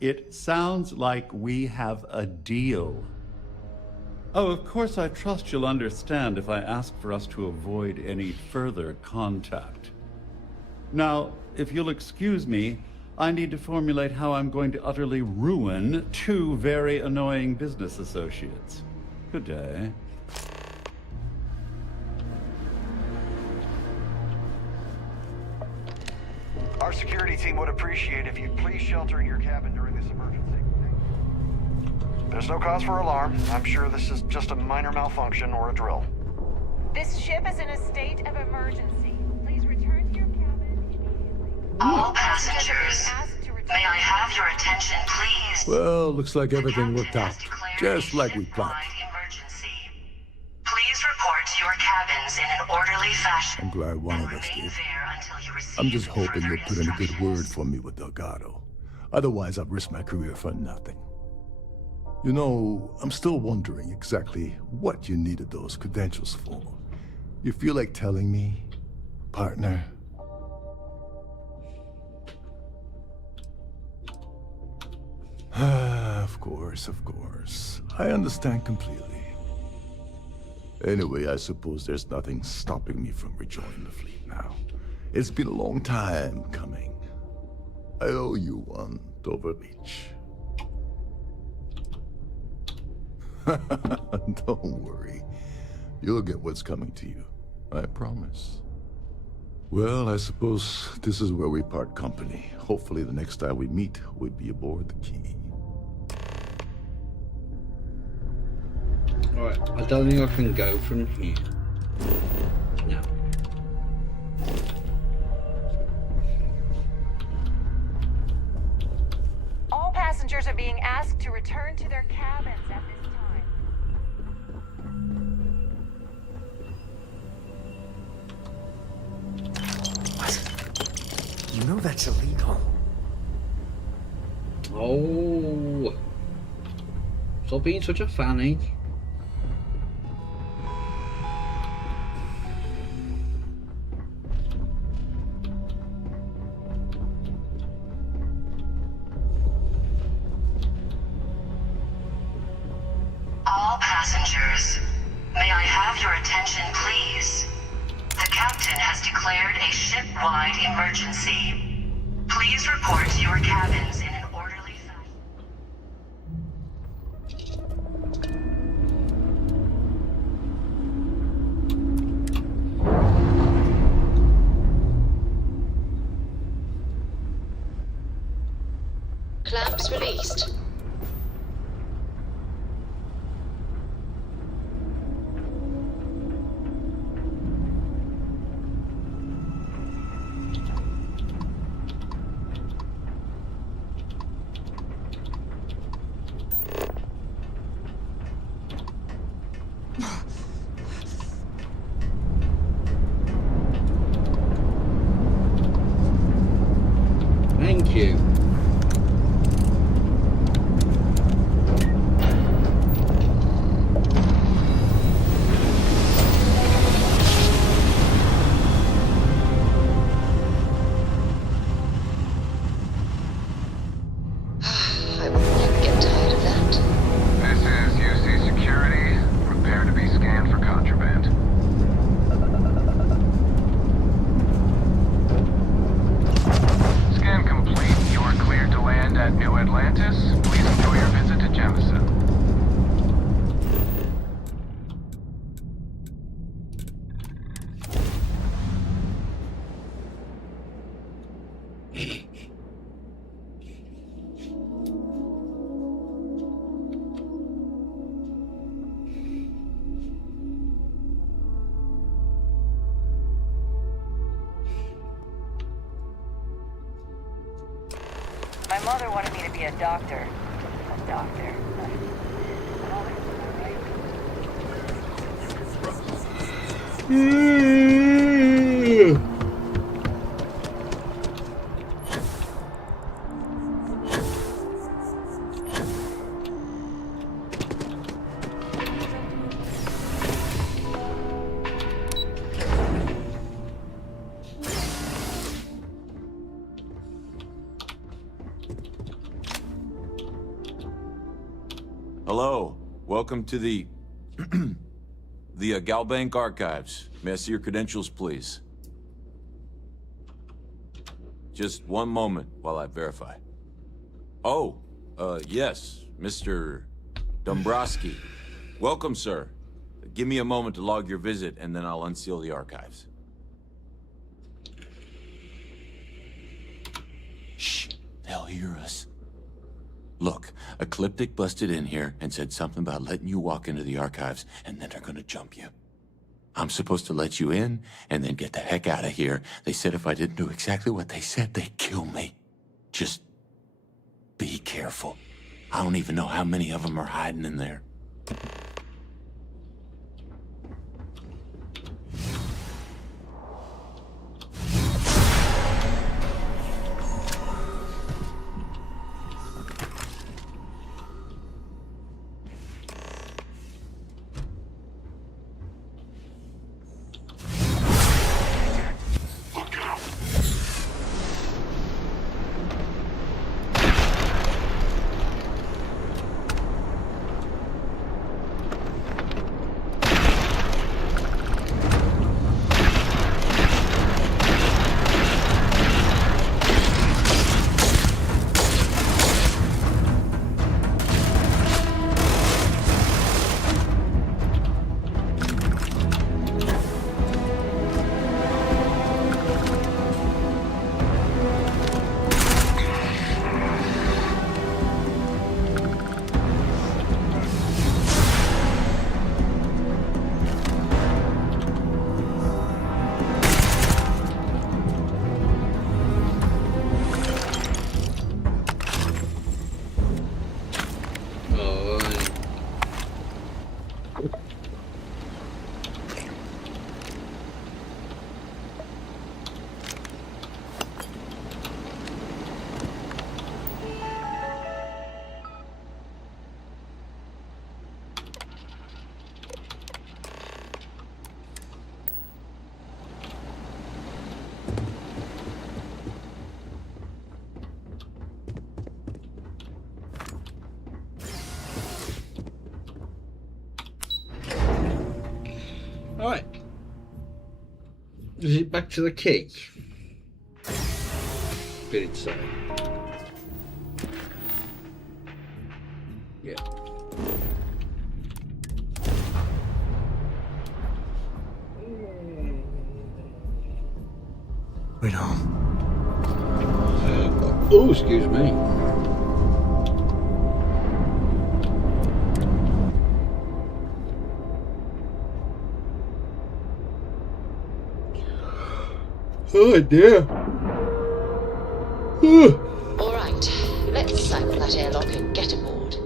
It sounds like we have a deal. Oh, of course, I trust you'll understand if I ask for us to avoid any further contact. Now, if you'll excuse me, I need to formulate how I'm going to utterly ruin 2 very annoying business associates. Good day. Our security team would appreciate if you'd please shelter in your cabin during this emergency. There's no cause for alarm. I'm sure this is just a minor malfunction or a drill. This ship is in a state of emergency. Please return to your cabin immediately. All passengers, may I have your attention, please? Well, looks like everything worked out. Just like we planned. Please report to your cabins in an orderly fashion. I'm glad one of us did. I'm just hoping you'll put in a good word for me with Delgado. Otherwise, I've risked my career for nothing. You know, I'm still wondering exactly what you needed those credentials for. You feel like telling me, partner? Of course, of course. I understand completely. Anyway, I suppose there's nothing stopping me from rejoining the fleet now. It's been a long time coming. I owe you one, Overreach. Don't worry. You'll get what's coming to you. I promise. Well, I suppose this is where we part company. Hopefully the next time we meet, we'll be aboard the Key. Alright, I don't think I can go from here. No. All passengers are being asked to return to their cabins at this time. What? You know that's illegal. Oh. Stop being such a fanny. All passengers, may I have your attention, please? The captain has declared a ship-wide emergency. Please report to your cabins in an orderly fashion. Clamps released. Thank you. I will never get tired of that. This is UC Security. Prepare to be scanned for contraband. Scan complete. You are cleared to land at New Atlantis. Please enjoy your visit to Jemison. My mother wanted me to be a doctor. A doctor. Hello. Welcome to the... the Galbank Archives. May I see your credentials, please? Just one moment while I verify. Oh, yes, Mr. Dombrowski. Welcome, sir. Give me a moment to log your visit, and then I'll unseal the archives. Shh, they'll hear us. Look, Ecliptic busted in here and said something about letting you walk into the archives, and then they're gonna jump you. I'm supposed to let you in, and then get the heck out of here. They said if I didn't do exactly what they said, they'd kill me. Just be careful. I don't even know how many of them are hiding in there. Alright. Is it back to the key? Did it say? Yeah. Wait home. Oh, excuse me. Oh dear. All right, let's cycle that airlock and get aboard.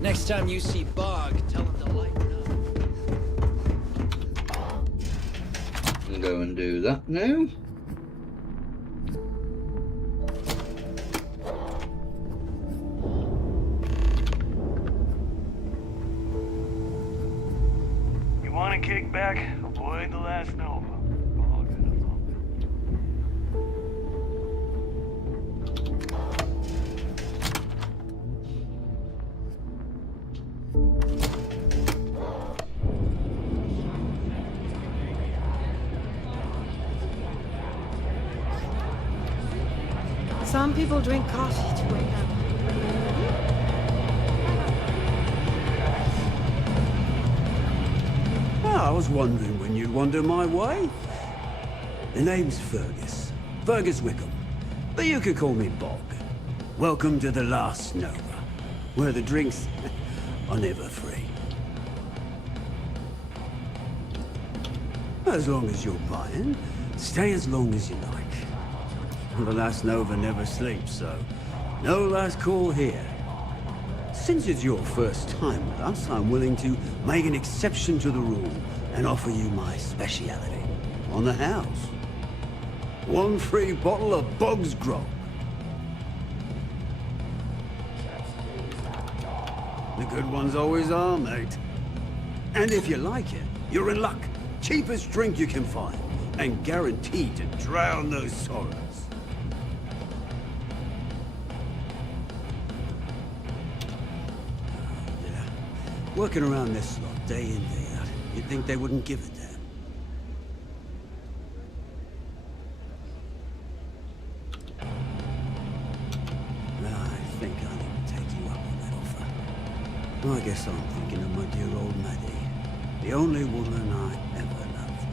Next time you see Bog, tell him to lighten up. I'll go and do that now. You want a kickback? Avoid the last Nova. Some people drink coffee to wake up. I was wondering when you'd wander my way. The name's Fergus. Fergus Wickham. But you could call me Bog. Welcome to the last Nova, where the drinks are never free. As long as you're buying, stay as long as you like. The last Nova never sleeps, so no last call here. Since it's your first time with us, I'm willing to make an exception to the rule and offer you my speciality on the house. One free bottle of Bog's Grog. The good ones always are, mate. And if you like it, you're in luck. Cheapest drink you can find, and guaranteed to drown those sorrows. Working around this slot, day in, day out, you'd think they wouldn't give a damn. I think I need to take you up on that offer. Well, I guess I'm thinking of my dear old Maddie. The only woman I ever loved.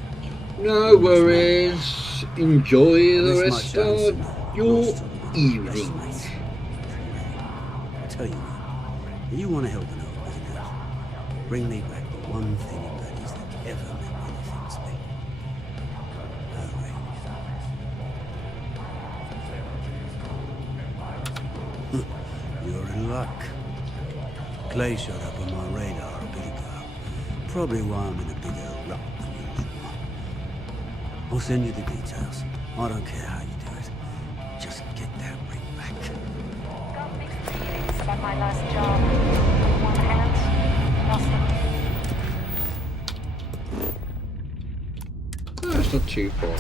No worries. Enjoy the rest of your evening. I'll tell you what, if you want to help an old man out, bring me back the one thing in Maddie's that ever meant anything to me. Her ring. You're in luck. Clay showed up on my radar a bit ago. Probably why I'm in a bigger rut than usual. I'll send you the details. I don't care how you do it. Just get that ring back. Got mixed feelings about my last job. On one hand, lost the... That's not too far away.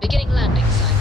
Beginning landing cycle.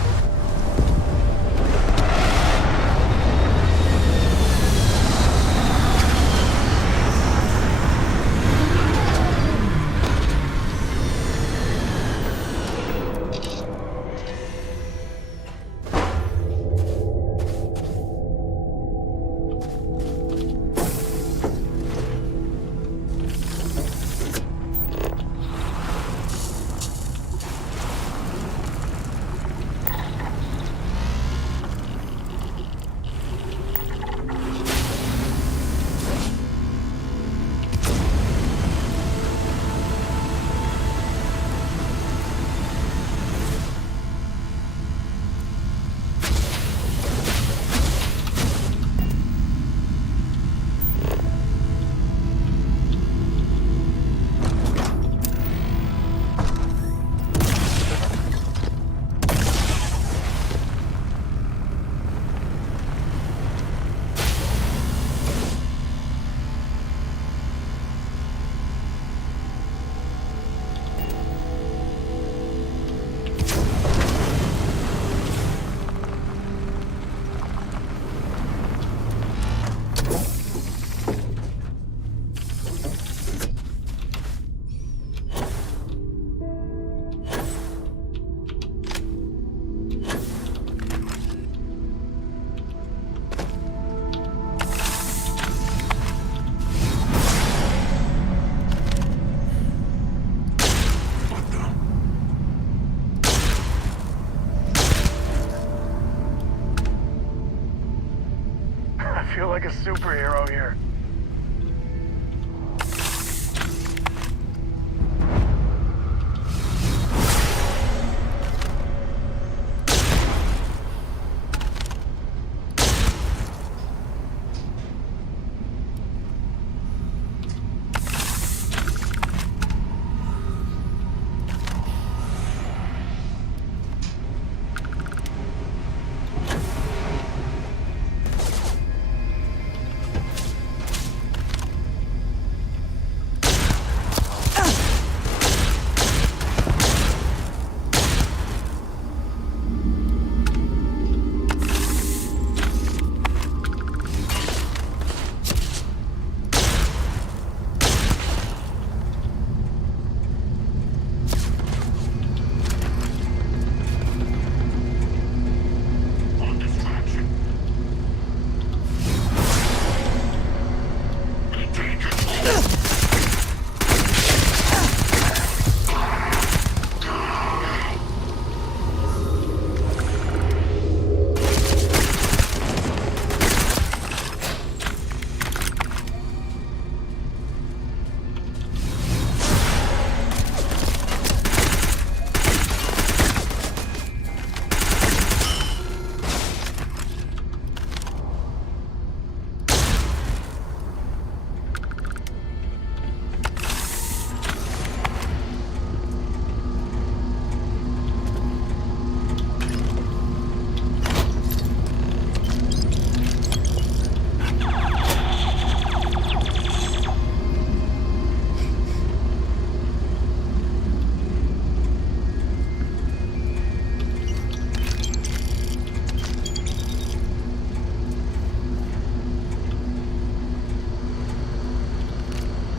like a superhero here.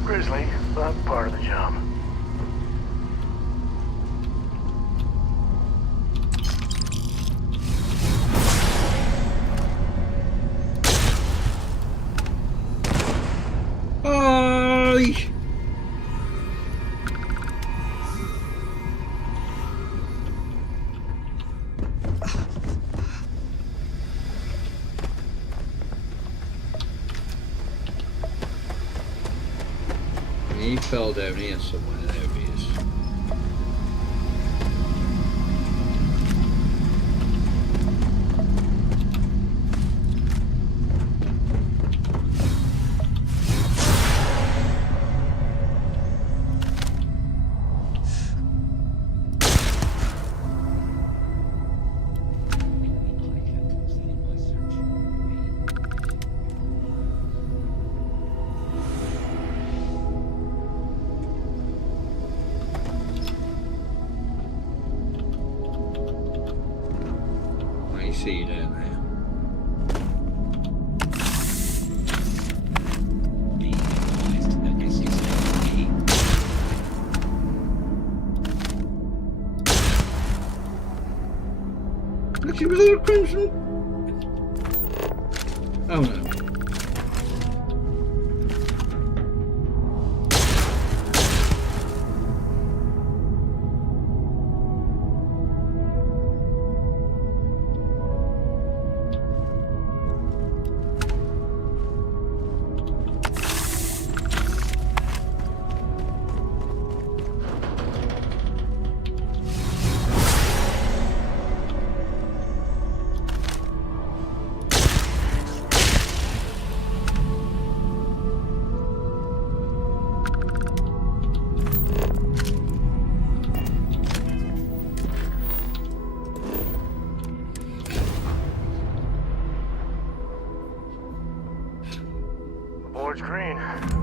Grizzly, but part of the job. Hi! He fell down here somewhere, there he is. I see you down there. Actually, was that a crimson? Oh no. Board's green.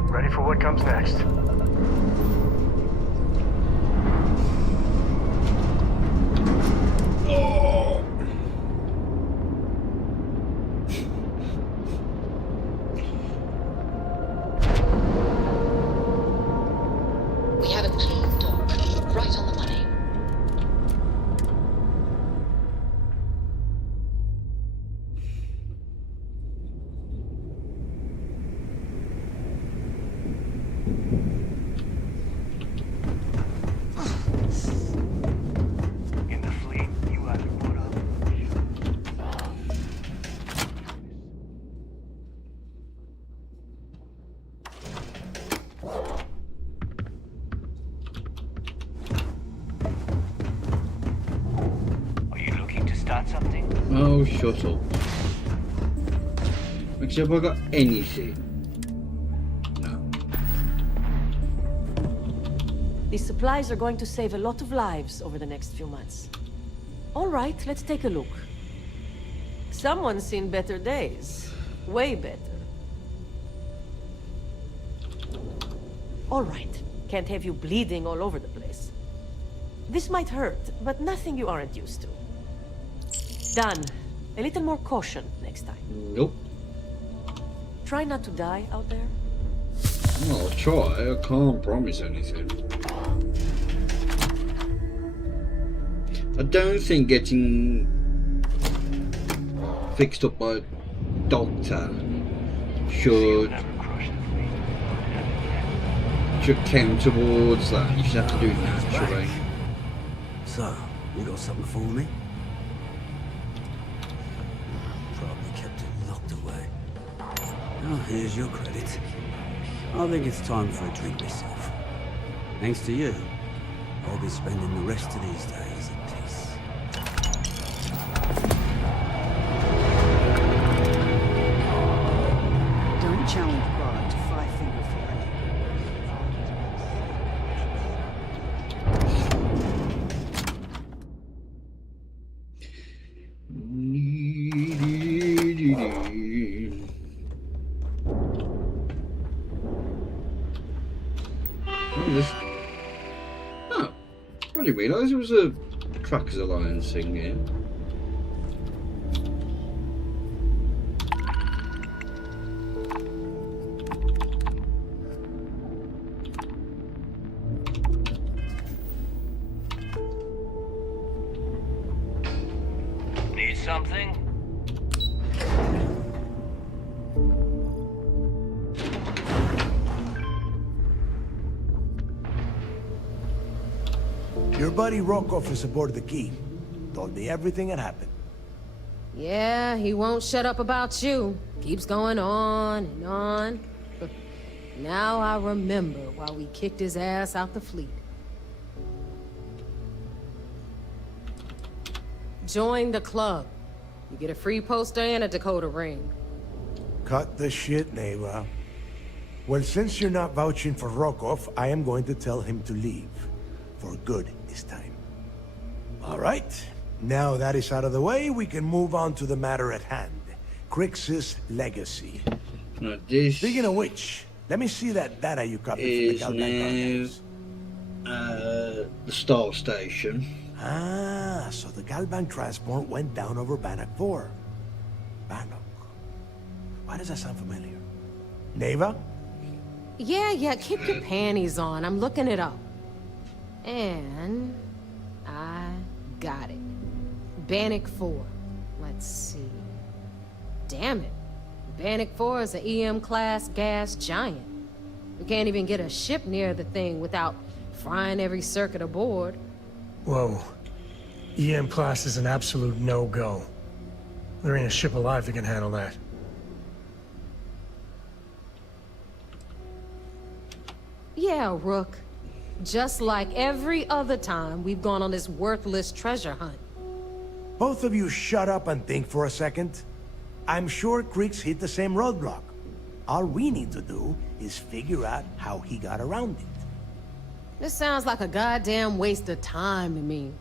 Ready for what comes next. Oh. We have a clean dock, right on the money. got something? Oh, shut up. Except I got anything. These supplies are going to save a lot of lives over the next few months. All right, let's take a look. Someone's seen better days. Way better. All right. Can't have you bleeding all over the place. This might hurt, but nothing you aren't used to. Done. A little more caution next time. Nope. Try not to die out there. I'll try. I can't promise anything. I don't think getting fixed up by a doctor should count towards that. You should have to do it naturally. So, you got something for me? Probably kept it locked away. Oh, here's your credit. I think it's time for a drink myself. Thanks to you, I'll be spending the rest of these days at peace. Don't challenge God to five-finger flying. Oh, I didn't realise there was a Trackers Alliance thing here. Need something? Your buddy Rokoff is aboard the Key. Told me everything that happened. Yeah, he won't shut up about you. Keeps going on and on. Now I remember why we kicked his ass out the fleet. Join the club. You get a free poster and a Dakota ring. Cut the shit, Neva. Well, since you're not vouching for Rokoff, I am going to tell him to leave. For good this time. All right. Now that is out of the way, we can move on to the matter at hand. Crix's legacy. Speaking of which, let me see that data you copied from the Galbank now the Star Station. Ah, so the Galbank transport went down over Bannock 4. Bannock. Why does that sound familiar? Neva? Yeah, keep your panties on. I'm looking it up. And I got it. Bannock 4. Let's see. Damn it. Bannock 4 is an EM-class gas giant. We can't even get a ship near the thing without frying every circuit aboard. Whoa. EM class is an absolute no-go. There ain't a ship alive that can handle that. Yeah, Rook. Just like every other time we've gone on this worthless treasure hunt. Both of you shut up and think for a second. I'm sure Crix hit the same roadblock. All we need to do is figure out how he got around it. This sounds like a goddamn waste of time to me.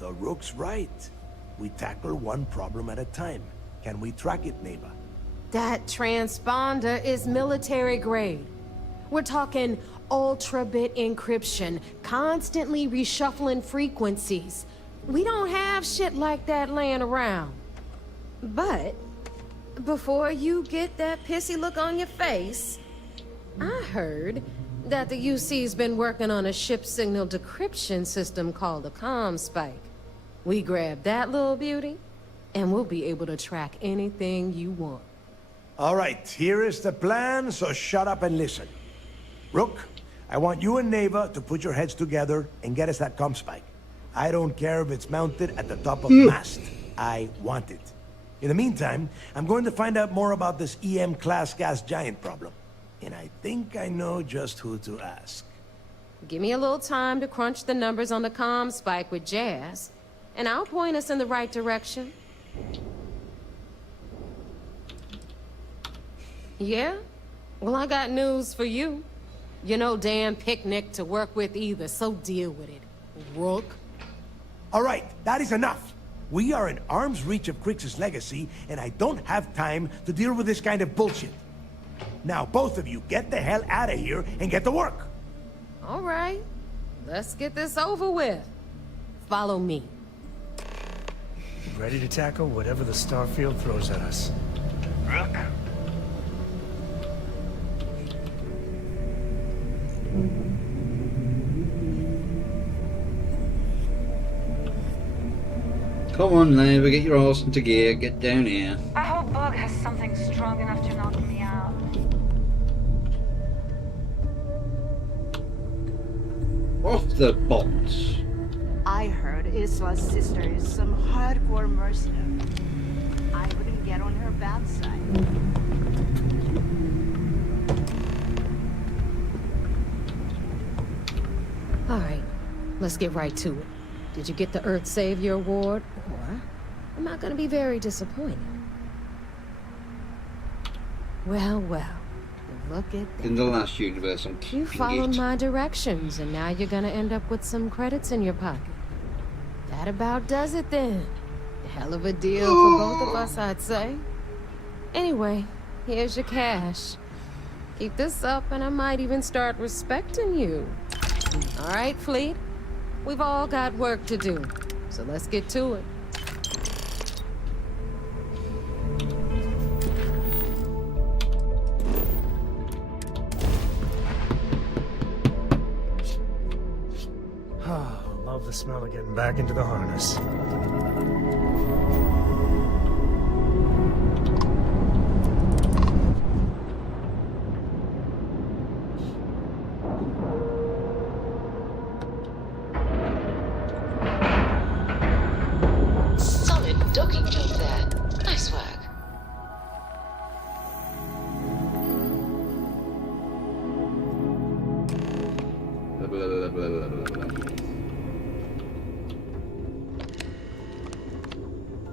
The Rook's right. We tackle one problem at a time. Can we track it, Neva? That transponder is military grade. We're talking ultra-bit encryption, constantly reshuffling frequencies. We don't have shit like that laying around. But before you get that pissy look on your face, I heard that the UC's been working on a ship signal decryption system called a ComSpike. We grab that little beauty, and we'll be able to track anything you want. All right, here is the plan, so shut up and listen. Rook, I want you and Neva to put your heads together and get us that ComSpike. I don't care if it's mounted at the top of the mast. I want it. In the meantime, I'm going to find out more about this EM-class gas giant problem. And I think I know just who to ask. Give me a little time to crunch the numbers on the comm spike with Jazz, and I'll point us in the right direction. Yeah? Well, I got news for you. You're no damn picnic to work with either, so deal with it, Rook. All right, that is enough. We are in arm's reach of Crix's legacy, and I don't have time to deal with this kind of bullshit. Now, both of you, get the hell out of here and get to work. All right, let's get this over with. Follow me. Ready to tackle whatever the Starfield throws at us. Rook? Come on, Neighbor, get your arse into gear, get down here. I hope Bug has something strong enough to knock me out. Off the bots. I heard Isla's sister is some hardcore mercenary. I wouldn't get on her bad side. All right, let's get right to it. Did you get the Earth Savior Award? Or I'm not gonna be very disappointed. Well, well. Look at that. In the last universe, I'm You keeping followed it. my directions, and now you're gonna end up with some credits in your pocket. That about does it then. Hell of a deal for both of us, I'd say. Anyway, here's your cash. Keep this up, and I might even start respecting you. All right, Fleet? We've all got work to do, so let's get to it. Love the smell of getting back into the harness. Solid docking job there. Nice work. Blah, blah, blah, blah, blah, blah, blah.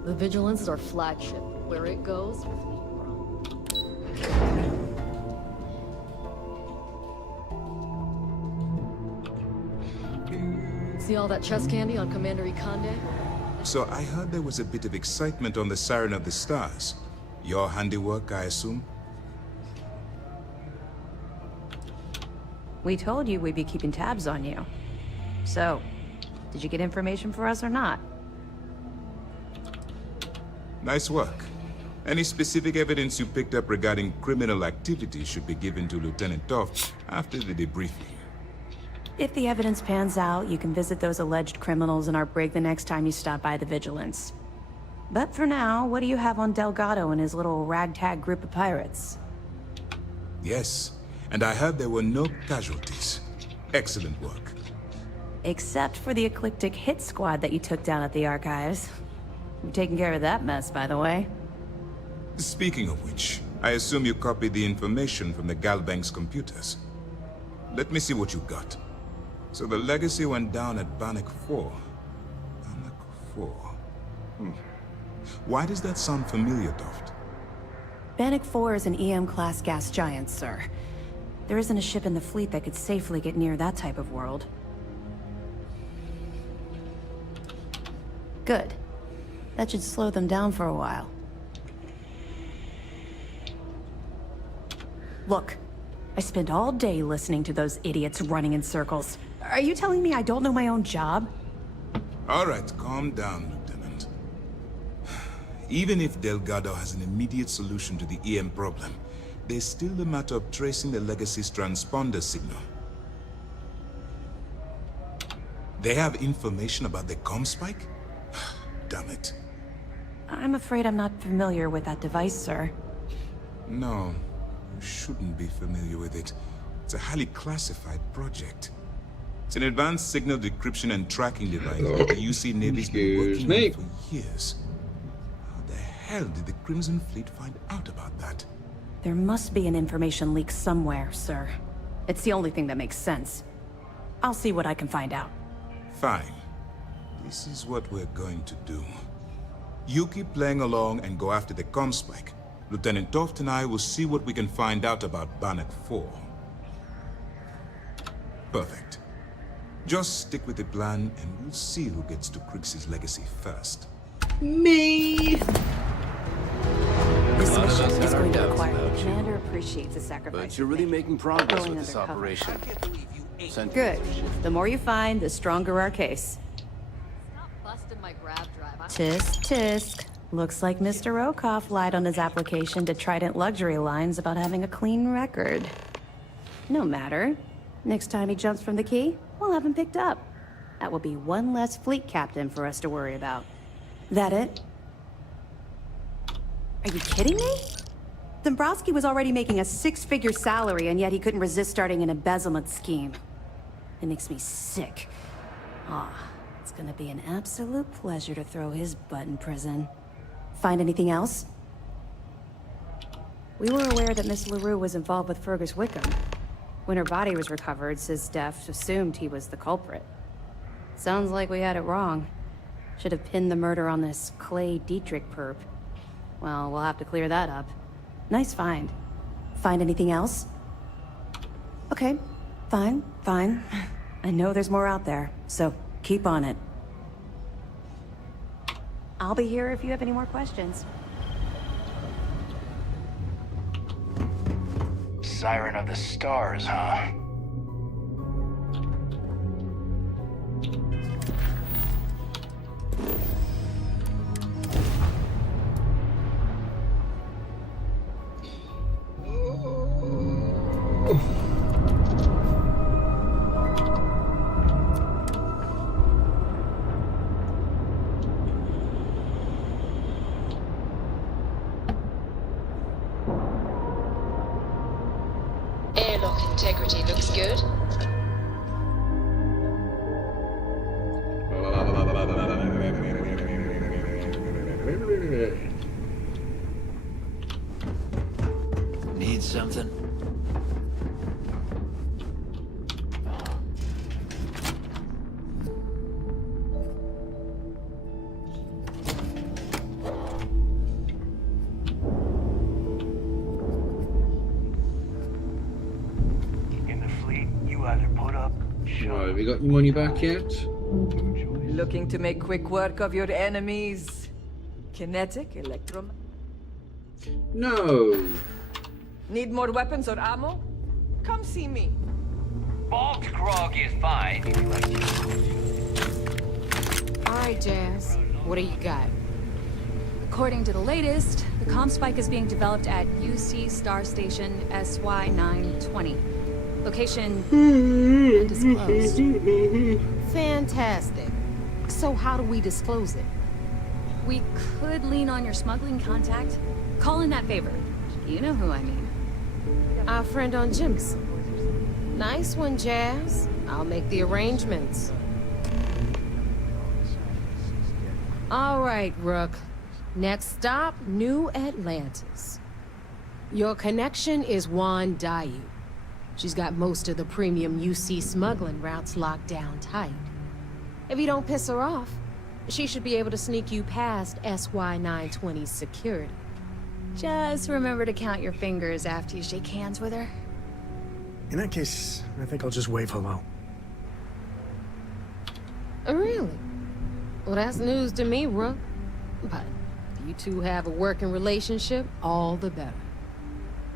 The Vigilance is our flagship. Where it goes, see all that chest candy on Commander Ikande? So I heard there was a bit of excitement on the Siren of the Stars. Your handiwork, I assume? We told you we'd be keeping tabs on you. So, did you get information for us or not? Nice work. Any specific evidence you picked up regarding criminal activity should be given to Lieutenant Toft after the debriefing. If the evidence pans out, you can visit those alleged criminals in our brig the next time you stop by the Vigilance. But for now, what do you have on Delgado and his little ragtag group of pirates? Yes, and I heard there were no casualties. Excellent work. Except for the eclectic hit squad that you took down at the archives. You're taking care of that mess, by the way. Speaking of which, I assume you copied the information from the Galbank's computers. Let me see what you got. So the legacy went down at Bannock 4. Bannock 4. Why does that sound familiar, Toft? Bannock 4 is an EM-class gas giant, sir. There isn't a ship in the fleet that could safely get near that type of world. Good. That should slow them down for a while. Look, I spent all day listening to those idiots running in circles. Are you telling me I don't know my own job? All right, calm down, Lieutenant. Even if Delgado has an immediate solution to the EM problem, there's still the matter of tracing the Legacy's transponder signal. They have information about the comm spike? Damn it. I'm afraid I'm not familiar with that device, sir. No, you shouldn't be familiar with it. It's a highly classified project. It's an advanced signal decryption and tracking device that the UC Navy's been working on for years. How the hell did the Crimson Fleet find out about that? There must be an information leak somewhere, sir. It's the only thing that makes sense. I'll see what I can find out. Fine. This is what we're going to do. You keep playing along and go after the comm spike. Lieutenant Toft and I will see what we can find out about Bannock 4. Perfect. Just stick with the plan and we'll see who gets to Crix's legacy first. Me! This mission is going to require... The commander appreciates the sacrifice. But you're really making progress Going with this undercover. operation. Good. The more you find, the stronger our case. Busted my grab drive. Tisk, tisk. Looks like Mr. Rokoff lied on his application to Trident Luxury Lines about having a clean record. No matter. Next time he jumps from the key, we'll have him picked up. That will be one less fleet captain for us to worry about. That it? Are you kidding me? Dombrowski was already making a 6-figure salary, and yet he couldn't resist starting an embezzlement scheme. It makes me sick. It's gonna be an absolute pleasure to throw his butt in prison. Find anything else? We were aware that Miss LaRue was involved with Fergus Wickham. When her body was recovered, SysDef assumed he was the culprit. Sounds like we had it wrong. Should have pinned the murder on this Clay Dietrich perp. Well, we'll have to clear that up. Nice find. Find anything else? Okay, fine. I know there's more out there, so keep on it. I'll be here if you have any more questions. Siren of the Stars, huh? Airlock integrity looks good. Need something? Right, have you got your money back yet? Looking to make quick work of your enemies? Kinetic, electrum? No. Need more weapons or ammo? Come see me. Bogged grog is fine if you like to. All right, Jazz. What do you got? According to the latest, the comm spike is being developed at UC Star Station SY-920. Location undisclosed. Fantastic. So how do we disclose it? We could lean on your smuggling contact. Call in that favor. You know who I mean. Our friend on Jimson. Nice one, Jazz. I'll make the arrangements. All right, Rook. Next stop, New Atlantis. Your connection is Juan Dayu. She's got most of the premium UC smuggling routes locked down tight. If you don't piss her off, she should be able to sneak you past SY-920's security. Just remember to count your fingers after you shake hands with her. In that case, I think I'll just wave hello. Really? Well, that's news to me, Rook. But if you two have a working relationship, all the better.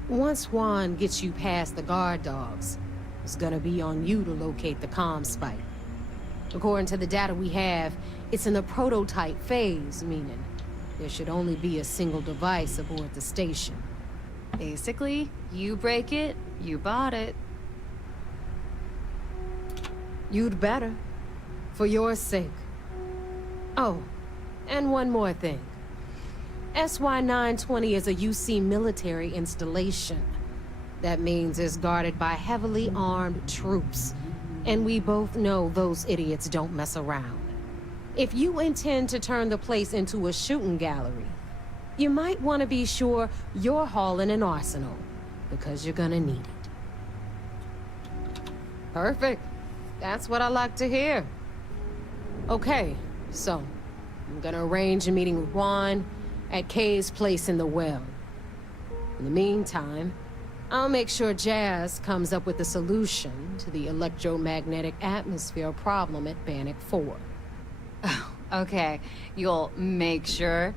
Once Juan gets you past the guard dogs, it's gonna be on you to locate the comm spike. According to the data we have, it's in the prototype phase, meaning there should only be a single device aboard the station. Basically, you break it, you bought it. You'd better. For your sake. Oh, and one more thing. SY-920 is a UC military installation. That means it's guarded by heavily armed troops. And we both know those idiots don't mess around. If you intend to turn the place into a shooting gallery, you might want to be sure you're hauling an arsenal, because you're gonna need it. Perfect. That's what I like to hear. Okay, so I'm gonna arrange a meeting with Juan at Kay's place in the well. In the meantime, I'll make sure Jazz comes up with a solution to the electromagnetic atmosphere problem at Bannock 4. Okay, you'll make sure.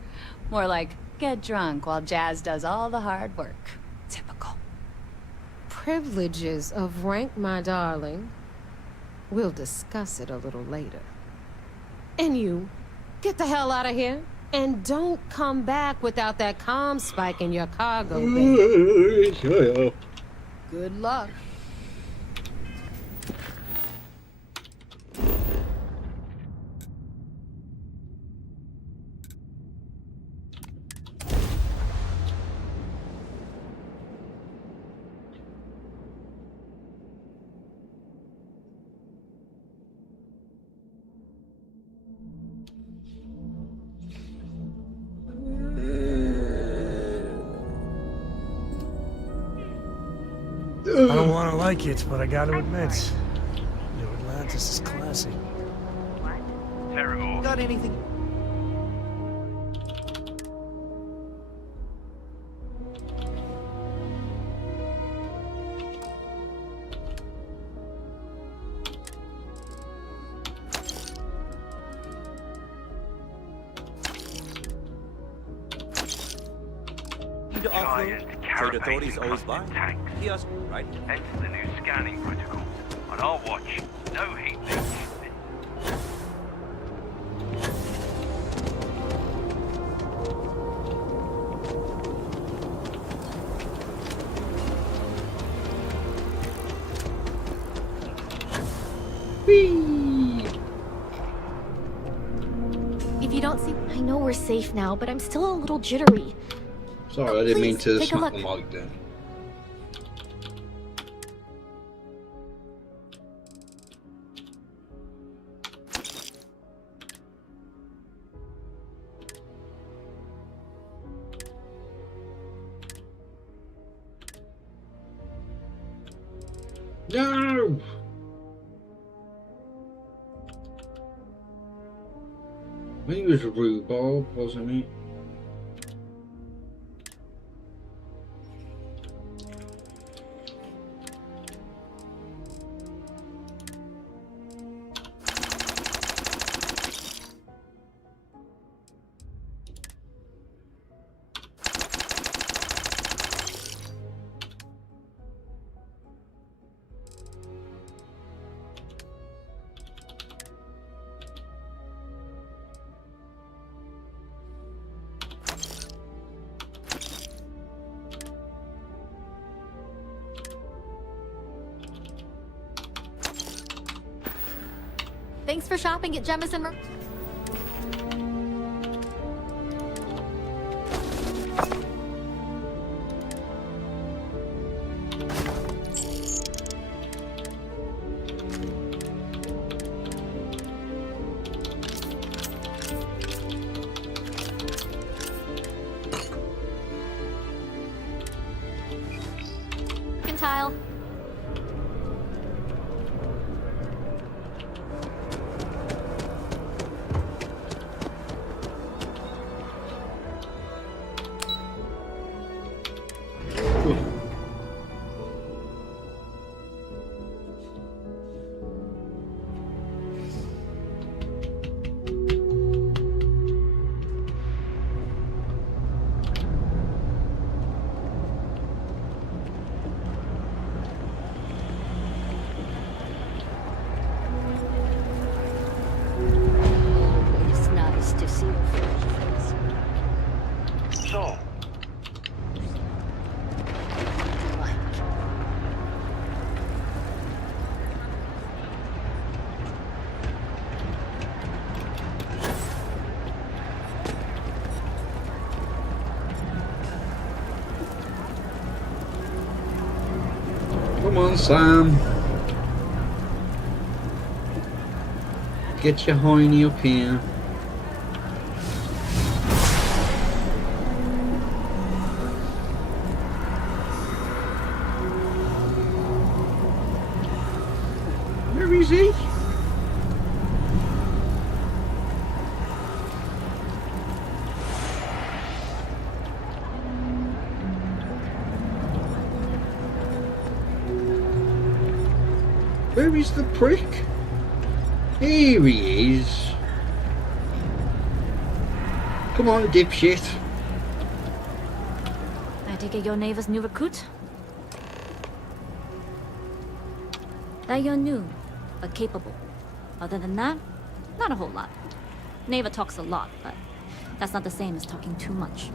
More like, get drunk while Jazz does all the hard work. Typical. Privileges of rank, my darling. We'll discuss it a little later. And you, get the hell out of here. And don't come back without that comm spike in your cargo bay. Shut up. Good luck. I don't want to like it, but I got to admit, New Atlantis is classy. Terrible. Got anything? Need to offload? Trade authorities always buy. Kiosk, right? Hence the new scanning protocol. On our watch, no heat leaks. If you don't see, I know we're safe now, but I'm still a little jittery. Sorry, I didn't mean to take a smack look. the mic then. No! I think it was rhubarb, wasn't it? Thanks for shopping at Jemison. Tile. Always nice to see your face. So, Come on, Sam. Get your hiney up here. Where is he? Where is the prick? Here he is. Come on, dipshit. I take it you're Neva's new recruit? That you're new, but capable. Other than that, not a whole lot. Neva talks a lot, but that's not the same as talking too much.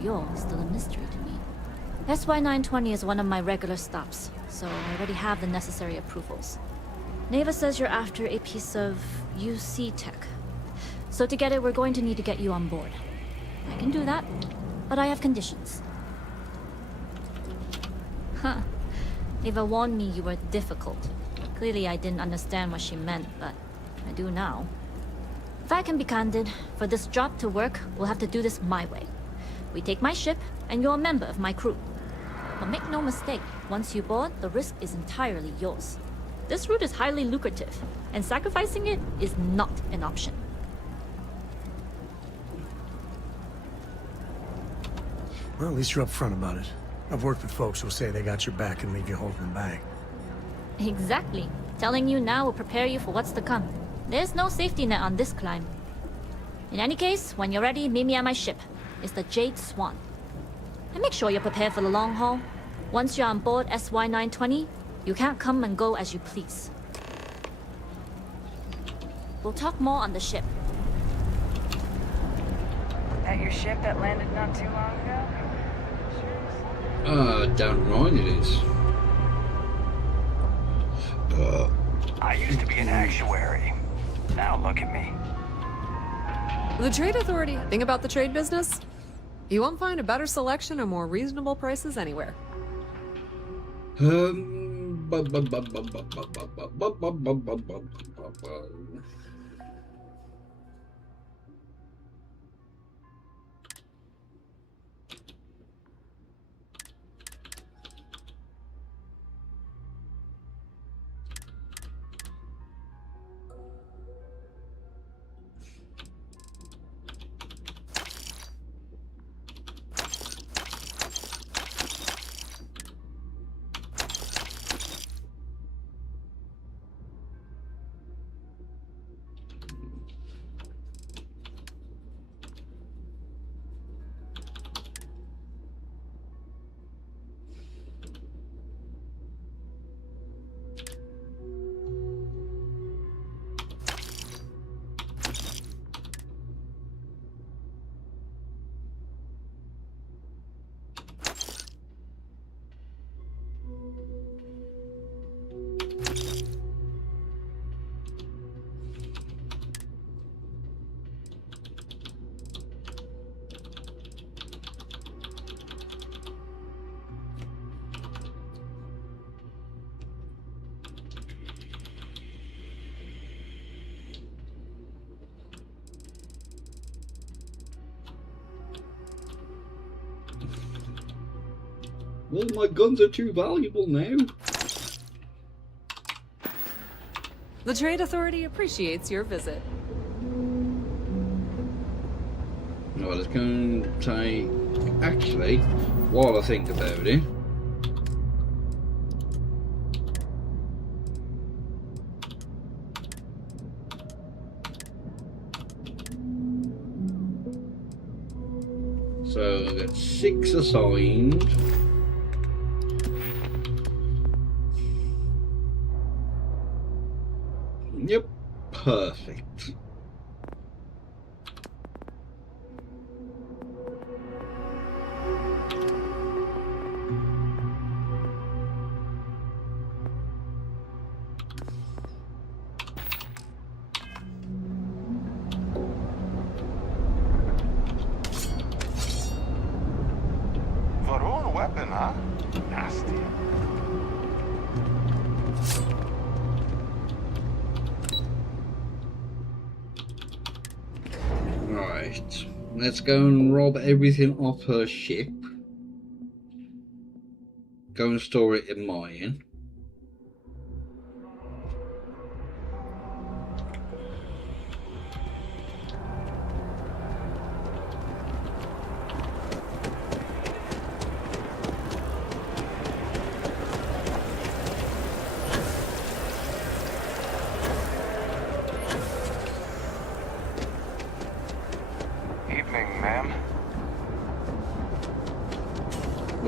You're still a mystery to me. SY-920 is one of my regular stops, so I already have the necessary approvals. Neva says you're after a piece of UC tech. So to get it, we're going to need to get you on board. I can do that, but I have conditions. Huh. Neva warned me you were difficult. Clearly I didn't understand what she meant, but I do now. If I can be candid, for this job to work, we'll have to do this my way. We take my ship, and you're a member of my crew. But make no mistake, once you board, the risk is entirely yours. This route is highly lucrative, and sacrificing it is not an option. Well, at least you're upfront about it. I've worked with folks who'll say they got your back and leave you holding the bag. Exactly. Telling you now will prepare you for what's to come. There's no safety net on this climb. In any case, when you're ready, meet me at my ship. It's the Jade Swan. And make sure you're prepared for the long haul. Once you're on board SY-920, you can't come and go as you please. We'll talk more on the ship. That your ship that landed not too long ago? Down right it is. I used to be an actuary. Now look at me. The Trade Authority. Thing about the trade business? You won't find a better selection or more reasonable prices anywhere. Well, my guns are too valuable now. The Trade Authority appreciates your visit. Right, let's go and take... Actually, while I think about it... So, I've got 6 assigned. Yep, perfect. For own weapon, huh? Nasty. Right, let's go and rob everything off her ship. Go and store it in mine.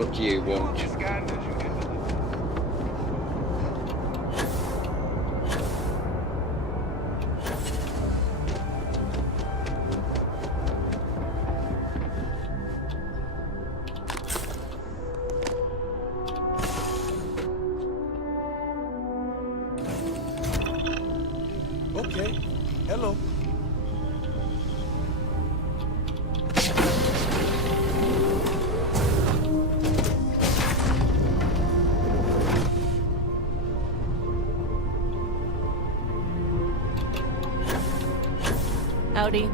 What do you want? Okay. Hello. Howdy.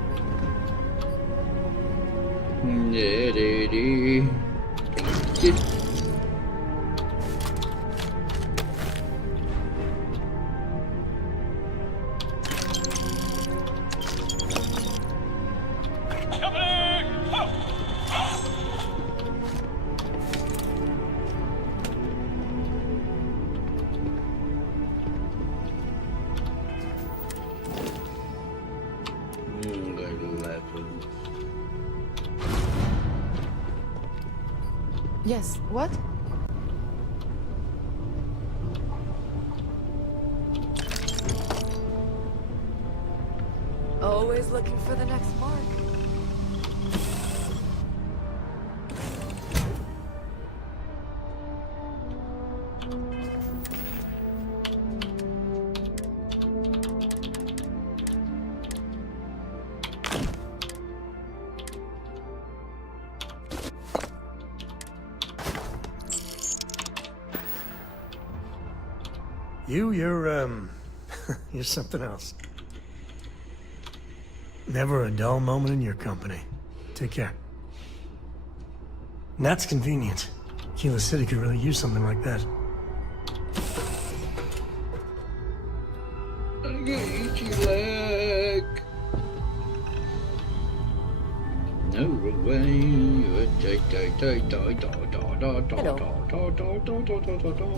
Yes, what? Always looking for the next mark. You're something else. Never a dull moment in your company. Take care. And that's convenient. Kilo City could really use something like that. I'm gonna eat your leg. No way.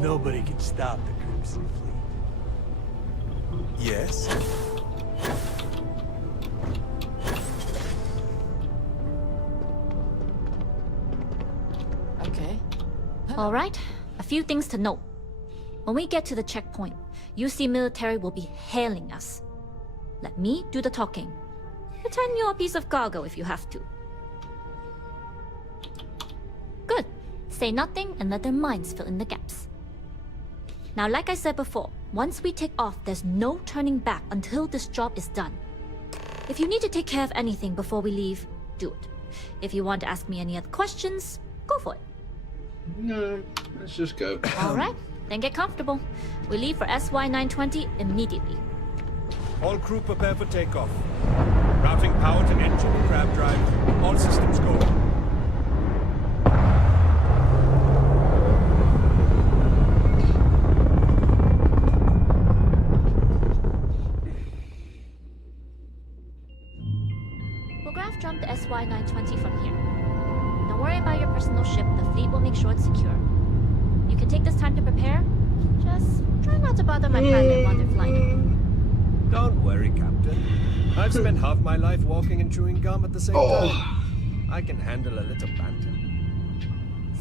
Nobody can stop the Crimson Fleet. Yes? Okay. All right, a few things to note. When we get to the checkpoint, UC military will be hailing us. Let me do the talking. Pretend you're a piece of cargo if you have to. Good. Say nothing and let their minds fill in the gaps. Now, like I said before, once we take off, there's no turning back until this job is done. If you need to take care of anything before we leave, do it. If you want to ask me any other questions, go for it. No, let's just go. All right, then get comfortable. We leave for SY-920 immediately. All crew prepare for takeoff. Routing power to engine and crab drive. All systems go. We'll graph jump the SY-920 from here. Don't worry about your personal ship. The fleet will make sure it's secure. You can take this time to prepare. Just try not to bother my pilot while they're flying. Don't worry, Captain. I've spent half my life walking and chewing gum at the same time. I can handle a little banter.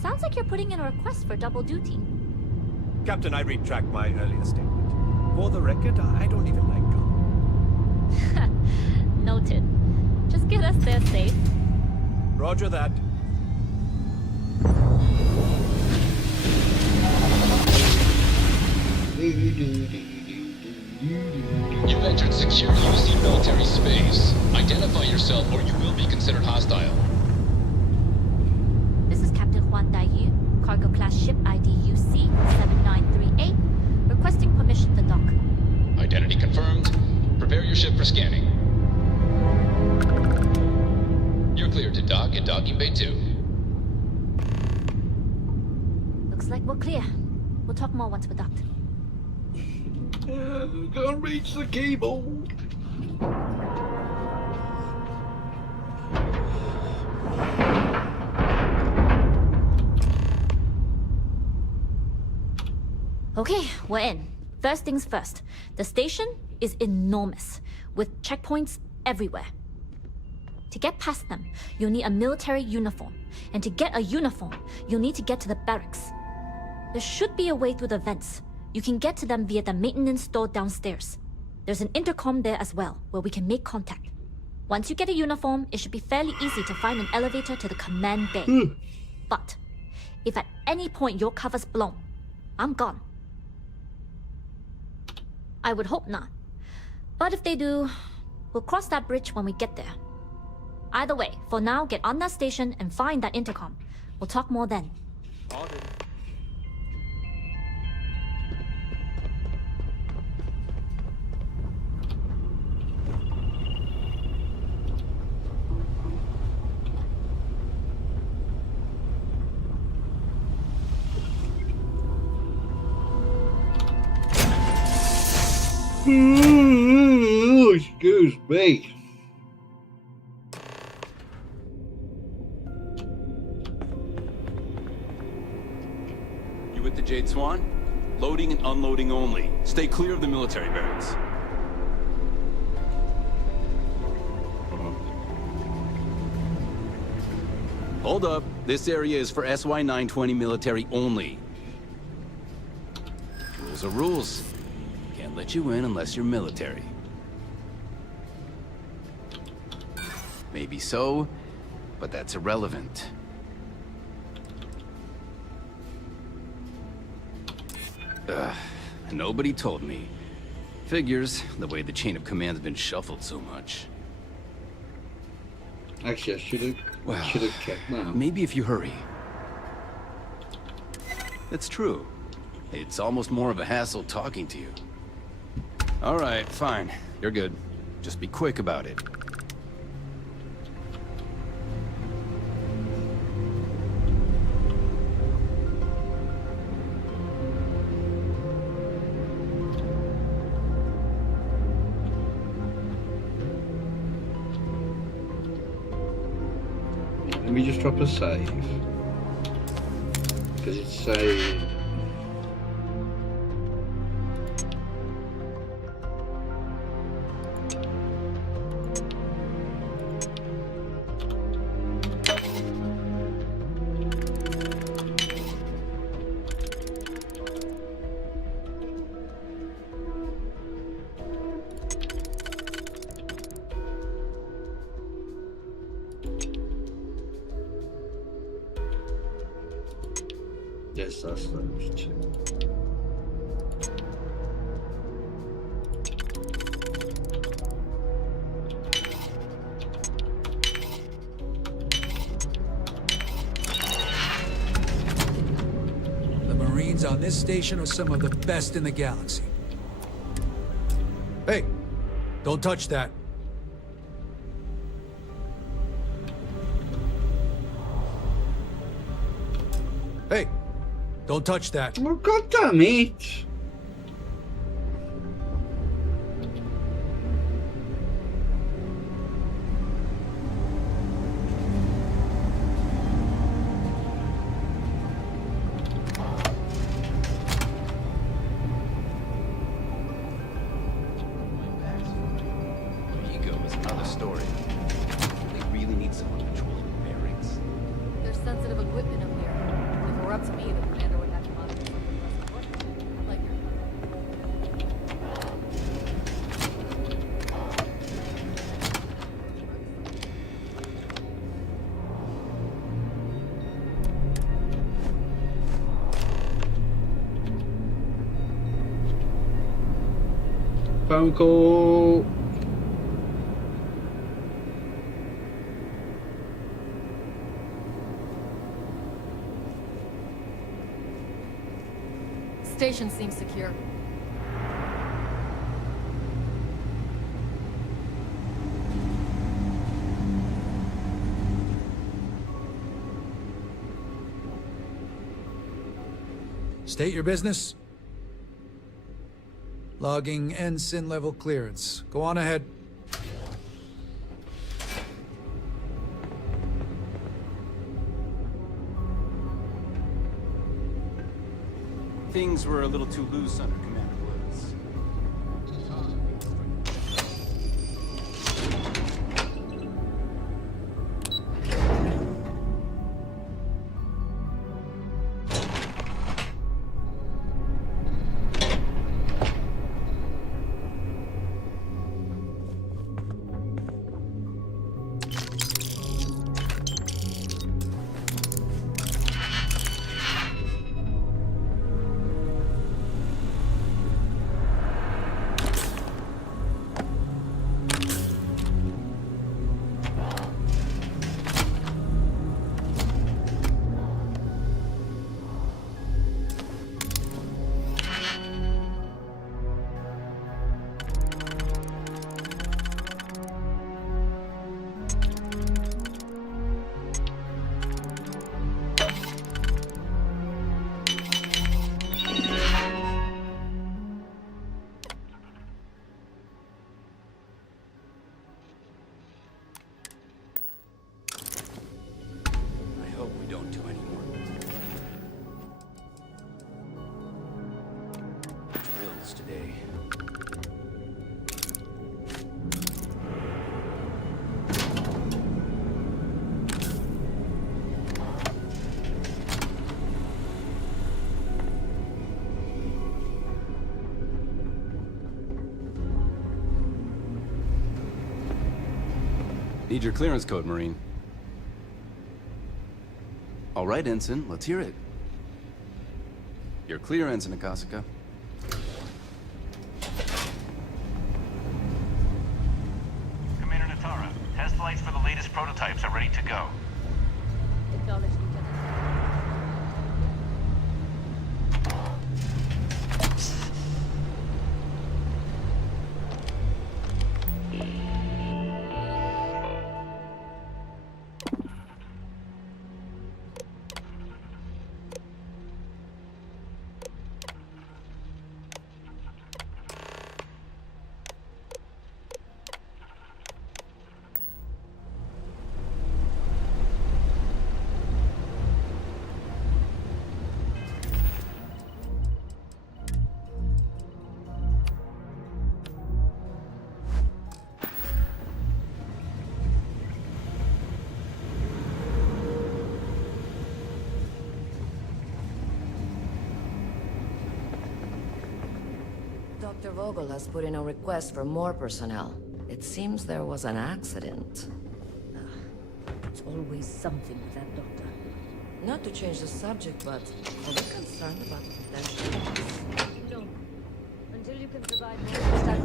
Sounds like you're putting in a request for double duty. Captain, I retract my earlier statement. For the record, I don't even like gum. Noted. Just get us there safe. Roger that. You've entered secure UC military space. Identify yourself or you will be considered hostile. This is Captain Juan Daiyu, cargo class ship ID UC 7938, requesting permission to dock. Identity confirmed. Prepare your ship for scanning. You're cleared to dock at docking bay 2. Looks like we're clear. We'll talk more once we're docked. Can't reach the keyboard. Okay, we're in. First things first. The station is enormous, with checkpoints everywhere. To get past them, you'll need a military uniform. And to get a uniform, you'll need to get to the barracks. There should be a way through the vents. You can get to them via the maintenance store downstairs. There's an intercom there as well, where we can make contact. Once you get a uniform, it should be fairly easy to find an elevator to the command bay. But if at any point your cover's blown, I'm gone. I would hope not. But if they do, we'll cross that bridge when we get there. Either way, for now, get on that station and find that intercom. We'll talk more then. Excuse me. You with the Jade Swan? Loading and unloading only. Stay clear of the military barracks. Hold up. This area is for SY-920 military only. Rules are rules. Can't let you in unless you're military. Maybe so, but that's irrelevant. Nobody told me. Figures, the way the chain of command's been shuffled so much. Actually, I should have kept that. Maybe if you hurry. That's true. It's almost more of a hassle talking to you. All right, fine. You're good. Just be quick about it. Let me just drop a save. Because it's saying... Yes, that's those two. The Marines on this station are some of the best in the galaxy. Hey, don't touch that. Hey, don't touch that. Oh, God damn it. Ego is another story. They really need someone controlling the barracks. There's sensitive equipment up here. If it were up to me, the commander would have to monitor something less important. Like your... Phone call. Station seems secure. State your business. Logging ensign level clearance. Go on ahead. Things were a little too loose under Commander Woods. Need your clearance code, Marine. All right, Ensign, let's hear it. You're clear, Ensign Akasaka. Commander Natara, test flights for the latest prototypes are ready to go. Acknowledged, Lieutenant. Dr. Vogel has put in a request for more personnel. It seems there was an accident. It's always something with that doctor. Not to change the subject, but are we concerned about the potential loss? No. Until you can provide more stuff.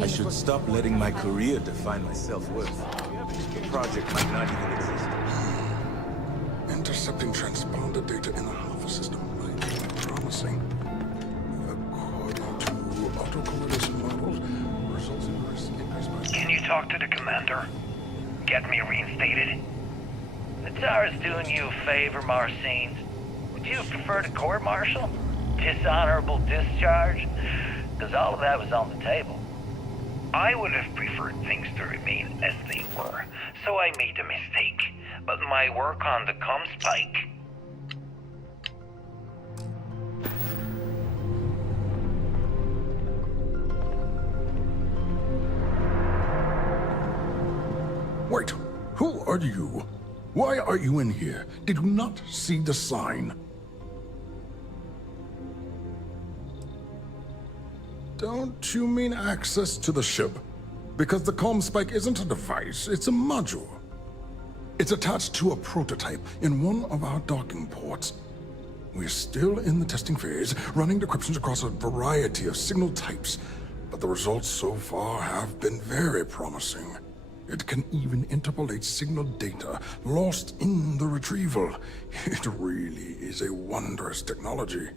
I should stop letting my career define my self-worth. The project might not even exist. Intercepting transponder data in the Alpha system might be promising. According to autocorrelation models, results in risk increase by... Can you talk to the commander? Get me reinstated? Natara's doing you a favor, Marcine. Would you have preferred a court-martial? Dishonorable discharge? Because all of that was on the table. I would have preferred things to remain as they were, so I made a mistake. But my work on the Comspike... Wait, who are you? Why are you in here? Did you not see the sign? Don't you mean access to the ship? Because the Comspike isn't a device, it's a module. It's attached to a prototype in one of our docking ports. We're still in the testing phase, running decryptions across a variety of signal types, but the results so far have been very promising. It can even interpolate signal data lost in the retrieval. It really is a wondrous technology.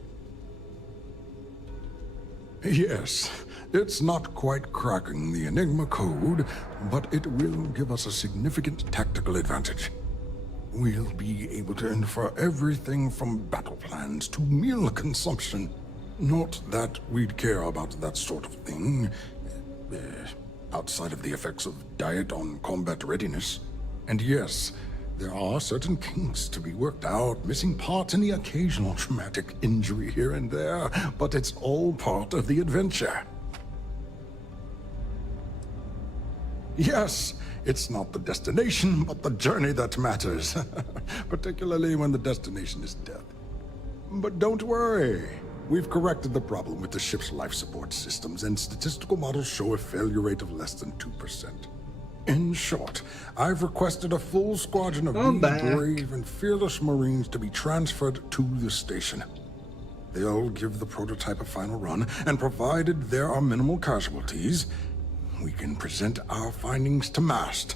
Yes, it's not quite cracking the Enigma code, but it will give us a significant tactical advantage. We'll be able to infer everything from battle plans to meal consumption. Not that we'd care about that sort of thing, outside of the effects of diet on combat readiness. And yes, there are certain kinks to be worked out, missing parts and the occasional traumatic injury here and there, but it's all part of the adventure. Yes, it's not the destination, but the journey that matters, particularly when the destination is death. But don't worry, we've corrected the problem with the ship's life support systems, and statistical models show a failure rate of less than 2%. In short, I've requested a full squadron of these brave and fearless Marines to be transferred to the station. They'll give the prototype a final run, and provided there are minimal casualties, we can present our findings to Mast.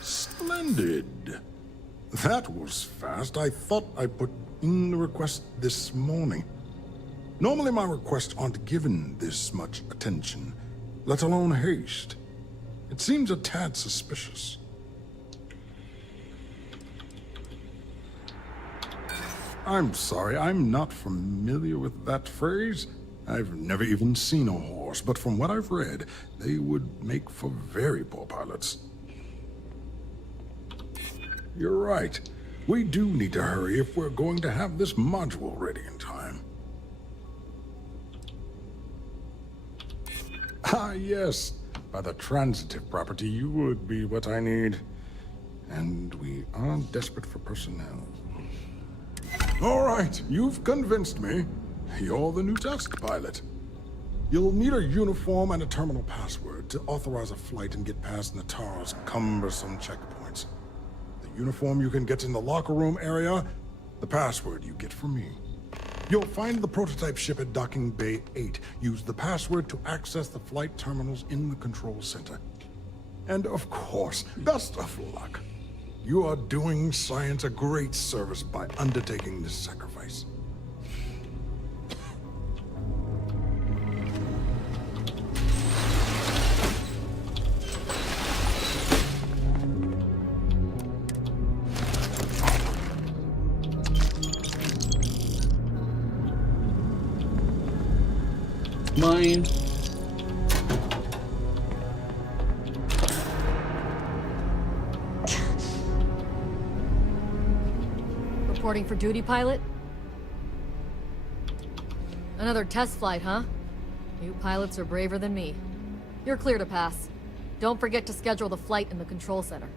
Splendid. That was fast. I thought I put in the request this morning. Normally my requests aren't given this much attention, let alone haste. It seems a tad suspicious. I'm sorry, I'm not familiar with that phrase. I've never even seen a horse, but from what I've read, they would make for very poor pilots. You're right. We do need to hurry if we're going to have this module ready in time. Ah, yes. By the transitive property, you would be what I need. And we are desperate for personnel. All right, you've convinced me. You're the new test pilot. You'll need a uniform and a terminal password to authorize a flight and get past Natara's cumbersome checkpoints. The uniform you can get in the locker room area, the password you get from me. You'll find the prototype ship at Docking Bay 8. Use the password to access the flight terminals in the control center. And of course, best of luck. You are doing science a great service by undertaking this sacrifice. Mine. Reporting for duty, pilot? Another test flight, huh? You pilots are braver than me. You're clear to pass. Don't forget to schedule the flight in the control center.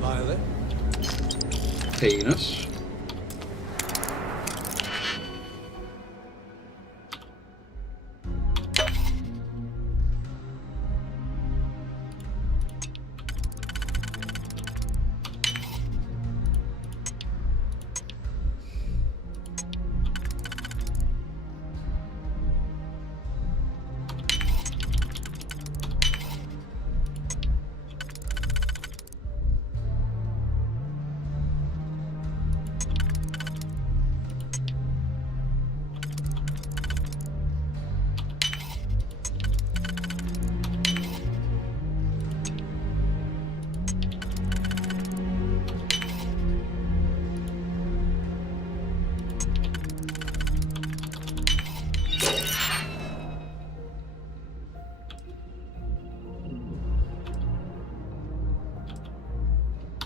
Pilot. Penis.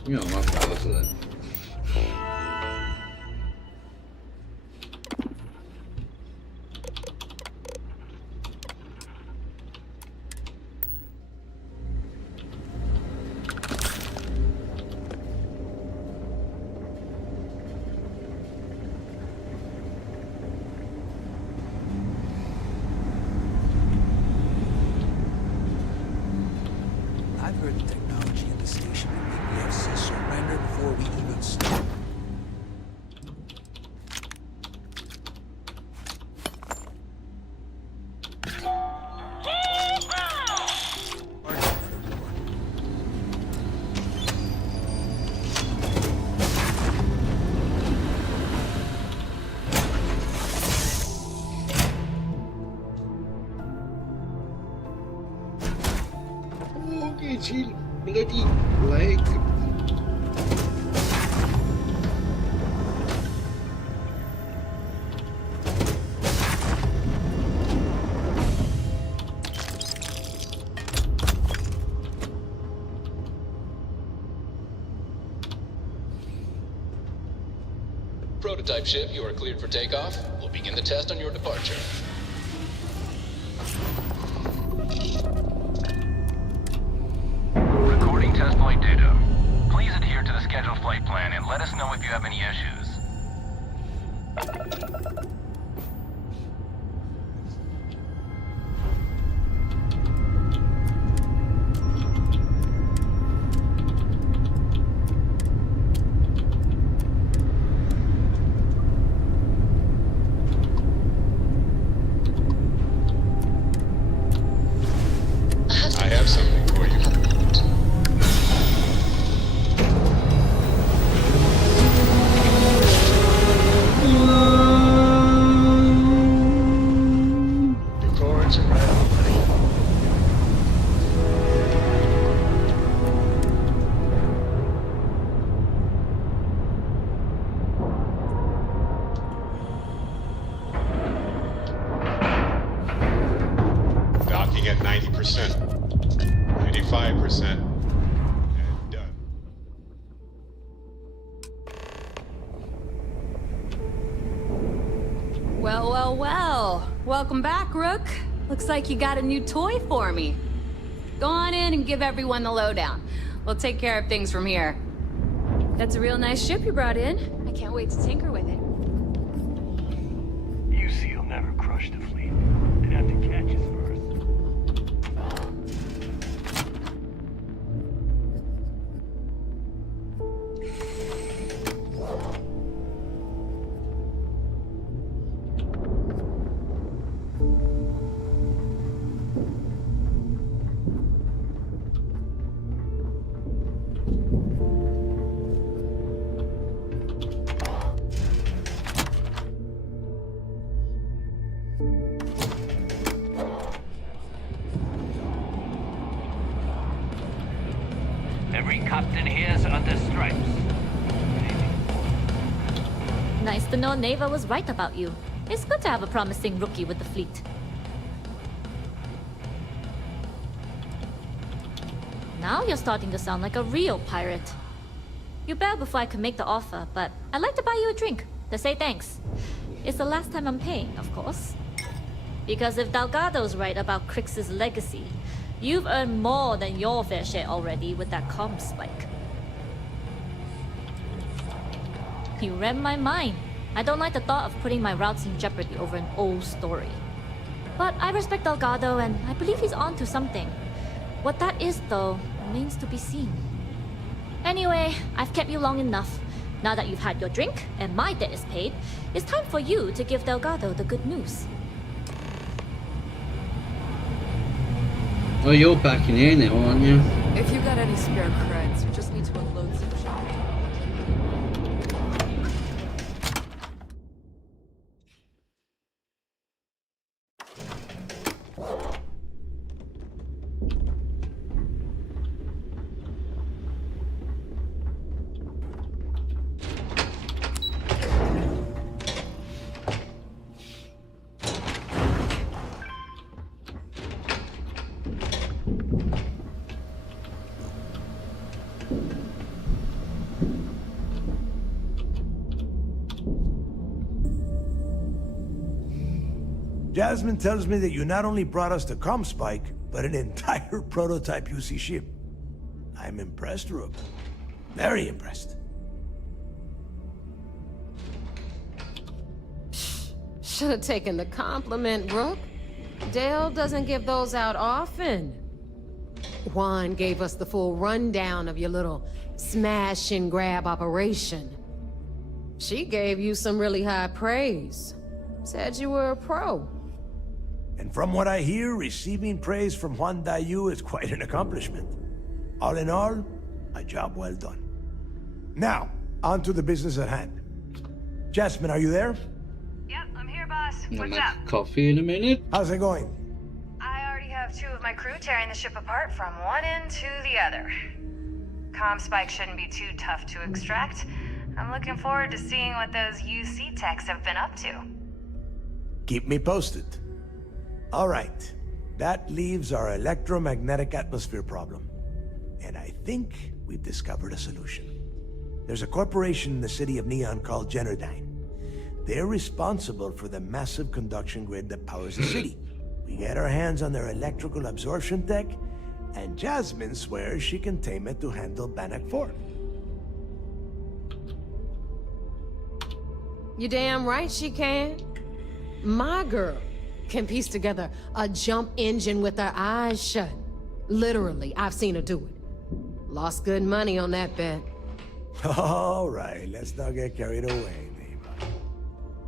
You know, my father's there. I've heard the technology in the station will make the FC surrender before we even start. Oh, get his bloody leg. Prototype ship, you are cleared for takeoff. We'll begin the test on your departure. Recording test flight data. Please adhere to the scheduled flight plan and let us know if you have any issues. I have something for you. Well, well, well. Welcome back, Rook. Looks like you got a new toy for me. Go on in and give everyone the lowdown. We'll take care of things from here. That's a real nice ship you brought in. I can't wait to tinker with it. UC will never crush the fleet. They'd have to catch us first. Every captain here's under stripes. Nice to know Neva was right about you. It's good to have a promising rookie with the fleet. Now you're starting to sound like a real pirate. You bail before I can make the offer, but I'd like to buy you a drink to say thanks. It's the last time I'm paying, of course. Because if Delgado's right about Crix's legacy, you've earned more than your fair share already with that comm spike. You read my mind. I don't like the thought of putting my routes in jeopardy over an old story. But I respect Delgado, and I believe he's on to something. What that is, though, remains to be seen. Anyway, I've kept you long enough. Now that you've had your drink, and my debt is paid, it's time for you to give Delgado the good news. Oh, you're back in here now, aren't you? If you got any spare creds, you just need to unload some shit. Jasmine tells me that you not only brought us the comm spike, but an entire prototype UC ship. I'm impressed, Rook. Very impressed. Should have taken the compliment, Rook. Dale doesn't give those out often. Juan gave us the full rundown of your little smash and grab operation. She gave you some really high praise. Said you were a pro. And from what I hear, receiving praise from Juan Dayu is quite an accomplishment. All in all, a job well done. Now, on to the business at hand. Jasmine, are you there? Yep, I'm here, boss. I'll What's make up? coffee in a minute. How's it going? I already have 2 of my crew tearing the ship apart from one end to the other. Comm spike shouldn't be too tough to extract. I'm looking forward to seeing what those UC techs have been up to. Keep me posted. All right. That leaves our electromagnetic atmosphere problem. And I think we've discovered a solution. There's a corporation in the city of Neon called Generdyne. They're responsible for the massive conduction grid that powers the city. We get our hands on their electrical absorption tech, and Jasmine swears she can tame it to handle Bannock 4. You damn right she can. My girl can piece together a jump engine with her eyes shut. Literally, I've seen her do it. Lost good money on that bet. All right, let's not get carried away, Neva.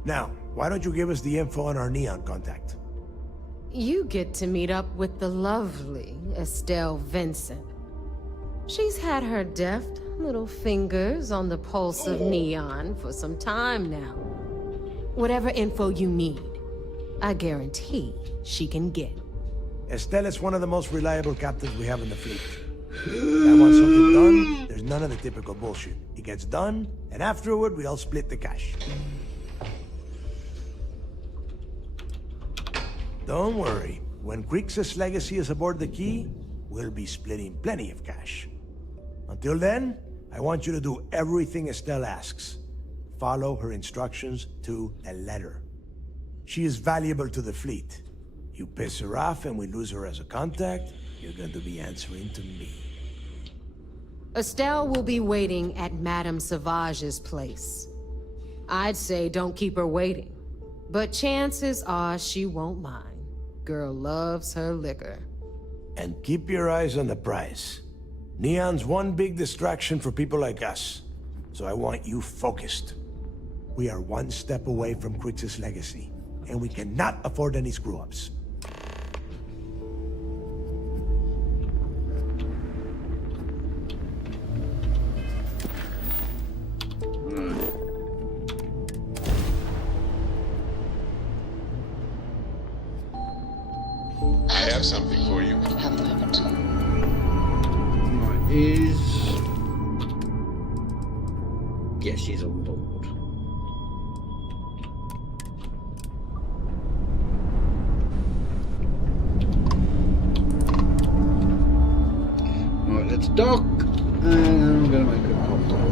Now, why don't you give us the info on our Neon contact? You get to meet up with the lovely Estelle Vincent. She's had her deft little fingers on the pulse of Neon for some time now. Whatever info you need, I guarantee she can get. Estelle is one of the most reliable captains we have in the fleet. If I want something done, there's none of the typical bullshit. It gets done, and afterward, we all split the cash. Don't worry. When Crix's legacy is aboard the Key, we'll be splitting plenty of cash. Until then, I want you to do everything Estelle asks. Follow her instructions to the letter. She is valuable to the fleet. You piss her off and we lose her as a contact, you're going to be answering to me. Estelle will be waiting at Madame Sauvage's place. I'd say don't keep her waiting, but chances are she won't mind. Girl loves her liquor. And keep your eyes on the prize. Neon's one big distraction for people like us, so I want you focused. We are one step away from Quix's legacy, and we cannot afford any screw-ups. I have something for you. Have a moment. Right, is... Yes, she's on board. Right, let's dock, and I'm gonna make a contact.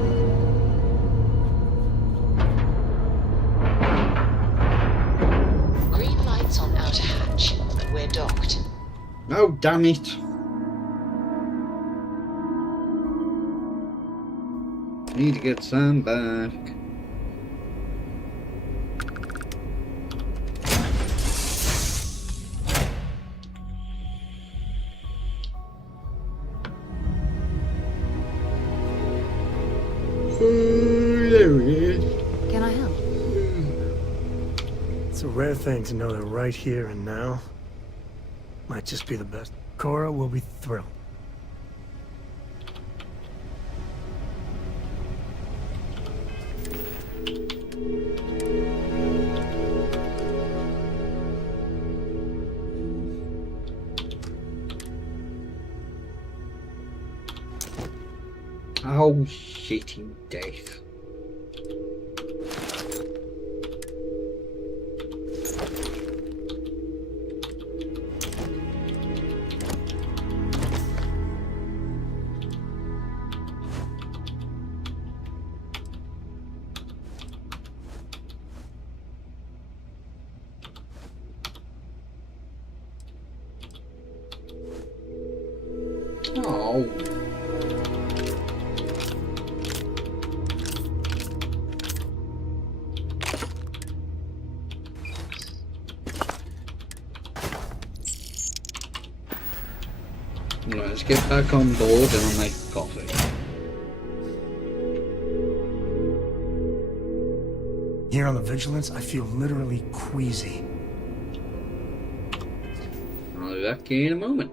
Green lights on outer hatch. We're docked. Oh, damn it. Need to get Sam back. There he is. Can I help? It's a rare thing to know that right here and now might just be the best. Cora will be thrilled. Oh, shitty death. Oh. Right, let's get back on board and I'll make coffee. Here on the Vigilance, I feel literally queasy. I'll be back in a moment.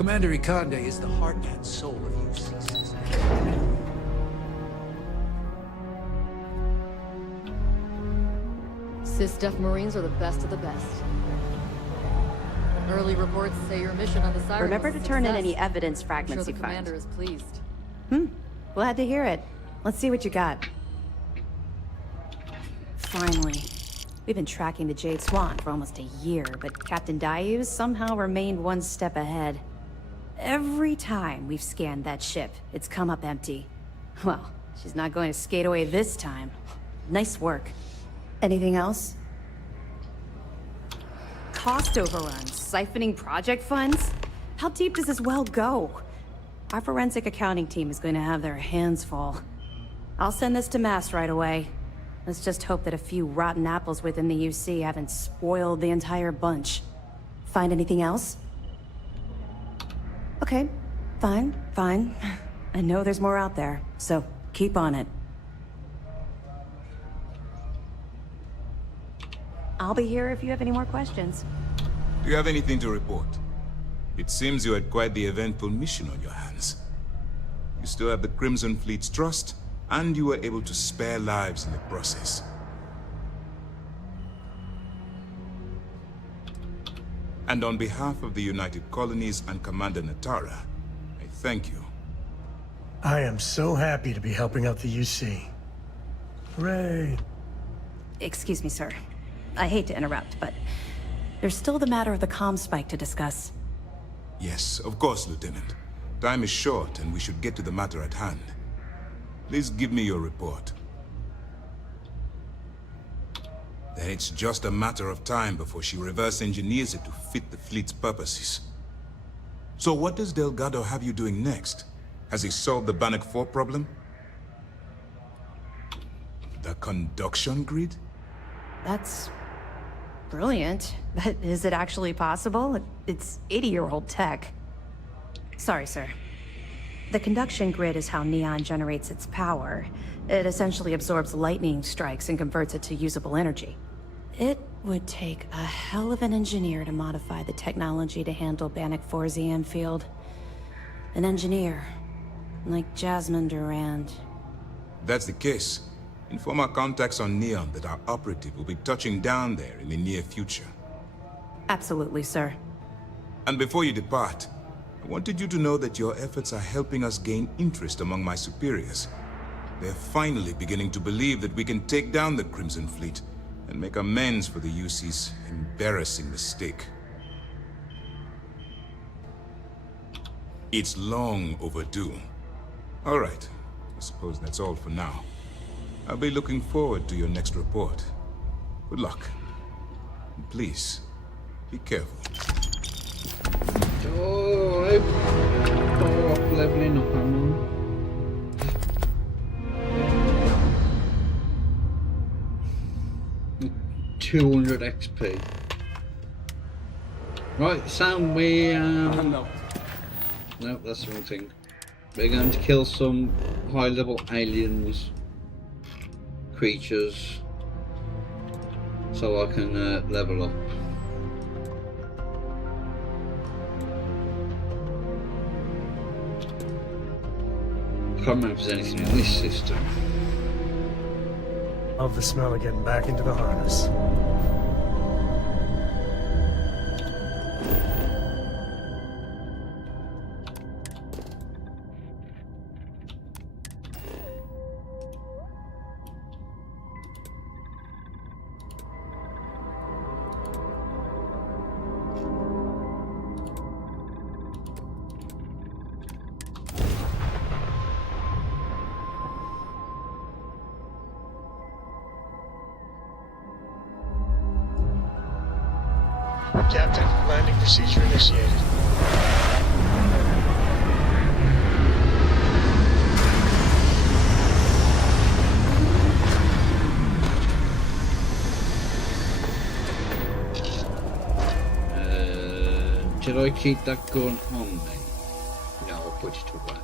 Commander Ikande is the heart and soul of UCC. Sys-Def Marines are the best of the best. Early reports say your mission on the Siren Remember was to a turn in success. any evidence I'm fragments sure you the find. commander is pleased. Glad to hear it. Let's see what you got. Finally. We've been tracking the Jade Swan for almost a year, but Captain Dayu's somehow remained one step ahead. Every time we've scanned that ship, it's come up empty. Well, she's not going to skate away this time. Nice work. Anything else? Cost overruns, siphoning project funds? How deep does this well go? Our forensic accounting team is going to have their hands full. I'll send this to Mass right away. Let's just hope that a few rotten apples within the UC haven't spoiled the entire bunch. Find anything else? Okay, fine. I know there's more out there, so keep on it. I'll be here if you have any more questions. Do you have anything to report? It seems you had quite the eventful mission on your hands. You still have the Crimson Fleet's trust, and you were able to spare lives in the process. And on behalf of the United Colonies and Commander Natara, I thank you. I am so happy to be helping out the UC. Hooray! Excuse me, sir. I hate to interrupt, but there's still the matter of the comm spike to discuss. Yes, of course, Lieutenant. Time is short, and we should get to the matter at hand. Please give me your report. Then it's just a matter of time before she reverse engineers it to fit the fleet's purposes. So what does Delgado have you doing next? Has he solved the Bannock 4 problem? The conduction grid? That's brilliant. But is it actually possible? It's 80-year-old tech. Sorry, sir. The conduction grid is how Neon generates its power. It essentially absorbs lightning strikes and converts it to usable energy. It would take a hell of an engineer to modify the technology to handle Bannock 4's EM field. An engineer, like Jasmine Durand. If that's the case, inform our contacts on Neon that our operative will be touching down there in the near future. Absolutely, sir. And before you depart, I wanted you to know that your efforts are helping us gain interest among my superiors. They're finally beginning to believe that we can take down the Crimson Fleet and make amends for the UC's embarrassing mistake. It's long overdue. All right, I suppose that's all for now. I'll be looking forward to your next report. Good luck. And please, be careful. Oh, I'm leveling up, am I? 200 XP. Right, Sam, we no, that's the wrong thing. We're going to kill some high-level aliens, creatures, so I can level up. I can't remember if there's anything in this system. Love the smell of getting back into the harness. Captain, landing procedure initiated. Should I keep that gun on me? No, I'll put it away.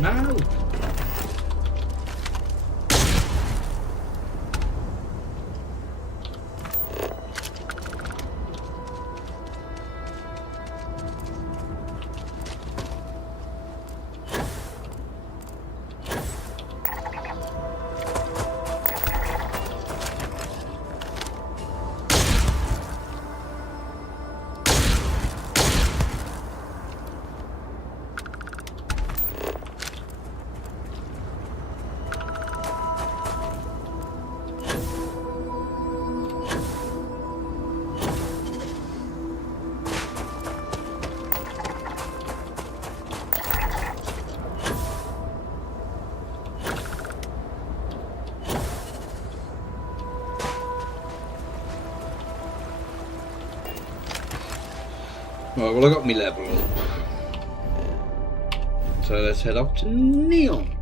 No! Right, well I got me level up. So let's head up to Neon.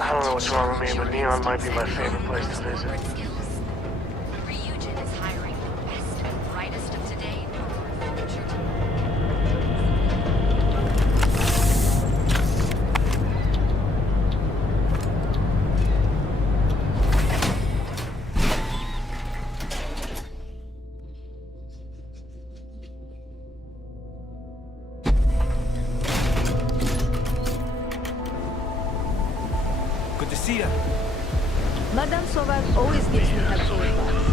I don't know what's wrong with me, but Neon might be my favorite place to visit. Good to see ya. Madame Sauvage always gives me helpful advice.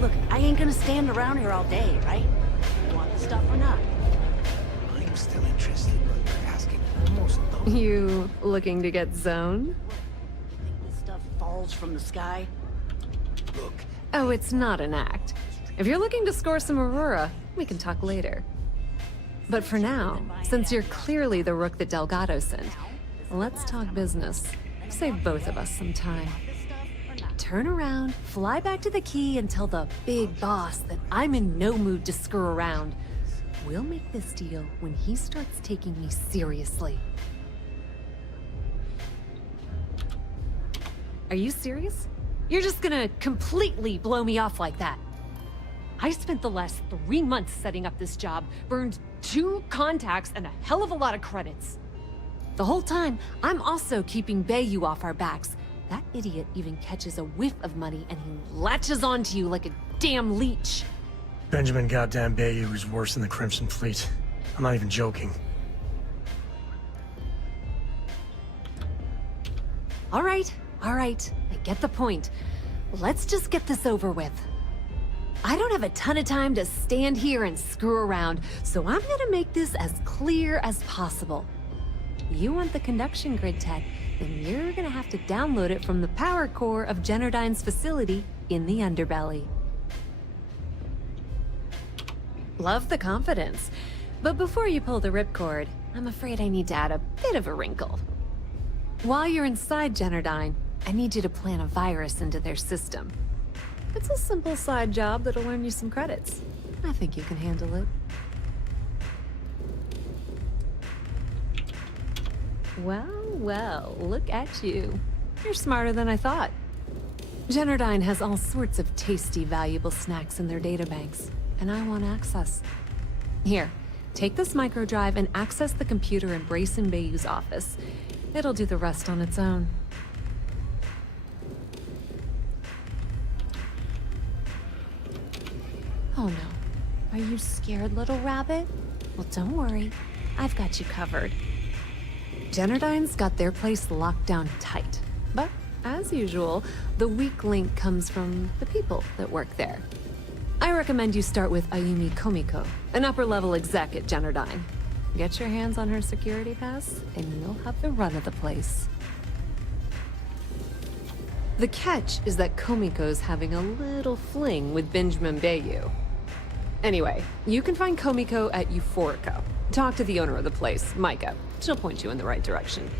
Look, I ain't gonna stand around here all day, right? You want the stuff or not? I'm still interested, but you're asking almost done. You looking to get zoned? Think this stuff falls from the sky? Look. Oh, it's not an act. If you're looking to score some Aurora, we can talk later. But for now, since you're clearly the rook that Delgado sent, let's talk business. Save both of us some time. Turn around, fly back to the key, and tell the big boss that I'm in no mood to screw around. We'll make this deal when he starts taking me seriously. Are you serious? You're just gonna completely blow me off like that? I spent the last 3 months setting up this job, burned 2 contacts and a hell of a lot of credits. The whole time, I'm also keeping Bayou off our backs. That idiot even catches a whiff of money and he latches onto you like a damn leech. Benjamin goddamn Bayou is worse than the Crimson Fleet. I'm not even joking. All right, I get the point. Let's just get this over with. I don't have a ton of time to stand here and screw around, so I'm gonna make this as clear as possible. You want the conduction grid tech, then you're gonna have to download it from the power core of Generdyne's facility in the underbelly. Love the confidence, but before you pull the ripcord, I'm afraid I need to add a bit of a wrinkle. While you're inside Generdyne, I need you to plant a virus into their system. It's a simple side job that'll earn you some credits. I think you can handle it. Well, look at you. You're smarter than I thought. Generdyne has all sorts of tasty, valuable snacks in their databanks, and I want access. Here, take this microdrive and access the computer in Brayson Bayou's office. It'll do the rest on its own. Oh no. Are you scared, little rabbit? Well, don't worry. I've got you covered. Generdyne's got their place locked down tight. But, as usual, the weak link comes from the people that work there. I recommend you start with Ayumi Komiko, an upper-level exec at Generdyne. Get your hands on her security pass, and you'll have the run of the place. The catch is that Komiko's having a little fling with Benjamin Bayou. Anyway, you can find Komiko at Euphorica. Talk to the owner of the place, Micah. She'll point you in the right direction.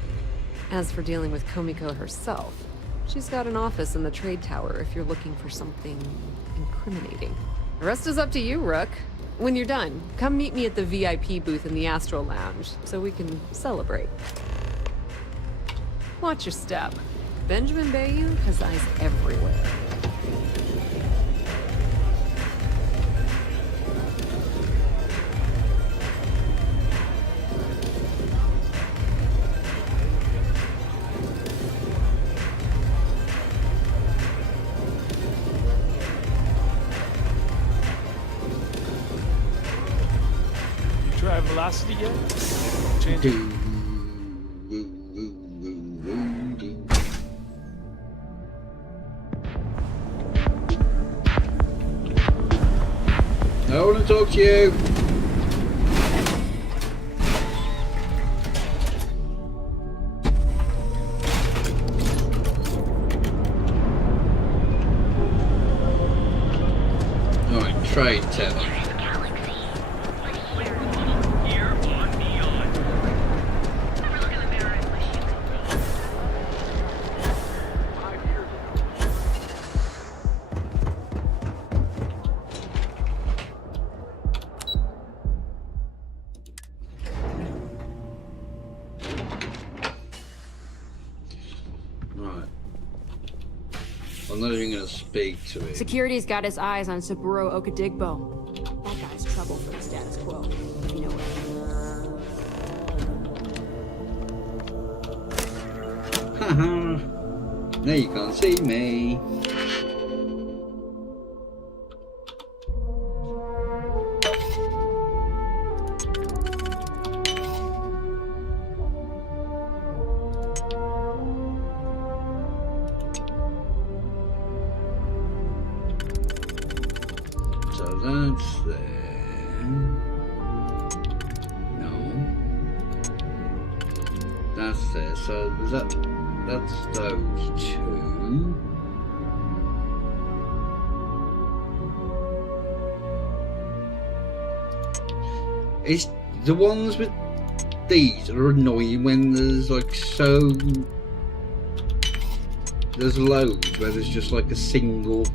As for dealing with Komiko herself, She's got an office in the trade tower if you're looking for something incriminating. The rest is up to you, Rook. When you're done, come meet me at the VIP booth in the Astral Lounge so we can celebrate. Watch your step. Benjamin Bayou has eyes everywhere. Try velocity yet? Change it. I want to talk to you. Alright, trade tower. I'm not even going to speak to him. Security's got his eyes on Saburo Okadigbo. That guy's trouble for the status quo, if you know what I mean. Now you can't see me. That's there. No. That's there. So that's those two. It's the ones with these that are annoying when there's like there's loads where there's just like a single.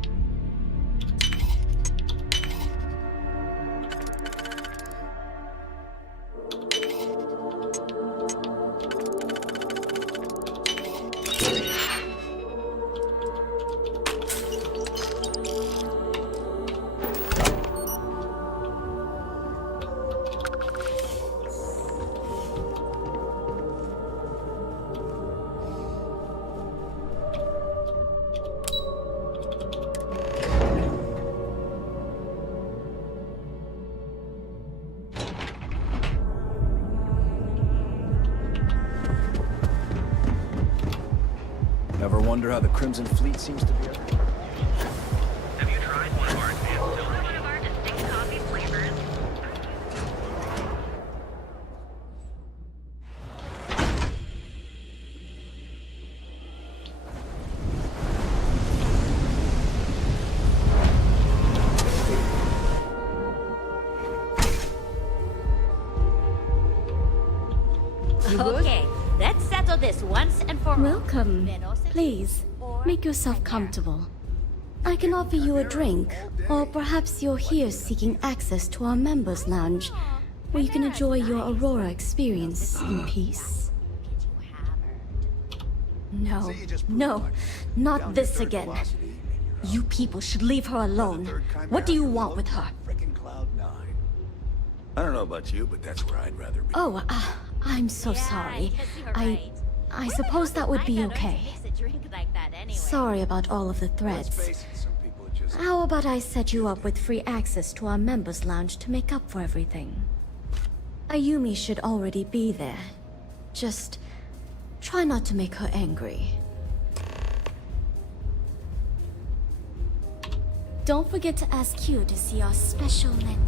Ever wonder how the Crimson Fleet seems to be? Have you tried one of our advanced one of our distinct coffee flavors? Okay, let's settle this once and for all. Welcome. Please, make yourself comfortable. I can offer you a drink, or perhaps you're here seeking access to our members' lounge, where you can enjoy your Aurora experience in peace. No, no, not this again. You people should leave her alone. What do you want with her? I don't know about you, but that's where I'd rather be. Oh, I'm so sorry. I suppose that would be okay. Sorry about all of the threats. How about I set you up with free access to our members' lounge to make up for everything? Ayumi should already be there. Just try not to make her angry. Don't forget to ask Q to see our special menu.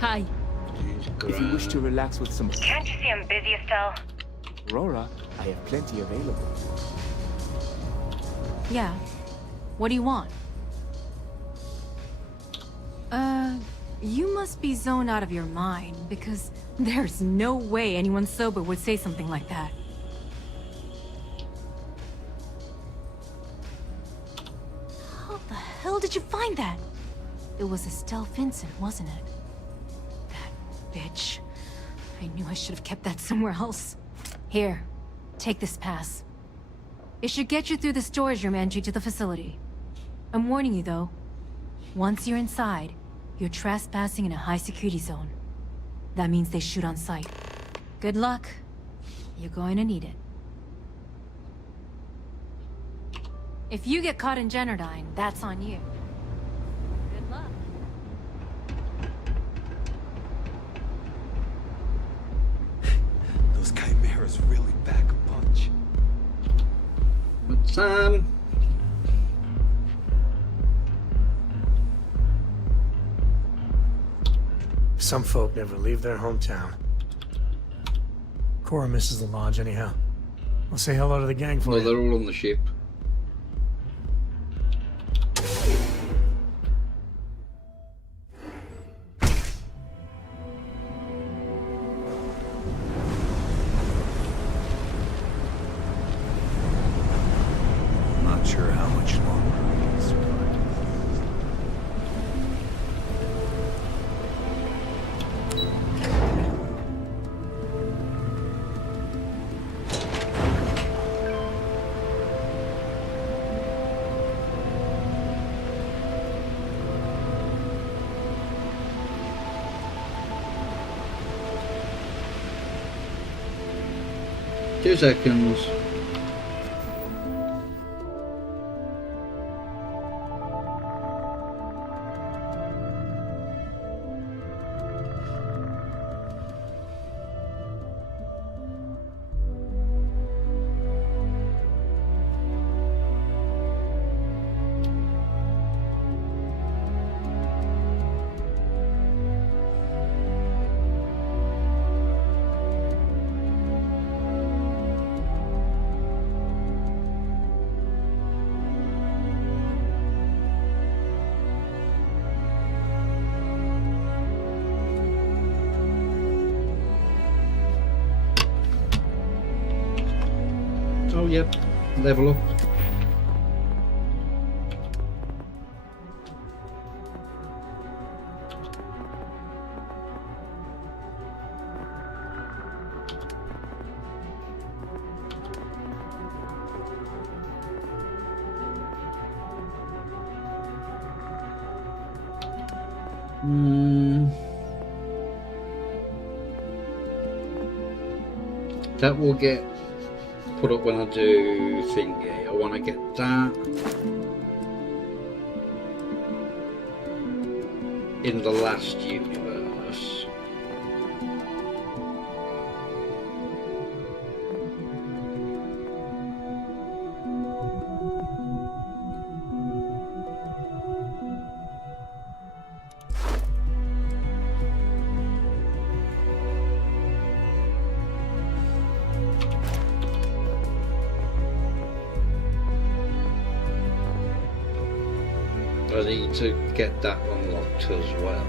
Hi. If you wish to relax with some... Can't you see I'm busy, Estelle? Aurora, I have plenty available. Yeah. What do you want? You must be zoned out of your mind, because there's no way anyone sober would say something like that. How the hell did you find that? It was Estelle Vincent, wasn't it? That bitch. I knew I should have kept that somewhere else. Here, take this pass. It should get you through the storage room entry to the facility. I'm warning you, though. Once you're inside, you're trespassing in a high-security zone. That means they shoot on sight. Good luck. You're going to need it. If you get caught in Generdyne, that's on you. Good luck. Those chimeras really pack a punch. But Some folk never leave their hometown. Cora misses the lodge anyhow. I'll say hello to the gang for well, you. they're all on the ship. Not sure how much longer I can survive. Two seconds. Oh, yep. Level up. That will get put up when I do thingy. I want to get that in the last universe. I need to get that unlocked as well.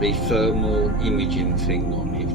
the thermal imaging thing on it.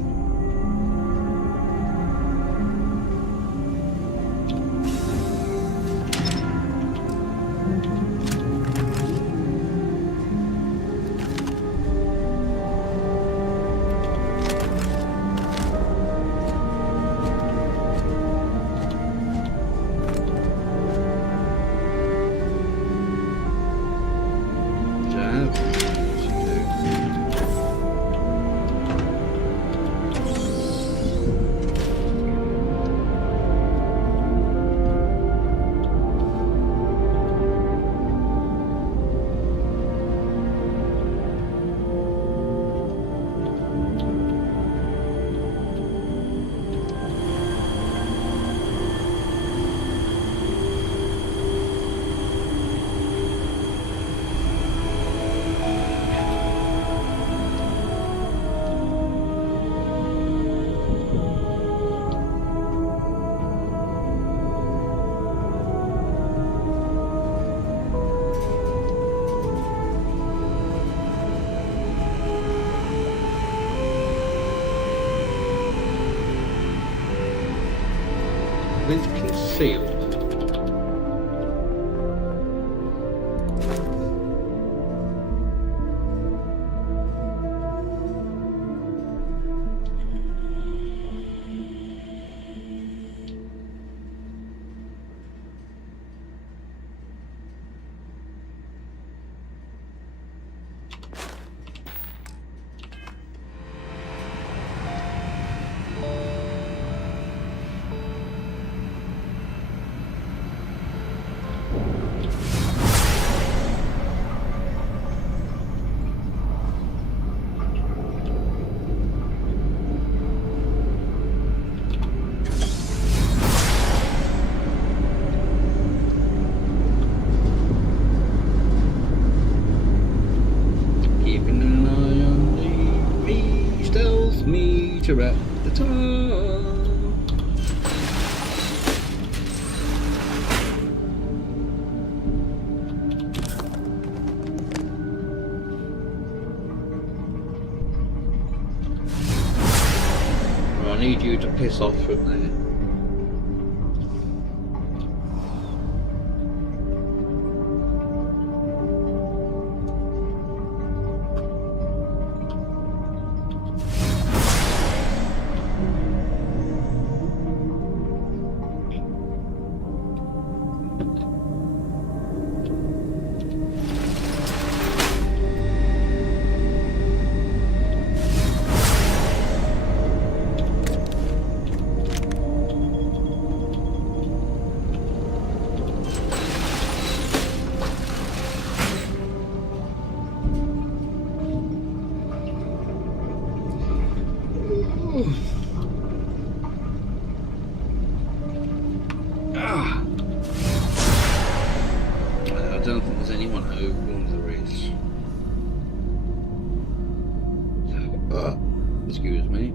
With concealed. At the top. I need you to piss off from there. I don't think there's anyone over there is. Excuse me.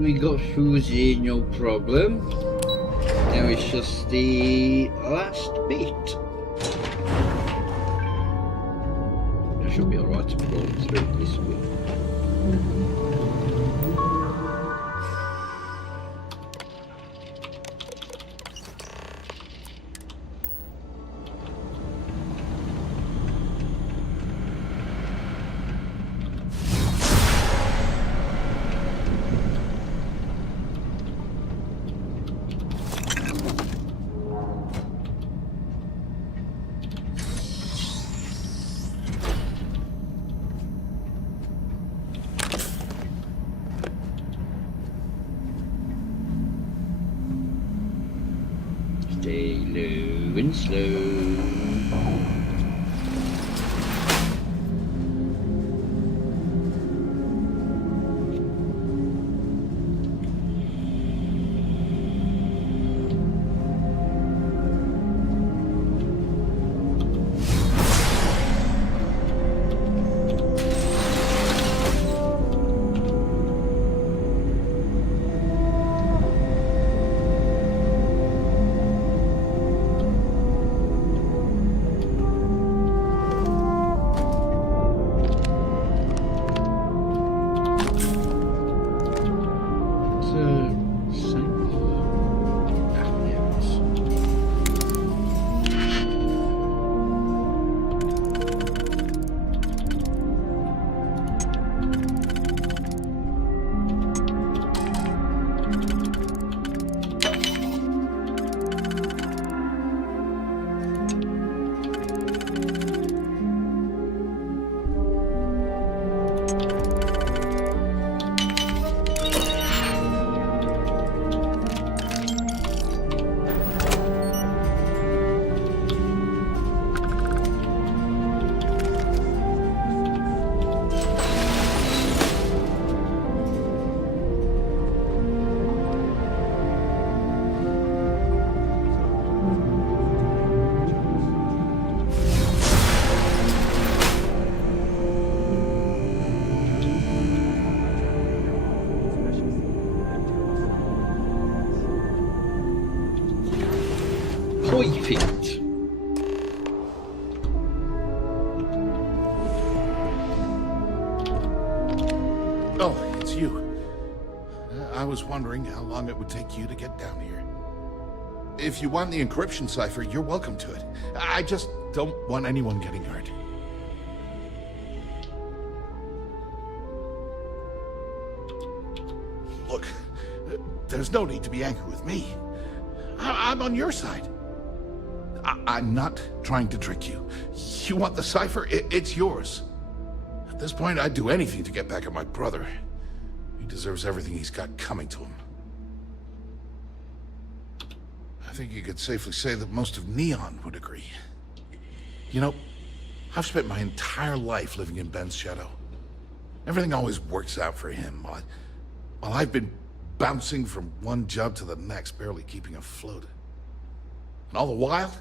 We got Fuzi, no problem. Now it's just the last bit. I should be alright to pull through this bit. Stay low and slow. Perfect. Oh, it's you. I was wondering how long it would take you to get down here. If you want the encryption cipher, you're welcome to it. I just don't want anyone getting hurt. Look, there's no need to be angry with me. I'm on your side. I'm not trying to trick you. You want the cipher? It's yours. At this point, I'd do anything to get back at my brother. He deserves everything he's got coming to him. I think you could safely say that most of Neon would agree. You know, I've spent my entire life living in Ben's shadow. Everything always works out for him, while I've been bouncing from one job to the next, barely keeping afloat. And all the while,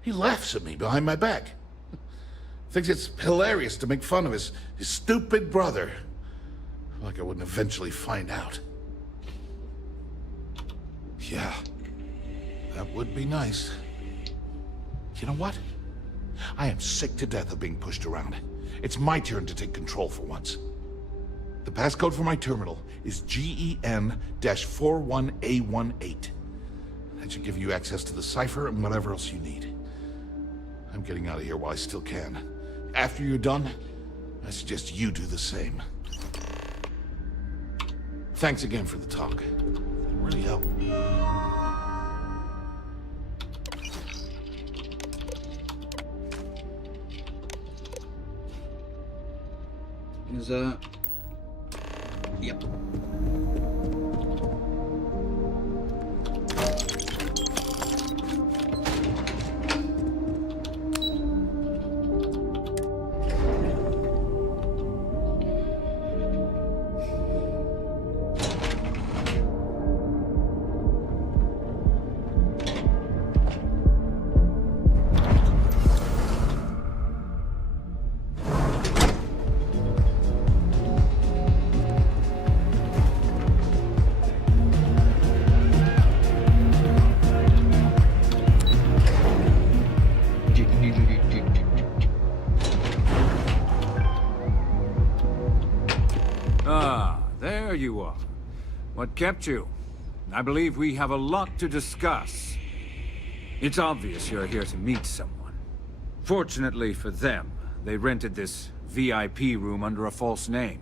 he laughs at me behind my back. Thinks it's hilarious to make fun of his stupid brother. Like I wouldn't eventually find out. Yeah, that would be nice. You know what? I am sick to death of being pushed around. It's my turn to take control for once. The passcode for my terminal is GEN-41A18. That should give you access to the cipher and whatever else you need. I'm getting out of here while I still can. After you're done, I suggest you do the same. Thanks again for the talk. It really helped. Is yep. There you are. What kept you? I believe we have a lot to discuss. It's obvious you're here to meet someone. Fortunately for them, they rented this VIP room under a false name.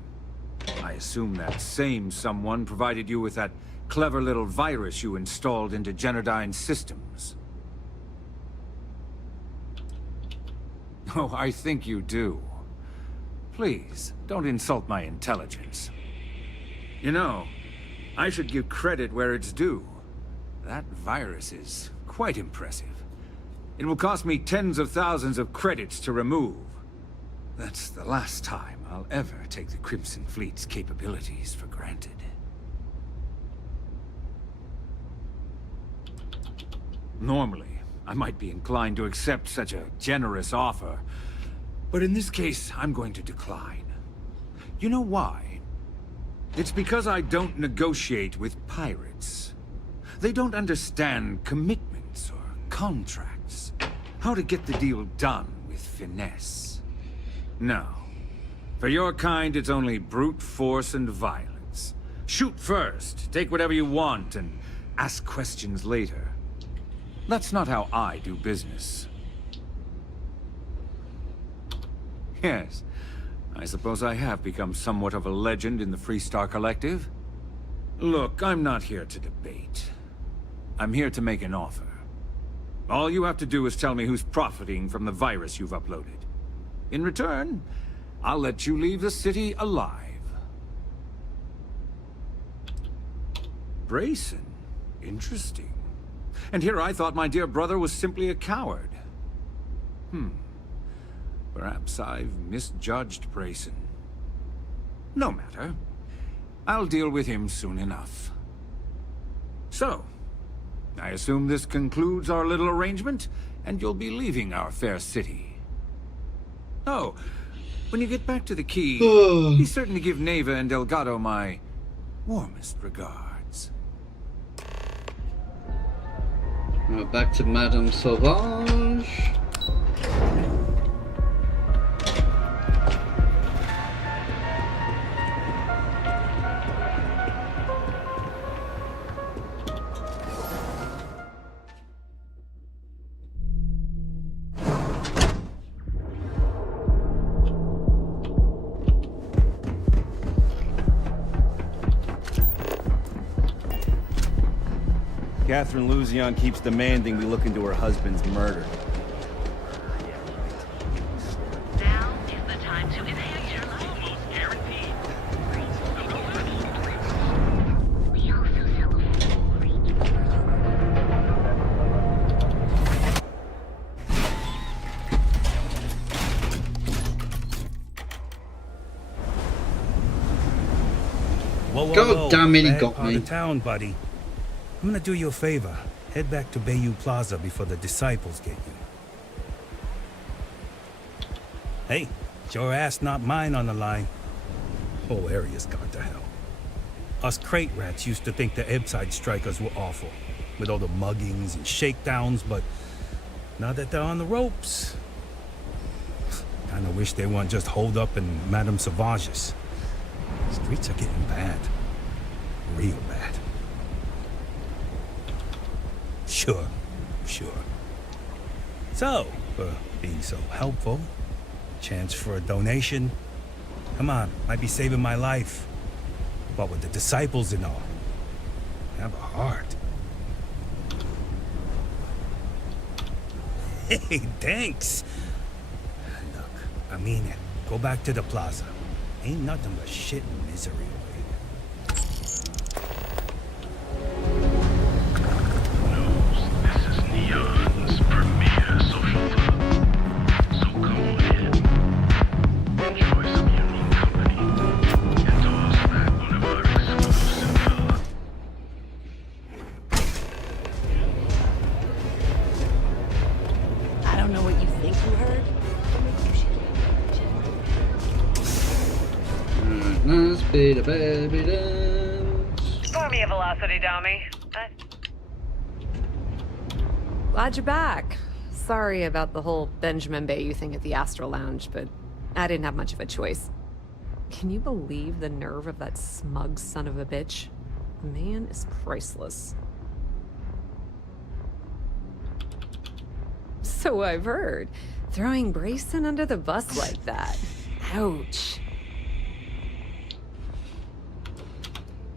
I assume that same someone provided you with that clever little virus you installed into Genodyne's systems. Oh, I think you do. Please, don't insult my intelligence. You know, I should give credit where it's due. That virus is quite impressive. It will cost me tens of thousands of credits to remove. That's the last time I'll ever take the Crimson Fleet's capabilities for granted. Normally, I might be inclined to accept such a generous offer, but in this case, I'm going to decline. You know why? It's because I don't negotiate with pirates. They don't understand commitments or contracts. How to get the deal done with finesse. No. For your kind, it's only brute force and violence. Shoot first, take whatever you want, and ask questions later. That's not how I do business. Yes, I suppose I have become somewhat of a legend in the Freestar Collective. Look, I'm not here to debate. I'm here to make an offer. All you have to do is tell me who's profiting from the virus you've uploaded. In return, I'll let you leave the city alive. Brayson? Interesting. And here I thought my dear brother was simply a coward. Perhaps I've misjudged Brayson. No matter. I'll deal with him soon enough. So, I assume this concludes our little arrangement, and you'll be leaving our fair city. Oh, when you get back to the key, be certain to give Neva and Delgado my warmest regards. Now back to Madame Sauvage. Catherine Luzion keeps demanding we look into her husband's murder. Now is the time to enhance your life. Almost guaranteed. Whoa, God damn it, he got Bad part me. of town, buddy. I'm gonna do you a favor. Head back to Bayou Plaza before the disciples get you. Hey, it's your ass, not mine on the line. Whole area's gone to hell. Us crate rats used to think the Ebbside strikers were awful, with all the muggings and shakedowns, but now that they're on the ropes, kinda wish they weren't just holed up in Madame Sauvage's. Streets are getting bad. Real bad. Sure. So, for being so helpful, chance for a donation. Come on, might be saving my life. But with the disciples and all, have a heart. Hey, thanks. Look, I mean it. Go back to the plaza. Ain't nothing but shit and misery over here. This is Neon's premier social club. So come on in. Enjoy some unique company. And toss back one of our exclusive I don't know what you think you heard. Nice bit of evidence. Pour me a velocity, dummy. Glad you're back. Sorry about the whole Benjamin Bayou thing at the Astro Lounge, but I didn't have much of a choice. Can you believe the nerve of that smug son of a bitch? The man is priceless. So I've heard. Throwing Brayson under the bus like that. Ouch.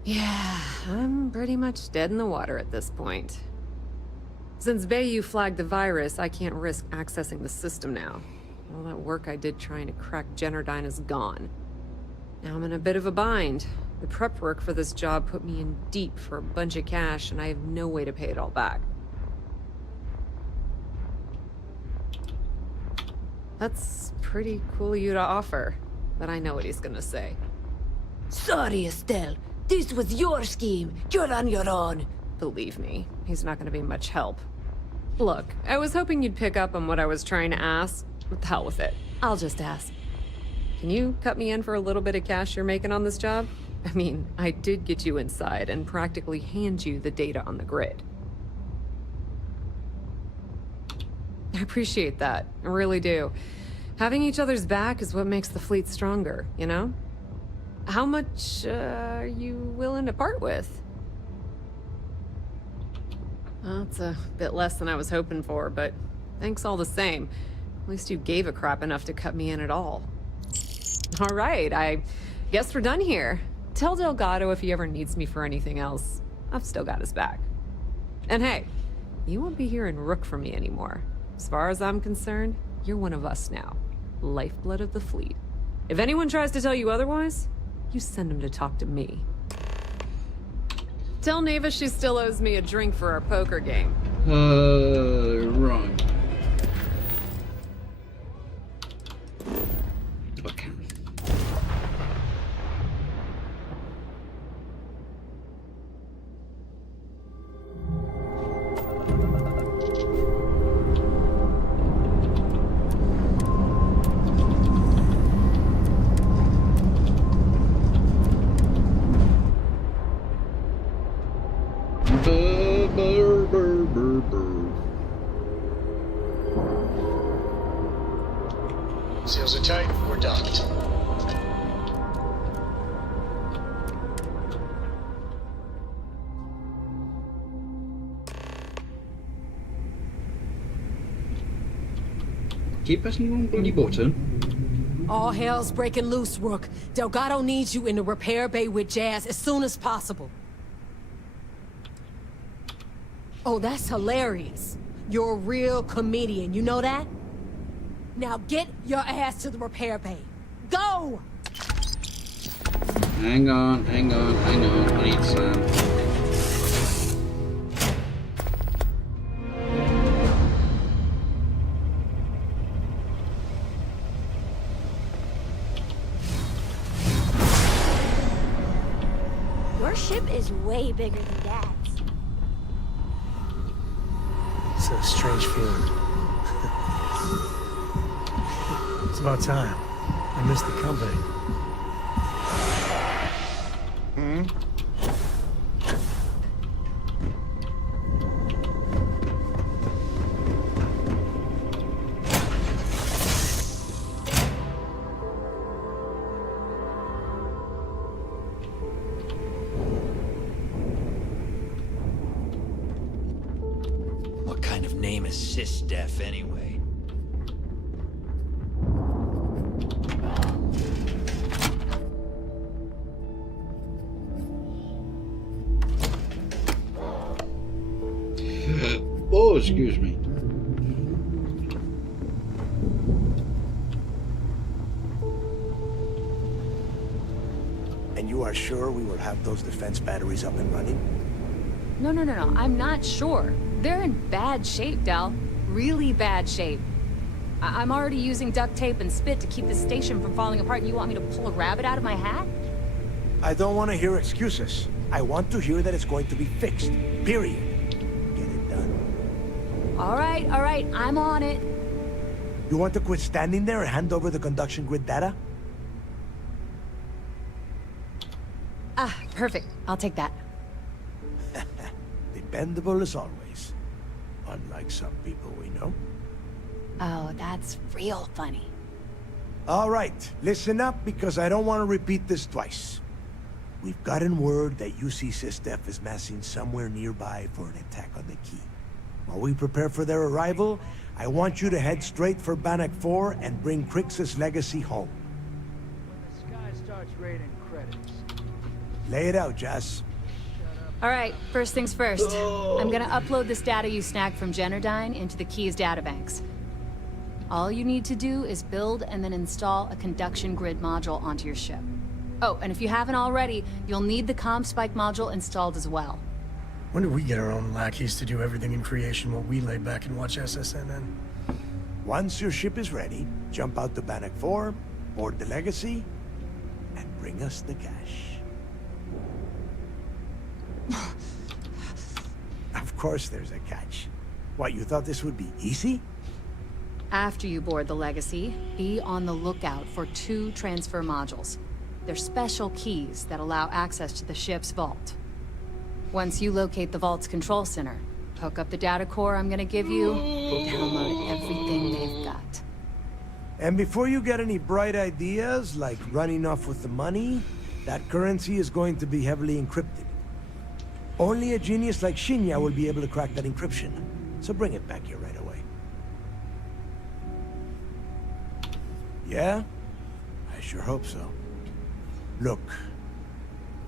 Yeah, I'm pretty much dead in the water at this point. Since Bayou flagged the virus, I can't risk accessing the system now. All that work I did trying to crack Generdyne is gone. Now I'm in a bit of a bind. The prep work for this job put me in deep for a bunch of cash, and I have no way to pay it all back. That's pretty cool of you to offer, but I know what he's gonna say. Sorry, Estelle. This was your scheme. You're on your own. Believe me, he's not gonna be much help. Look, I was hoping you'd pick up on what I was trying to ask. What the hell with it? I'll just ask. Can you cut me in for a little bit of cash you're making on this job? I mean, I did get you inside and practically hand you the data on the grid. I appreciate that. I really do. Having each other's back is what makes the fleet stronger, you know? How much are you willing to part with? Well, it's a bit less than I was hoping for, but thanks all the same. At least you gave a crap enough to cut me in at all. All right, I guess we're done here. Tell Delgado if he ever needs me for anything else. I've still got his back. And hey, you won't be hearing Rook from me anymore. As far as I'm concerned, you're one of us now. Lifeblood of the fleet. If anyone tries to tell you otherwise, you send them to talk to me. Tell Neva she still owes me a drink for our poker game. Right. Okay. Seals are tight. We're docked. Keep pressing the wrong bloody button. All hell's breaking loose, Rook. Delgado needs you in the repair bay with Jazz as soon as possible. Oh, that's hilarious. You're a real comedian, you know that? Now get your ass to the repair bay. Go! Hang on. I need Sam. Your ship is way bigger than Dad's. It's a strange feeling. It's about time. I missed the company. What kind of name is Sysdef anyway? Oh, excuse me. And you are sure we will have those defense batteries up and running? No. I'm not sure. They're in bad shape, Del. Really bad shape. I'm already using duct tape and spit to keep the station from falling apart, and you want me to pull a rabbit out of my hat? I don't want to hear excuses. I want to hear that it's going to be fixed. Period. All right, I'm on it. You want to quit standing there and hand over the conduction grid data? Ah, perfect. I'll take that. Dependable as always. Unlike some people we know. Oh, that's real funny. All right, listen up because I don't want to repeat this twice. We've gotten word that UC Sysdef is massing somewhere nearby for an attack on the key. While we prepare for their arrival, I want you to head straight for Bannock 4 and bring Crixus' legacy home. When the sky starts raining credits. Lay it out, Jess. All right, first things first. I'm gonna upload this data you snagged from Generdyne into the Key's databanks. All you need to do is build and then install a conduction grid module onto your ship. Oh, and if you haven't already, you'll need the comm spike module installed as well. When did we get our own lackeys to do everything in creation while we lay back and watch SSNN? Once your ship is ready, jump out to Bannock 4, board the Legacy, and bring us the cash. Of course there's a catch. What, you thought this would be easy? After you board the Legacy, be on the lookout for 2 transfer modules. They're special keys that allow access to the ship's vault. Once you locate the vault's control center, hook up the data core I'm gonna give you, and download everything they've got. And before you get any bright ideas, like running off with the money, that currency is going to be heavily encrypted. Only a genius like Shinya will be able to crack that encryption. So bring it back here right away. Yeah? I sure hope so. Look,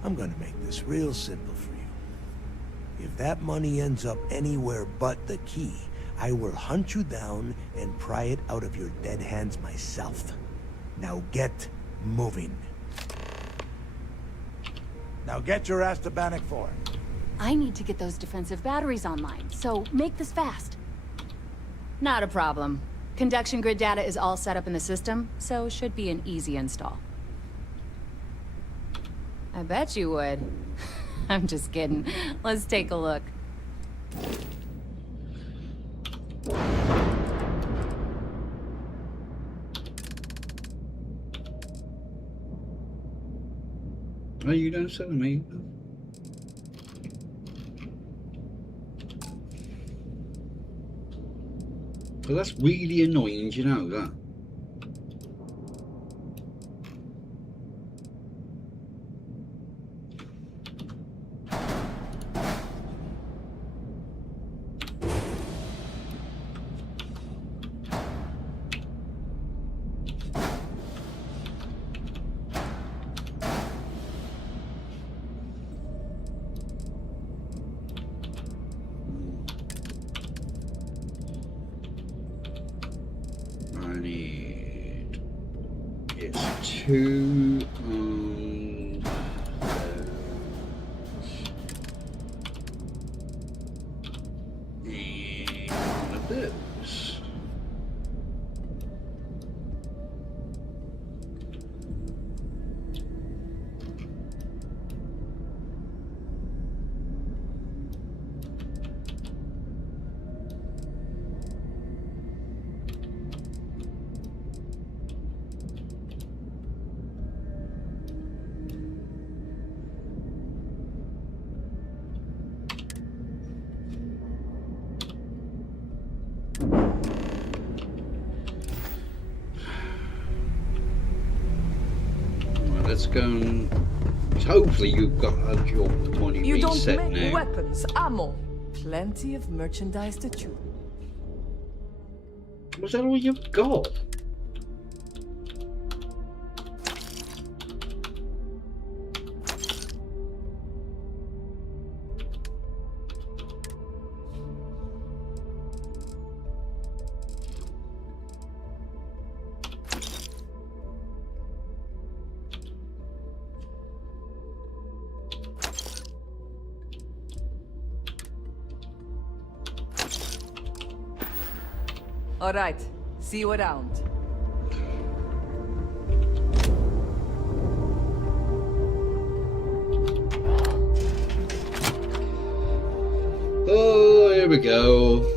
I'm gonna make this real simple for you. If that money ends up anywhere but the key, I will hunt you down and pry it out of your dead hands myself. Now get moving. Now get your ass to Bannock 4. I need to get those defensive batteries online, so make this fast. Not a problem. Conduction grid data is all set up in the system, so should be an easy install. I bet you would. I'm just kidding. Let's take a look. Oh, you don't sell me. Well, that's really annoying, do you know that? Two and one of those. Let's go and hopefully you've got your money You don't reset make now. weapons, ammo. Plenty of merchandise to choose. Was that all you've got? All right, see you around. Oh, here we go.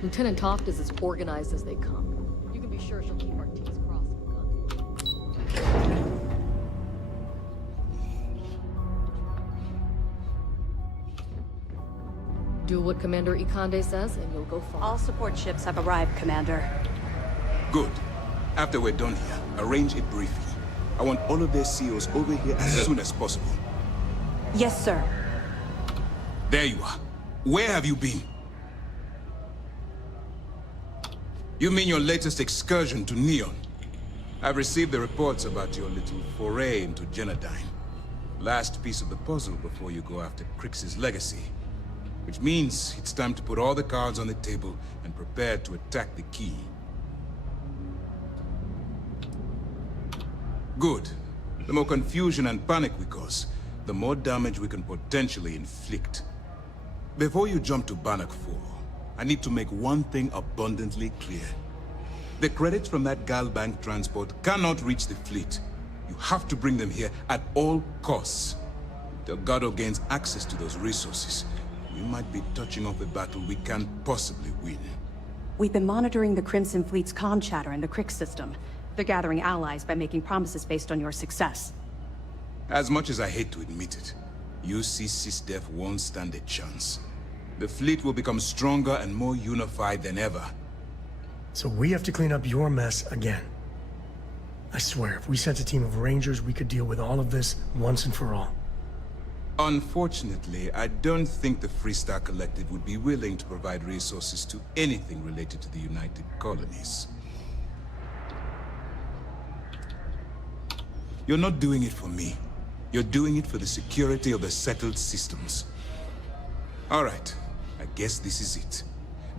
Lieutenant Toft is as organized as they come. You can be sure she'll keep our T's crossed and guns. Do what Commander Ikande says, and you'll go far. All support ships have arrived, Commander. Good. After we're done here, arrange it briefly. I want all of their CEOs over here as soon as possible. Yes, sir. There you are. Where have you been? You mean your latest excursion to Neon? I've received the reports about your little foray into Genodyne. Last piece of the puzzle before you go after Crix's legacy. Which means it's time to put all the cards on the table and prepare to attack the key. Good. The more confusion and panic we cause, the more damage we can potentially inflict. Before you jump to Bannock 4, I need to make one thing abundantly clear. The credits from that Galbank transport cannot reach the fleet. You have to bring them here at all costs. Delgado gains access to those resources. We might be touching off a battle we can't possibly win. We've been monitoring the Crimson Fleet's comm chatter in the Crix system. They're gathering allies by making promises based on your success. As much as I hate to admit it, UC SysDef won't stand a chance. The fleet will become stronger and more unified than ever. So we have to clean up your mess again. I swear, if we sent a team of Rangers, we could deal with all of this once and for all. Unfortunately, I don't think the Freestar Collective would be willing to provide resources to anything related to the United Colonies. You're not doing it for me. You're doing it for the security of the settled systems. All right, I guess this is it.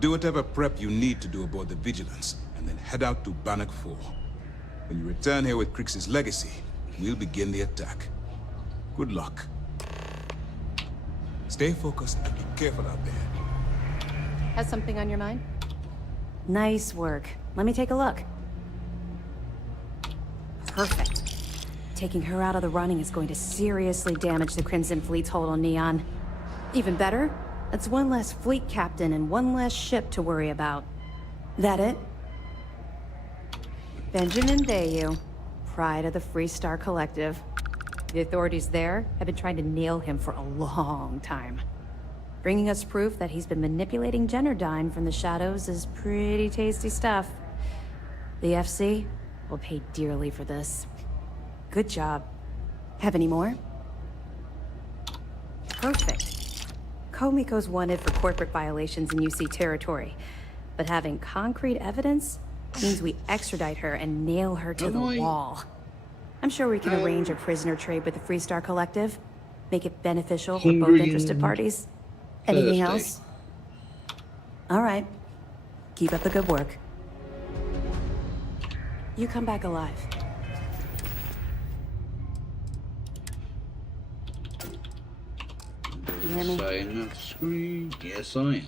Do whatever prep you need to do aboard the Vigilance, and then head out to Bannock 4. When you return here with Crix's legacy, we'll begin the attack. Good luck. Stay focused and be careful out there. Has something on your mind? Nice work. Let me take a look. Perfect. Taking her out of the running is going to seriously damage the Crimson Fleet's hold on Neon. Even better, that's one less fleet captain and one less ship to worry about. That it? Benjamin Bayou, pride of the Freestar Collective. The authorities there have been trying to nail him for a long time. Bringing us proof that he's been manipulating Genodyne from the shadows is pretty tasty stuff. The FC will pay dearly for this. Good job. Have any more? Perfect. Komiko's wanted for corporate violations in UC territory, but having concrete evidence means we extradite her and nail her to the wall. I'm sure we can arrange a prisoner trade with the Freestar Collective, make it beneficial for both interested parties. Anything else? All right. Keep up the good work. You come back alive. You hear me? Saying that screen? Yes, I am.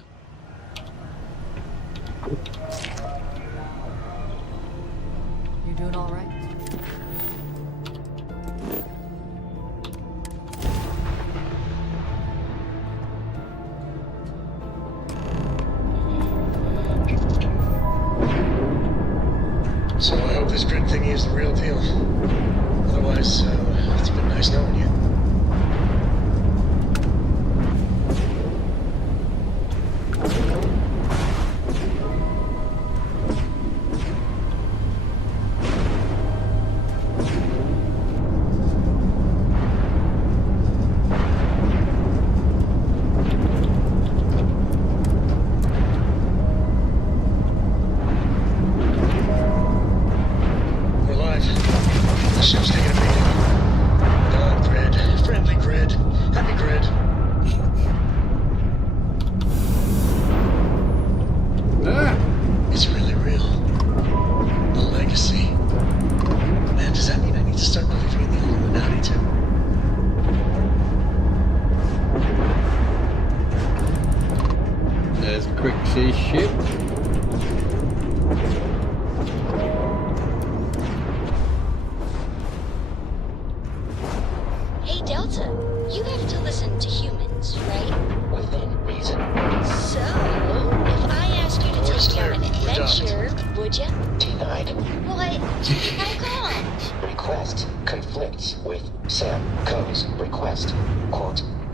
You doing all right? So I hope this grid thingy is the real deal. Otherwise, it's been nice knowing you.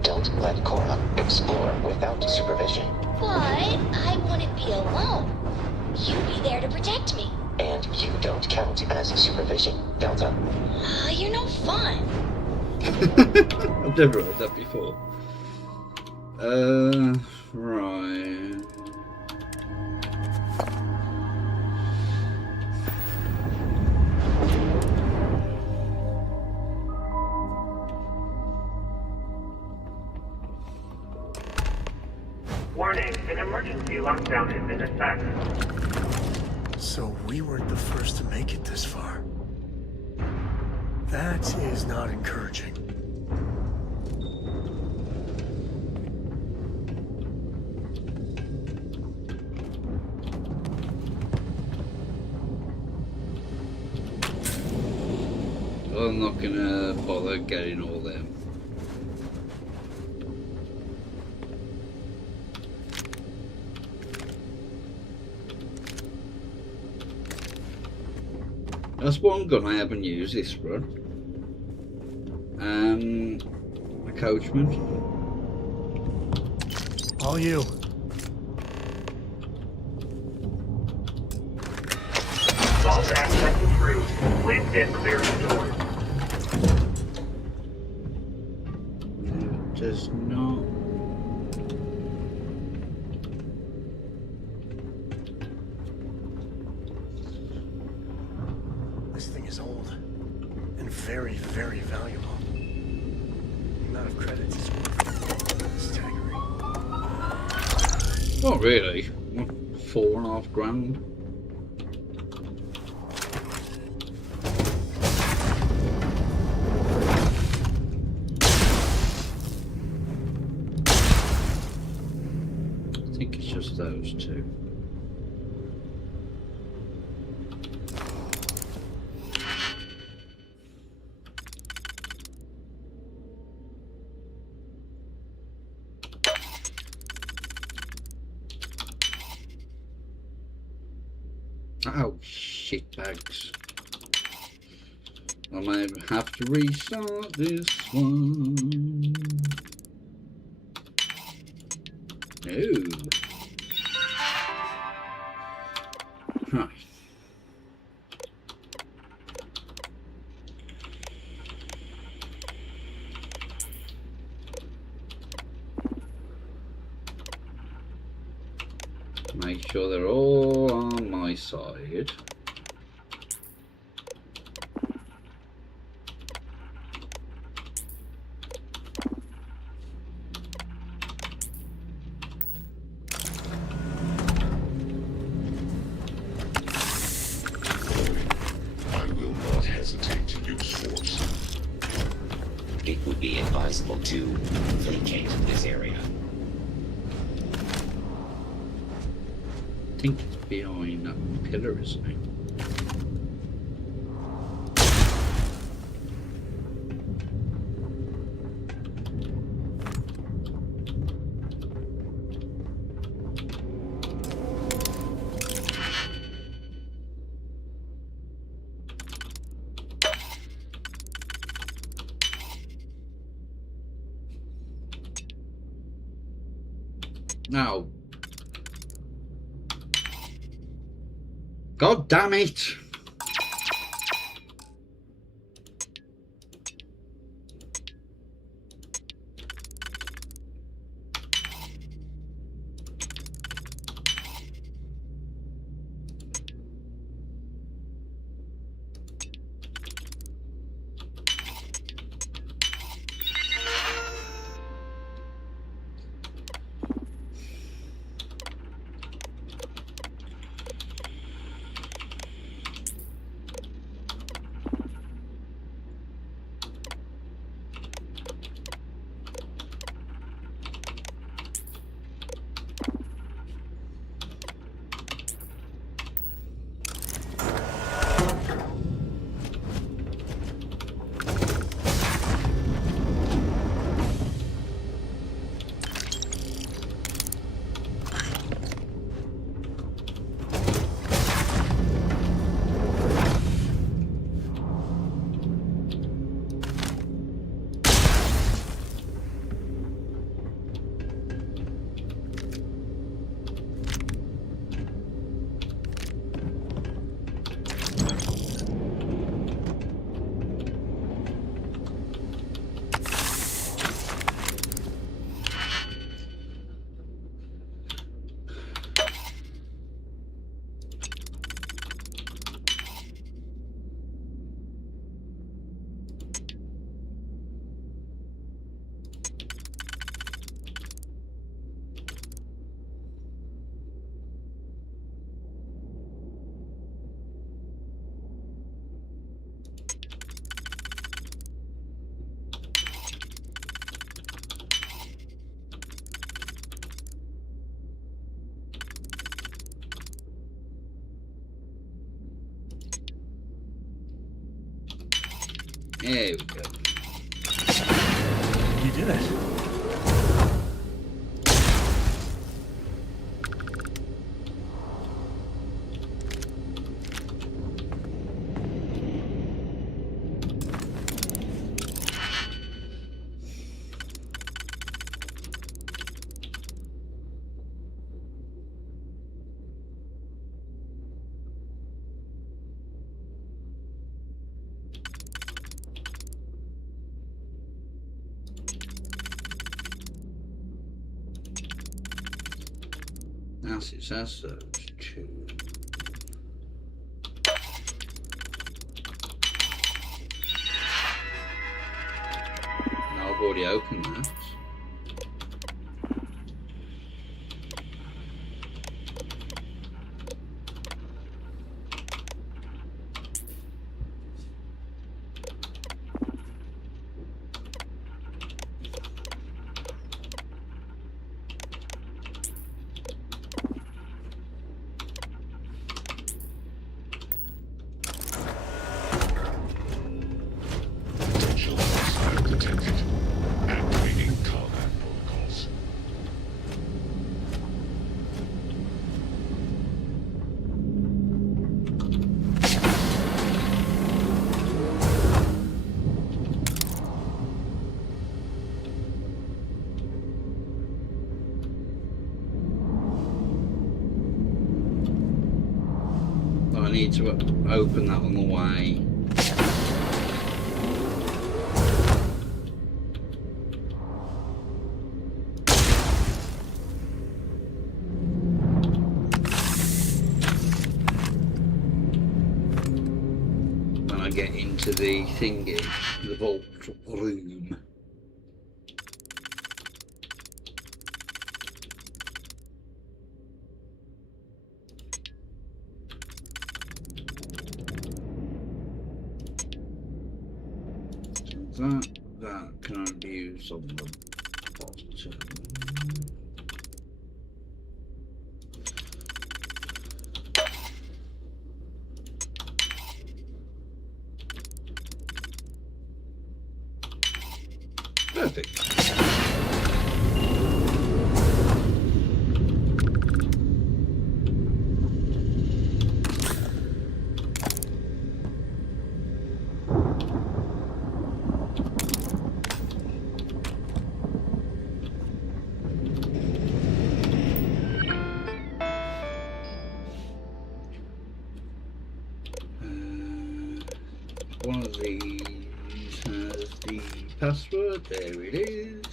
Don't let Cora explore without supervision. But I wouldn't be alone. You'd be there to protect me. And you don't count as supervision, Delta. You're no fun. I've never heard that before. Right. Warning, an emergency lockdown has been established. So we weren't the first to make it this far. That is not encouraging. I'm not gonna bother getting all them. That's one gun I haven't used this run. A coachman. All you. All that second through. Please get clear of the doors. Does not. This thing is old and very, very valuable. The amount of credits is staggering. Not really. What, 4.5 grand? I think it's just those two. Oh, shit bags. I might have to restart this one. No. Right. Make sure they're all on my side. I will not hesitate to use force. It would be advisable to vacate this area. I think it's behind that pillar, isn't it? Now. God damn it! There we go. You did it. That's those two. No, I've already opened that. I need to open that on the way. When I get into the thingy, the vault room. That can I use on the bottom. Perfect. One of these has the password, there it is.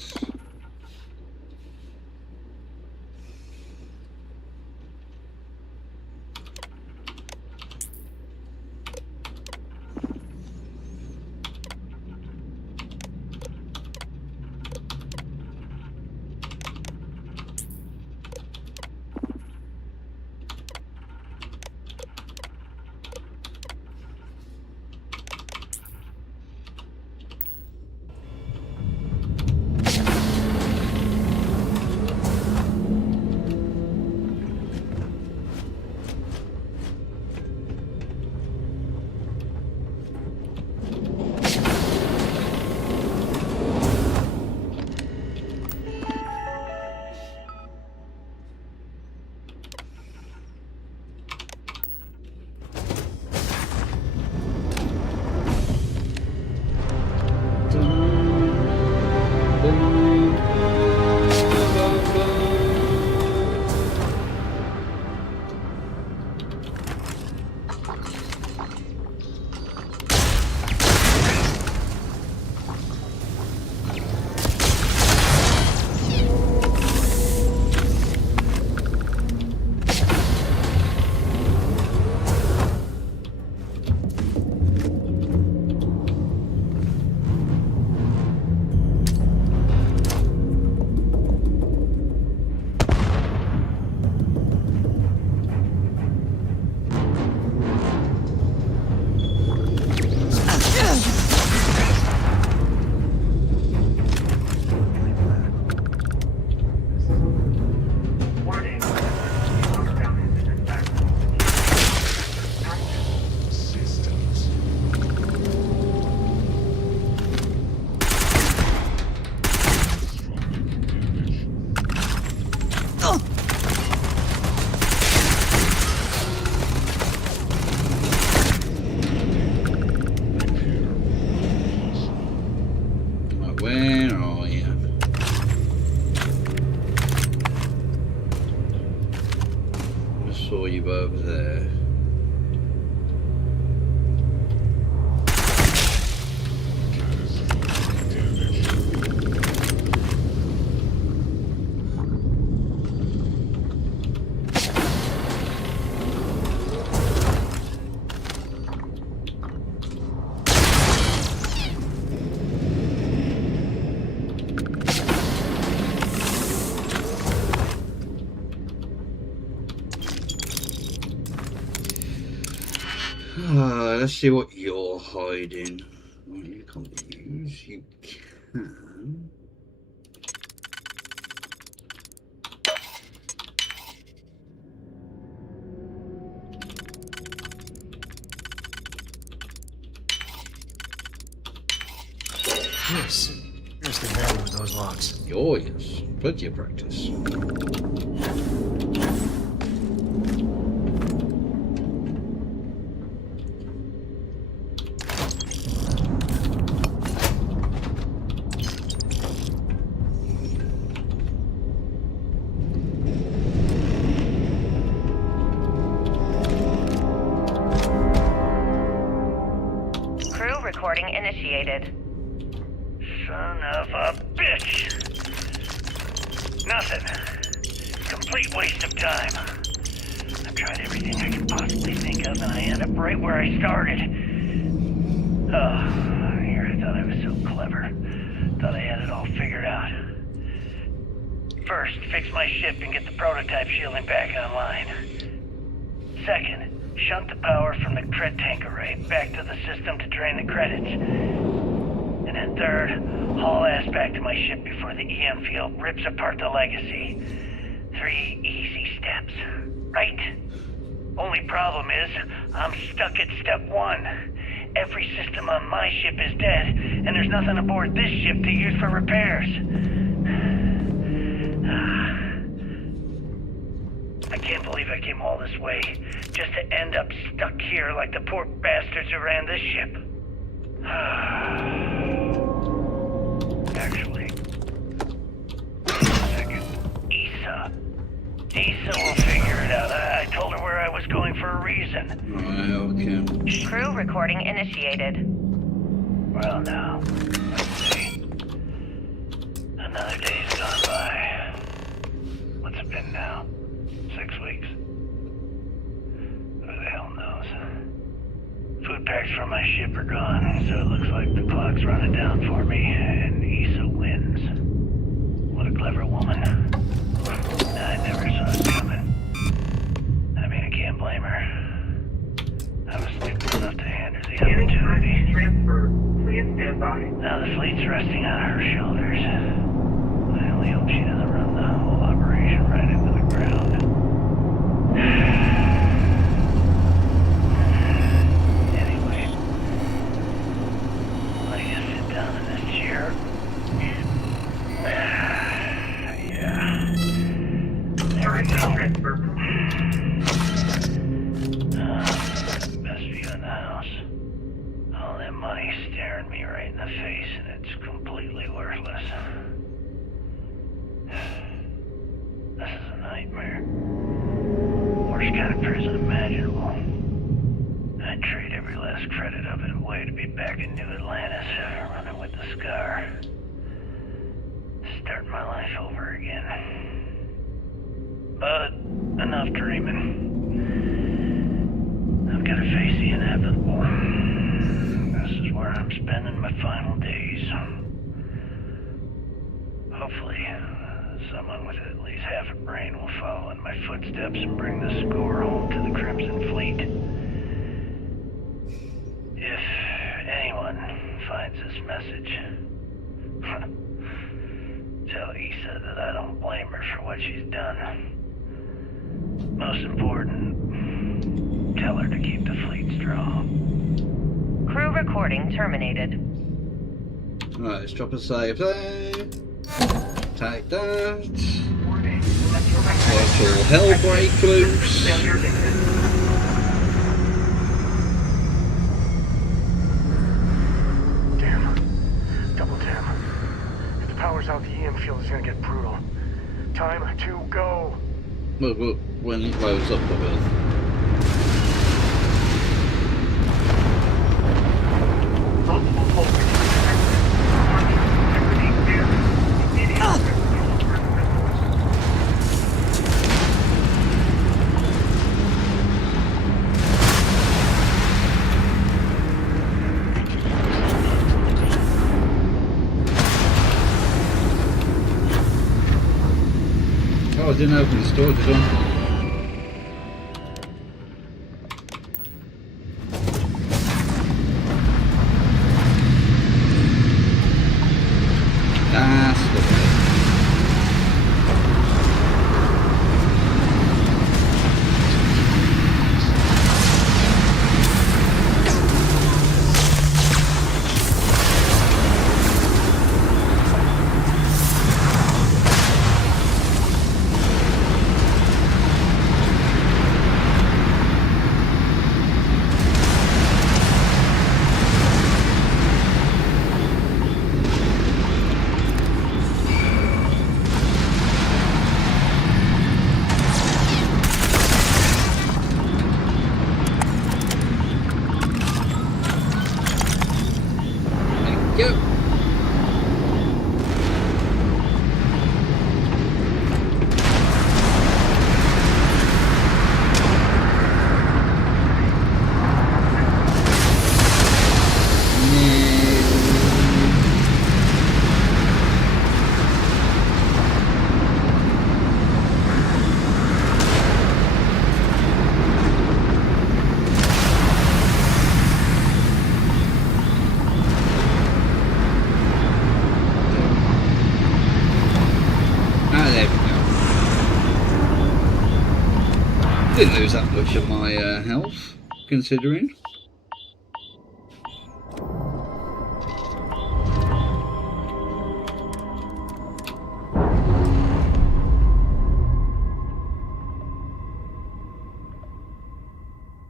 saw you over there. Let's see what you're hiding. Well, you can't use. You can. Yes. Here's the handy with those locks. Oh yes, plenty of practice. Recording initiated. Son of a bitch! Nothing. Complete waste of time. I've tried everything I could possibly think of, and I end up right where I started. Oh, here I thought I was so clever. Thought I had it all figured out. First, fix my ship and get the prototype shielding back online. Second, shunt the power from the cred tank array back to the system to drain the credits. And then third, haul ass back to my ship before the EM field rips apart the legacy. 3 easy steps, right? Only problem is, I'm stuck at step 1. Every system on my ship is dead, and there's nothing aboard this ship to use for repairs. I can't believe I came all this way, just to end up stuck here like the poor bastards who ran this ship. Actually, second, Issa. Issa will figure it out. I told her where I was going for a reason. Okay. Crew recording initiated. Well now, let's see. Another day's gone by. What's it been now? 6 weeks? Who the hell knows? Food packs from my ship are gone, so it looks like the clock's running down for me, and Issa wins. What a clever woman. I never saw it coming. I mean, I can't blame her. I was stupid enough to hand her the opportunity. Now the fleet's resting on her shoulders. I only hope she doesn't run the whole operation right into the ground. Anyway, I just sit down in this chair. Yeah. There we go. Best view in the house. All that money staring me right in the face, and it's completely worthless. This is a nightmare. Worst kind of prison imaginable. I'd trade every last credit of it away to be back in New Atlantis, running with the Scar. Starting my life over again. But enough dreaming. I've got to face the inevitable. This is where I'm spending my final days. Hopefully, someone with at least half a brain will follow in my footsteps and bring the score home to the Crimson Fleet. If anyone finds this message, tell Issa that I don't blame her for what she's done. Most important, tell her to keep the fleet strong. Crew recording terminated. Alright, let's drop a save there. Take that. Let all hell break loose. Damn. Double damn. If the power's out, the EM field is gonna get brutal. Time to go. Well, when it loads up, I will. Oh, I didn't open the store, did I? Didn't lose that much of my health, considering.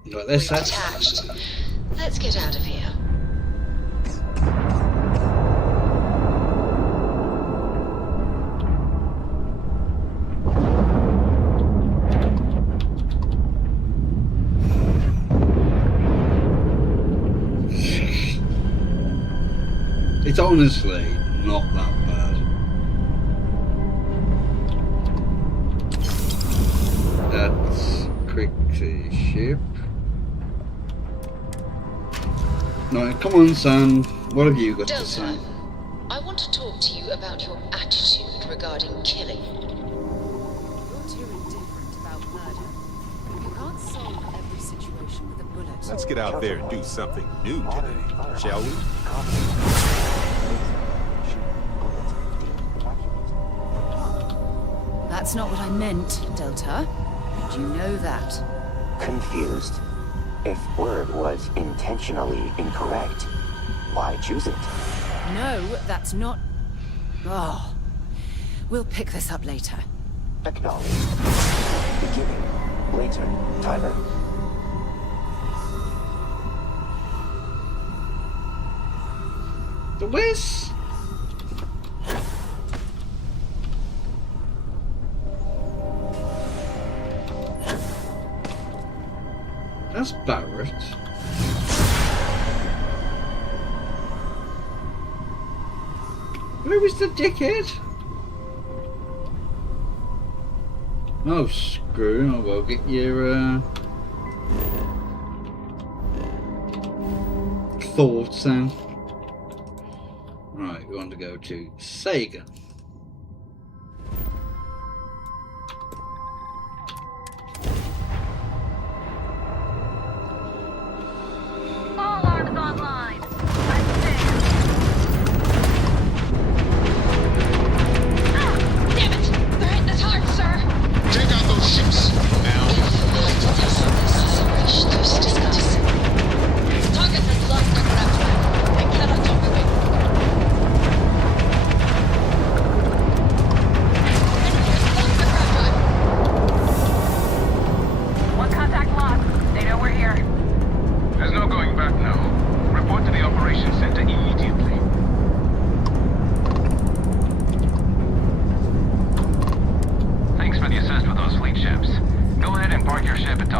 Right, let's get out of here. It's honestly not that bad. That's Crix's ship. No, come on, son. What have you got to say? I want to talk to you about your attitude regarding killing. You're too indifferent about murder. You can't solve every situation with a bullet. Let's get out there and do something new today, shall we? That's not what I meant, Delta. And you know that. Confused. If word was intentionally incorrect, why choose it? No, that's not... Oh. We'll pick this up later. Acknowledged. Beginning. Later. Timer. The Wiz? That's Barrett. Where is the dickhead? Oh, screw. Oh, well, get your thoughts then. Right, we want to go to Sega. All arms online. Damn it! They're hitting us hard, sir! Take out those ships now. Target has lost their grab. I cannot operate.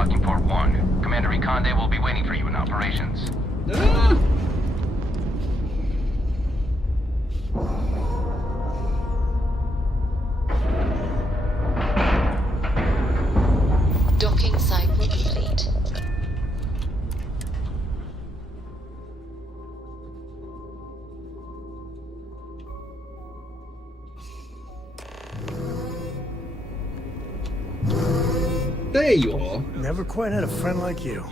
docking port 1. Commander Ikonde will be waiting for you in operations. Docking cycle complete. There you are. Never quite had a friend like you.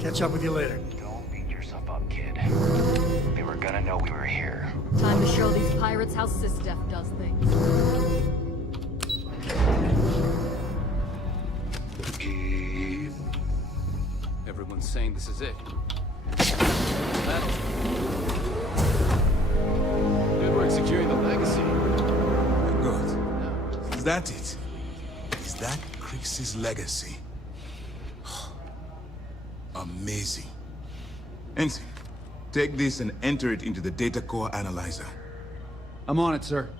Catch up with you later. Don't beat yourself up, kid. They were gonna know we were here. Time to show these pirates how SysDef does things. Everyone's saying this is it. Good work securing the legacy. Good. Is that it? Is that Crix's legacy? Amazing. Ensign, take this and enter it into the data core analyzer. I'm on it, sir.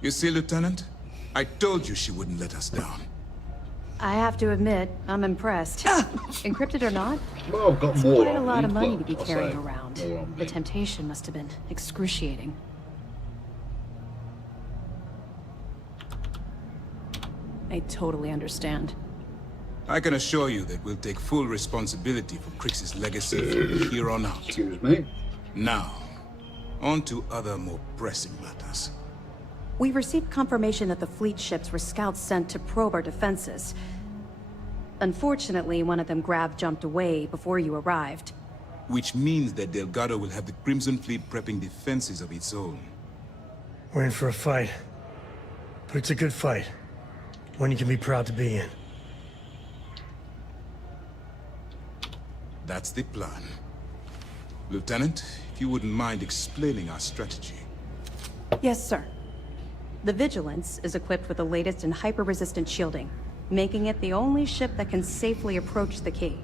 You see, Lieutenant? I told you she wouldn't let us down. I have to admit, I'm impressed. Encrypted or not, Well, I've got it's more quite a on lot me, of money to but be I'll carrying say around. more on The me. temptation must have been excruciating. I totally understand. I can assure you that we'll take full responsibility for Crix's legacy from here on out. Excuse me. Now, on to other more pressing matters. We received confirmation that the fleet ships were scouts sent to probe our defenses. Unfortunately, one of them jumped away before you arrived. Which means that Delgado will have the Crimson Fleet prepping defenses of its own. We're in for a fight. But it's a good fight. One you can be proud to be in. That's the plan. Lieutenant, if you wouldn't mind explaining our strategy. Yes, sir. The Vigilance is equipped with the latest in hyper-resistant shielding, making it the only ship that can safely approach the key.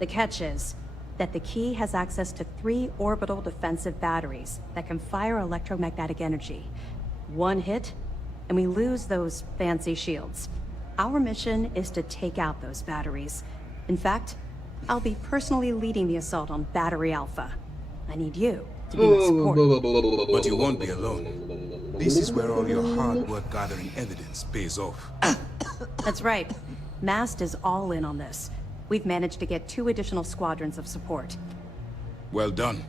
The catch is that the key has access to 3 orbital defensive batteries that can fire electromagnetic energy. One hit, and we lose those fancy shields. Our mission is to take out those batteries. In fact, I'll be personally leading the assault on Battery Alpha. I need you to be my support. But you won't be alone. This is where all your hard work gathering evidence pays off. That's right. Mast is all in on this. We've managed to get 2 additional squadrons of support. Well done.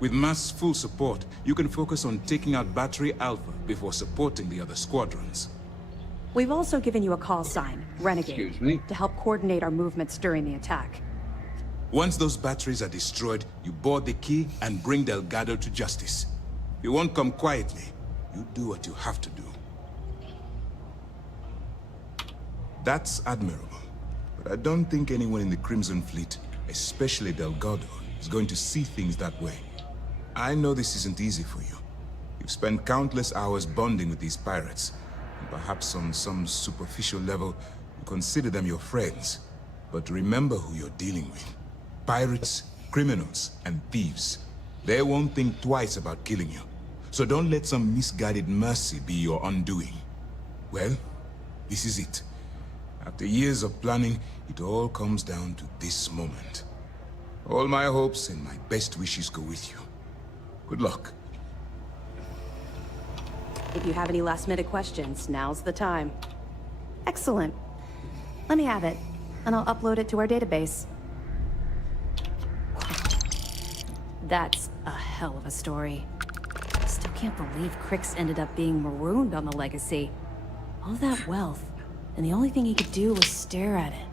With Mast's full support, you can focus on taking out Battery Alpha before supporting the other squadrons. We've also given you a call sign, Renegade, Excuse me? to help coordinate our movements during the attack. Once those batteries are destroyed, you board the key and bring Delgado to justice. You won't come quietly. You do what you have to do. That's admirable. But I don't think anyone in the Crimson Fleet, especially Delgado, is going to see things that way. I know this isn't easy for you. You've spent countless hours bonding with these pirates, and perhaps on some superficial level, you consider them your friends. But remember who you're dealing with. Pirates, criminals, and thieves. They won't think twice about killing you. So don't let some misguided mercy be your undoing. Well, this is it. After years of planning, it all comes down to this moment. All my hopes and my best wishes go with you. Good luck. If you have any last-minute questions, now's the time. Excellent. Let me have it, and I'll upload it to our database. That's a hell of a story. I still can't believe Crix ended up being marooned on the Legacy. All that wealth, and the only thing he could do was stare at it.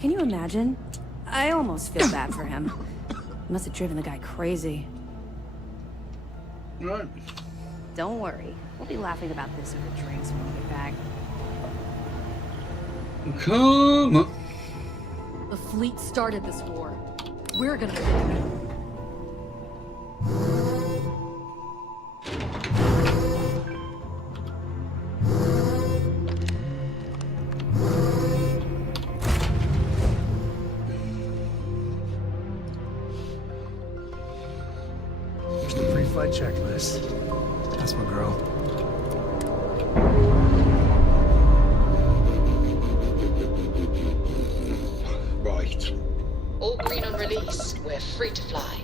Can you imagine? I almost feel bad for him. He must have driven the guy crazy. Right. Don't worry. We'll be laughing about this over drinks when we get back. Come on. The fleet started this war. We're gonna finish it. Here's the pre-flight checklist. That's my girl. we're free to fly.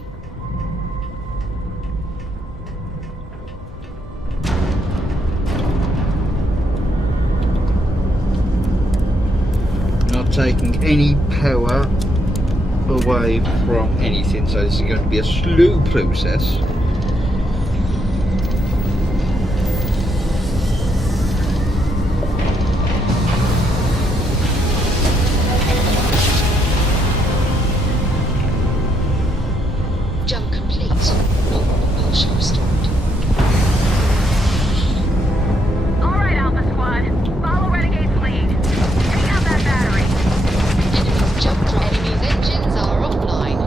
Not taking any power away from anything, so this is going to be a slow process. Jump complete. Normal propulsion restored. Alright, Alpha Squad. Follow Renegade's lead. Take out that battery. Enemy's jump drive. Enemy's engines are offline.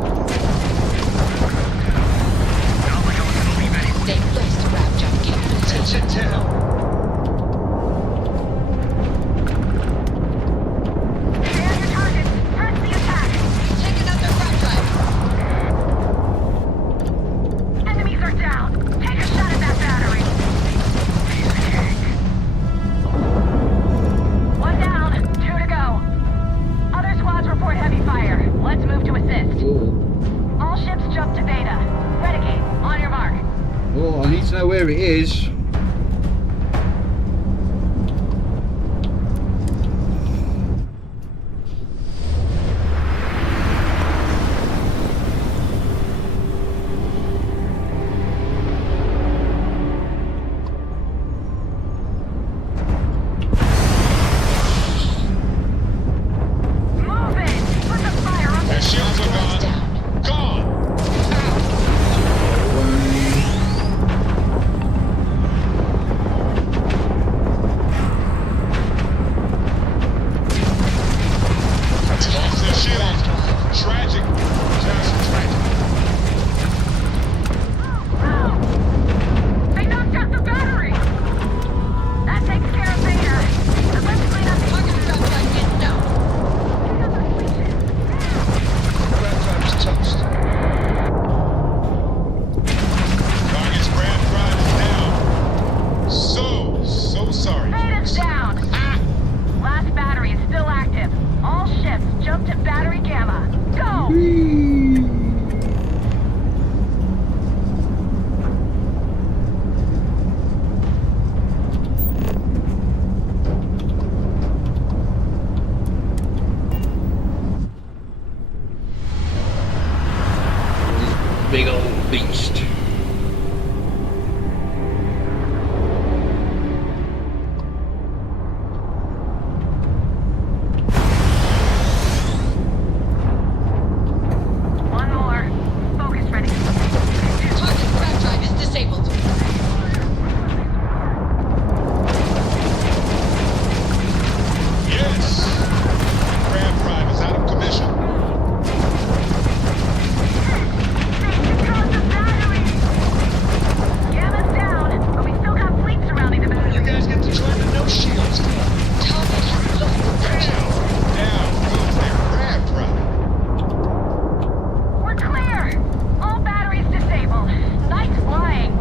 They've lost grab jump capability. Attention down. Stand your targets. Press the attack. Take another grab drive. Enemies are down. Take a shot at that battery. One down. 2 to go. Other squads report heavy fire. Let's move to assist. All ships jump to Beta. Renegade, on your mark. Oh, I need to know where it is. Move it! Put the fire on Their shields are gone. Gone. Lost their shields. Tragic. Just tragic. They knocked out the battery! That takes care of Beta. But let's clean up the Target grab drive is down. Grab drive is toast. Target's grab drive is down. So sorry. Beta's down! Last battery is still active. All ships jump to battery gamma. Go! Big old beast. One more. Focus ready. Target grab drive is disabled. Yes. Grab drive is out of commission. Because the battery! Gamma's down, but we still got fleet surrounding the battery. You guys get to try the no shields. Target has lost protection. Down goes their grab drive. We're clear! All batteries disabled. Nice flying.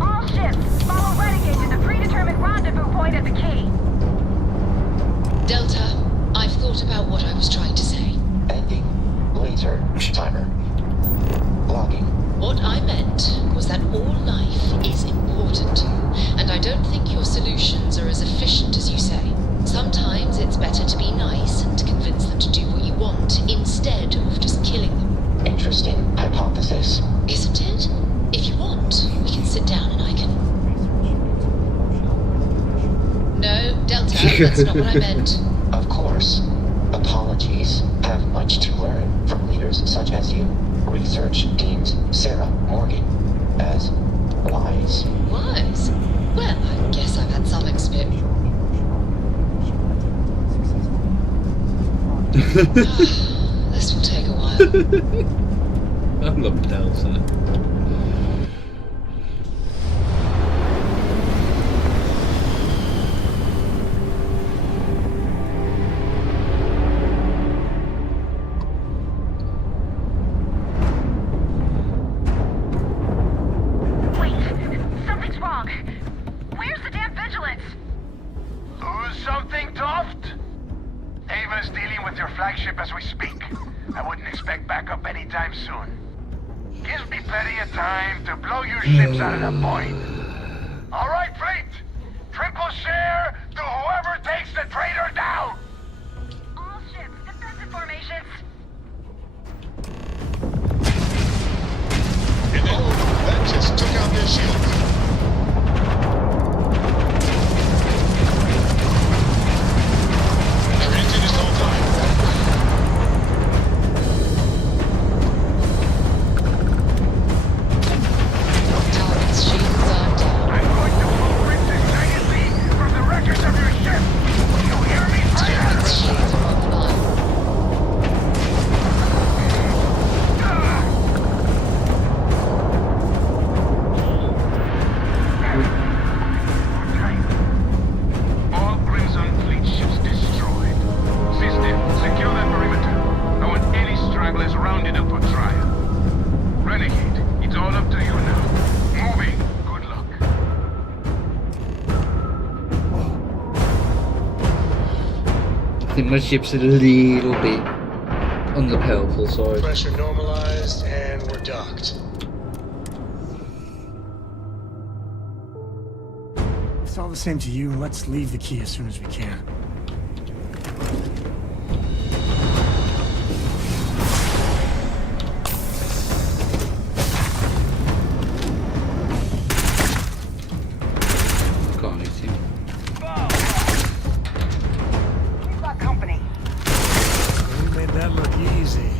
All ships, follow Renegade to the predetermined rendezvous point at the key. Delta, I've thought about what I was trying to say. Ending laser timer. Logging. What I meant was that all life is important, and I don't think your solutions are as efficient as you say. Sometimes it's better to be nice and convince them to do what you want instead of just killing them. Interesting hypothesis. Isn't it? If you want, we can sit down and I can... No, Delta, that's not what I meant. Of course. Apologies. Have much to learn from leaders such as you. Research deems Sarah Morgan as wise. Wise? Well, I guess I've had some experience. This will take a while. I love Delta. Something, Toft? Ava's dealing with your flagship as we speak. I wouldn't expect backup anytime soon. Gives me plenty of time to blow your ships out of the void. All right, fleet! Triple share to whoever takes the traitor down! All ships, defensive formations. That just took out their shields. I've been into this whole time. Target's shields are down. I'm going to blueprint this legacy from the records of your ship! You hear me, Target's fighters? shields are online. All Crimson Fleet ships destroyed. System, secure that perimeter. I want any stragglers rounded up for trial. Renegade, it's all up to you now. Moving. Good luck. I think my ship's a little bit on the powerful side. Pressure normalized, and we're docked. It's all the same to you. Let's leave the key as soon as we can. Can't hit him. We've got company. You made that look easy.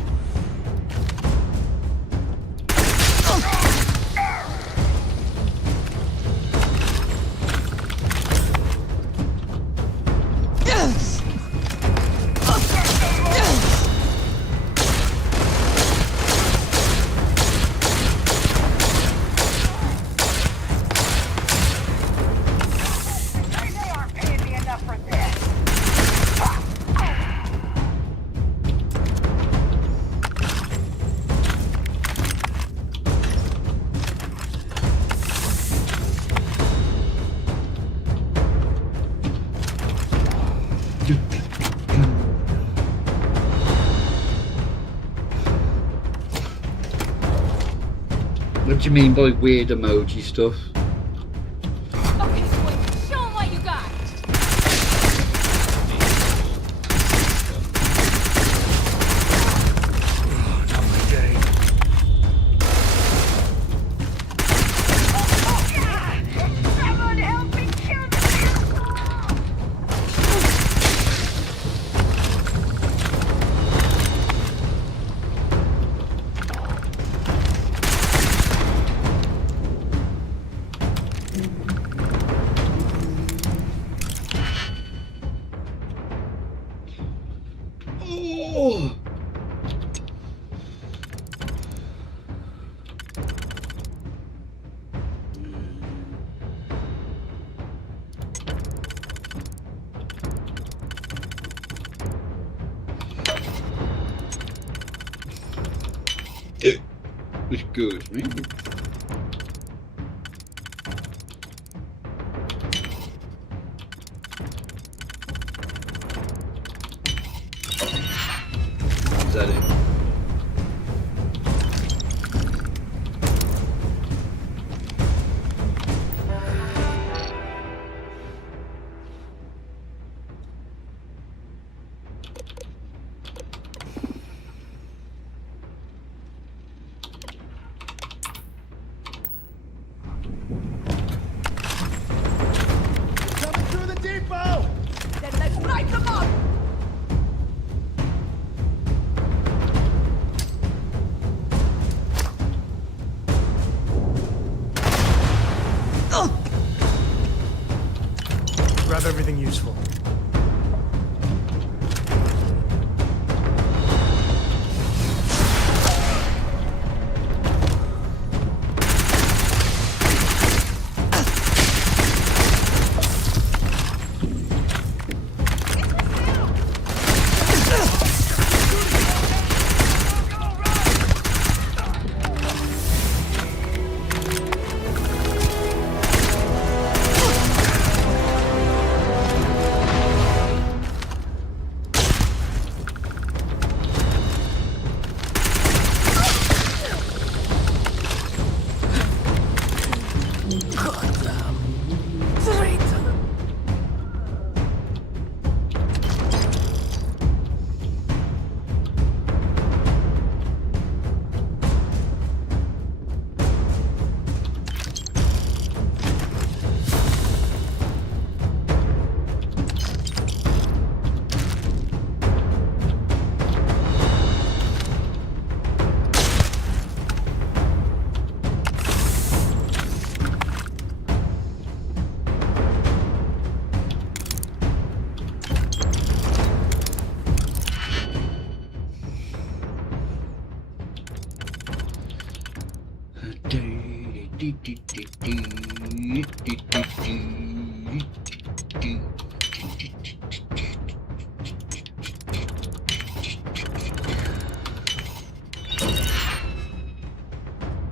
They aren't paying me enough for this. What do you mean by weird emoji stuff? Okay, boy, show 'em what you got. Not my day. Someone help me kill Oh. Which good, man. Is that it? Coming through the depot! Then let's light them up.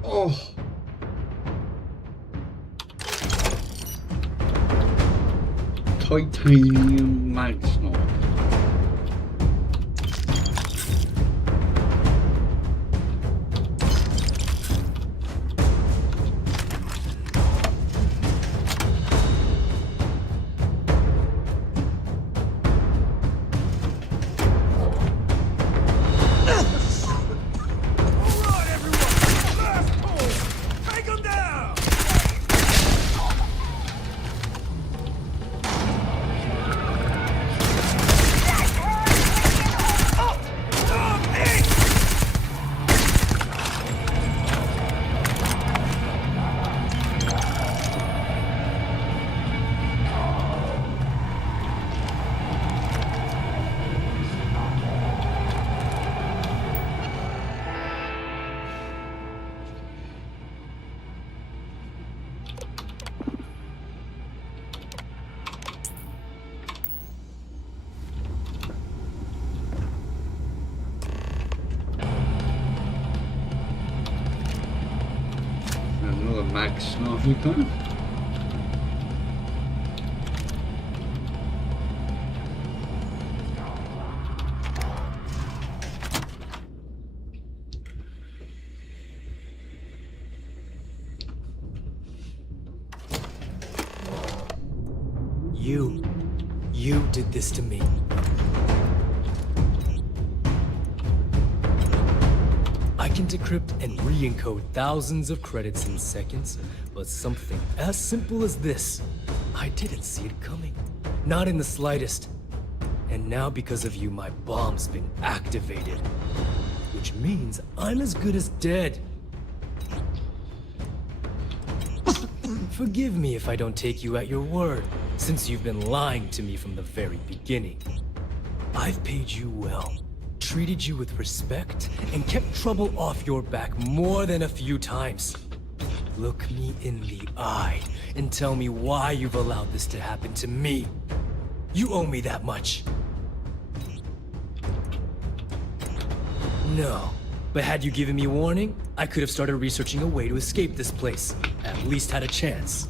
Oh. Titanium mag sniper. Another mag sniper. You did this to me. I can decrypt and re-encode thousands of credits in seconds, but something as simple as this, I didn't see it coming. Not in the slightest. And now because of you, my bomb's been activated. Which means I'm as good as dead. Forgive me if I don't take you at your word, since you've been lying to me from the very beginning. I've paid you well, treated you with respect, and kept trouble off your back more than a few times. Look me in the eye and tell me why you've allowed this to happen to me. You owe me that much. No, but had you given me warning, I could have started researching a way to escape this place. At least had a chance.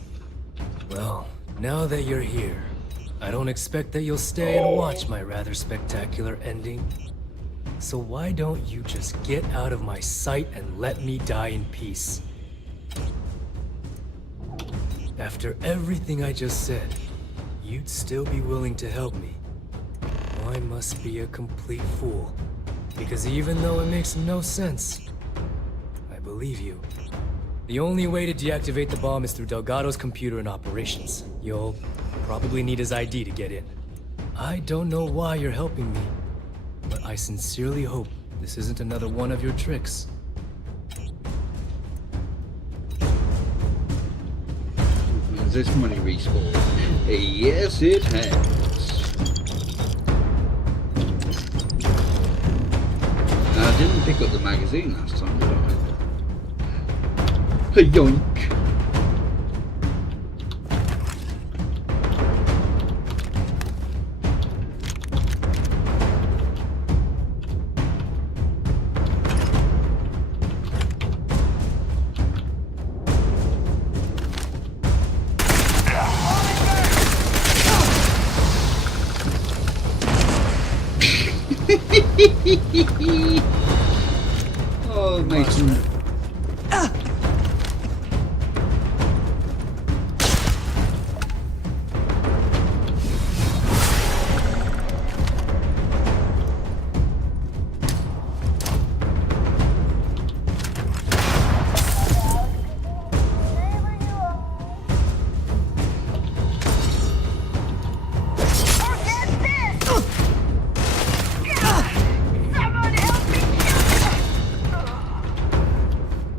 Well, now that you're here, I don't expect that you'll stay and watch my rather spectacular ending. So why don't you just get out of my sight and let me die in peace? After everything I just said, you'd still be willing to help me. I must be a complete fool. Because even though it makes no sense, I believe you. The only way to deactivate the bomb is through Delgado's computer and operations. You'll probably need his ID to get in. I don't know why you're helping me, but I sincerely hope this isn't another one of your tricks. Has this money respawned? Yes, it has. Now, I didn't pick up the magazine last time, did I? Yoink! Oh, Mason.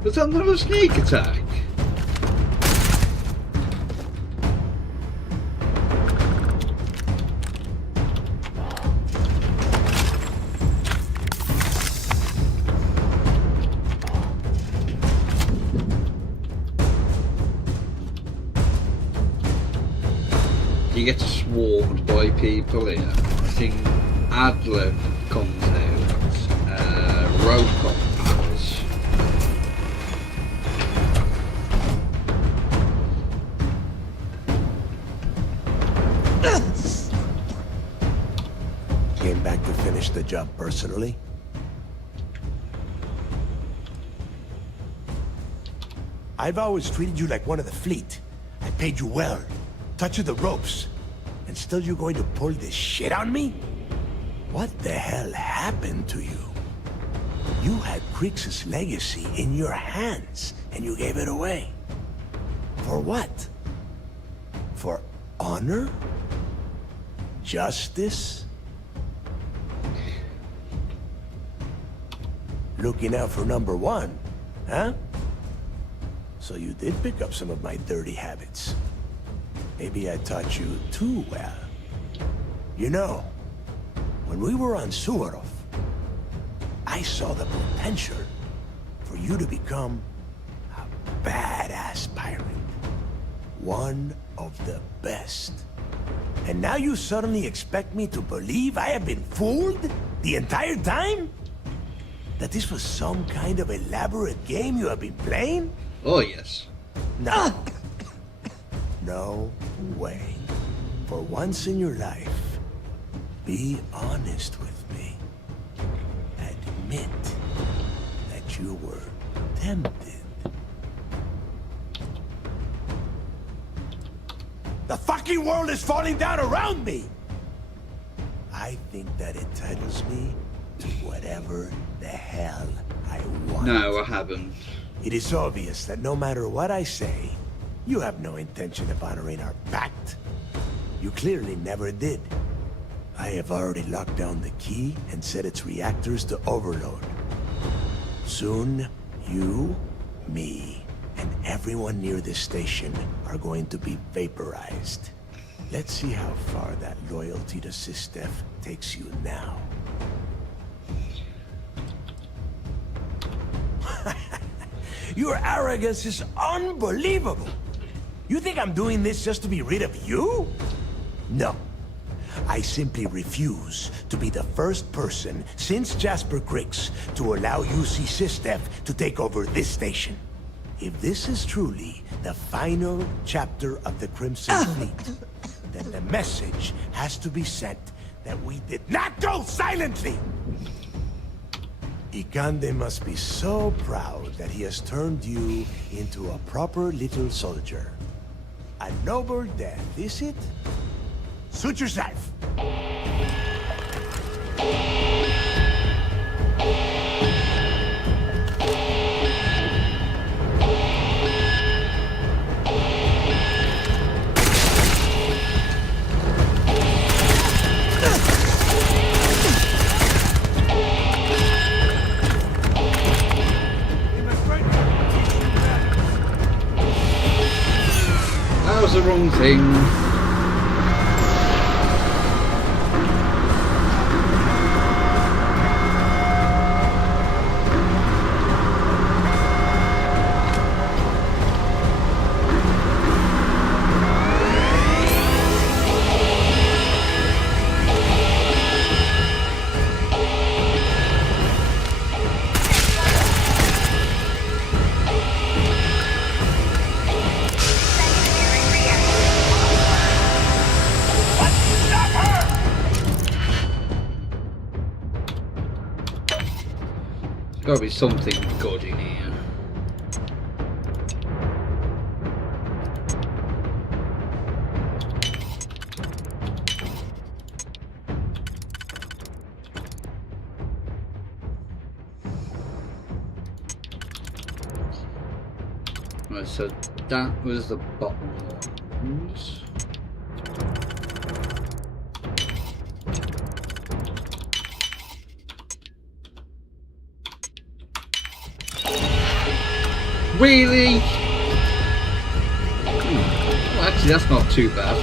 Was that not a sneak attack? get swarmed by people here. I think Adler comes out, Robocop powers. Came back to finish the job personally? I've always treated you like one of the fleet. I paid you well, taught you the ropes, and still you're going to pull this shit on me? What the hell happened to you? You had Creeks' legacy in your hands, and you gave it away. For what? For honor? Justice? Looking out for number one, huh? So you did pick up some of my dirty habits. Maybe I taught you too well. You know, when we were on Suvorov, I saw the potential for you to become a badass pirate. One of the best. And now you suddenly expect me to believe I have been fooled the entire time? That this was some kind of elaborate game you have been playing? Oh, yes. No. No way. For once in your life, be honest with me. Admit that you were tempted. The fucking world is falling down around me! I think that entitles me to whatever the hell I want. No, I haven't. It is obvious that no matter what I say, you have no intention of honoring our pact. You clearly never did. I have already locked down the key and set its reactors to overload. Soon, you, me, and everyone near this station are going to be vaporized. Let's see how far that loyalty to Sistef takes you now. Your arrogance is unbelievable. You think I'm doing this just to be rid of you? No. I simply refuse to be the first person since Jasper Creeks to allow UC Sistef to take over this station. If this is truly the final chapter of the Crimson Fleet, then the message has to be sent that we did not go silently! Ikande must be so proud that he has turned you into a proper little soldier. A noble death, is it? Suit yourself! That was the wrong thing. Gotta be something good in here. Right, so that was the bottom ones. Really? Well, actually, that's not too bad.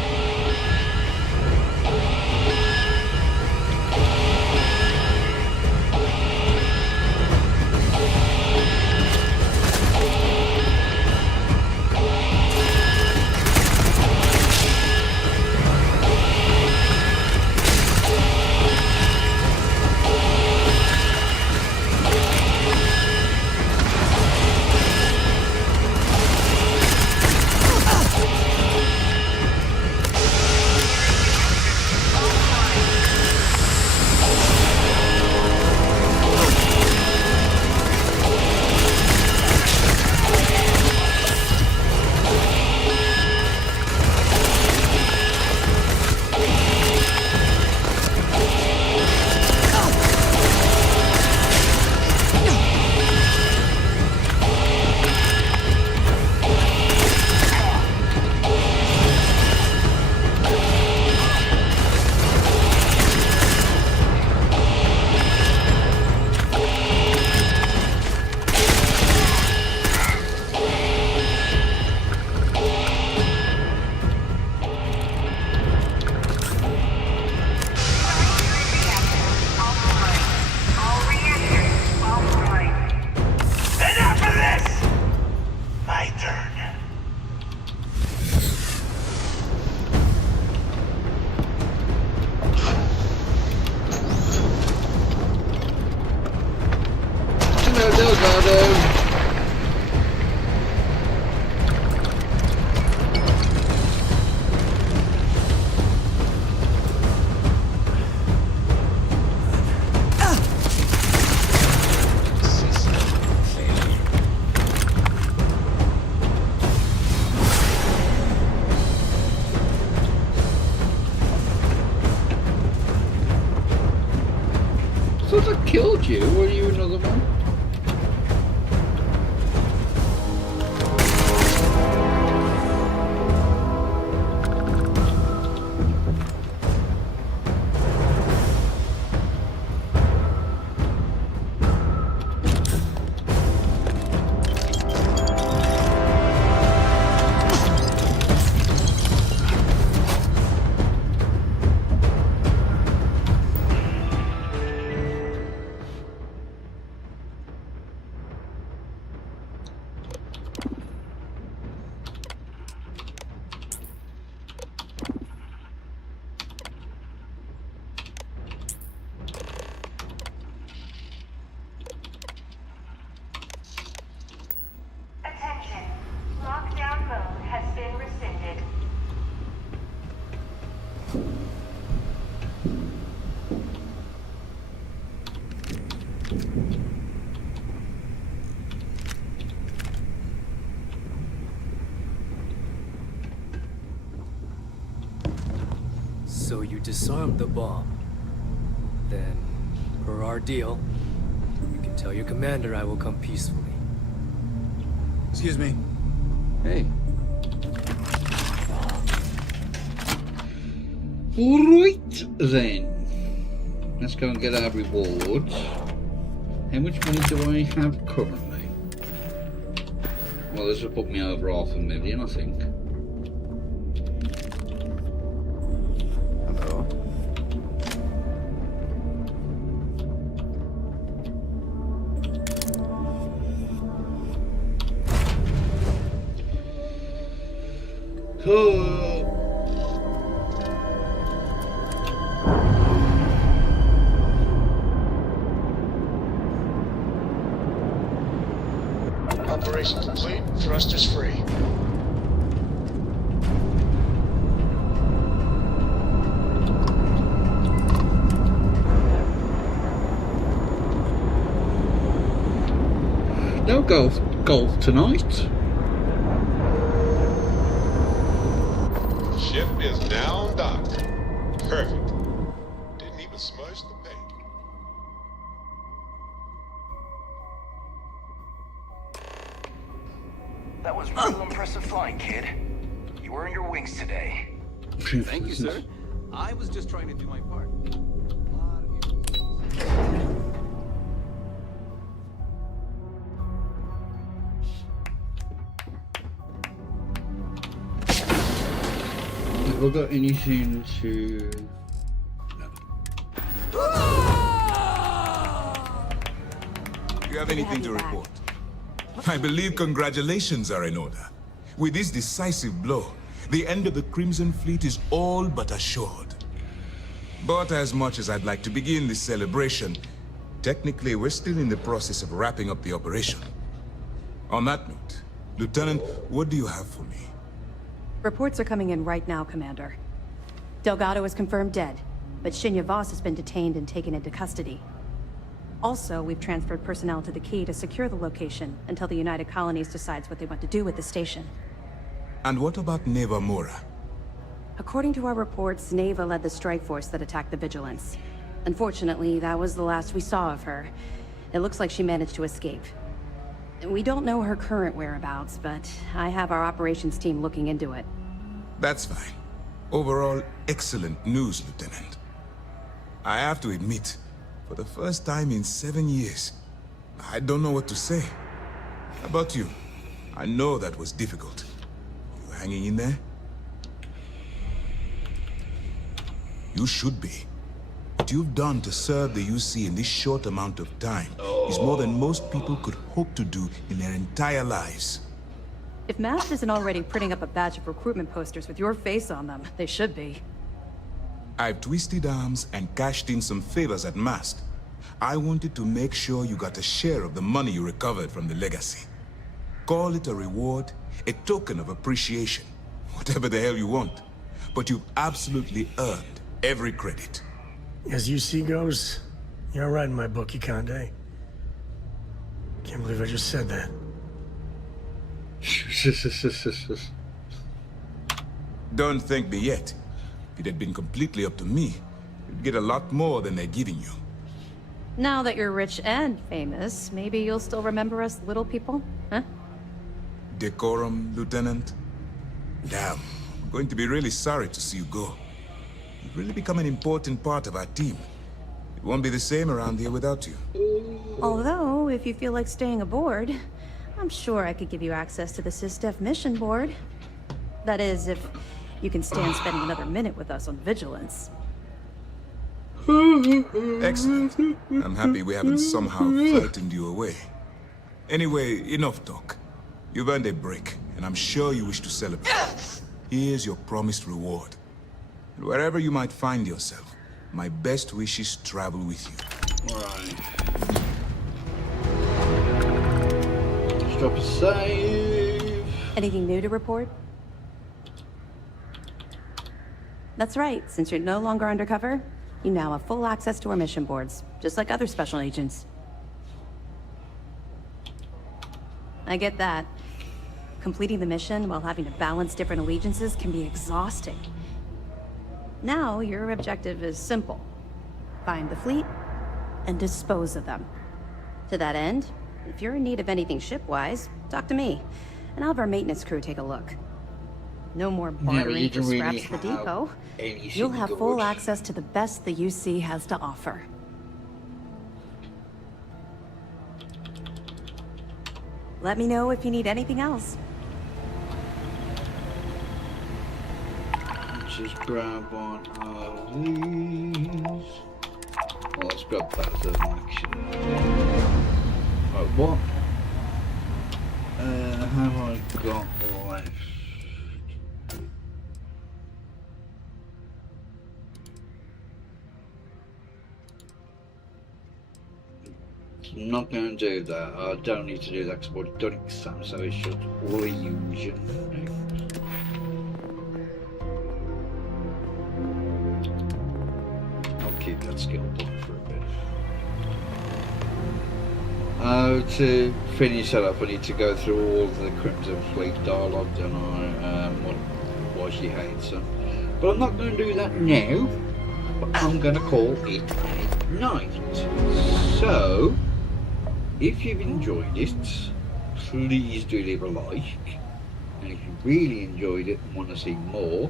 thought I killed you. Were you another one? Attention. Lockdown mode has been rescinded. So you disarmed the bomb. Then, per our deal, you can tell your commander I will come peacefully. Excuse me. Hey. Alright then. Let's go and get our rewards. How much money do I have currently? Well, this will put me over $500,000, I think. Hello. Operation complete. Thrusters free. No golf tonight. Ship is now docked. Perfect. Didn't even smudge the paint. That was real impressive flying, kid. You earned your wings today. Thank you, sir. I was just trying to do my part. Have I got anything to... Do you have anything to report? I believe congratulations are in order. With this decisive blow, the end of the Crimson Fleet is all but assured. But as much as I'd like to begin this celebration, technically we're still in the process of wrapping up the operation. On that note, Lieutenant, what do you have for me? Reports are coming in right now, Commander. Delgado is confirmed dead, but Shinya Voss has been detained and taken into custody. Also, we've transferred personnel to the Key to secure the location until the United Colonies decides what they want to do with the station. And what about Neva Mora? According to our reports, Neva led the strike force that attacked the Vigilance. Unfortunately, that was the last we saw of her. It looks like she managed to escape. We don't know her current whereabouts, but I have our operations team looking into it. That's fine. Overall, excellent news, Lieutenant. I have to admit, for the first time in 7 years, I don't know what to say. How about you? I know that was difficult. You hanging in there? You should be. What you've done to serve the UC in this short amount of time is more than most people could hope to do in their entire lives. If MAST isn't already printing up a batch of recruitment posters with your face on them, they should be. I've twisted arms and cashed in some favors at MAST. I wanted to make sure you got a share of the money you recovered from the legacy. Call it a reward, a token of appreciation, whatever the hell you want. But you've absolutely earned every credit. As UC goes, you're right in my book, Ikande. Can't believe I just said that. Don't thank me yet. If it had been completely up to me, you'd get a lot more than they're giving you. Now that you're rich and famous, maybe you'll still remember us little people, huh? Decorum, Lieutenant? Damn, I'm going to be really sorry to see you go. You've really become an important part of our team. It won't be the same around here without you. Although, if you feel like staying aboard, I'm sure I could give you access to the SysDef mission board. That is, if you can stand spending another minute with us on vigilance. Excellent. I'm happy we haven't somehow frightened you away. Anyway, enough talk. You've earned a break, and I'm sure you wish to celebrate. Here's your promised reward. And wherever you might find yourself, my best wishes travel with you. Right. Stop a save. Anything new to report? That's right. Since you're no longer undercover, you now have full access to our mission boards, just like other special agents. I get that. Completing the mission while having to balance different allegiances can be exhausting. Now, your objective is simple. Find the fleet and dispose of them. To that end, if you're in need of anything ship-wise, talk to me, and I'll have our maintenance crew take a look. No more bartering for scraps at the depot. You'll have full access to the best the UC has to offer. Let me know if you need anything else. Let's just grab one of these. Well, let's grab both of them actually. Oh, what? Have I got left? I'm not going to do that. I don't need to do that because I've already done exam, so it's just illusion. I'll keep that skill point for a bit. To finish that up, I need to go through all of the Crimson Fleet dialogue, don't I? Why she hates them. But I'm not going to do that now. But I'm going to call it a night. So, if you've enjoyed it, please do leave a like. And if you really enjoyed it and want to see more,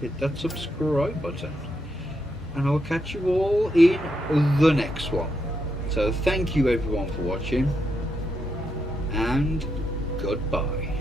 hit that subscribe button. And I'll catch you all in the next one. So thank you everyone for watching, and goodbye.